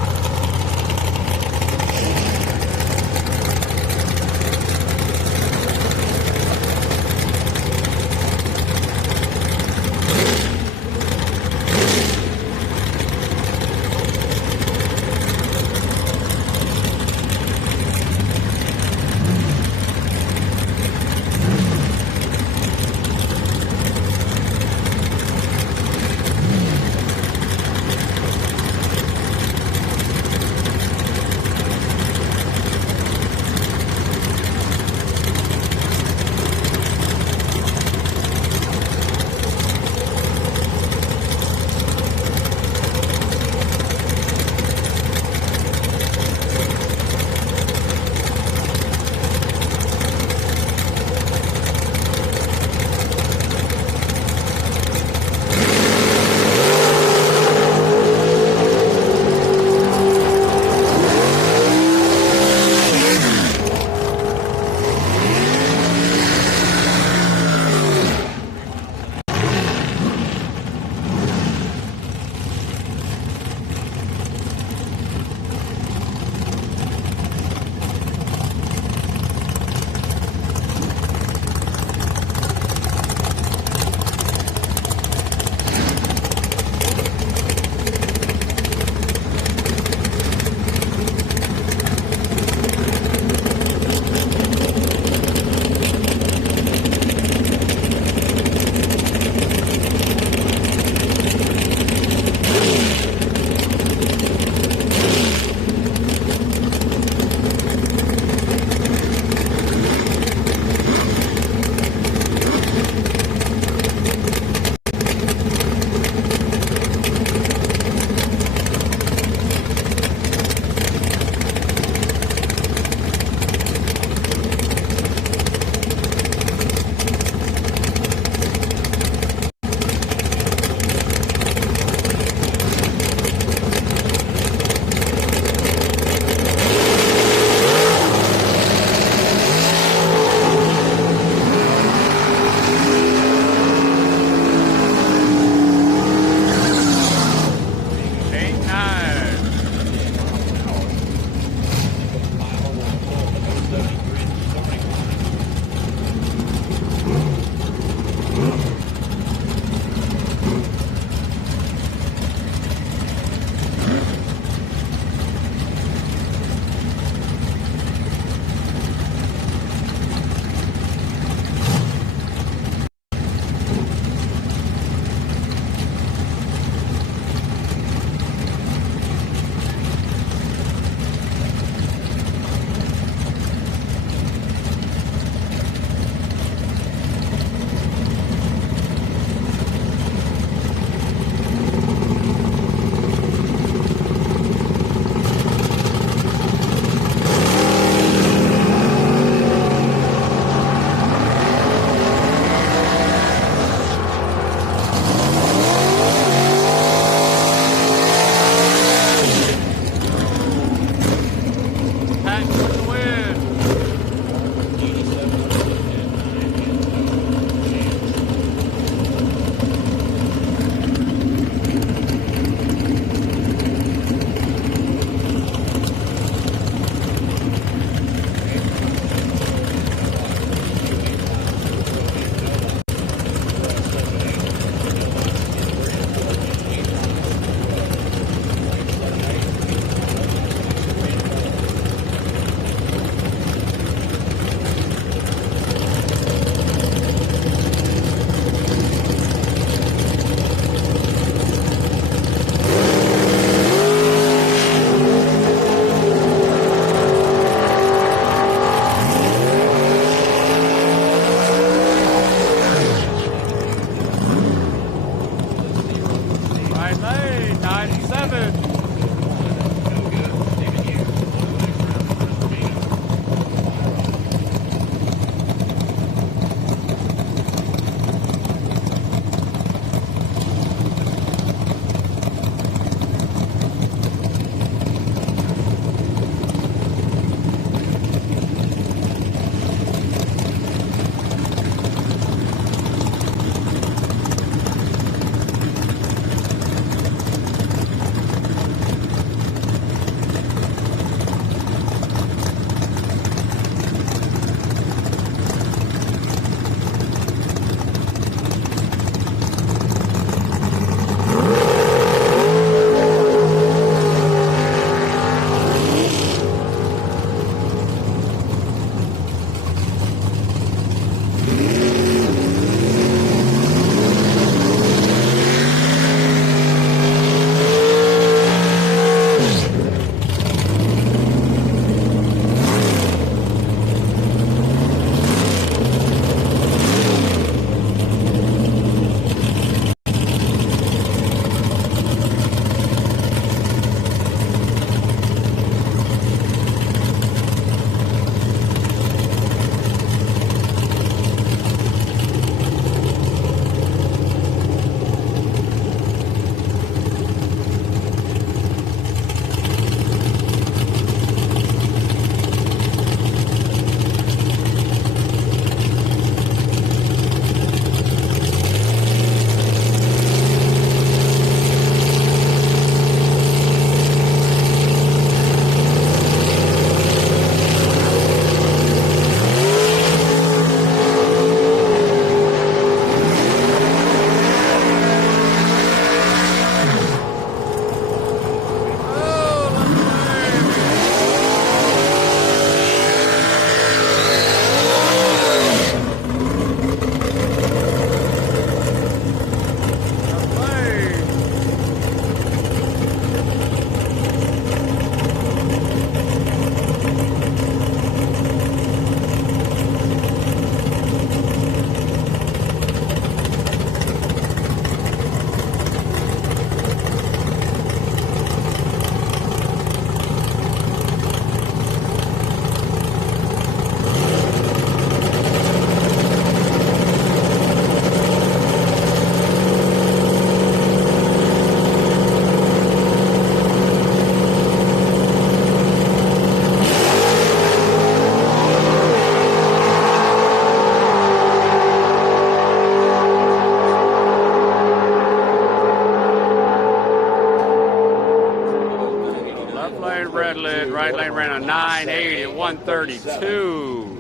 132.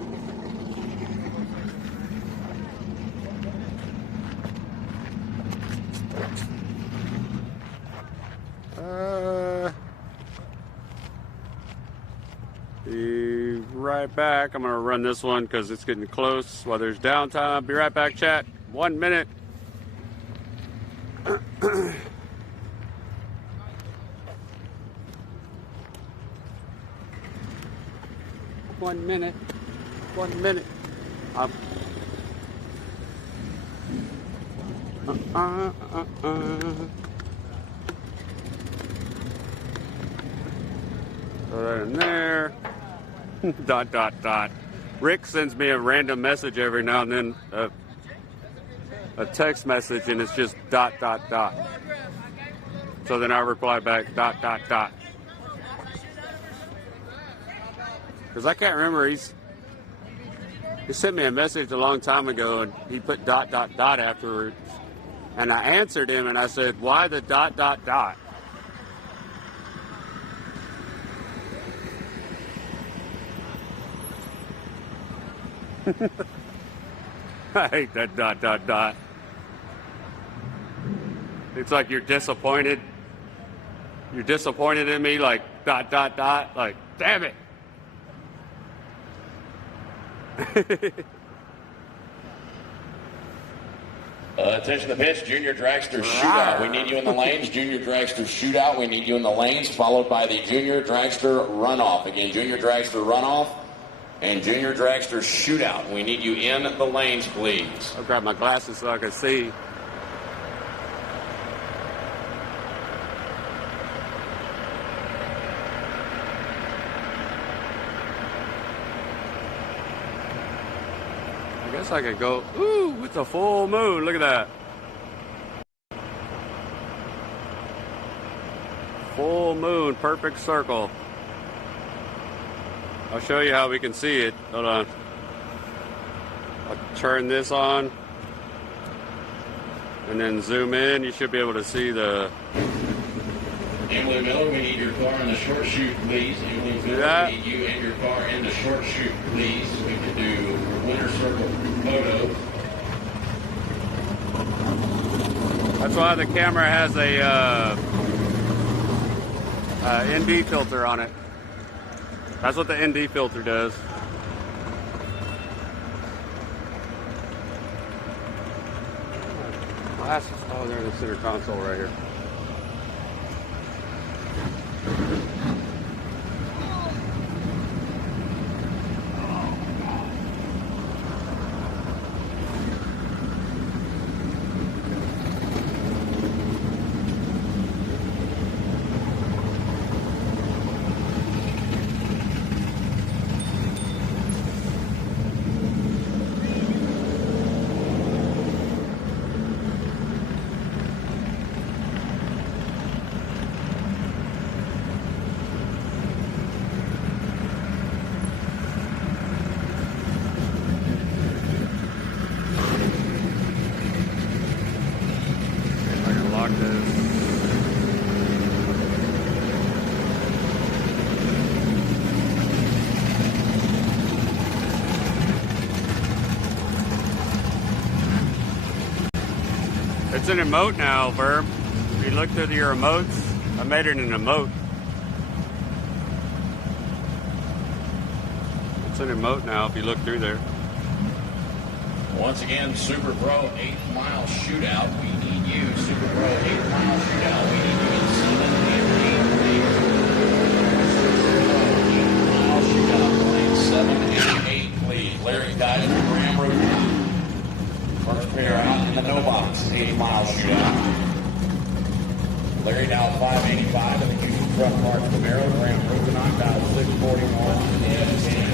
Be right back. I'm going to run this one because it's getting close while there's downtime. Be right back, chat. 1 minute. 1 minute. 1 minute. Throw that in there. Dot, dot, dot. Rick sends me a random message every now and then, a text message, and it's just dot, dot, dot. So then I reply back, dot, dot, dot. Because I can't remember, he sent me a message a long time ago, and he put dot, dot, dot afterwards. And I answered him, and I said, why the dot, dot, dot? I hate that dot, dot, dot. It's like you're disappointed. You're disappointed in me, like dot, dot, dot. Like, damn it. Attention to the pitch, Junior Dragster Shootout. We need you in the lanes. Junior Dragster Shootout. We need you in the lanes, followed by the Junior Dragster Runoff. Again, Junior Dragster Runoff and Junior Dragster Shootout. We need you in the lanes, please. I'll grab my glasses so I can see. I guess I could go, ooh, it's a full moon. Look at that. Full moon, perfect circle. I'll show you how we can see it. Hold on. I'll turn this on and then zoom in. You should be able to see the... Emily Miller, we need your car in the short chute, please. Emily Miller, we need you and your car in the short chute, please. We can do winter circle photos. That's why the camera has a ND filter on it. That's what the ND filter does. Glasses. Oh, they're in the center console right here. It's an emote now, Verb. If you look through your emotes, I made it an emote. It's an emote now if you look through there. Once again, Super Pro 8-mile shootout. We need you, Super Pro 8-mile shootout. We need you in 7 and 8, please. 8-mile shootout, please. 7 and 8, please. Larry Dodge from Graham Road. First pair out in the no box, 80-mile shootout. Larry Dow 585 in the Houston Truck Park Camaro. Graham Road Dow 641 F10.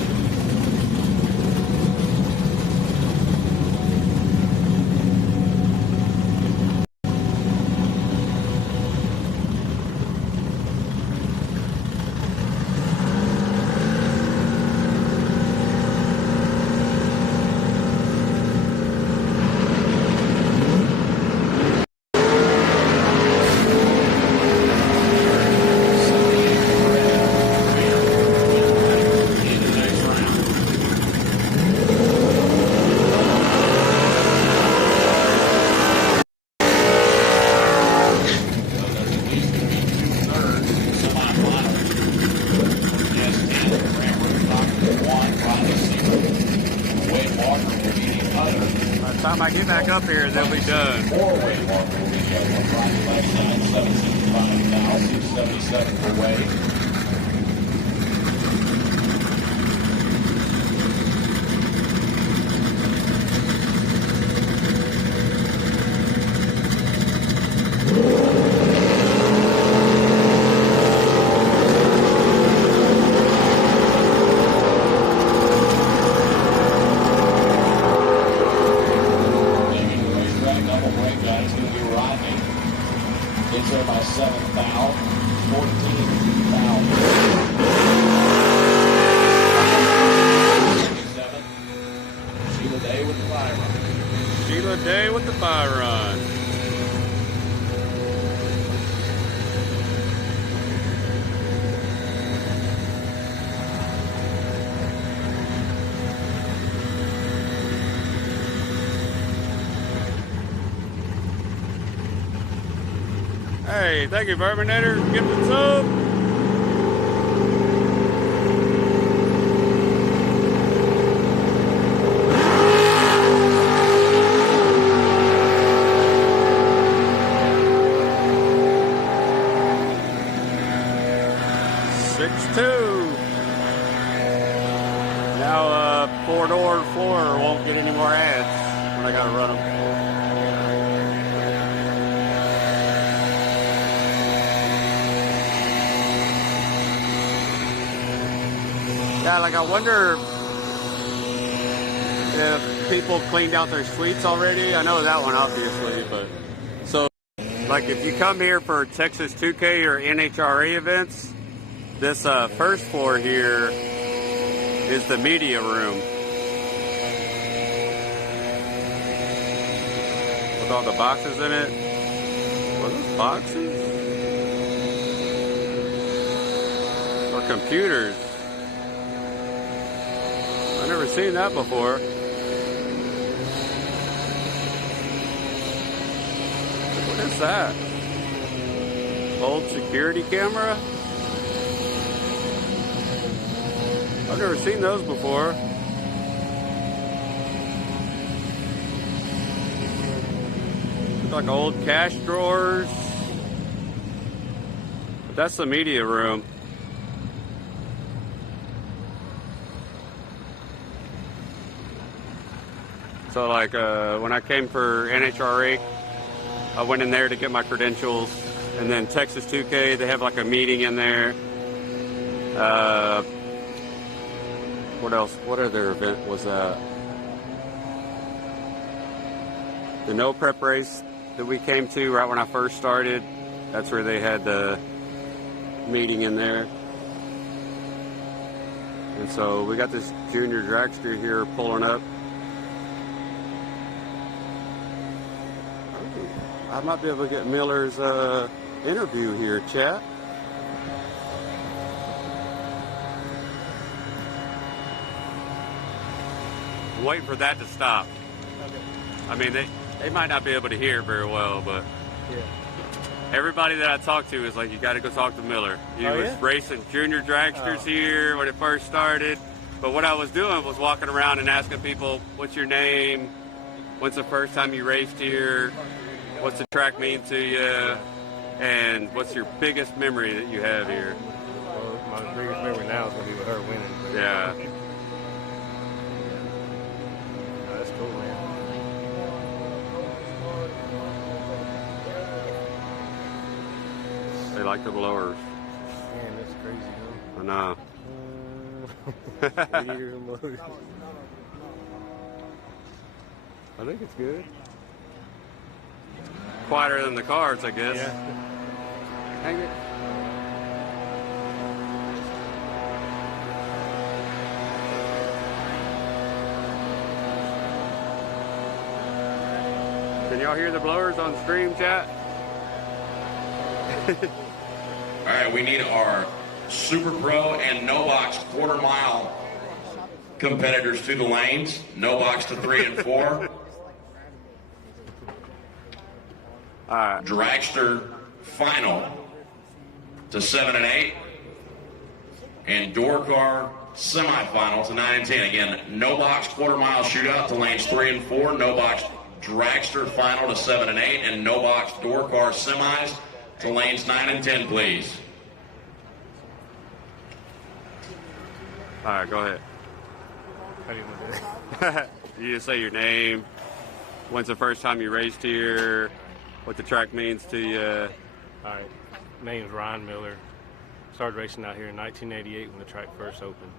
marker will be the other. By the time I get back up here, they'll be done. Four-way marker will be the other. Friday left side, 765 now, 677 for Wade. Gets there by 7 foul, 14 foul. 77. Sheila Day with the buy run. Sheila Day with the buy run. Hey, thank you, Verminator. Gifted sub. Now, four-door floor won't get any more ads when I gotta run them. Yeah, like I wonder if people cleaned out their suites already. I know that one obviously, but so like if you come here for Texas 2K or NHRA events, this first floor here is the media room with all the boxes in it. What are those boxes? Or computers? I've never seen that before. What is that? Old security camera? I've never seen those before. Look like old cash drawers. But that's the media room. So like when I came for NHRA, I went in there to get my credentials, and then Texas 2K, they have like a meeting in there. What else? What other event was that? The no prep race that we came to right when I first started. That's where they had the meeting in there. And so we got this junior dragster here pulling up. I might be able to get Miller's interview here, chat. I'm waiting for that to stop. Okay. I mean, they might not be able to hear very well, but yeah. Everybody that I talked to is like, you got to go talk to Miller. He was racing junior dragsters here when it first started. But what I was doing was walking around and asking people, what's your name? When's the first time you raced here? What's the track mean to you? And what's your biggest memory that you have here? Well, my biggest memory now is going to be with her winning. But yeah. No, that's cool, man. They like the blowers. Man, that's crazy, huh? I know. I think it's good. Quieter than the cars, I guess. Yeah. Hang it. Can y'all hear the blowers on stream, chat? All right, we need our Super Pro and No Box quarter mile competitors to the lanes. No Box to 3 and 4. Dragster final to 7 and 8. And door car semifinal to 9 and 10. Again, no box quarter mile shootout to lanes 3 and 4. No box dragster final to 7 and 8. And no box door car semis to lanes 9 and 10, please. All right, go ahead. How do you want to do it? You just say your name. When's the first time you raced here? What the track means to you? All right. Name's Ryan Miller. Started racing out here in 1988 when the track first opened.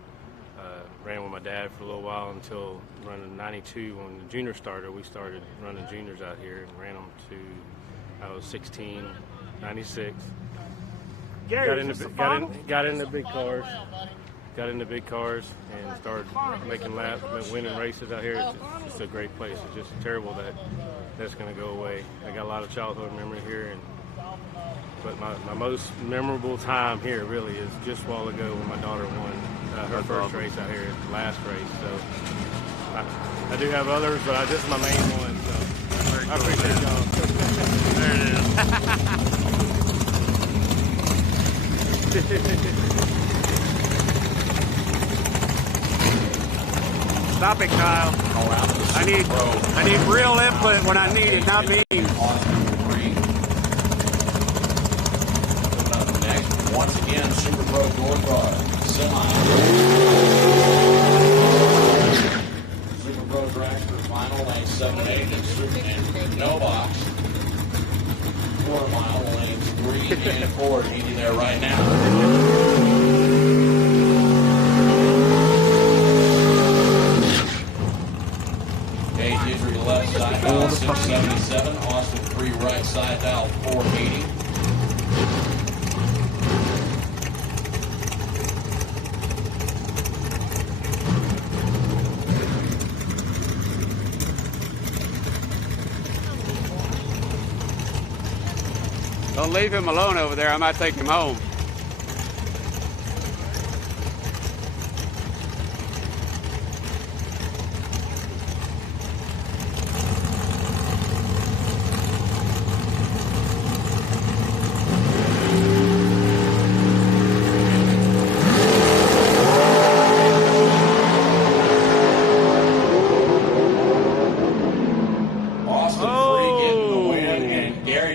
Ran with my dad for a little while until running 92 when the junior started. We started running juniors out here and ran them to, I was 16, 96. Got into big cars. Got into big cars and started making laps, winning races out here. It's just a great place. It's just terrible that that's going to go away. I got a lot of childhood memory here, but my most memorable time here really is just a while ago when my daughter won her first race out here, last race. So I do have others, but this is my main one. So I appreciate y'all. There it is. Stop it, Kyle. I need real input when I need it, not me. Once again, Super Pro door car semi. Super Pro dragster final lane 7 and 8 and no box. Quarter mile lanes 3 and 4 needing there right now. Left side dial 677, Austin 3 right side dial 480. Don't leave him alone over there. I might take him home.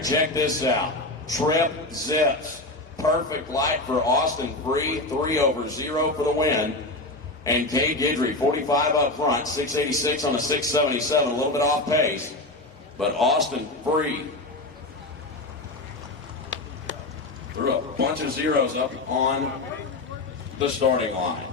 Check this out. Trip zips. Perfect light for Austin Free. 3 over 0 for the win. And Kay Guidry, 45 up front. 686 on a 677. A little bit off pace. But Austin Free threw a bunch of zeros up on the starting line.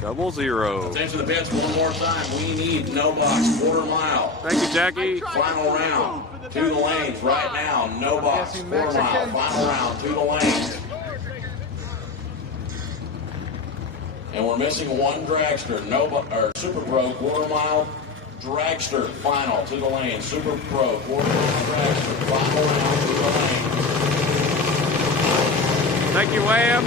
Double zero. Attention to the pits one more time. We need no box, quarter mile. Thank you, Jackie. Final round to the lanes right now. No box, quarter mile. Final round to the lanes. And we're missing one dragster. Super Pro quarter mile dragster. Final to the lanes. Super Pro quarter mile dragster. Final round to the lanes. Thank you, Wham.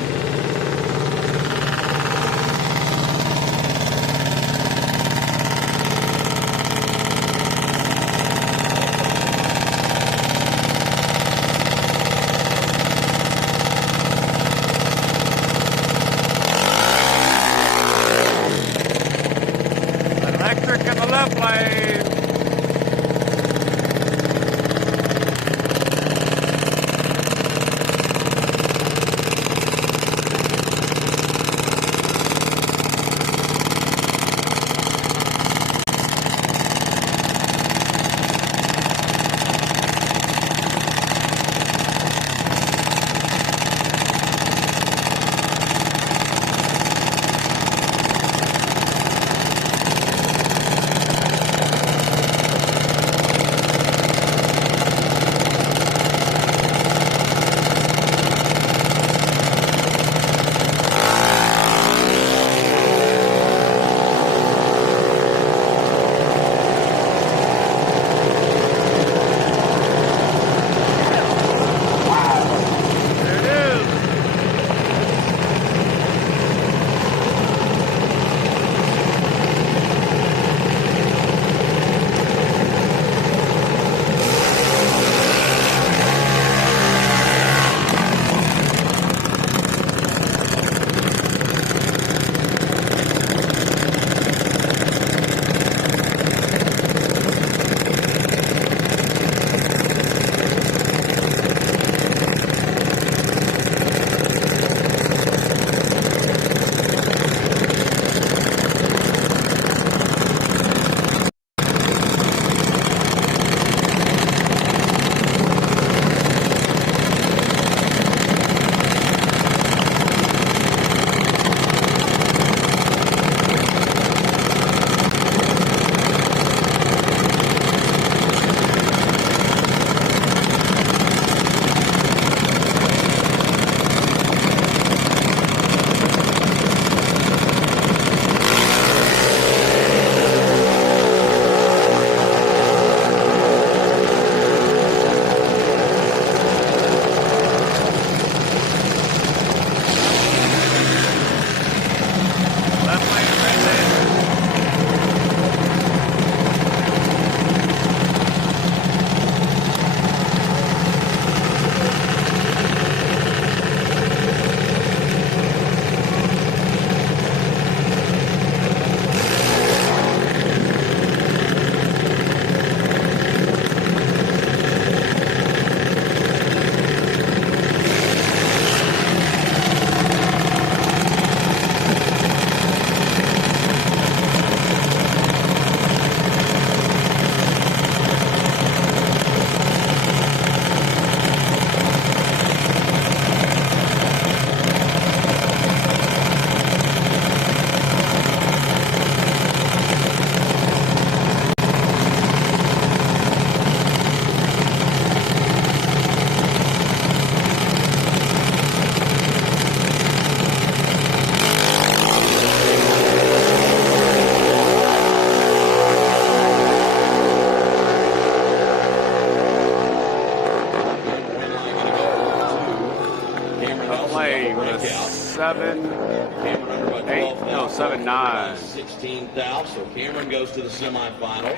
7-8, no, 7-9. 16th out, so Cameron goes to the semifinals.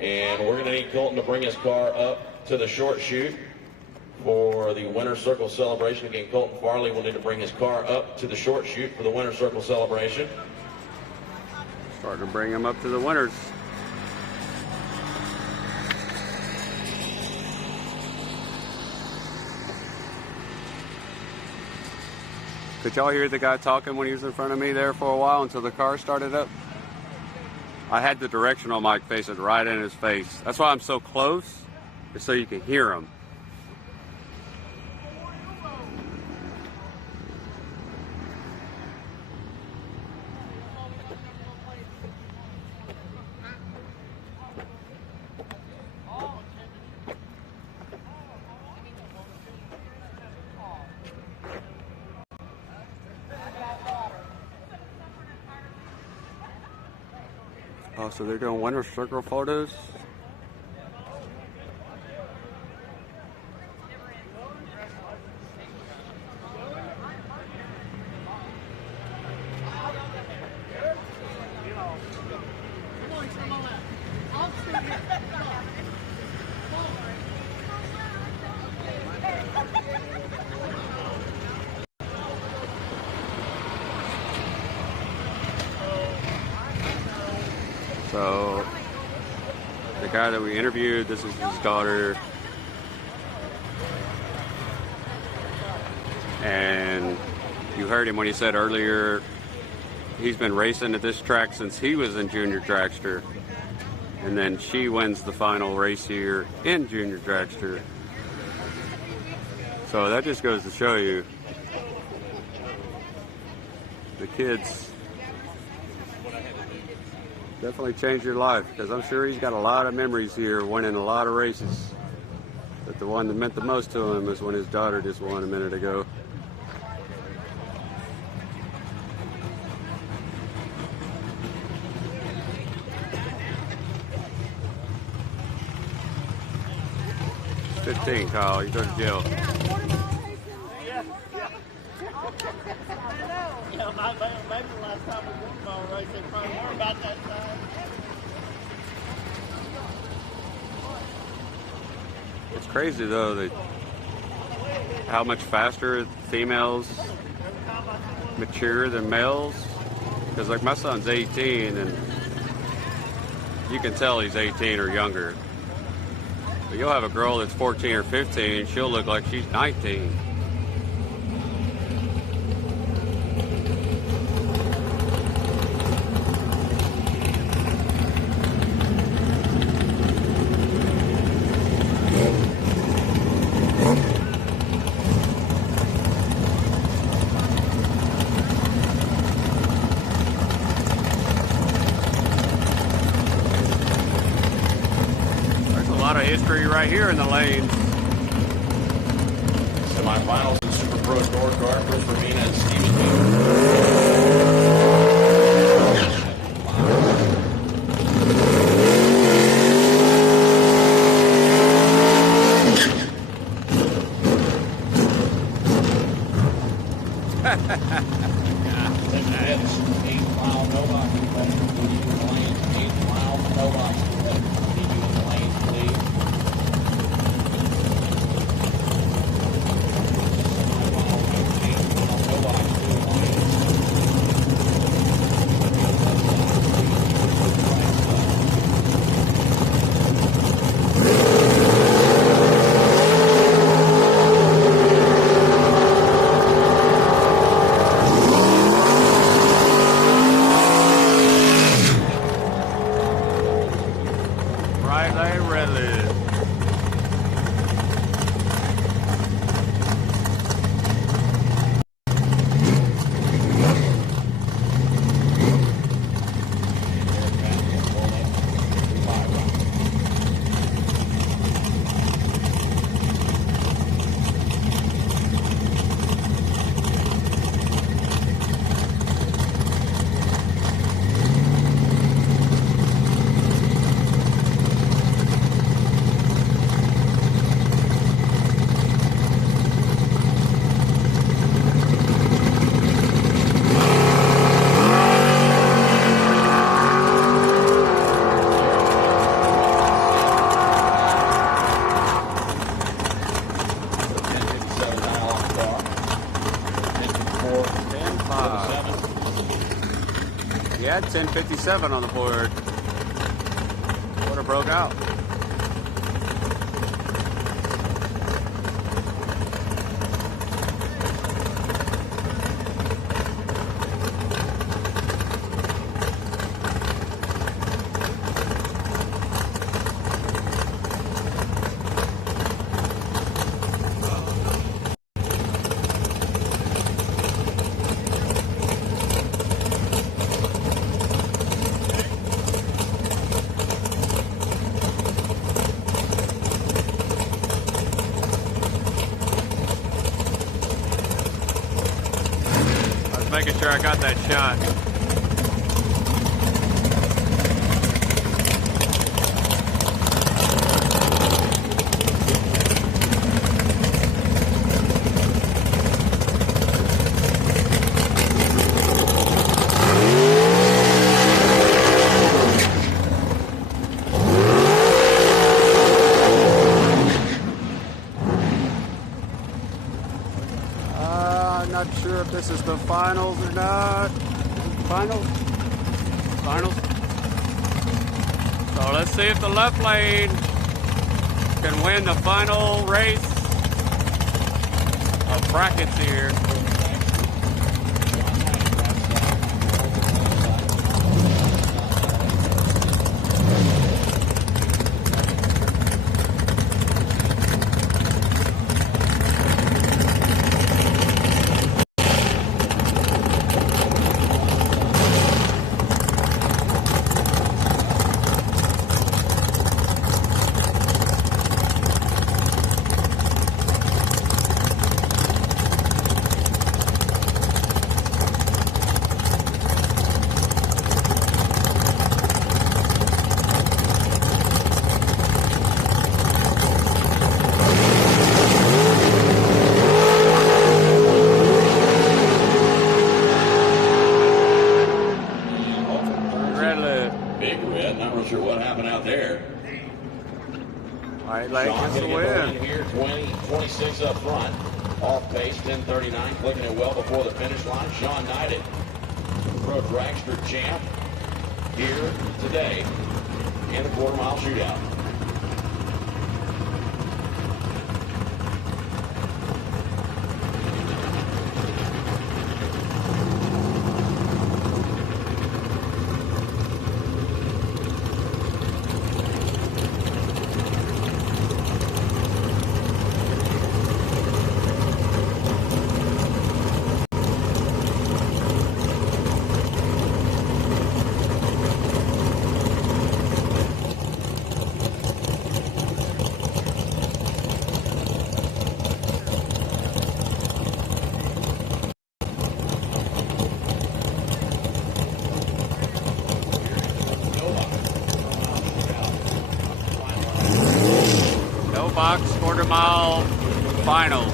And we're going to need Colton to bring his car up to the short chute for the Winner's Circle celebration. Again, Colton Farley will need to bring his car up to the short chute for the Winner's Circle celebration. Starting to bring him up to the winners. Could y'all hear the guy talking when he was in front of me there for a while until the car started up? I had the directional mic facing right in his face. That's why I'm so close, is so you can hear him. Oh, so they're doing Winner's Circle photos? So, the guy that we interviewed, this is his daughter. And you heard him when he said earlier, he's been racing at this track since he was in Junior Dragster. And then she wins the final race here in Junior Dragster. So that just goes to show you, the kids definitely changed your life, because I'm sure he's got a lot of memories here, winning a lot of races. But the one that meant the most to him is when his daughter just won a minute ago. $15, Kyle. You go to jail. Yeah, maybe the last time we won a mile race, they probably were about that time. It's crazy though that how much faster females mature than males. Because like my son's 18 and you can tell he's 18 or younger. But you'll have a girl that's 14 or 15, she'll look like she's 19. History right here in the lanes. Semifinals in Super Pro Door Car, Chris Ramina and Steven had 10:57 on the board. Would have broke out. Making sure I got that shot. Not sure if this is the finals or not. Finals? Finals? So let's see if the left lane can win the final race of brackets here. Sure what happened out there. White Lake gets the win. Here, 26 up front. Off pace, 10:39, clicking it well before the finish line. Sean Knighted, Pro Dragster champ, here today in the quarter-mile shootout. Box quarter-mile finals.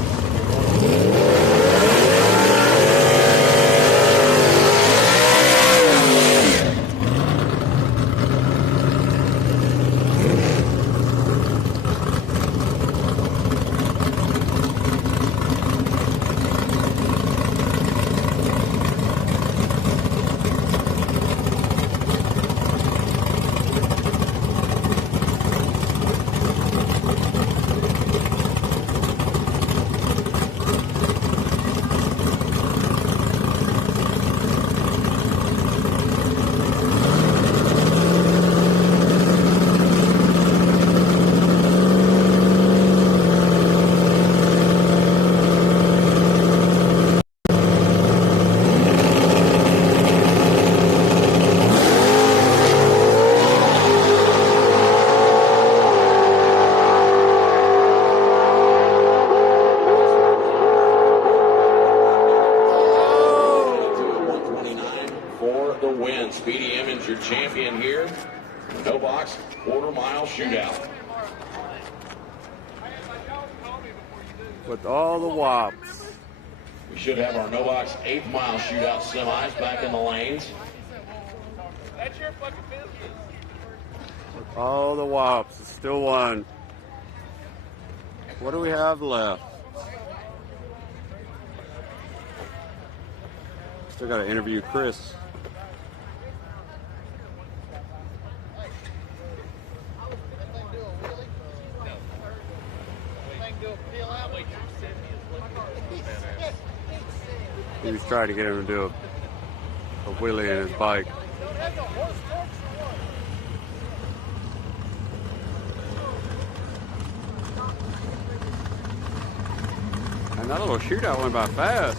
Speedy Emmons, your champion here. No box, quarter-mile shootout. With all the wops. We should have our no box 8th mile shootout semis back in the lanes. That's your fucking business. With all the wops, it's still one. What do we have left? Still got to interview Chris. He was trying to get him to do a wheelie in his bike. And that little shootout went by fast.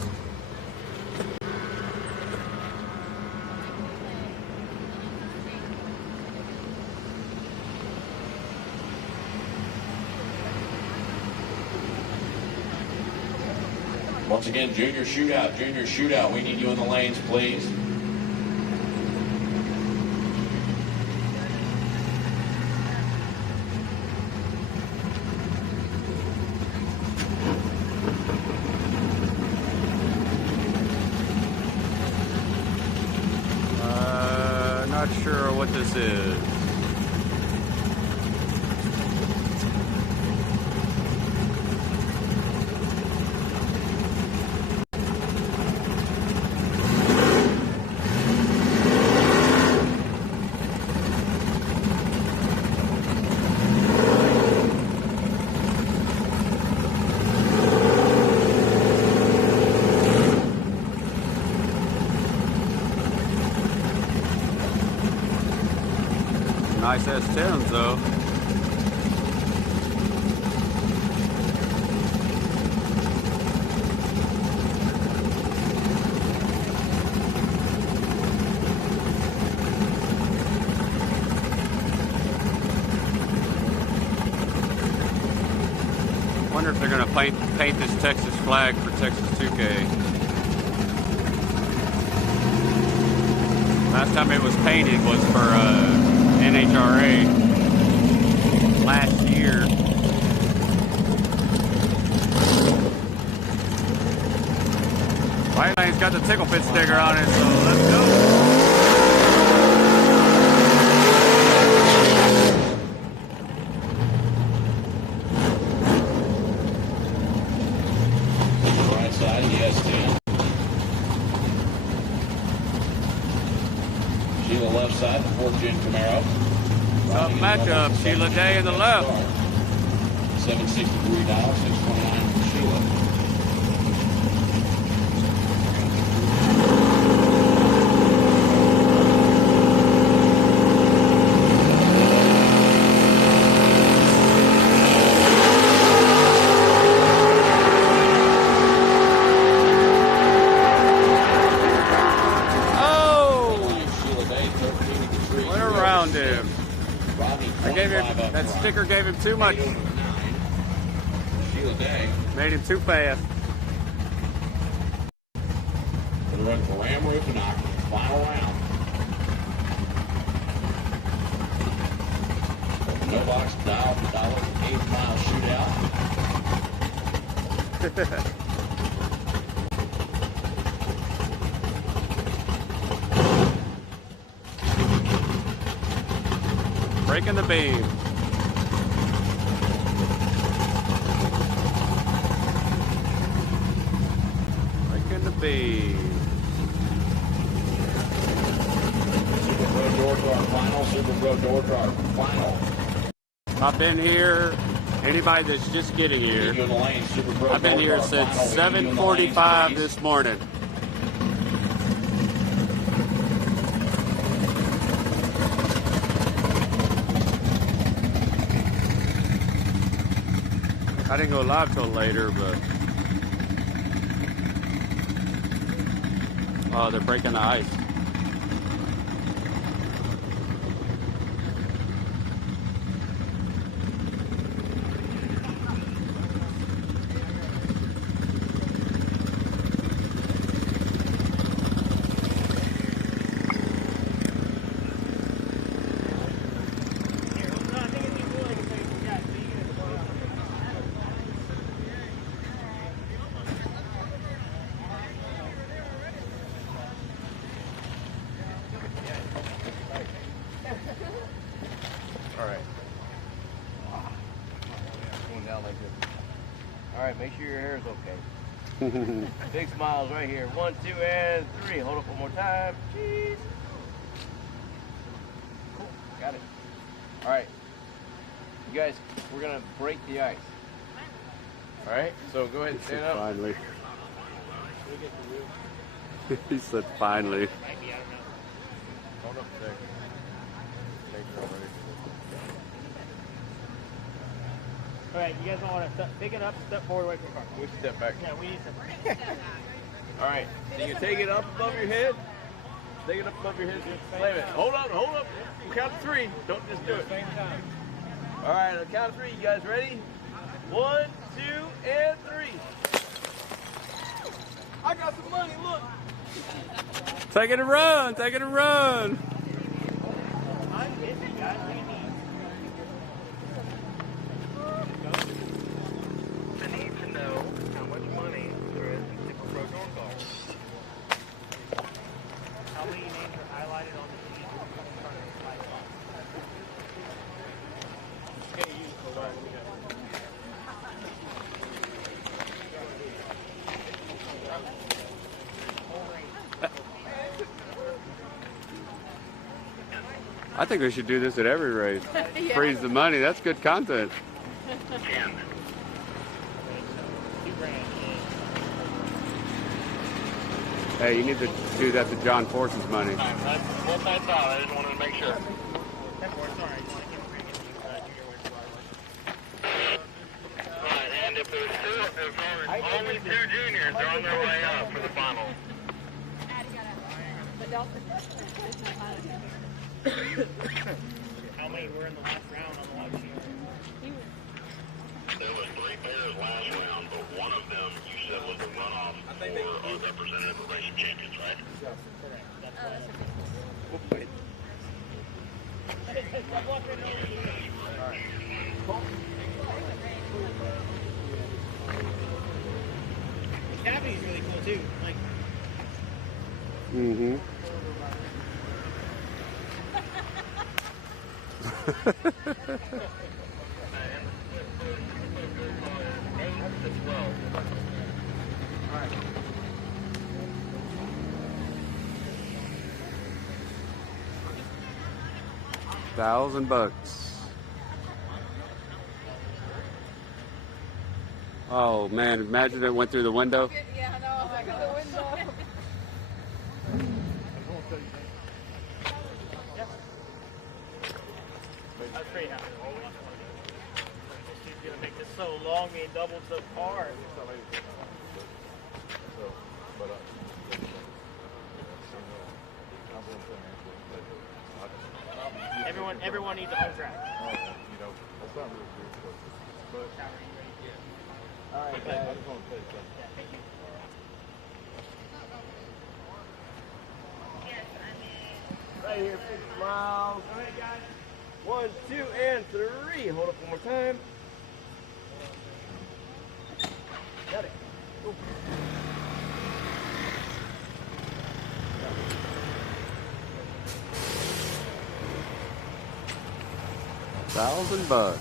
Once again, junior shootout. We need you in the lanes, please. Not sure what this is. Nice S10s though. Wonder if they're gonna paint this Texas flag for Texas 2K. Last time it was painted was for NHRA last year. White Lane's got the Tickle Pit sticker on it, so let's go. Right side, yes, 10. Sheila left side, the 4th gen Camaro. Tough matchup, Sheila Day in the left. $763, $629 for Sheila. That sticker gave him too much. Made him too fast. For the run for Ram Roof and Knock, final round. No box, dial, $8 mile shootout. Breaking the beam. Breaking the beam. Super Pro Door Car final. Super Pro Door Car final. I've been here. Anybody that's just getting here. I've been here since 7:45 this morning. I didn't go live till later, but oh, they're breaking the ice. Alright, make sure your hair is okay. Big smiles right here. 1, 2, and 3. Hold up one more time. Cheese. Cool. Got it. Alright. You guys, we're going to break the ice. Alright? So go ahead and stand up. Finally. He said finally. Maybe, I don't know. Hold up a second. Take her away. All right, you guys don't want to pick it up, step forward away from the car. We step back. Yeah, we need to. All right, so you take it up above your head. Take it up above your head. Wait a minute. Hold up, hold up. We'll count to 3. Don't just do it. Same time. All right, on the count of 3. You guys ready? 1, 2, and 3. I got some money. Look. Taking a run. Taking a run. I'm busy, guys. What do you need? I need to know how much money there is in Super Pro Door Cars. How many names are highlighted on the sheet? I think we should do this at every race. Yeah. Freeze the money. That's good content. Hey, you need to do that to John Force's money. That's what I thought. I just wanted to make sure. Right, and if there's only 2 juniors, they're on their way up for the finals. How many were in the last round on the log sheet? There was 3 pairs last round, but one of them you said was the runoff for a representative of Racing Champions, right? The cavity's really cool too. Like, Mm-hmm. $1,000. Oh man, imagine it went through the window. Yeah, I know. I was like, the window. that's pretty happy. She's gonna make this so long, we doubled the car. Everyone needs a home track. All right, guys. Right here, 50 miles. All right, guys. 1, 2, and 3. Hold up one more time. Got it. Cool. $1,000.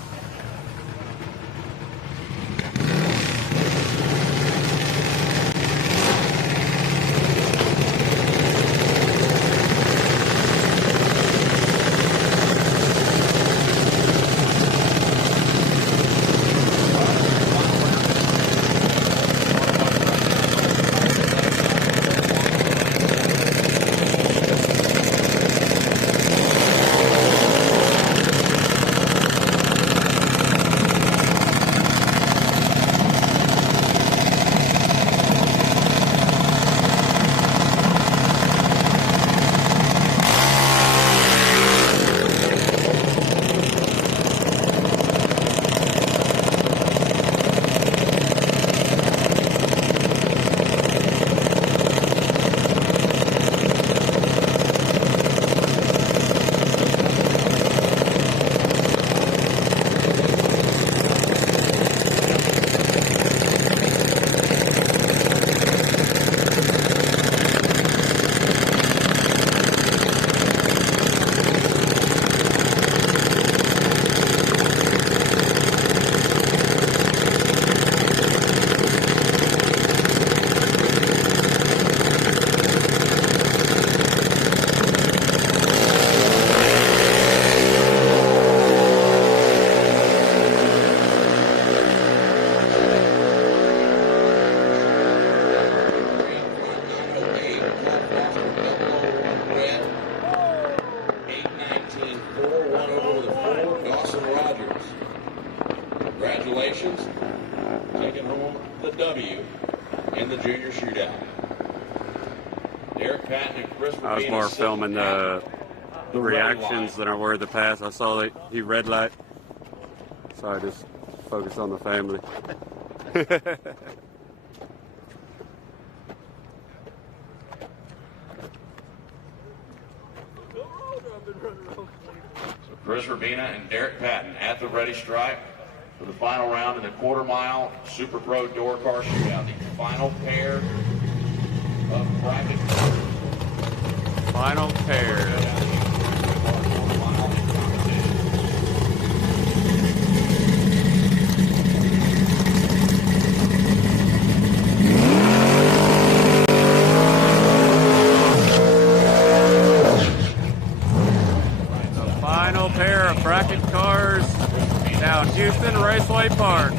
Congratulations, taking home the W in the junior shootout. Derek Patton and Chris I was Rabina more sitting filming at the reactions than I were the pass. I saw that he red light, so I just focused on the family. So Chris Rabina and Derek Patton at the ready stripe for the final round in the quarter mile Super Pro door car shootout. The final pair of bracket cars. Final pair. Final pair of bracket cars down Houston Raceway Park.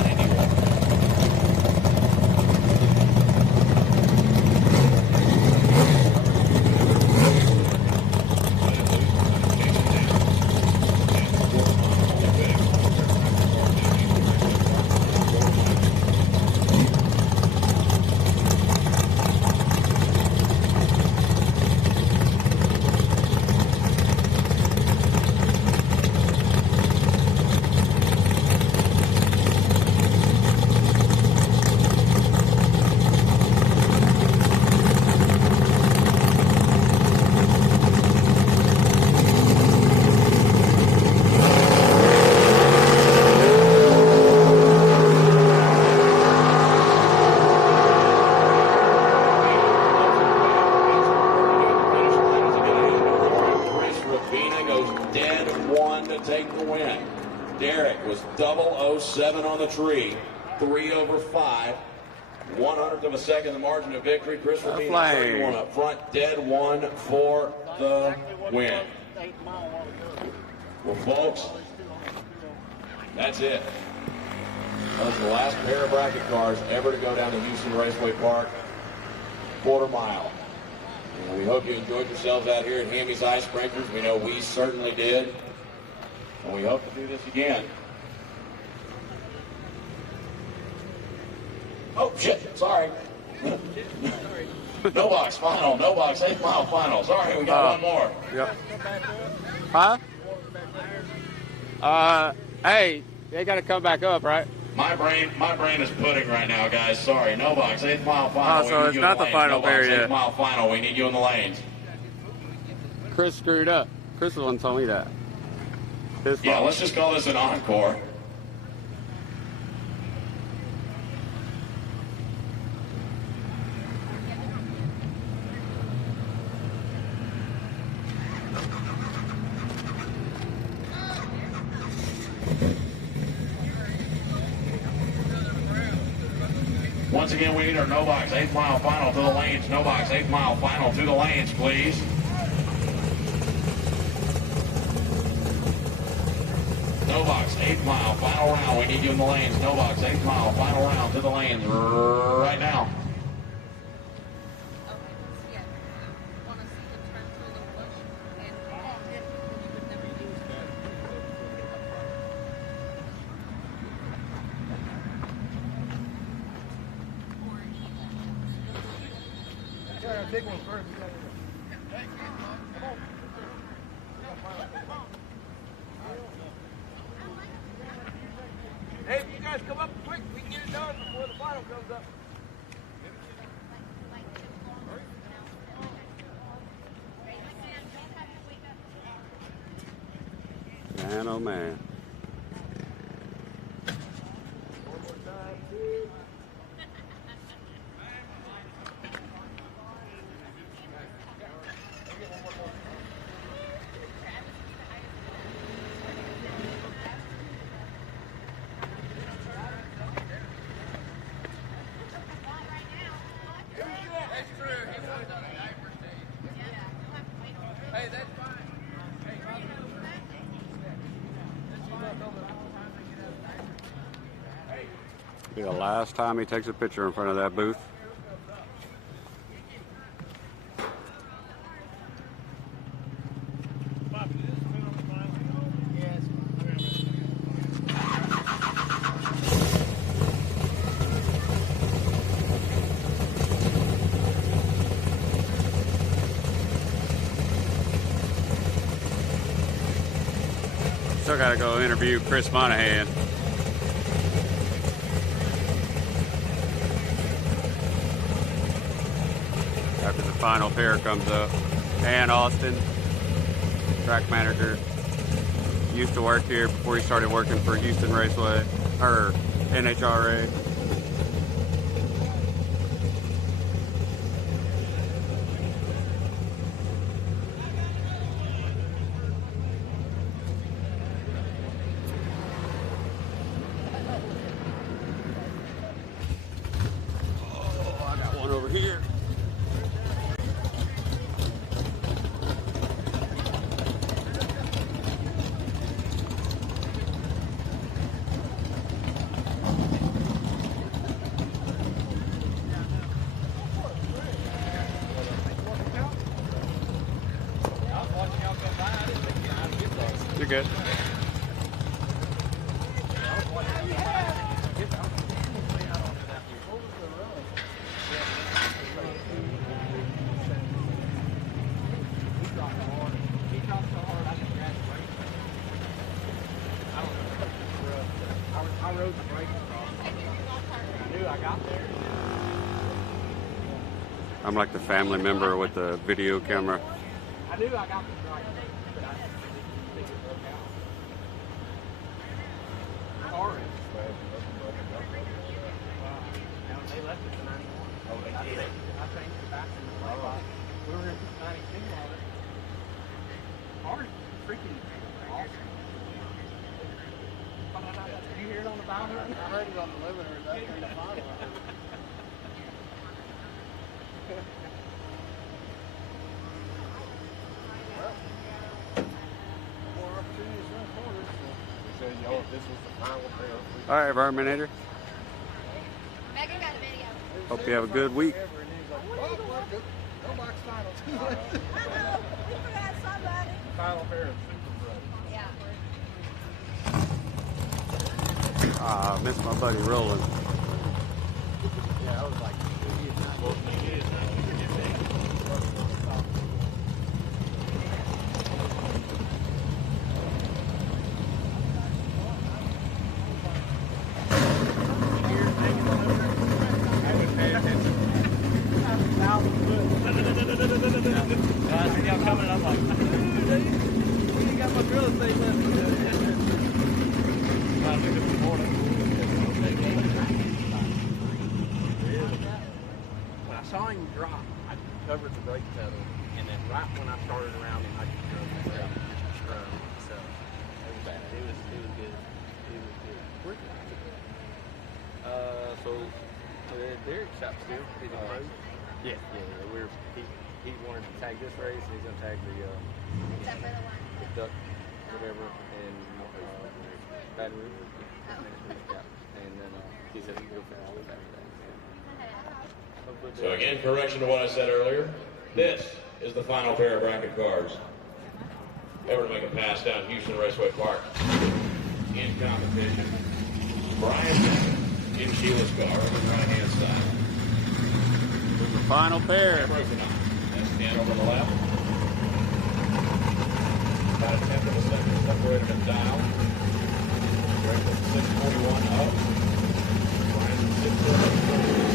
Take the win. Derek was 007 on the tree, 3 over 5, 1/100th of a second the margin of victory. Chris Rabina 31 up front, dead one for the win. Well, folks, that's it. That was the last pair of bracket cars ever to go down to Houston Raceway Park, quarter mile. And we hope you enjoyed yourselves out here at Hammy's Ice Breakers. We know we certainly did. And we hope to do this again. Oh, shit, sorry. No box final, no box, 8th mile final. Sorry, we got one more. Yep. Huh? Hey, they got to come back up, right? My brain is pudding right now, guys. Sorry, no box, 8th mile final. Oh, so it's not the final pair yet. 8th mile final, we need you in the lanes. Chris screwed up. Chris is the one told me that. Yeah, let's just call this an encore. Once again, we need our no box 8th mile final to the lanes. No box 8th mile final to the lanes, please. No box, 8th mile, final round. We need you in the lanes. No box, 8th mile, final round to the lanes right now. Take one first. Hey, if you guys come up quick, we can get it done before the final comes up. Man, oh man. Be the last time he takes a picture in front of that booth. Still gotta go interview Chris Monahan. After the final pair comes up. And Austin, track manager. Used to work here before he started working for Houston Raceway, or NHRA. Oh, I got one over here. You're good. I rode the brake across. I knew I got there. I'm like the family member with the video camera. I knew I got the brake, but I didn't think it broke out. Sorry. They left it to 91. Oh, they did? I changed it back to the spot. We were going to put 92 on it. Hard, freaking awesome. Did you hear it on the bottom? I heard it on the limiter. That's in the bottom. All right, Verminator. Megan got a video. Hope you have a good week. Final pair of I missed my buddy Roland. yeah, I was like, I see y'all coming, I'm like, you ain't got much real estate left. When I saw him drop, I covered the brake pedal, and then right when I started around him, I just drove the brake, just scrubbed. So it was bad. It was good. It was good. Where did I take it? So Derek shop still. He's on road. Yeah. He wanted to tag this race, and he's gonna tag the duck, whatever, and Baton Rouge. And then he said he could go for all of that. So again, correction to what I said earlier. This is the final pair of bracket cards ever to make a pass down Houston Raceway Park. In competition, Brian in Sheila's car on the right-hand side. This is the final pair. That's over the left. About a tenth of a second separated him down. Right from 641 up. Brian 641.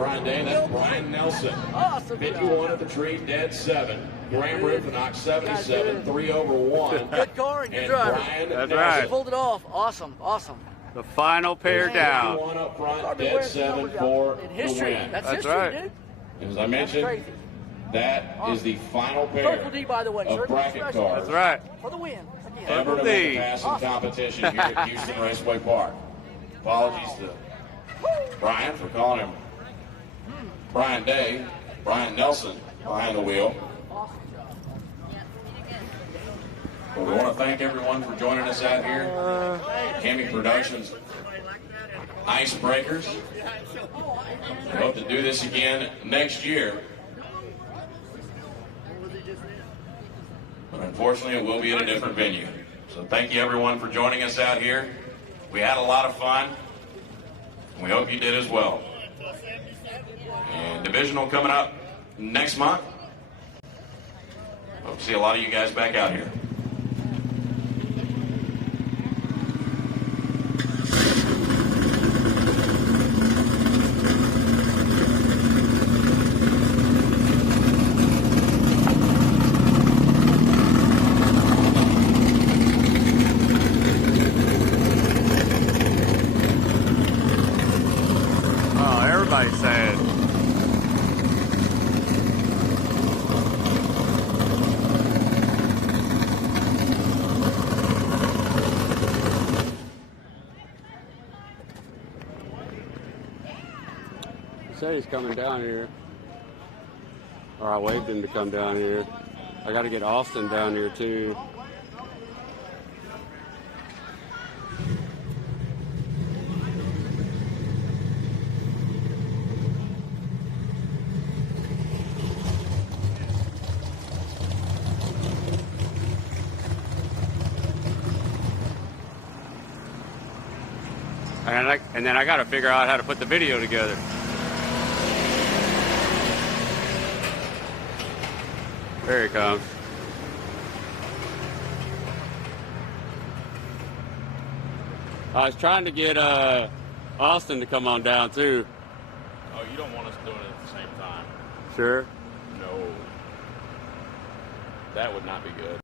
Brian Day. That's Brian Nelson. Awesome. 51 at the tree, dead 7. Graham Rufinock, 77, 3 over 1. Good car and good And driver. Brian That's Nelson. right. Pulled it off. Awesome. Awesome. The final pair down. 51 up front, dead 7 for In the history. win. That's That's history, right. dude. As I mentioned, crazy. that is the final pair Circle D, by the way. of Circle bracket special. cars That's right. For the win. Again. ever to D. win the passing competition here at Houston Raceway Park. Apologies to Brian for calling him Brian Day, Brian Nelson behind the wheel. But we want to thank everyone for joining us out here. Hemi Productions Icebreakers. We hope to do this again next year. But unfortunately, it will be at a different venue. So thank you everyone for joining us out here. We had a lot of fun. And we hope you did as well. And divisional coming up next month. Hope to see a lot of you guys back out here. Oh, everybody's sad. He said he's coming down here. Or I waved him to come down here. I got to get Austin down here too. And then I got to figure out how to put the video together. There he comes. I was trying to get Austin to come on down too. Oh, you don't want us doing it at the same time. Sure. No. That would not be good.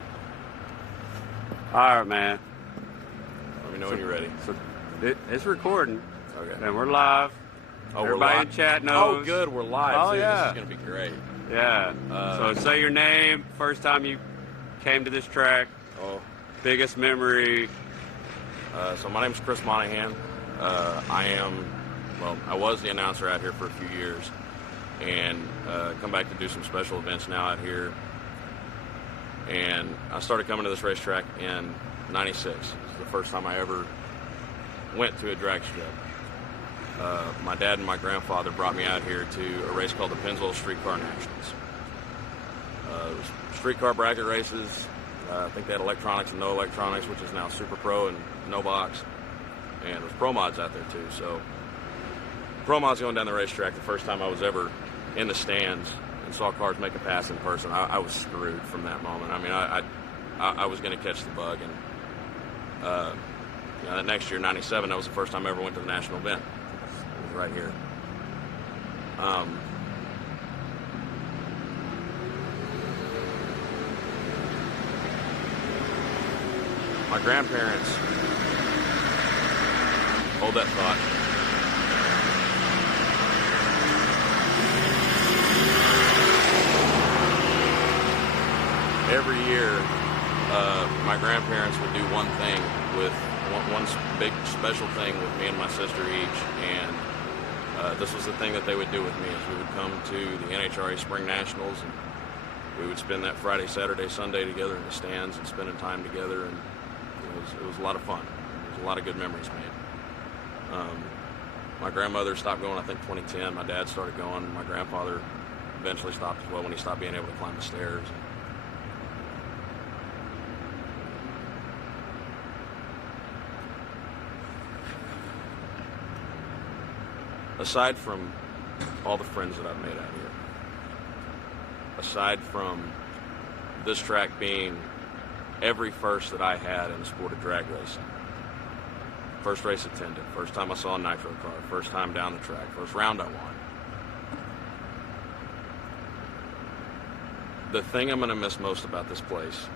All right, man. Let me know when you're ready. So it's recording. Okay. And we're live. Oh, we're Everybody live? in chat knows. Oh, good. We're live. Oh, too. yeah. This is going to be great. Yeah. So say your name, first time you came to this track. Oh. Biggest memory. So my name's Chris Monahan. I was the announcer out here for a few years, and come back to do some special events now out here. And I started coming to this racetrack in '96. This is the first time I ever went to a drag strip. My dad and my grandfather brought me out here to a race called the Pennzoil Streetcar Nationals. It was streetcar bracket races. I think they had electronics and no electronics, which is now Super Pro and no box. And it was Pro Mods out there too. So Pro Mods going down the racetrack, the first time I was ever in the stands and saw cars make a pass in person, I was screwed from that moment. I mean, I was going to catch the bug. And that next year, '97, that was the first time I ever went to the national event. It was right here. My grandparents, hold that thought. Every year, my grandparents would do one thing with one big special thing with me and my sister each, and this was the thing that they would do with me. Is we would come to the NHRA Spring Nationals, and we would spend that Friday, Saturday, Sunday together in the stands and spending time together, and it was a lot of fun. There was a lot of good memories made. My grandmother stopped going, I think, 2010. My dad started going. My grandfather eventually stopped as well when he stopped being able to climb the stairs. Aside from all the friends that I've made out here, aside from this track being every first that I had in the sport of drag racing, first race attended, first time I saw a nitro car, first time down the track, first round I won, the thing I'm going to miss most about this place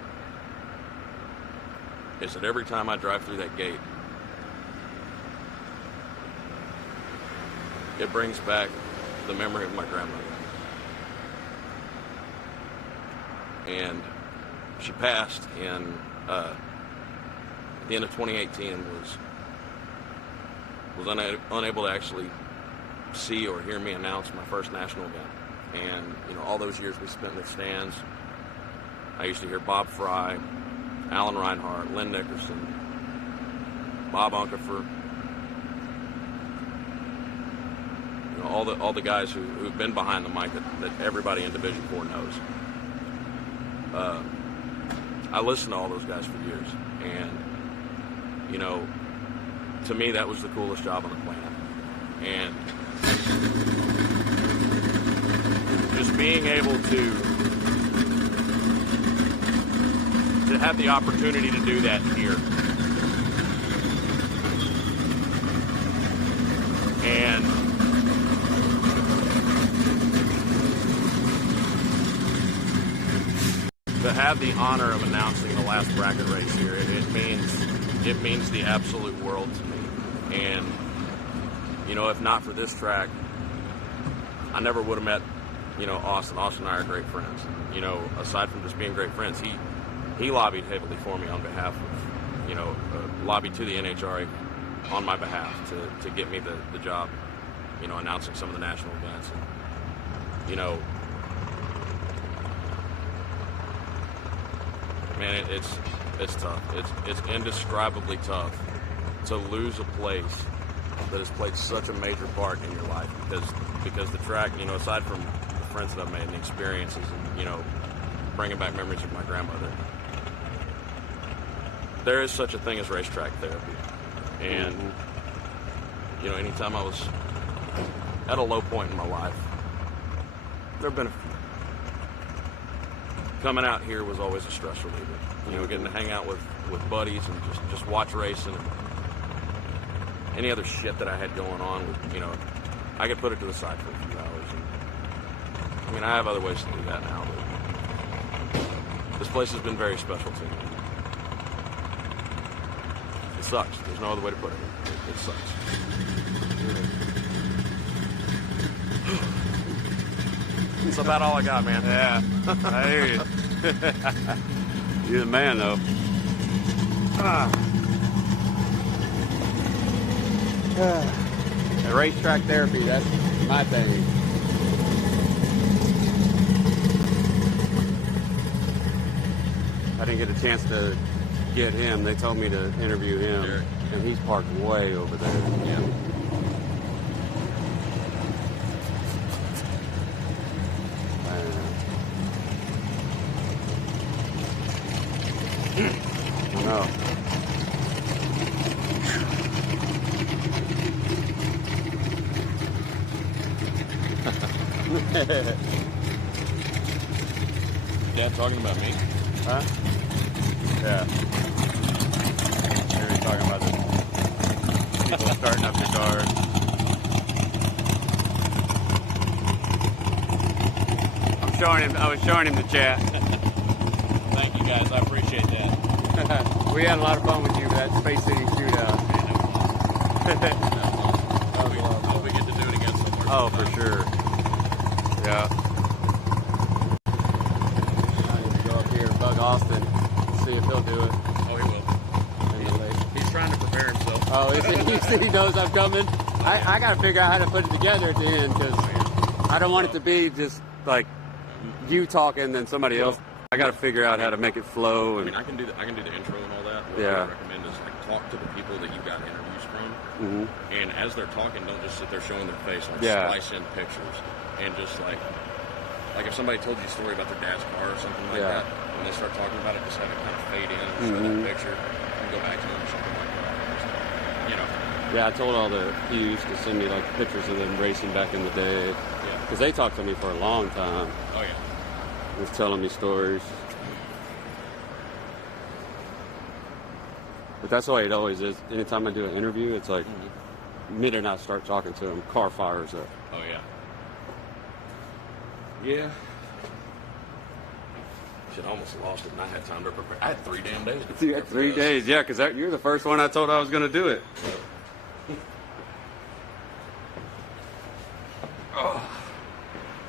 is that every time I drive through that gate, it brings back the memory of my grandmother. And she passed in at the end of 2018 and was unable to actually see or hear me announce my first national event. And, you know, all those years we spent in the stands, I used to hear Bob Fry, Alan Reinhardt, Lynn Nickerson, Bob Unkefer, you know, all the guys who've been behind the mic that everybody in Division 4 knows. I listened to all those guys for years, and, you know, to me that was the coolest job on the planet. And just being able to have the opportunity to do that here. And to have the honor of announcing the last bracket race here, it means the absolute world to me. And, you know, if not for this track, I never would have met, you know, Austin. Austin and I are great friends. You know, aside from just being great friends, he lobbied heavily for me on behalf of, you know, lobbied to the NHRA on my behalf to get me the job, you know, announcing some of the national events. And, you know, man, it's tough. It's indescribably tough to lose a place that has played such a major part in your life, because the track, you know, aside from the friends that I've made and the experiences and, you know, bringing back memories of my grandmother, there is such a thing as racetrack therapy. And, you know, anytime I was at a low point in my life, there have been a few. Coming out here was always a stress reliever. You know, getting to hang out with buddies and just watch racing and any other shit that I had going on with, you know, I could put it to the side for a few hours. And, I mean, I have other ways to do that now, but this place has been very special to me. It sucks. There's no other way to put it. It sucks. That's about all I got, man. Yeah, I hear you. You're the man, though. The racetrack therapy, that's my thing. I didn't get a chance to get him. They told me to interview him, sure. And he's parked way over there. Yeah. I know. Dad talking about me? Huh? Yeah. They were talking about the people starting up the cars. I was showing him the chat. Thank you guys, I appreciate that. We had a lot of fun with you with that Space City shootout. Hope we get to do it again somewhere. Oh, for sure. Yeah. I need to go up here and bug Austin, see if he'll do it. Oh, he will. He's trying to prepare himself. Oh, is he knows I'm coming? I got to figure out how to put it together at the end, because I don't want it to be just like you talking and somebody else. I got to figure out how to make it flow. And I mean, I can do the intro and all that. What I recommend is like talk to the people that you got interviews from, and as they're talking, don't just sit there showing their face. Like splice in pictures and just like if somebody told you a story about their dad's car or something like that, when they start talking about it, just have it kind of fade in and show that picture and go back to them or something like that. You know. Yeah, I told all the Hughes to send me like pictures of them racing back in the day. Yeah. Because they talked to me for a long time. Oh yeah. Was telling me stories. But that's the way it always is. Anytime I do an interview, it's like, the minute I start talking to them, car fires up. Oh, yeah. Yeah. Shit, I almost lost it, and I had time to prepare. I had 3 damn days. To You had 3 days, yeah, because you're the first one I told I was going to do it. Oh,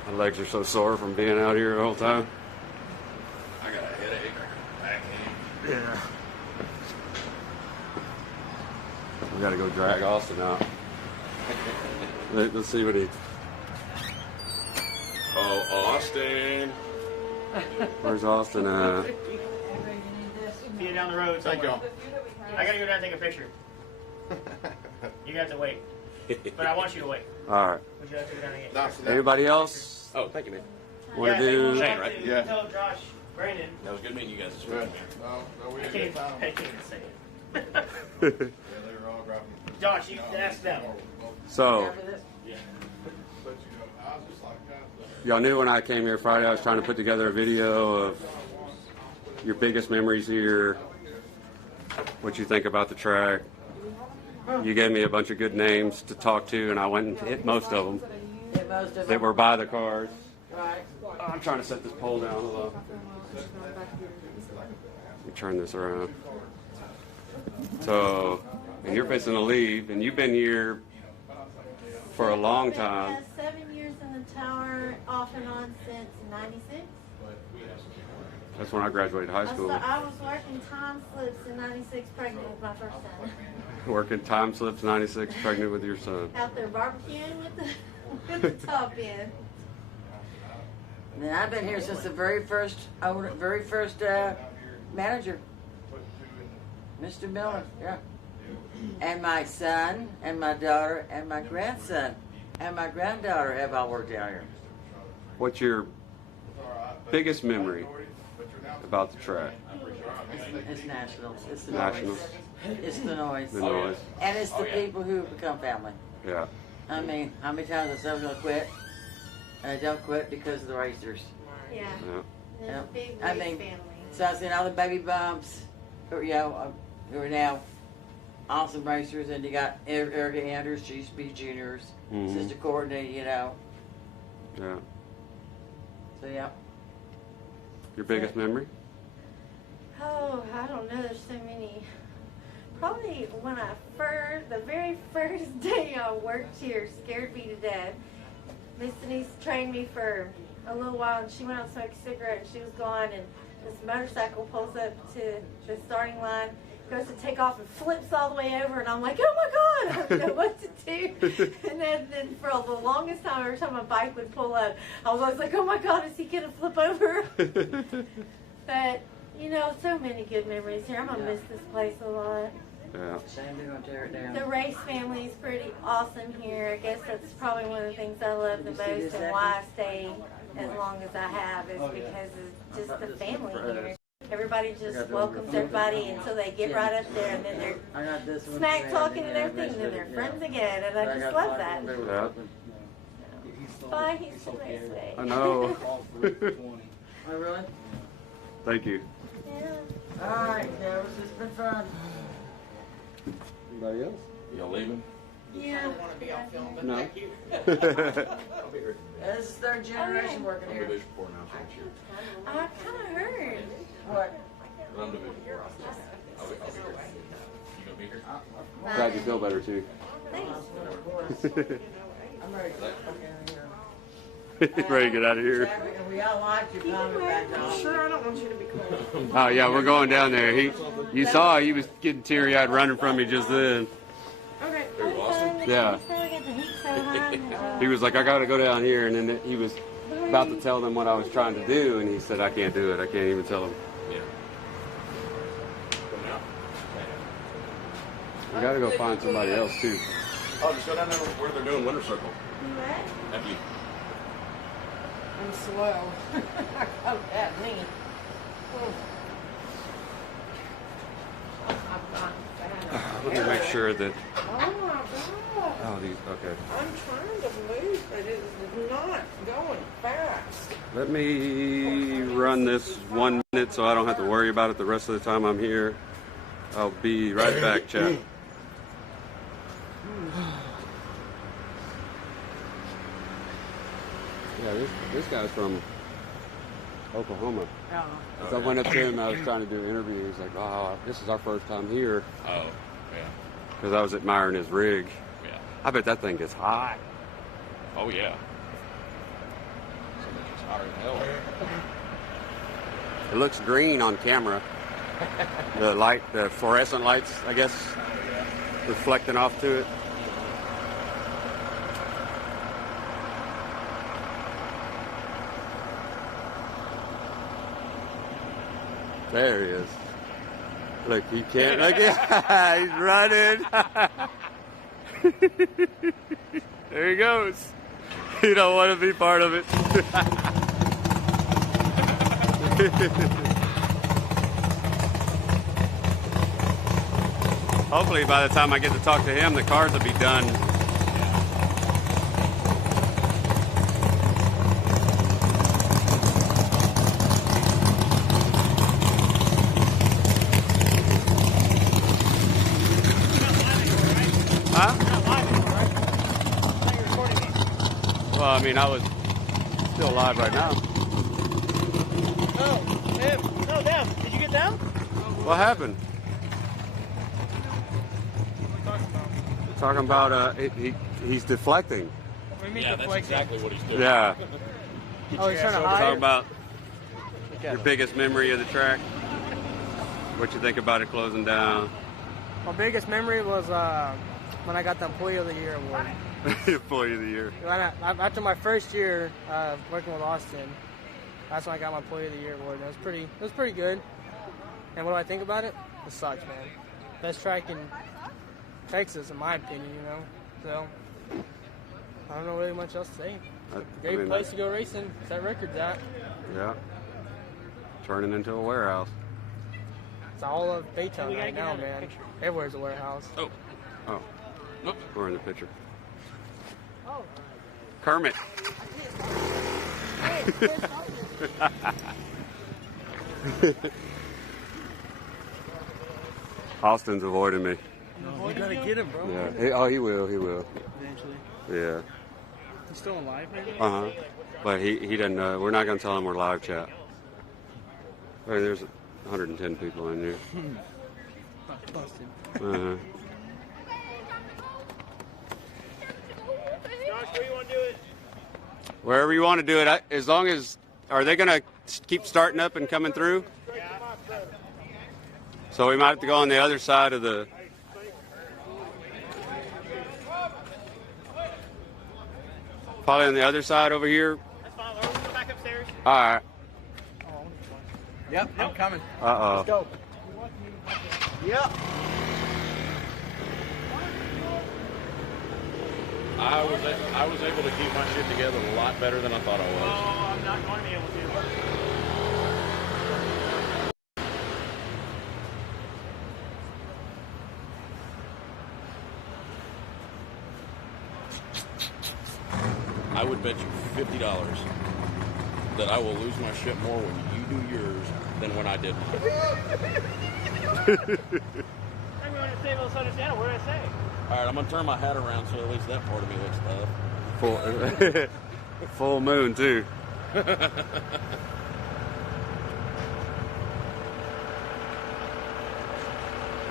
my legs are so sore from being out here the whole time. I got a headache. I got a backache. Yeah. We got to go drag Austin out. Let's see what he. Oh, Austin. Where's Austin at? See you down the road. Thank somewhere. y'all. I gotta go down and take a picture. You have to wait. But I want you to wait. All right. Would you have to go down and get? Anybody else? Oh, thank you, man. Want to do? Shane, right? Yeah. Tell Josh, Brandon. That was good meeting you guys this Good. weekend, man. No, we I didn't can't get time. even say it. Yeah, they were all grabbing. Josh, you ask them. So, Yeah. But you know, I was just like, y'all knew when I came here Friday, I was trying to put together a video of your biggest memories here, what you think about the track. You gave me a bunch of good names to talk to, and I went and hit most of them that were by the cars. Right. I'm trying to set this pole down a little. Let me turn this around. So, and you're fixing to leave, and you've been here for a long time. 7 years in the tower, off and on since '96. That's when I graduated high school. I was working time slips in '96, pregnant with my first son. Working time slips 96, pregnant with your son. Out there barbecuing with the top end. And then I've been here since the very first manager, Mr. Miller. Yeah. And my son, and my daughter, and my grandson, and my granddaughter have all worked out here. What's your biggest memory about the track? It's nationals. It's the Nationals. noise. It's the noise. The noise. And it's the people who become family. Yeah. I mean, how many times I said I was going to quit? And I don't quit because of the racers. Yeah. Yeah. There's a big I race mean, family. so I've seen all the baby bumps who are now awesome racers, and you got Erica Andrews, she used to be juniors, Mhm. Sister Courtney, Yeah. So yeah. Your biggest memory? Oh, I don't know. There's so many. Probably when the very first day I worked here, scared me to death. Miss Denise trained me for a little while, and she went out and smoked a cigarette, and she was gone, and this motorcycle pulls up to the starting line, goes to take off and flips all the way over, and I'm like, oh my God, I don't know what to do. And then for the longest time, every time my bike would pull up, I was always like, oh my God, is he going to flip over? But, you know, so many good memories here. I'm going to miss this place a lot. Yeah. Shame they're going to tear it down. The race family is pretty awesome here. I guess that's probably one of the things I love the most, and why I stay as long as I have is because of just the family here. Everybody just welcomes everybody until they get right up there, and then they're smack talking and everything, and then they're friends again, and I just love that. Yeah. Bye, Houston Raceway. I know. Oh, really? Thank you. Yeah. All right, it's been fun. Anybody else? Y'all leaving? Yeah. I don't want to be on film, but No. thank you. I'll be here. This is third generation working I'm here. Division 4 now, so I'm sure. I kind of heard. What? But I'm Division 4. I'll be here. You gonna be here? Glad you feel better too. Thanks. I'm ready. Ready to get out of here. And we all like you coming back on. Sure, I don't want you to be cold. Oh yeah, we're going down there. You saw he was getting teary-eyed running from me just then. Okay. Yeah. He was like, I got to go down here, and then he was about to tell them what I was trying to do, and he said, I can't do it. I can't even tell them. Yeah. We got to go find somebody else too. Oh, just go down there where they're doing Winter Circle. Thank you. I'm slow. I got that knee. Let me make sure that. Oh my God. Oh, these. Okay. I'm trying to move, but it is not going fast. Let me run this 1 minute so I don't have to worry about it the rest of the time I'm here. I'll be right back, chat. Yeah, this guy's from Oklahoma. Yeah. So I went up to him. I was trying to do an interview. He's like, "Oh, this is our first time here." Oh, yeah. Because I was admiring his rig. Yeah. I bet that thing gets hot. Oh, yeah. So much is hotter than hell. It looks green on camera. The light, the fluorescent lights, I guess, reflecting off to it. There he is. Look, you can't look at he's running. There he goes. You don't want to be part of it. Hopefully by the time I get to talk to him, the cars will be done. Huh? Well, I mean, I was still live right now. Oh, him. No, them. Did you get them? What happened? Talking about he's deflecting. Yeah, that's exactly what he's doing. Yeah. Oh, he's trying to hide. Talking about your biggest memory of the track. What you think about it closing down? My biggest memory was when I got the Employee of the Year award. Employee of the Year. After my first year working with Austin, that's when I got my Employee of the Year award. And it was pretty good. And what do I think about it? It sucks, man. Best track in Texas, in my opinion, you know. So I don't know really much else to say. Great place to go racing. It's that record's at. Yeah. Turning into a warehouse. It's all of Baytown right now, man. Everywhere's a warehouse. Oh. Nope. We're in the picture. Oh. Kermit. Austin's avoiding me. No, you gotta get him, bro. Yeah. He will. Eventually. Yeah. He's still on live right Uh huh. But he doesn't. We're not gonna tell him we're live chat. I mean, there's 110 people in here. Busted. Uh huh. Josh, where you want to do it? Wherever you want to do it, as long as are they gonna keep starting up and coming through? So we might have to go on the other side of the. Probably on the other side over here. That's fine. We'll go back upstairs. All right. Yep, I'm coming. Uh-oh. Let's go. Yep. I was able to keep my shit together a lot better than I thought I was. Oh, I'm not going to be able to. I would bet you $50 that I will lose my shit more when you do yours than when I did mine. I'm going to save us understand. What did I say? All right, I'm going to turn my hat around so at least that part of me looks tough. Full moon, too.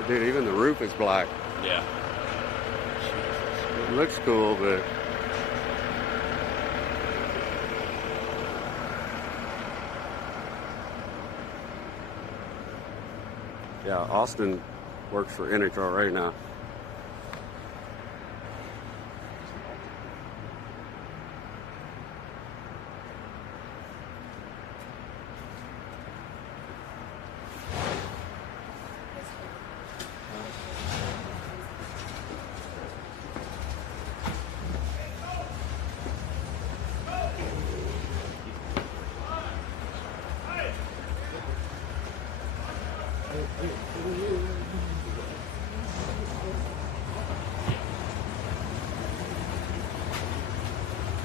Dude, even the roof is black. Yeah. It looks cool, but... Yeah, Austin works for NHR right now.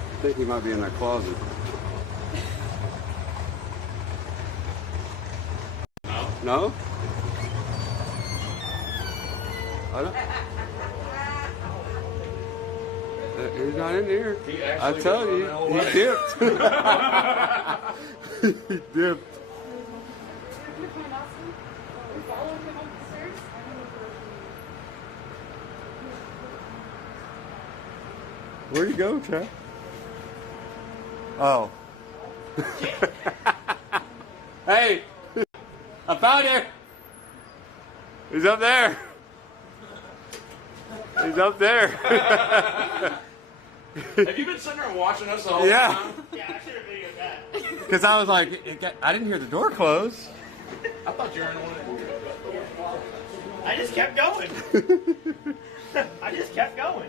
I think he might be in that closet. No? I don't. He's not in here. He I actually tell did you, run he away. dipped. He dipped. Where'd you go, Chad? Oh. Hey, I found him. He's up there. He's up there. Have you been sitting there watching us the whole Yeah. time? Yeah, I should have videoed that. Because I was like, I didn't hear the door close. I thought you were in one of the... I just kept going. I just kept going.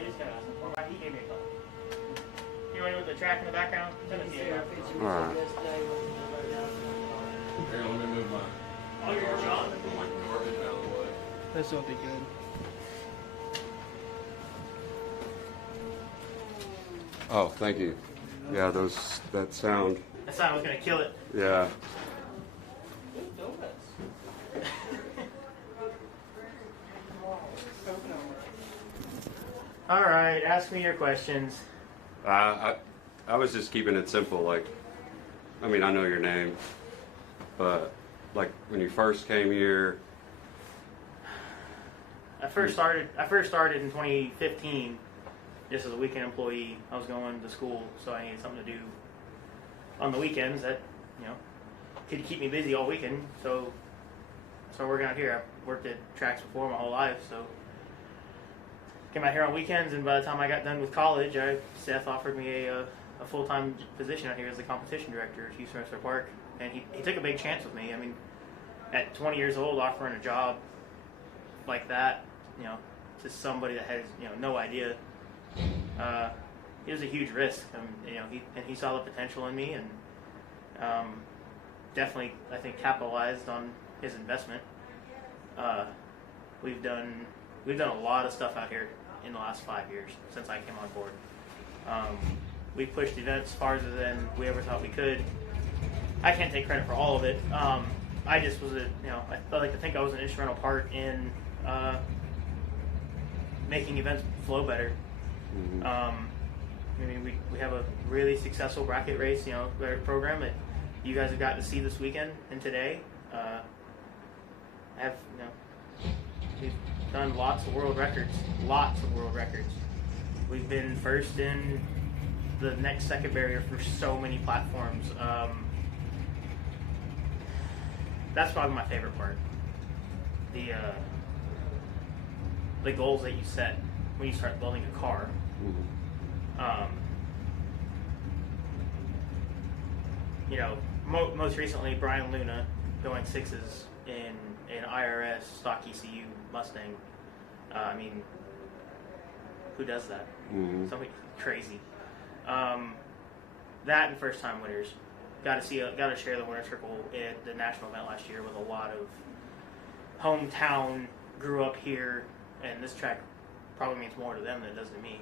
He's gonna ask him for it. He gave me a call. You want to know the track in the background? Send it to you. All right. Here, let me move mine. Oh, you're John? Put my garbage out of the way. This will be good. Oh, thank you. Yeah, that sound. That sound was gonna kill it. Yeah. All right, ask me your questions. I was just keeping it simple. Like, I mean, I know your name, but like when you first came here. I first started in 2015, just as a weekend employee. I was going to school, so I needed something to do on the weekends that, could keep me busy all weekend. So working out here. I worked at tracks before my whole life, so came out here on weekends. And by the time I got done with college, Seth offered me a full-time position out here as the competition director at Houston Raceway Park, and he took a big chance with me. I mean, at 20 years old, offering a job like that, to somebody that has no idea, it was a huge risk. He saw the potential in me, and definitely I think capitalized on his investment. We've done a lot of stuff out here in the last 5 years since I came on board. We've pushed events farther than we ever thought we could. I can't take credit for all of it. I just was I like to think I was an instrumental part in making events flow better. I mean, we have a really successful bracket race, program that you guys have got to see this weekend and today. We've done lots of world records. We've been first in the next second barrier for so many platforms. That's probably my favorite part. The goals that you set when you start building a car. Most recently, Brian Luna going sixes in an IRS stock ECU Mustang. I mean, who does that? Something crazy. That and first time winners. Got to share the winner circle at the national event last year with a lot of hometown, grew up here, and this track probably means more to them than it does to me.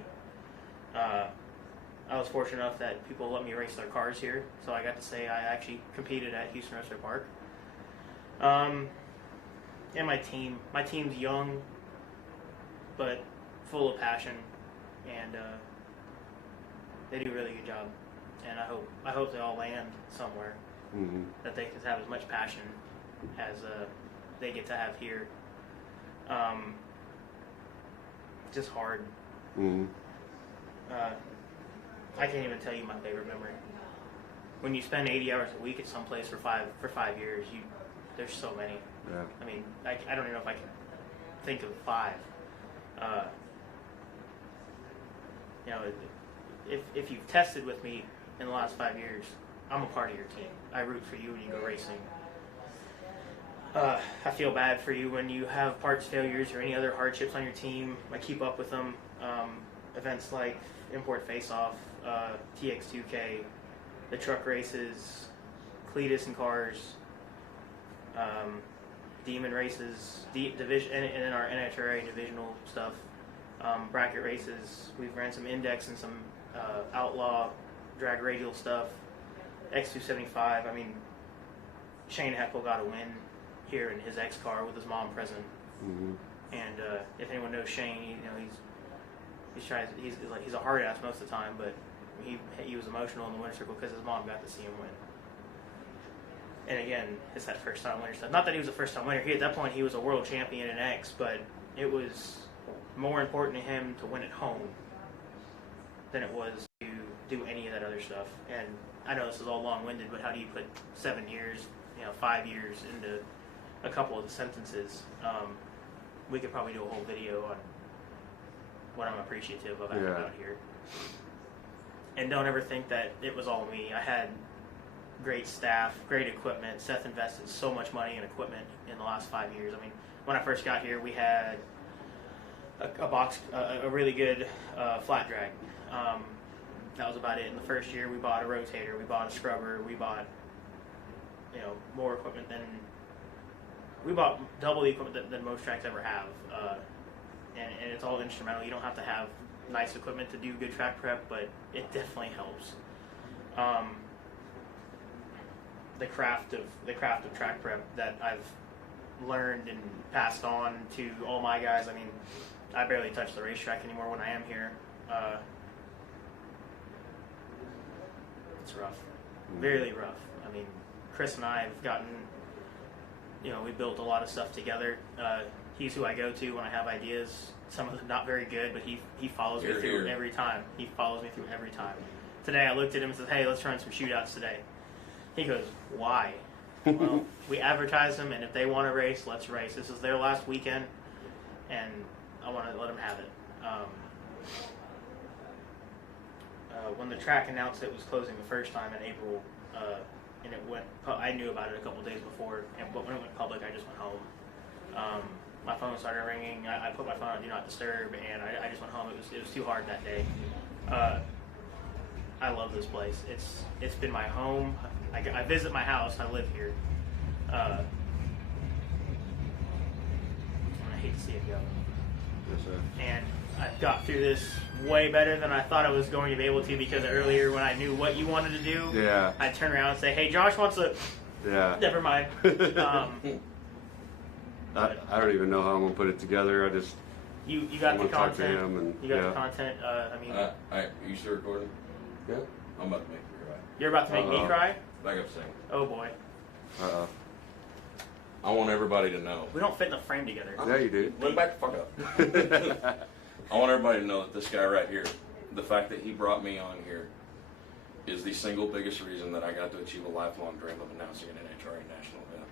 I was fortunate enough that people let me race their cars here, so I got to say I actually competed at Houston Raceway Park. And my team's young, but full of passion, and they do a really good job. And I hope they all land somewhere that they can have as much passion as they get to have here. Just hard. I can't even tell you my favorite memory. When you spend 80 hours a week at some place for 5 years, there's so many. Yeah. I mean, I don't even know if I can think of 5. If you've tested with me in the last 5 years, I'm a part of your team. I root for you when you go racing. I feel bad for you when you have parts failures or any other hardships on your team. I keep up with them. Events like Import Face-Off, TX2K, the truck races, Cletus and cars, Demon races, division, and in our NHRA divisional stuff, bracket races. We've ran some index and some outlaw drag radial stuff, X275. I mean, Shane Heckle got a win here in his X car with his mom present. Mm-hmm. And if anyone knows Shane, he's a hard ass most of the time, but he was emotional in the winter circle because his mom got to see him win. And again, it's that first time winner stuff. Not that he was a first time winner. At that point he was a world champion in X, but it was more important to him to win at home than it was to do any of that other stuff. And I know this is all long-winded, but how do you put 7 years, 5 years into a couple of the sentences? We could probably do a whole video on what I'm appreciative of out here. And don't ever think that it was all me. I had great staff, great equipment. Seth invested so much money in equipment in the last 5 years. I mean, when I first got here, we had a really good flat drag. That was about it. In the first year, we bought a rotator, we bought a scrubber, we bought more equipment than we bought double the equipment than most tracks ever have, and it's all instrumental. You don't have to have nice equipment to do good track prep, but it definitely helps. The craft of track prep that I've learned and passed on to all my guys. I mean, I barely touch the racetrack anymore when I am here. It's rough, very rough. I mean, Chris and I have gotten, we built a lot of stuff together. He's who I go to when I have ideas. Some of them not very good, but he follows me through every time. He follows me through every time. Today I looked at him and said, "Hey, let's run some shootouts today." He goes, "Why?" Well, we advertise them, and if they want to race, let's race. This is their last weekend, and I want to let them have it. When the track announced it was closing the first time in April, and I knew about it a couple days before, but when it went public, I just went home. My phone started ringing. I put my phone on Do Not Disturb, and I just went home. It was too hard that day. I love this place. It's been my home. I visit my house. I live here. I hate to see it go. Yes, sir. And I got through this way better than I thought I was going to be able to, because earlier when I knew what you wanted to do, I'd turn around and say, "Hey, Josh wants a..." Never mind. I don't even know how I'm gonna put it together. I just you got the talk to content. him and You got the content. Are you still recording? Yeah. I'm about to make you cry. You're about to make me cry? Back up, sing. Oh boy. I want everybody to know. We don't fit in the frame together. Yeah, you do. Let back the fuck up. I want everybody to know that this guy right here, the fact that he brought me on here, is the single biggest reason that I got to achieve a lifelong dream of announcing an NHRA national event.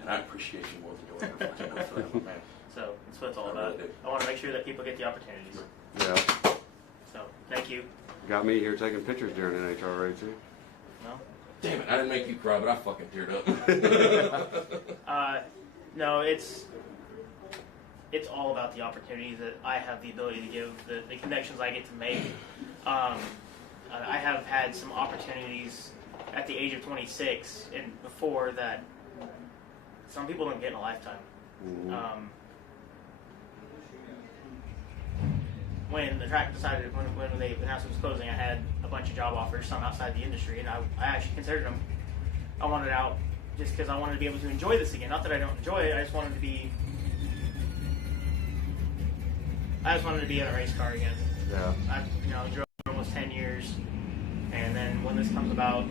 And I appreciate you more than you'll ever fucking know for that, man. So that's what it's all about. Really I want to make sure that people get the opportunities. Yeah. So thank you. Got me here taking pictures during NHRA too. No. Damn it! I didn't make you cry, but I fucking teared up. No, it's all about the opportunities that I have the ability to give, the connections I get to make. I have had some opportunities at the age of 26 and before that some people don't get in a lifetime. Mm-hmm. When the track decided, when they announced it was closing, I had a bunch of job offers, some outside the industry, and I actually considered them. I wanted out just because I wanted to be able to enjoy this again. Not that I don't enjoy it, I just wanted to be in a race car again. Yeah. I drove for almost 10 years, and then when this comes about,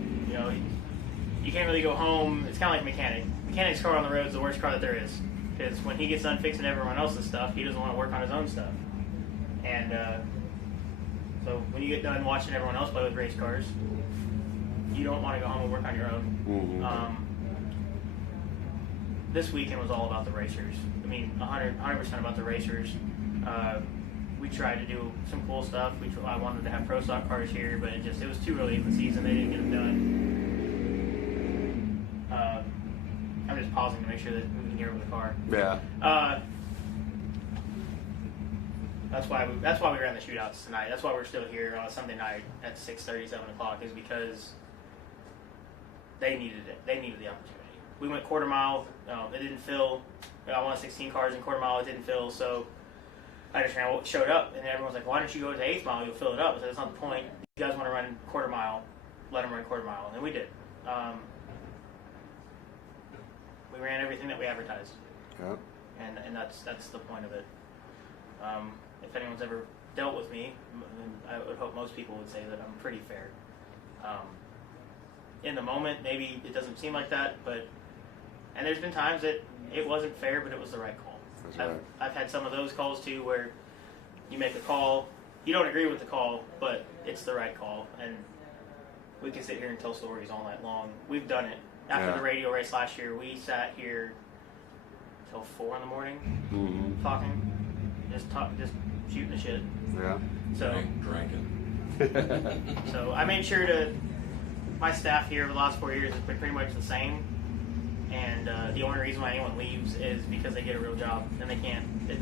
you can't really go home. It's kind of like a mechanic. Mechanic's car on the road is the worst car that there is, because when he gets done fixing everyone else's stuff, he doesn't want to work on his own stuff. And so when you get done watching everyone else play with race cars, you don't want to go home and work on your own. Mm-hmm. This weekend was all about the racers. I mean, 100% about the racers. We tried to do some cool stuff. I wanted to have pro stock cars here, but it was too early in the season. They didn't get them done. I'm just pausing to make sure that we can hear over the car. Yeah. That's why we ran the shootouts tonight. That's why we're still here on a Sunday night at 6:30, 7 o'clock, is because they needed it. They needed the opportunity. We went quarter mile. It didn't fill. I wanted 16 cars in quarter mile. It didn't fill, so I just showed up, and everyone's like, "Why don't you go to 8th mile? You'll fill it up." I said, "That's not the point. You guys want to run quarter mile? Let them run quarter mile," and we did. We ran everything that we advertised. Yep. And that's the point of it. If anyone's ever dealt with me, I would hope most people would say that I'm pretty fair. In the moment, maybe it doesn't seem like that, and there's been times that it wasn't fair, but it was the right call. I've had some of those calls too, where you make a call, you don't agree with the call, but it's the right call, and we can sit here and tell stories all night long. We've done it. After the radio race last year, we sat here till 4 in the morning, talking, just shooting the shit. Yeah. So drinking. So I made sure to. My staff here over the last 4 years has been pretty much the same, and the only reason why anyone leaves is because they get a real job, and they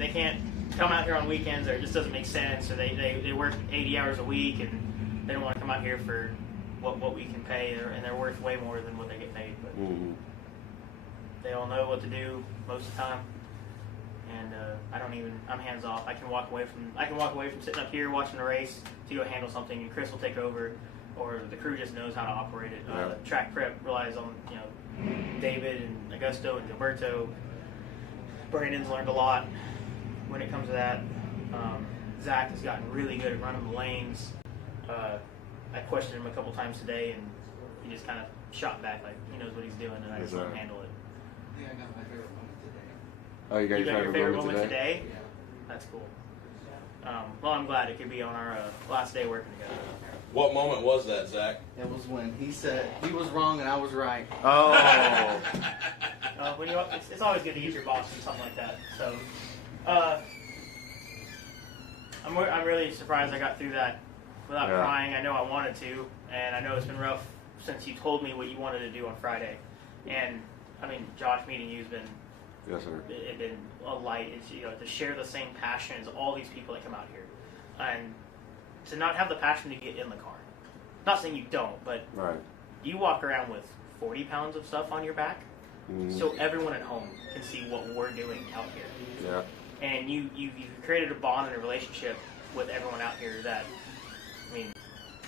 can't come out here on weekends, or it just doesn't make sense, or they work 80 hours a week, and they don't want to come out here for what we can pay, and they're worth way more than what they get paid. But they all know what to do most of the time, and I'm hands off. I can walk away from sitting up here watching the race to go handle something, and Chris will take over, or the crew just knows how to operate it. Track prep relies on David and Augusto and Gilberto. Brandon's learned a lot when it comes to that. Zach has gotten really good at running the lanes. I questioned him a couple times today, and he just kind of shot back like he knows what he's doing, and I just let him handle it. Yeah, I got my favorite moment today. Oh, you got your favorite moment today? Yeah. That's cool. Well, I'm glad it could be on our last day working together. What moment was that, Zach? It was when he said he was wrong and I was right. Oh. It's always good to get your boss in something like that. So, I'm really surprised I got through that without crying. I know I wanted to, and I know it's been rough since you told me what you wanted to do on Friday. And I mean, Josh, meeting you has been it's been a light. It's, to share the same passion as all these people that come out here, and to not have the passion to get in the car. Not saying you don't, but you walk around with 40 pounds of stuff on your back, so everyone at home can see what we're doing out here. Yeah. And you've created a bond and a relationship with everyone out here that, I mean,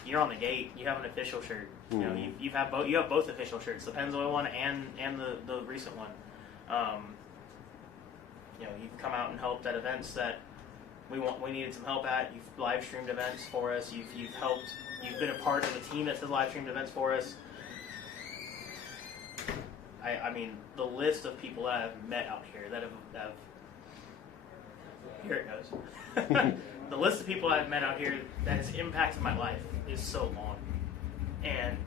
you're on the gate. You have an official shirt. You have both official shirts, the Pennzoil one and the recent one. You've come out and helped at events that we needed some help at. You've live streamed events for us. You've helped. You've been a part of the team that does live streamed events for us. I mean, the list of people that I've met out here that have here it goes. The list of people I've met out here that has impacted my life is so long, and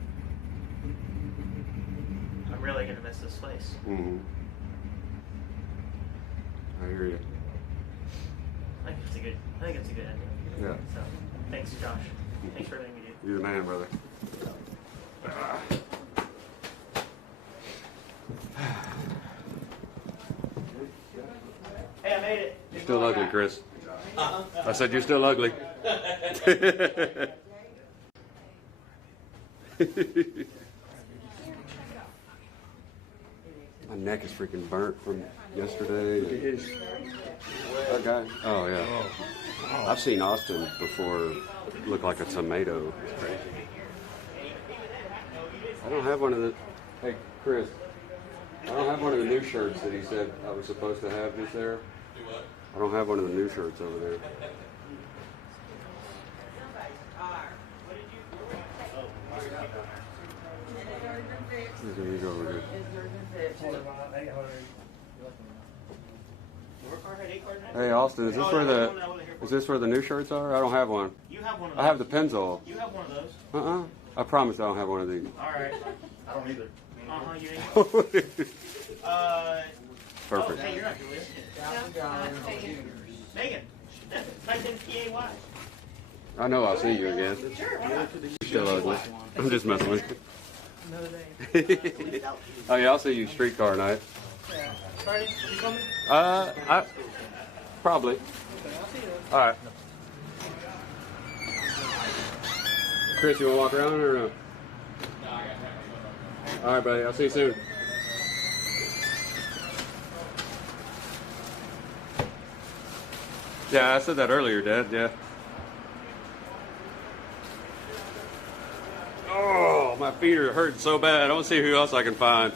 I'm really gonna miss this place. I hear you. I think it's a good ending. Yeah. So, thanks, Josh. Thanks for everything you do. You're the man, brother. Hey, I made it. You're still ugly, Chris. I said you're still ugly. My neck is freaking burnt from yesterday. That guy? Oh, yeah. I've seen Austin before look like a tomato. I don't have one of the... Hey, Chris. I don't have one of the new shirts that he said I was supposed to have just there. I don't have one of the new shirts over there. There you go, over here. Hey, Austin, is this where the new shirts are? I don't have one. You have one of those. I have the Pennzoil. You have one of those. I promise I don't have one of these. All right. I don't either. You ain't. Perfect. Oh, hey, you're not Julia. Megan. Type in PAY. I know I'll see you again. Sure, why not? You're still ugly. I'm just messing with you. Another day. Oh yeah, I'll see you streetcar night. Yeah. Friday, you coming? I probably. Okay, I'll see you. All right. Chris, you want to walk around or no? All right, buddy. I'll see you soon. Yeah, I said that earlier, Dad. Yeah. Oh, my feet are hurting so bad. I don't see who else I can find.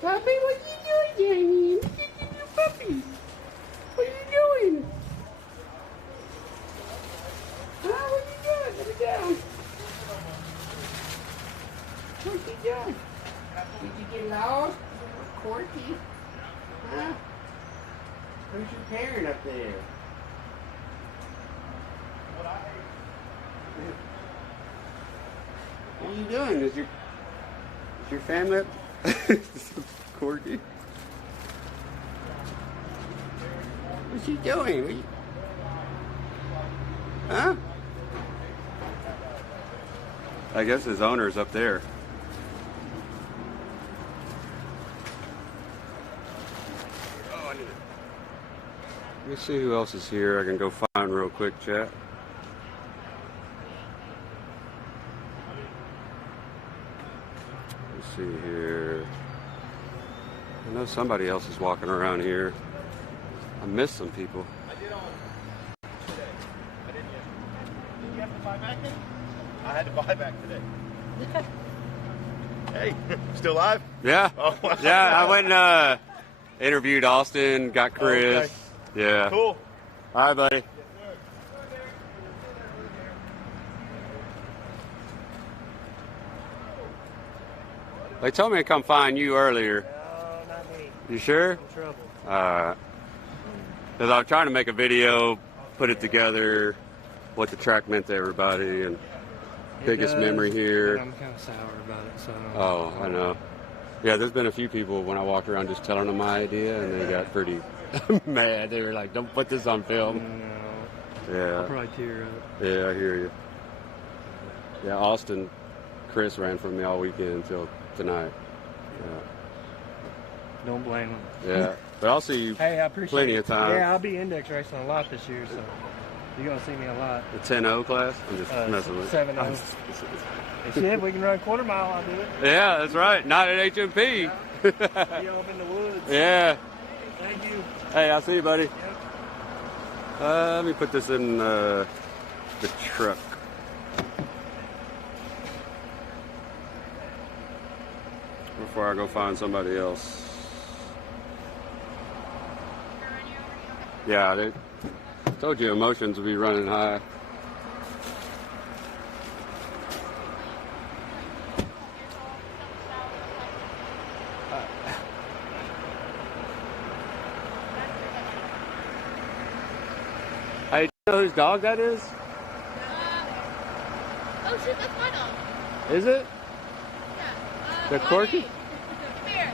puppy. What you doing, Jamie? Look at your puppy. What are you doing? Huh? What are you doing? Let me down. What you doing? Did you get lost? Corky? Huh? Who's your parent up there? What are you doing? Is your family up? Corky? What's he doing? What you... Huh? I guess his owner's up there. Let me see who else is here. I can go find real quick, chat. Let's see here. I know somebody else is walking around here. I missed some people. I did on today. I didn't yet. Did you have to buy back then? I had to buy back today. Hey, still live? Yeah. Oh, wow. Yeah, I went and interviewed Austin, got Chris. Okay. Yeah. Cool. All right, buddy. They told me to come find you earlier. No, not me. You sure? In trouble. Because I was trying to make a video, put it together, what the track meant to everybody, and biggest memory here. I'm kind of sour about it, so. Oh, I know. Yeah, there's been a few people when I walked around just telling them my idea, and they got pretty mad. They were like, "Don't put this on film." No. Yeah. I'll probably tear up. Yeah, I hear you. Yeah, Austin, Chris ran from me all weekend until tonight. Yeah. Don't blame him. Yeah, but I'll see you Hey, I appreciate plenty it. of times. Yeah, I'll be index racing a lot this year, so you're gonna see me a lot. The 10-0 class? I'm just messing with 7-0. Shit, if we can run quarter mile, I'll do it. Yeah, that's right. Not at HMP. You up in the woods. Yeah. Thank you. Hey, I'll see you, buddy. Let me put this in the truck. Before I go find somebody else. Yeah, they told you emotions would be running high. Hey, do you know whose dog that is? Oh shit, that's my dog. Is it? Yeah. The Corky? Come here.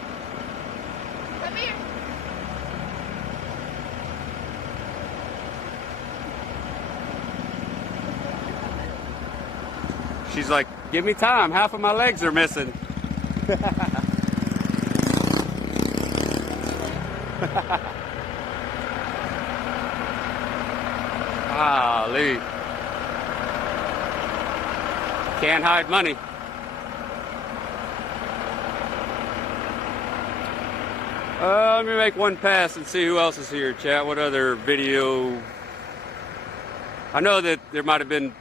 Come here. She's like, give me time. Half of my legs are missing. Golly. Can't hide money. Let me make one pass and see who else is here, chat. What other video? I know that there might have been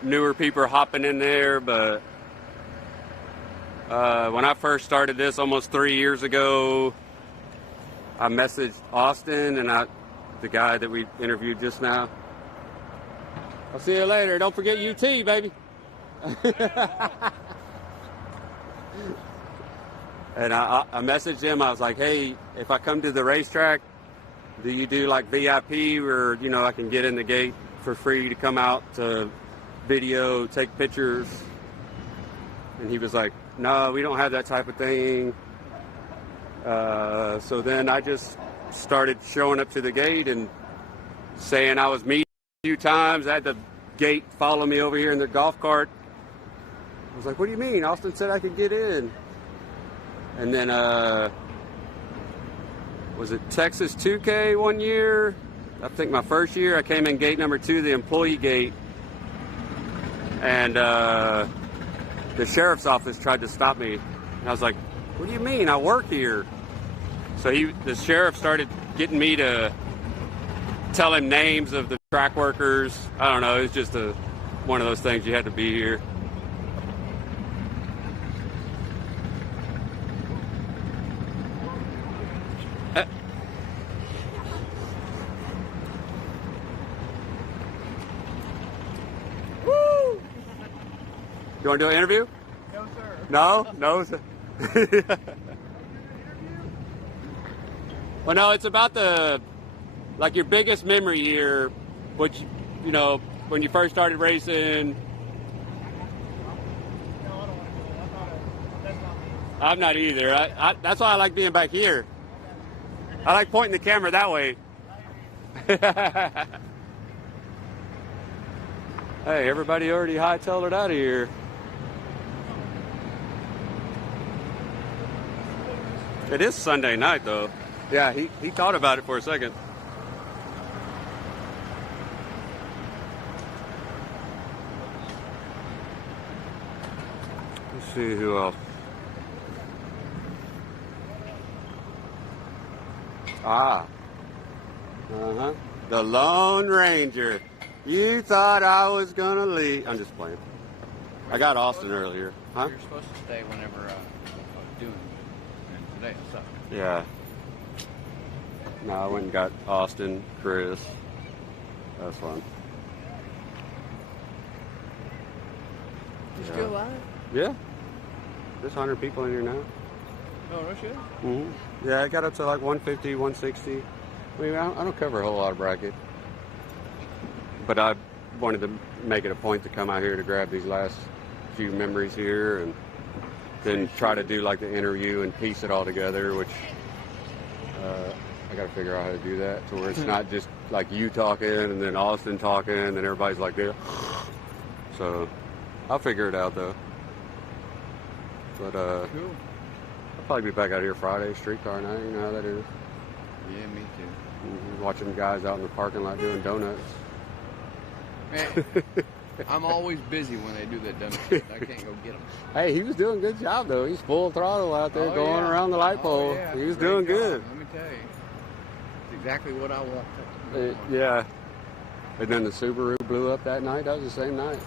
newer people hopping in there, but when I first started this almost 3 years ago, I messaged Austin and the guy that we interviewed just now. I'll see you later. Don't forget UT, baby. And I messaged him. I was like, hey, if I come to the racetrack, do you do like VIP where, you know, I can get in the gate for free to come out to video, take pictures? And he was like, no, we don't have that type of thing. So then I just started showing up to the gate and saying I was meeting a few times. I had the gate follow me over here in the golf cart. I was like, what do you mean? Austin said I could get in. And then, was it Texas 2K one year? I think my first year, I came in gate number 2, the employee gate. And the sheriff's office tried to stop me. And I was like, what do you mean? I work here. So the sheriff started getting me to tell him names of the track workers. I don't know, it was just one of those things, you had to be here. You want to do an interview? No, sir. No? No, sir. Well, no, it's about like your biggest memory year, which, you know, when you first started racing. I'm not either. That's why I like being back here. I like pointing the camera that way. Hey, everybody already hightailed it out of here. It is Sunday night, though. Yeah, he thought about it for a second. Let's see who else. Ah. Uh-huh. The Lone Ranger. You thought I was gonna leave. I'm just playing. I got Austin earlier. Huh? You're supposed to stay whenever I was doing it. And today I sucked. Yeah. No, I went and got Austin, Chris. That's fun. You Yeah. still alive? Yeah. There's 100 people in here now. Oh, no shit. Mm-hmm. Yeah, I got up to like 150, 160. I mean, I don't cover a whole lot of bracket. But I wanted to make it a point to come out here to grab these last few memories here and then try to do like the interview and piece it all together, which I got to figure out how to do that to where it's not just like you talking and then Austin talking and then everybody's like there. So I'll figure it out though. But cool. I'll probably be back out here Friday, streetcar night. You know how that is. Yeah, me too. Mm-hmm. Watching guys out in the parking lot doing donuts. Man, I'm always busy when they do that dumb shit. I can't go get them. Hey, he was doing a good job though. He's full throttle out there going around the light pole. Yeah. He was Great doing job, good. Let me tell you. It's exactly what I want. Yeah. And then the Subaru blew up that night. That was the same night.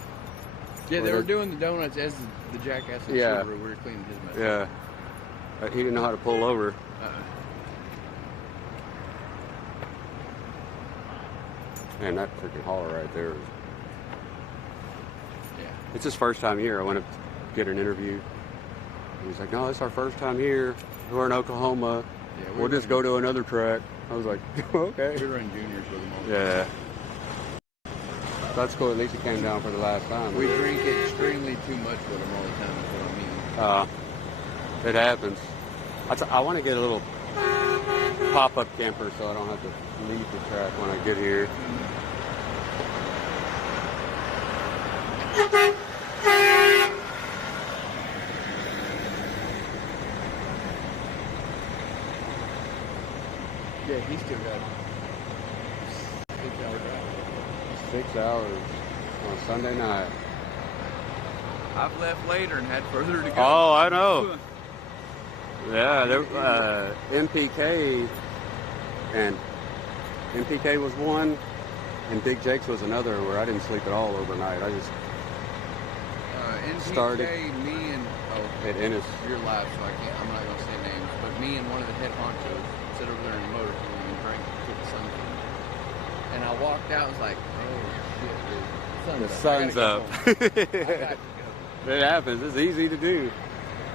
Yeah, they were doing the donuts as the jackass in Yeah. Subaru. We were cleaning his mess. Yeah. He didn't know how to pull over. Man, that freaking hauler right there. Yeah. It's his first time here. I went up to get an interview. He's like, no, it's our first time here. We're in Oklahoma. Yeah, we'll just go to another track. I was like, okay. We were in juniors with him all the Yeah. That's cool. At least he came down for the last time. We drink extremely too much with him all the time, is what I mean. It happens. I want to get a little pop-up camper so I don't have to leave the track when I get here. Yeah, he still got 6 hours drive. 6 hours on Sunday night. I've left later and had further to go. Oh, I know. Yeah, there, MPK was one, and Big Jake's was another where I didn't sleep at all overnight. I just NPK, started me and at Ennis. You're live, so I'm not gonna say names, but me and one of the head honchos sat over there in the motor pool and drank till the sun came. And I walked out and was like, oh shit, dude. The sun's up. I got to go. It happens. It's easy to do.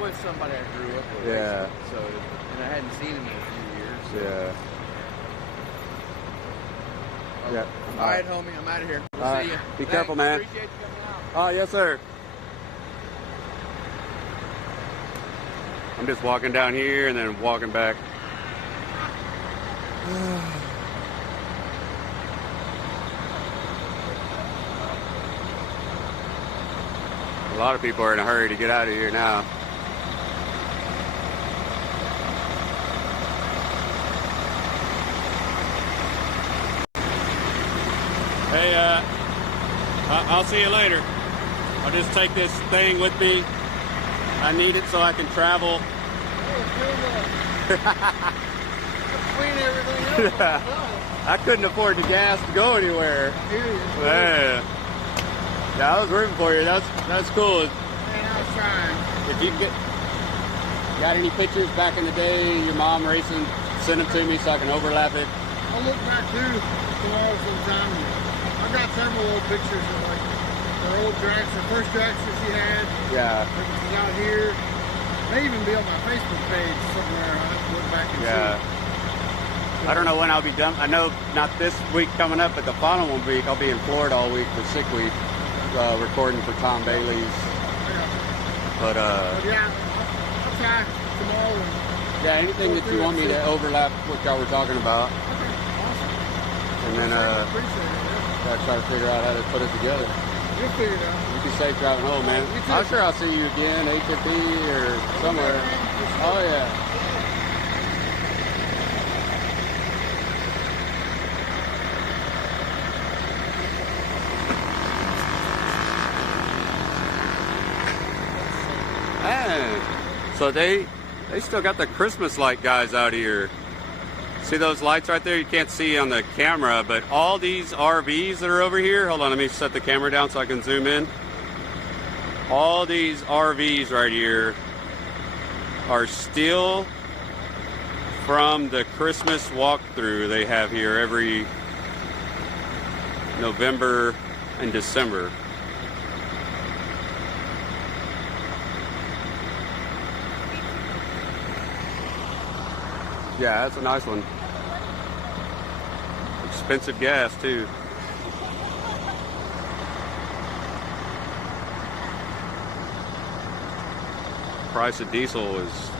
With somebody I grew up with. Yeah. So, and I hadn't seen him in a few years. So. Yeah. Yeah. All right, homie, I'm out of here. We'll All see right. you. Be Thanks. careful, man. Appreciate you coming out. Oh, yes, sir. I'm just walking down here and then walking back. A lot of people are in a hurry to get out of here now. Hey, I'll see you later. I'll just take this thing with me. I need it so I can travel. Clean everything up. I couldn't afford the gas to go anywhere. Yeah. Yeah, I was rooting for you. That's cool. Man, I was trying. If you got any pictures back in the day, your mom racing, send them to me so I can overlap it. I'll look back too tomorrow sometime. I got several old pictures of like her old dragster, first dragster she had. Yeah. She's out here. May even be on my Facebook page somewhere. I'll have to look back and see. I don't know when I'll be done. I know not this week coming up, but the following week I'll be in Florida all week for sick week, recording for Tom Bailey's. But yeah, I'll try tomorrow. Yeah, anything that you want me to overlap what y'all were talking about. Okay, awesome. And then Appreciate it. gotta try to figure out how to put it together. You'll figure it out. You be safe driving home, man. You too. I'm sure I'll see you again, HFP or somewhere. Oh yeah. Man, so they still got the Christmas light guys out here. See those lights right there? You can't see on the camera, but all these RVs that are over here, hold on, let me set the camera down so I can zoom in. All these RVs right here are still from the Christmas walkthrough they have here every November and December. Yeah, that's a nice one. Expensive gas, too. Price of diesel is...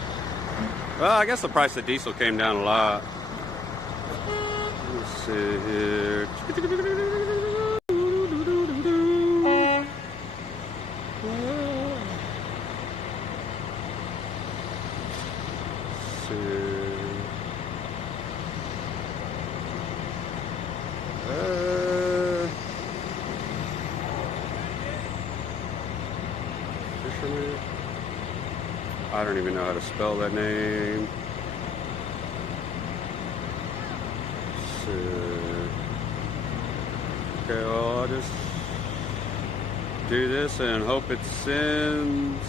Well, I guess the price of diesel came down a lot. Let's see here. I don't even know how to spell that name. So, okay, well, I'll just do this and hope it sends.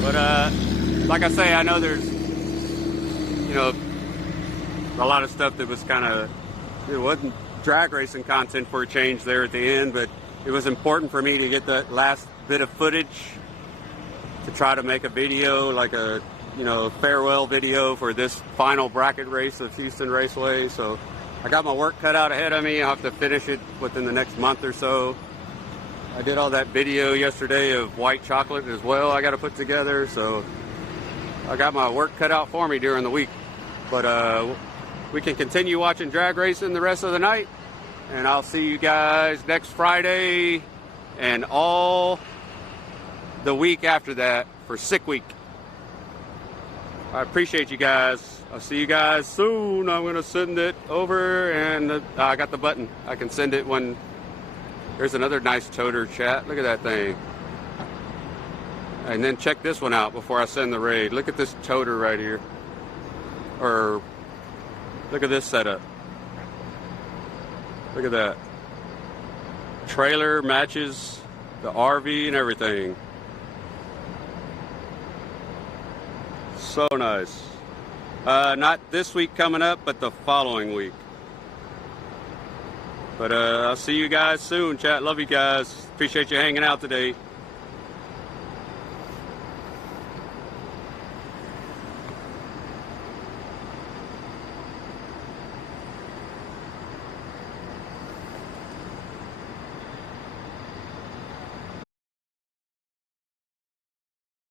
But like I say, I know there's, you know, a lot of stuff that was kind of, it wasn't drag racing content for a change there at the end, but it was important for me to get that last bit of footage to try to make a video, like a, you know, farewell video for this final bracket race of Houston Raceway. So I got my work cut out ahead of me. I'll have to finish it within the next month or so. I did all that video yesterday of white chocolate as well I got to put together, so I got my work cut out for me during the week. But we can continue watching drag racing the rest of the night, and I'll see you guys next Friday and all the week after that for sick week. I appreciate you guys. I'll see you guys soon. I'm going to send it over, and I got the button. I can send it when there's another nice toter, chat. Look at that thing. And then check this one out before I send the raid. Look at this toter right here. Or look at this setup. Look at that. Trailer matches the RV and everything. So nice. Not this week coming up, but the following week. But I'll see you guys soon, chat. Love you guys. Appreciate you hanging out today.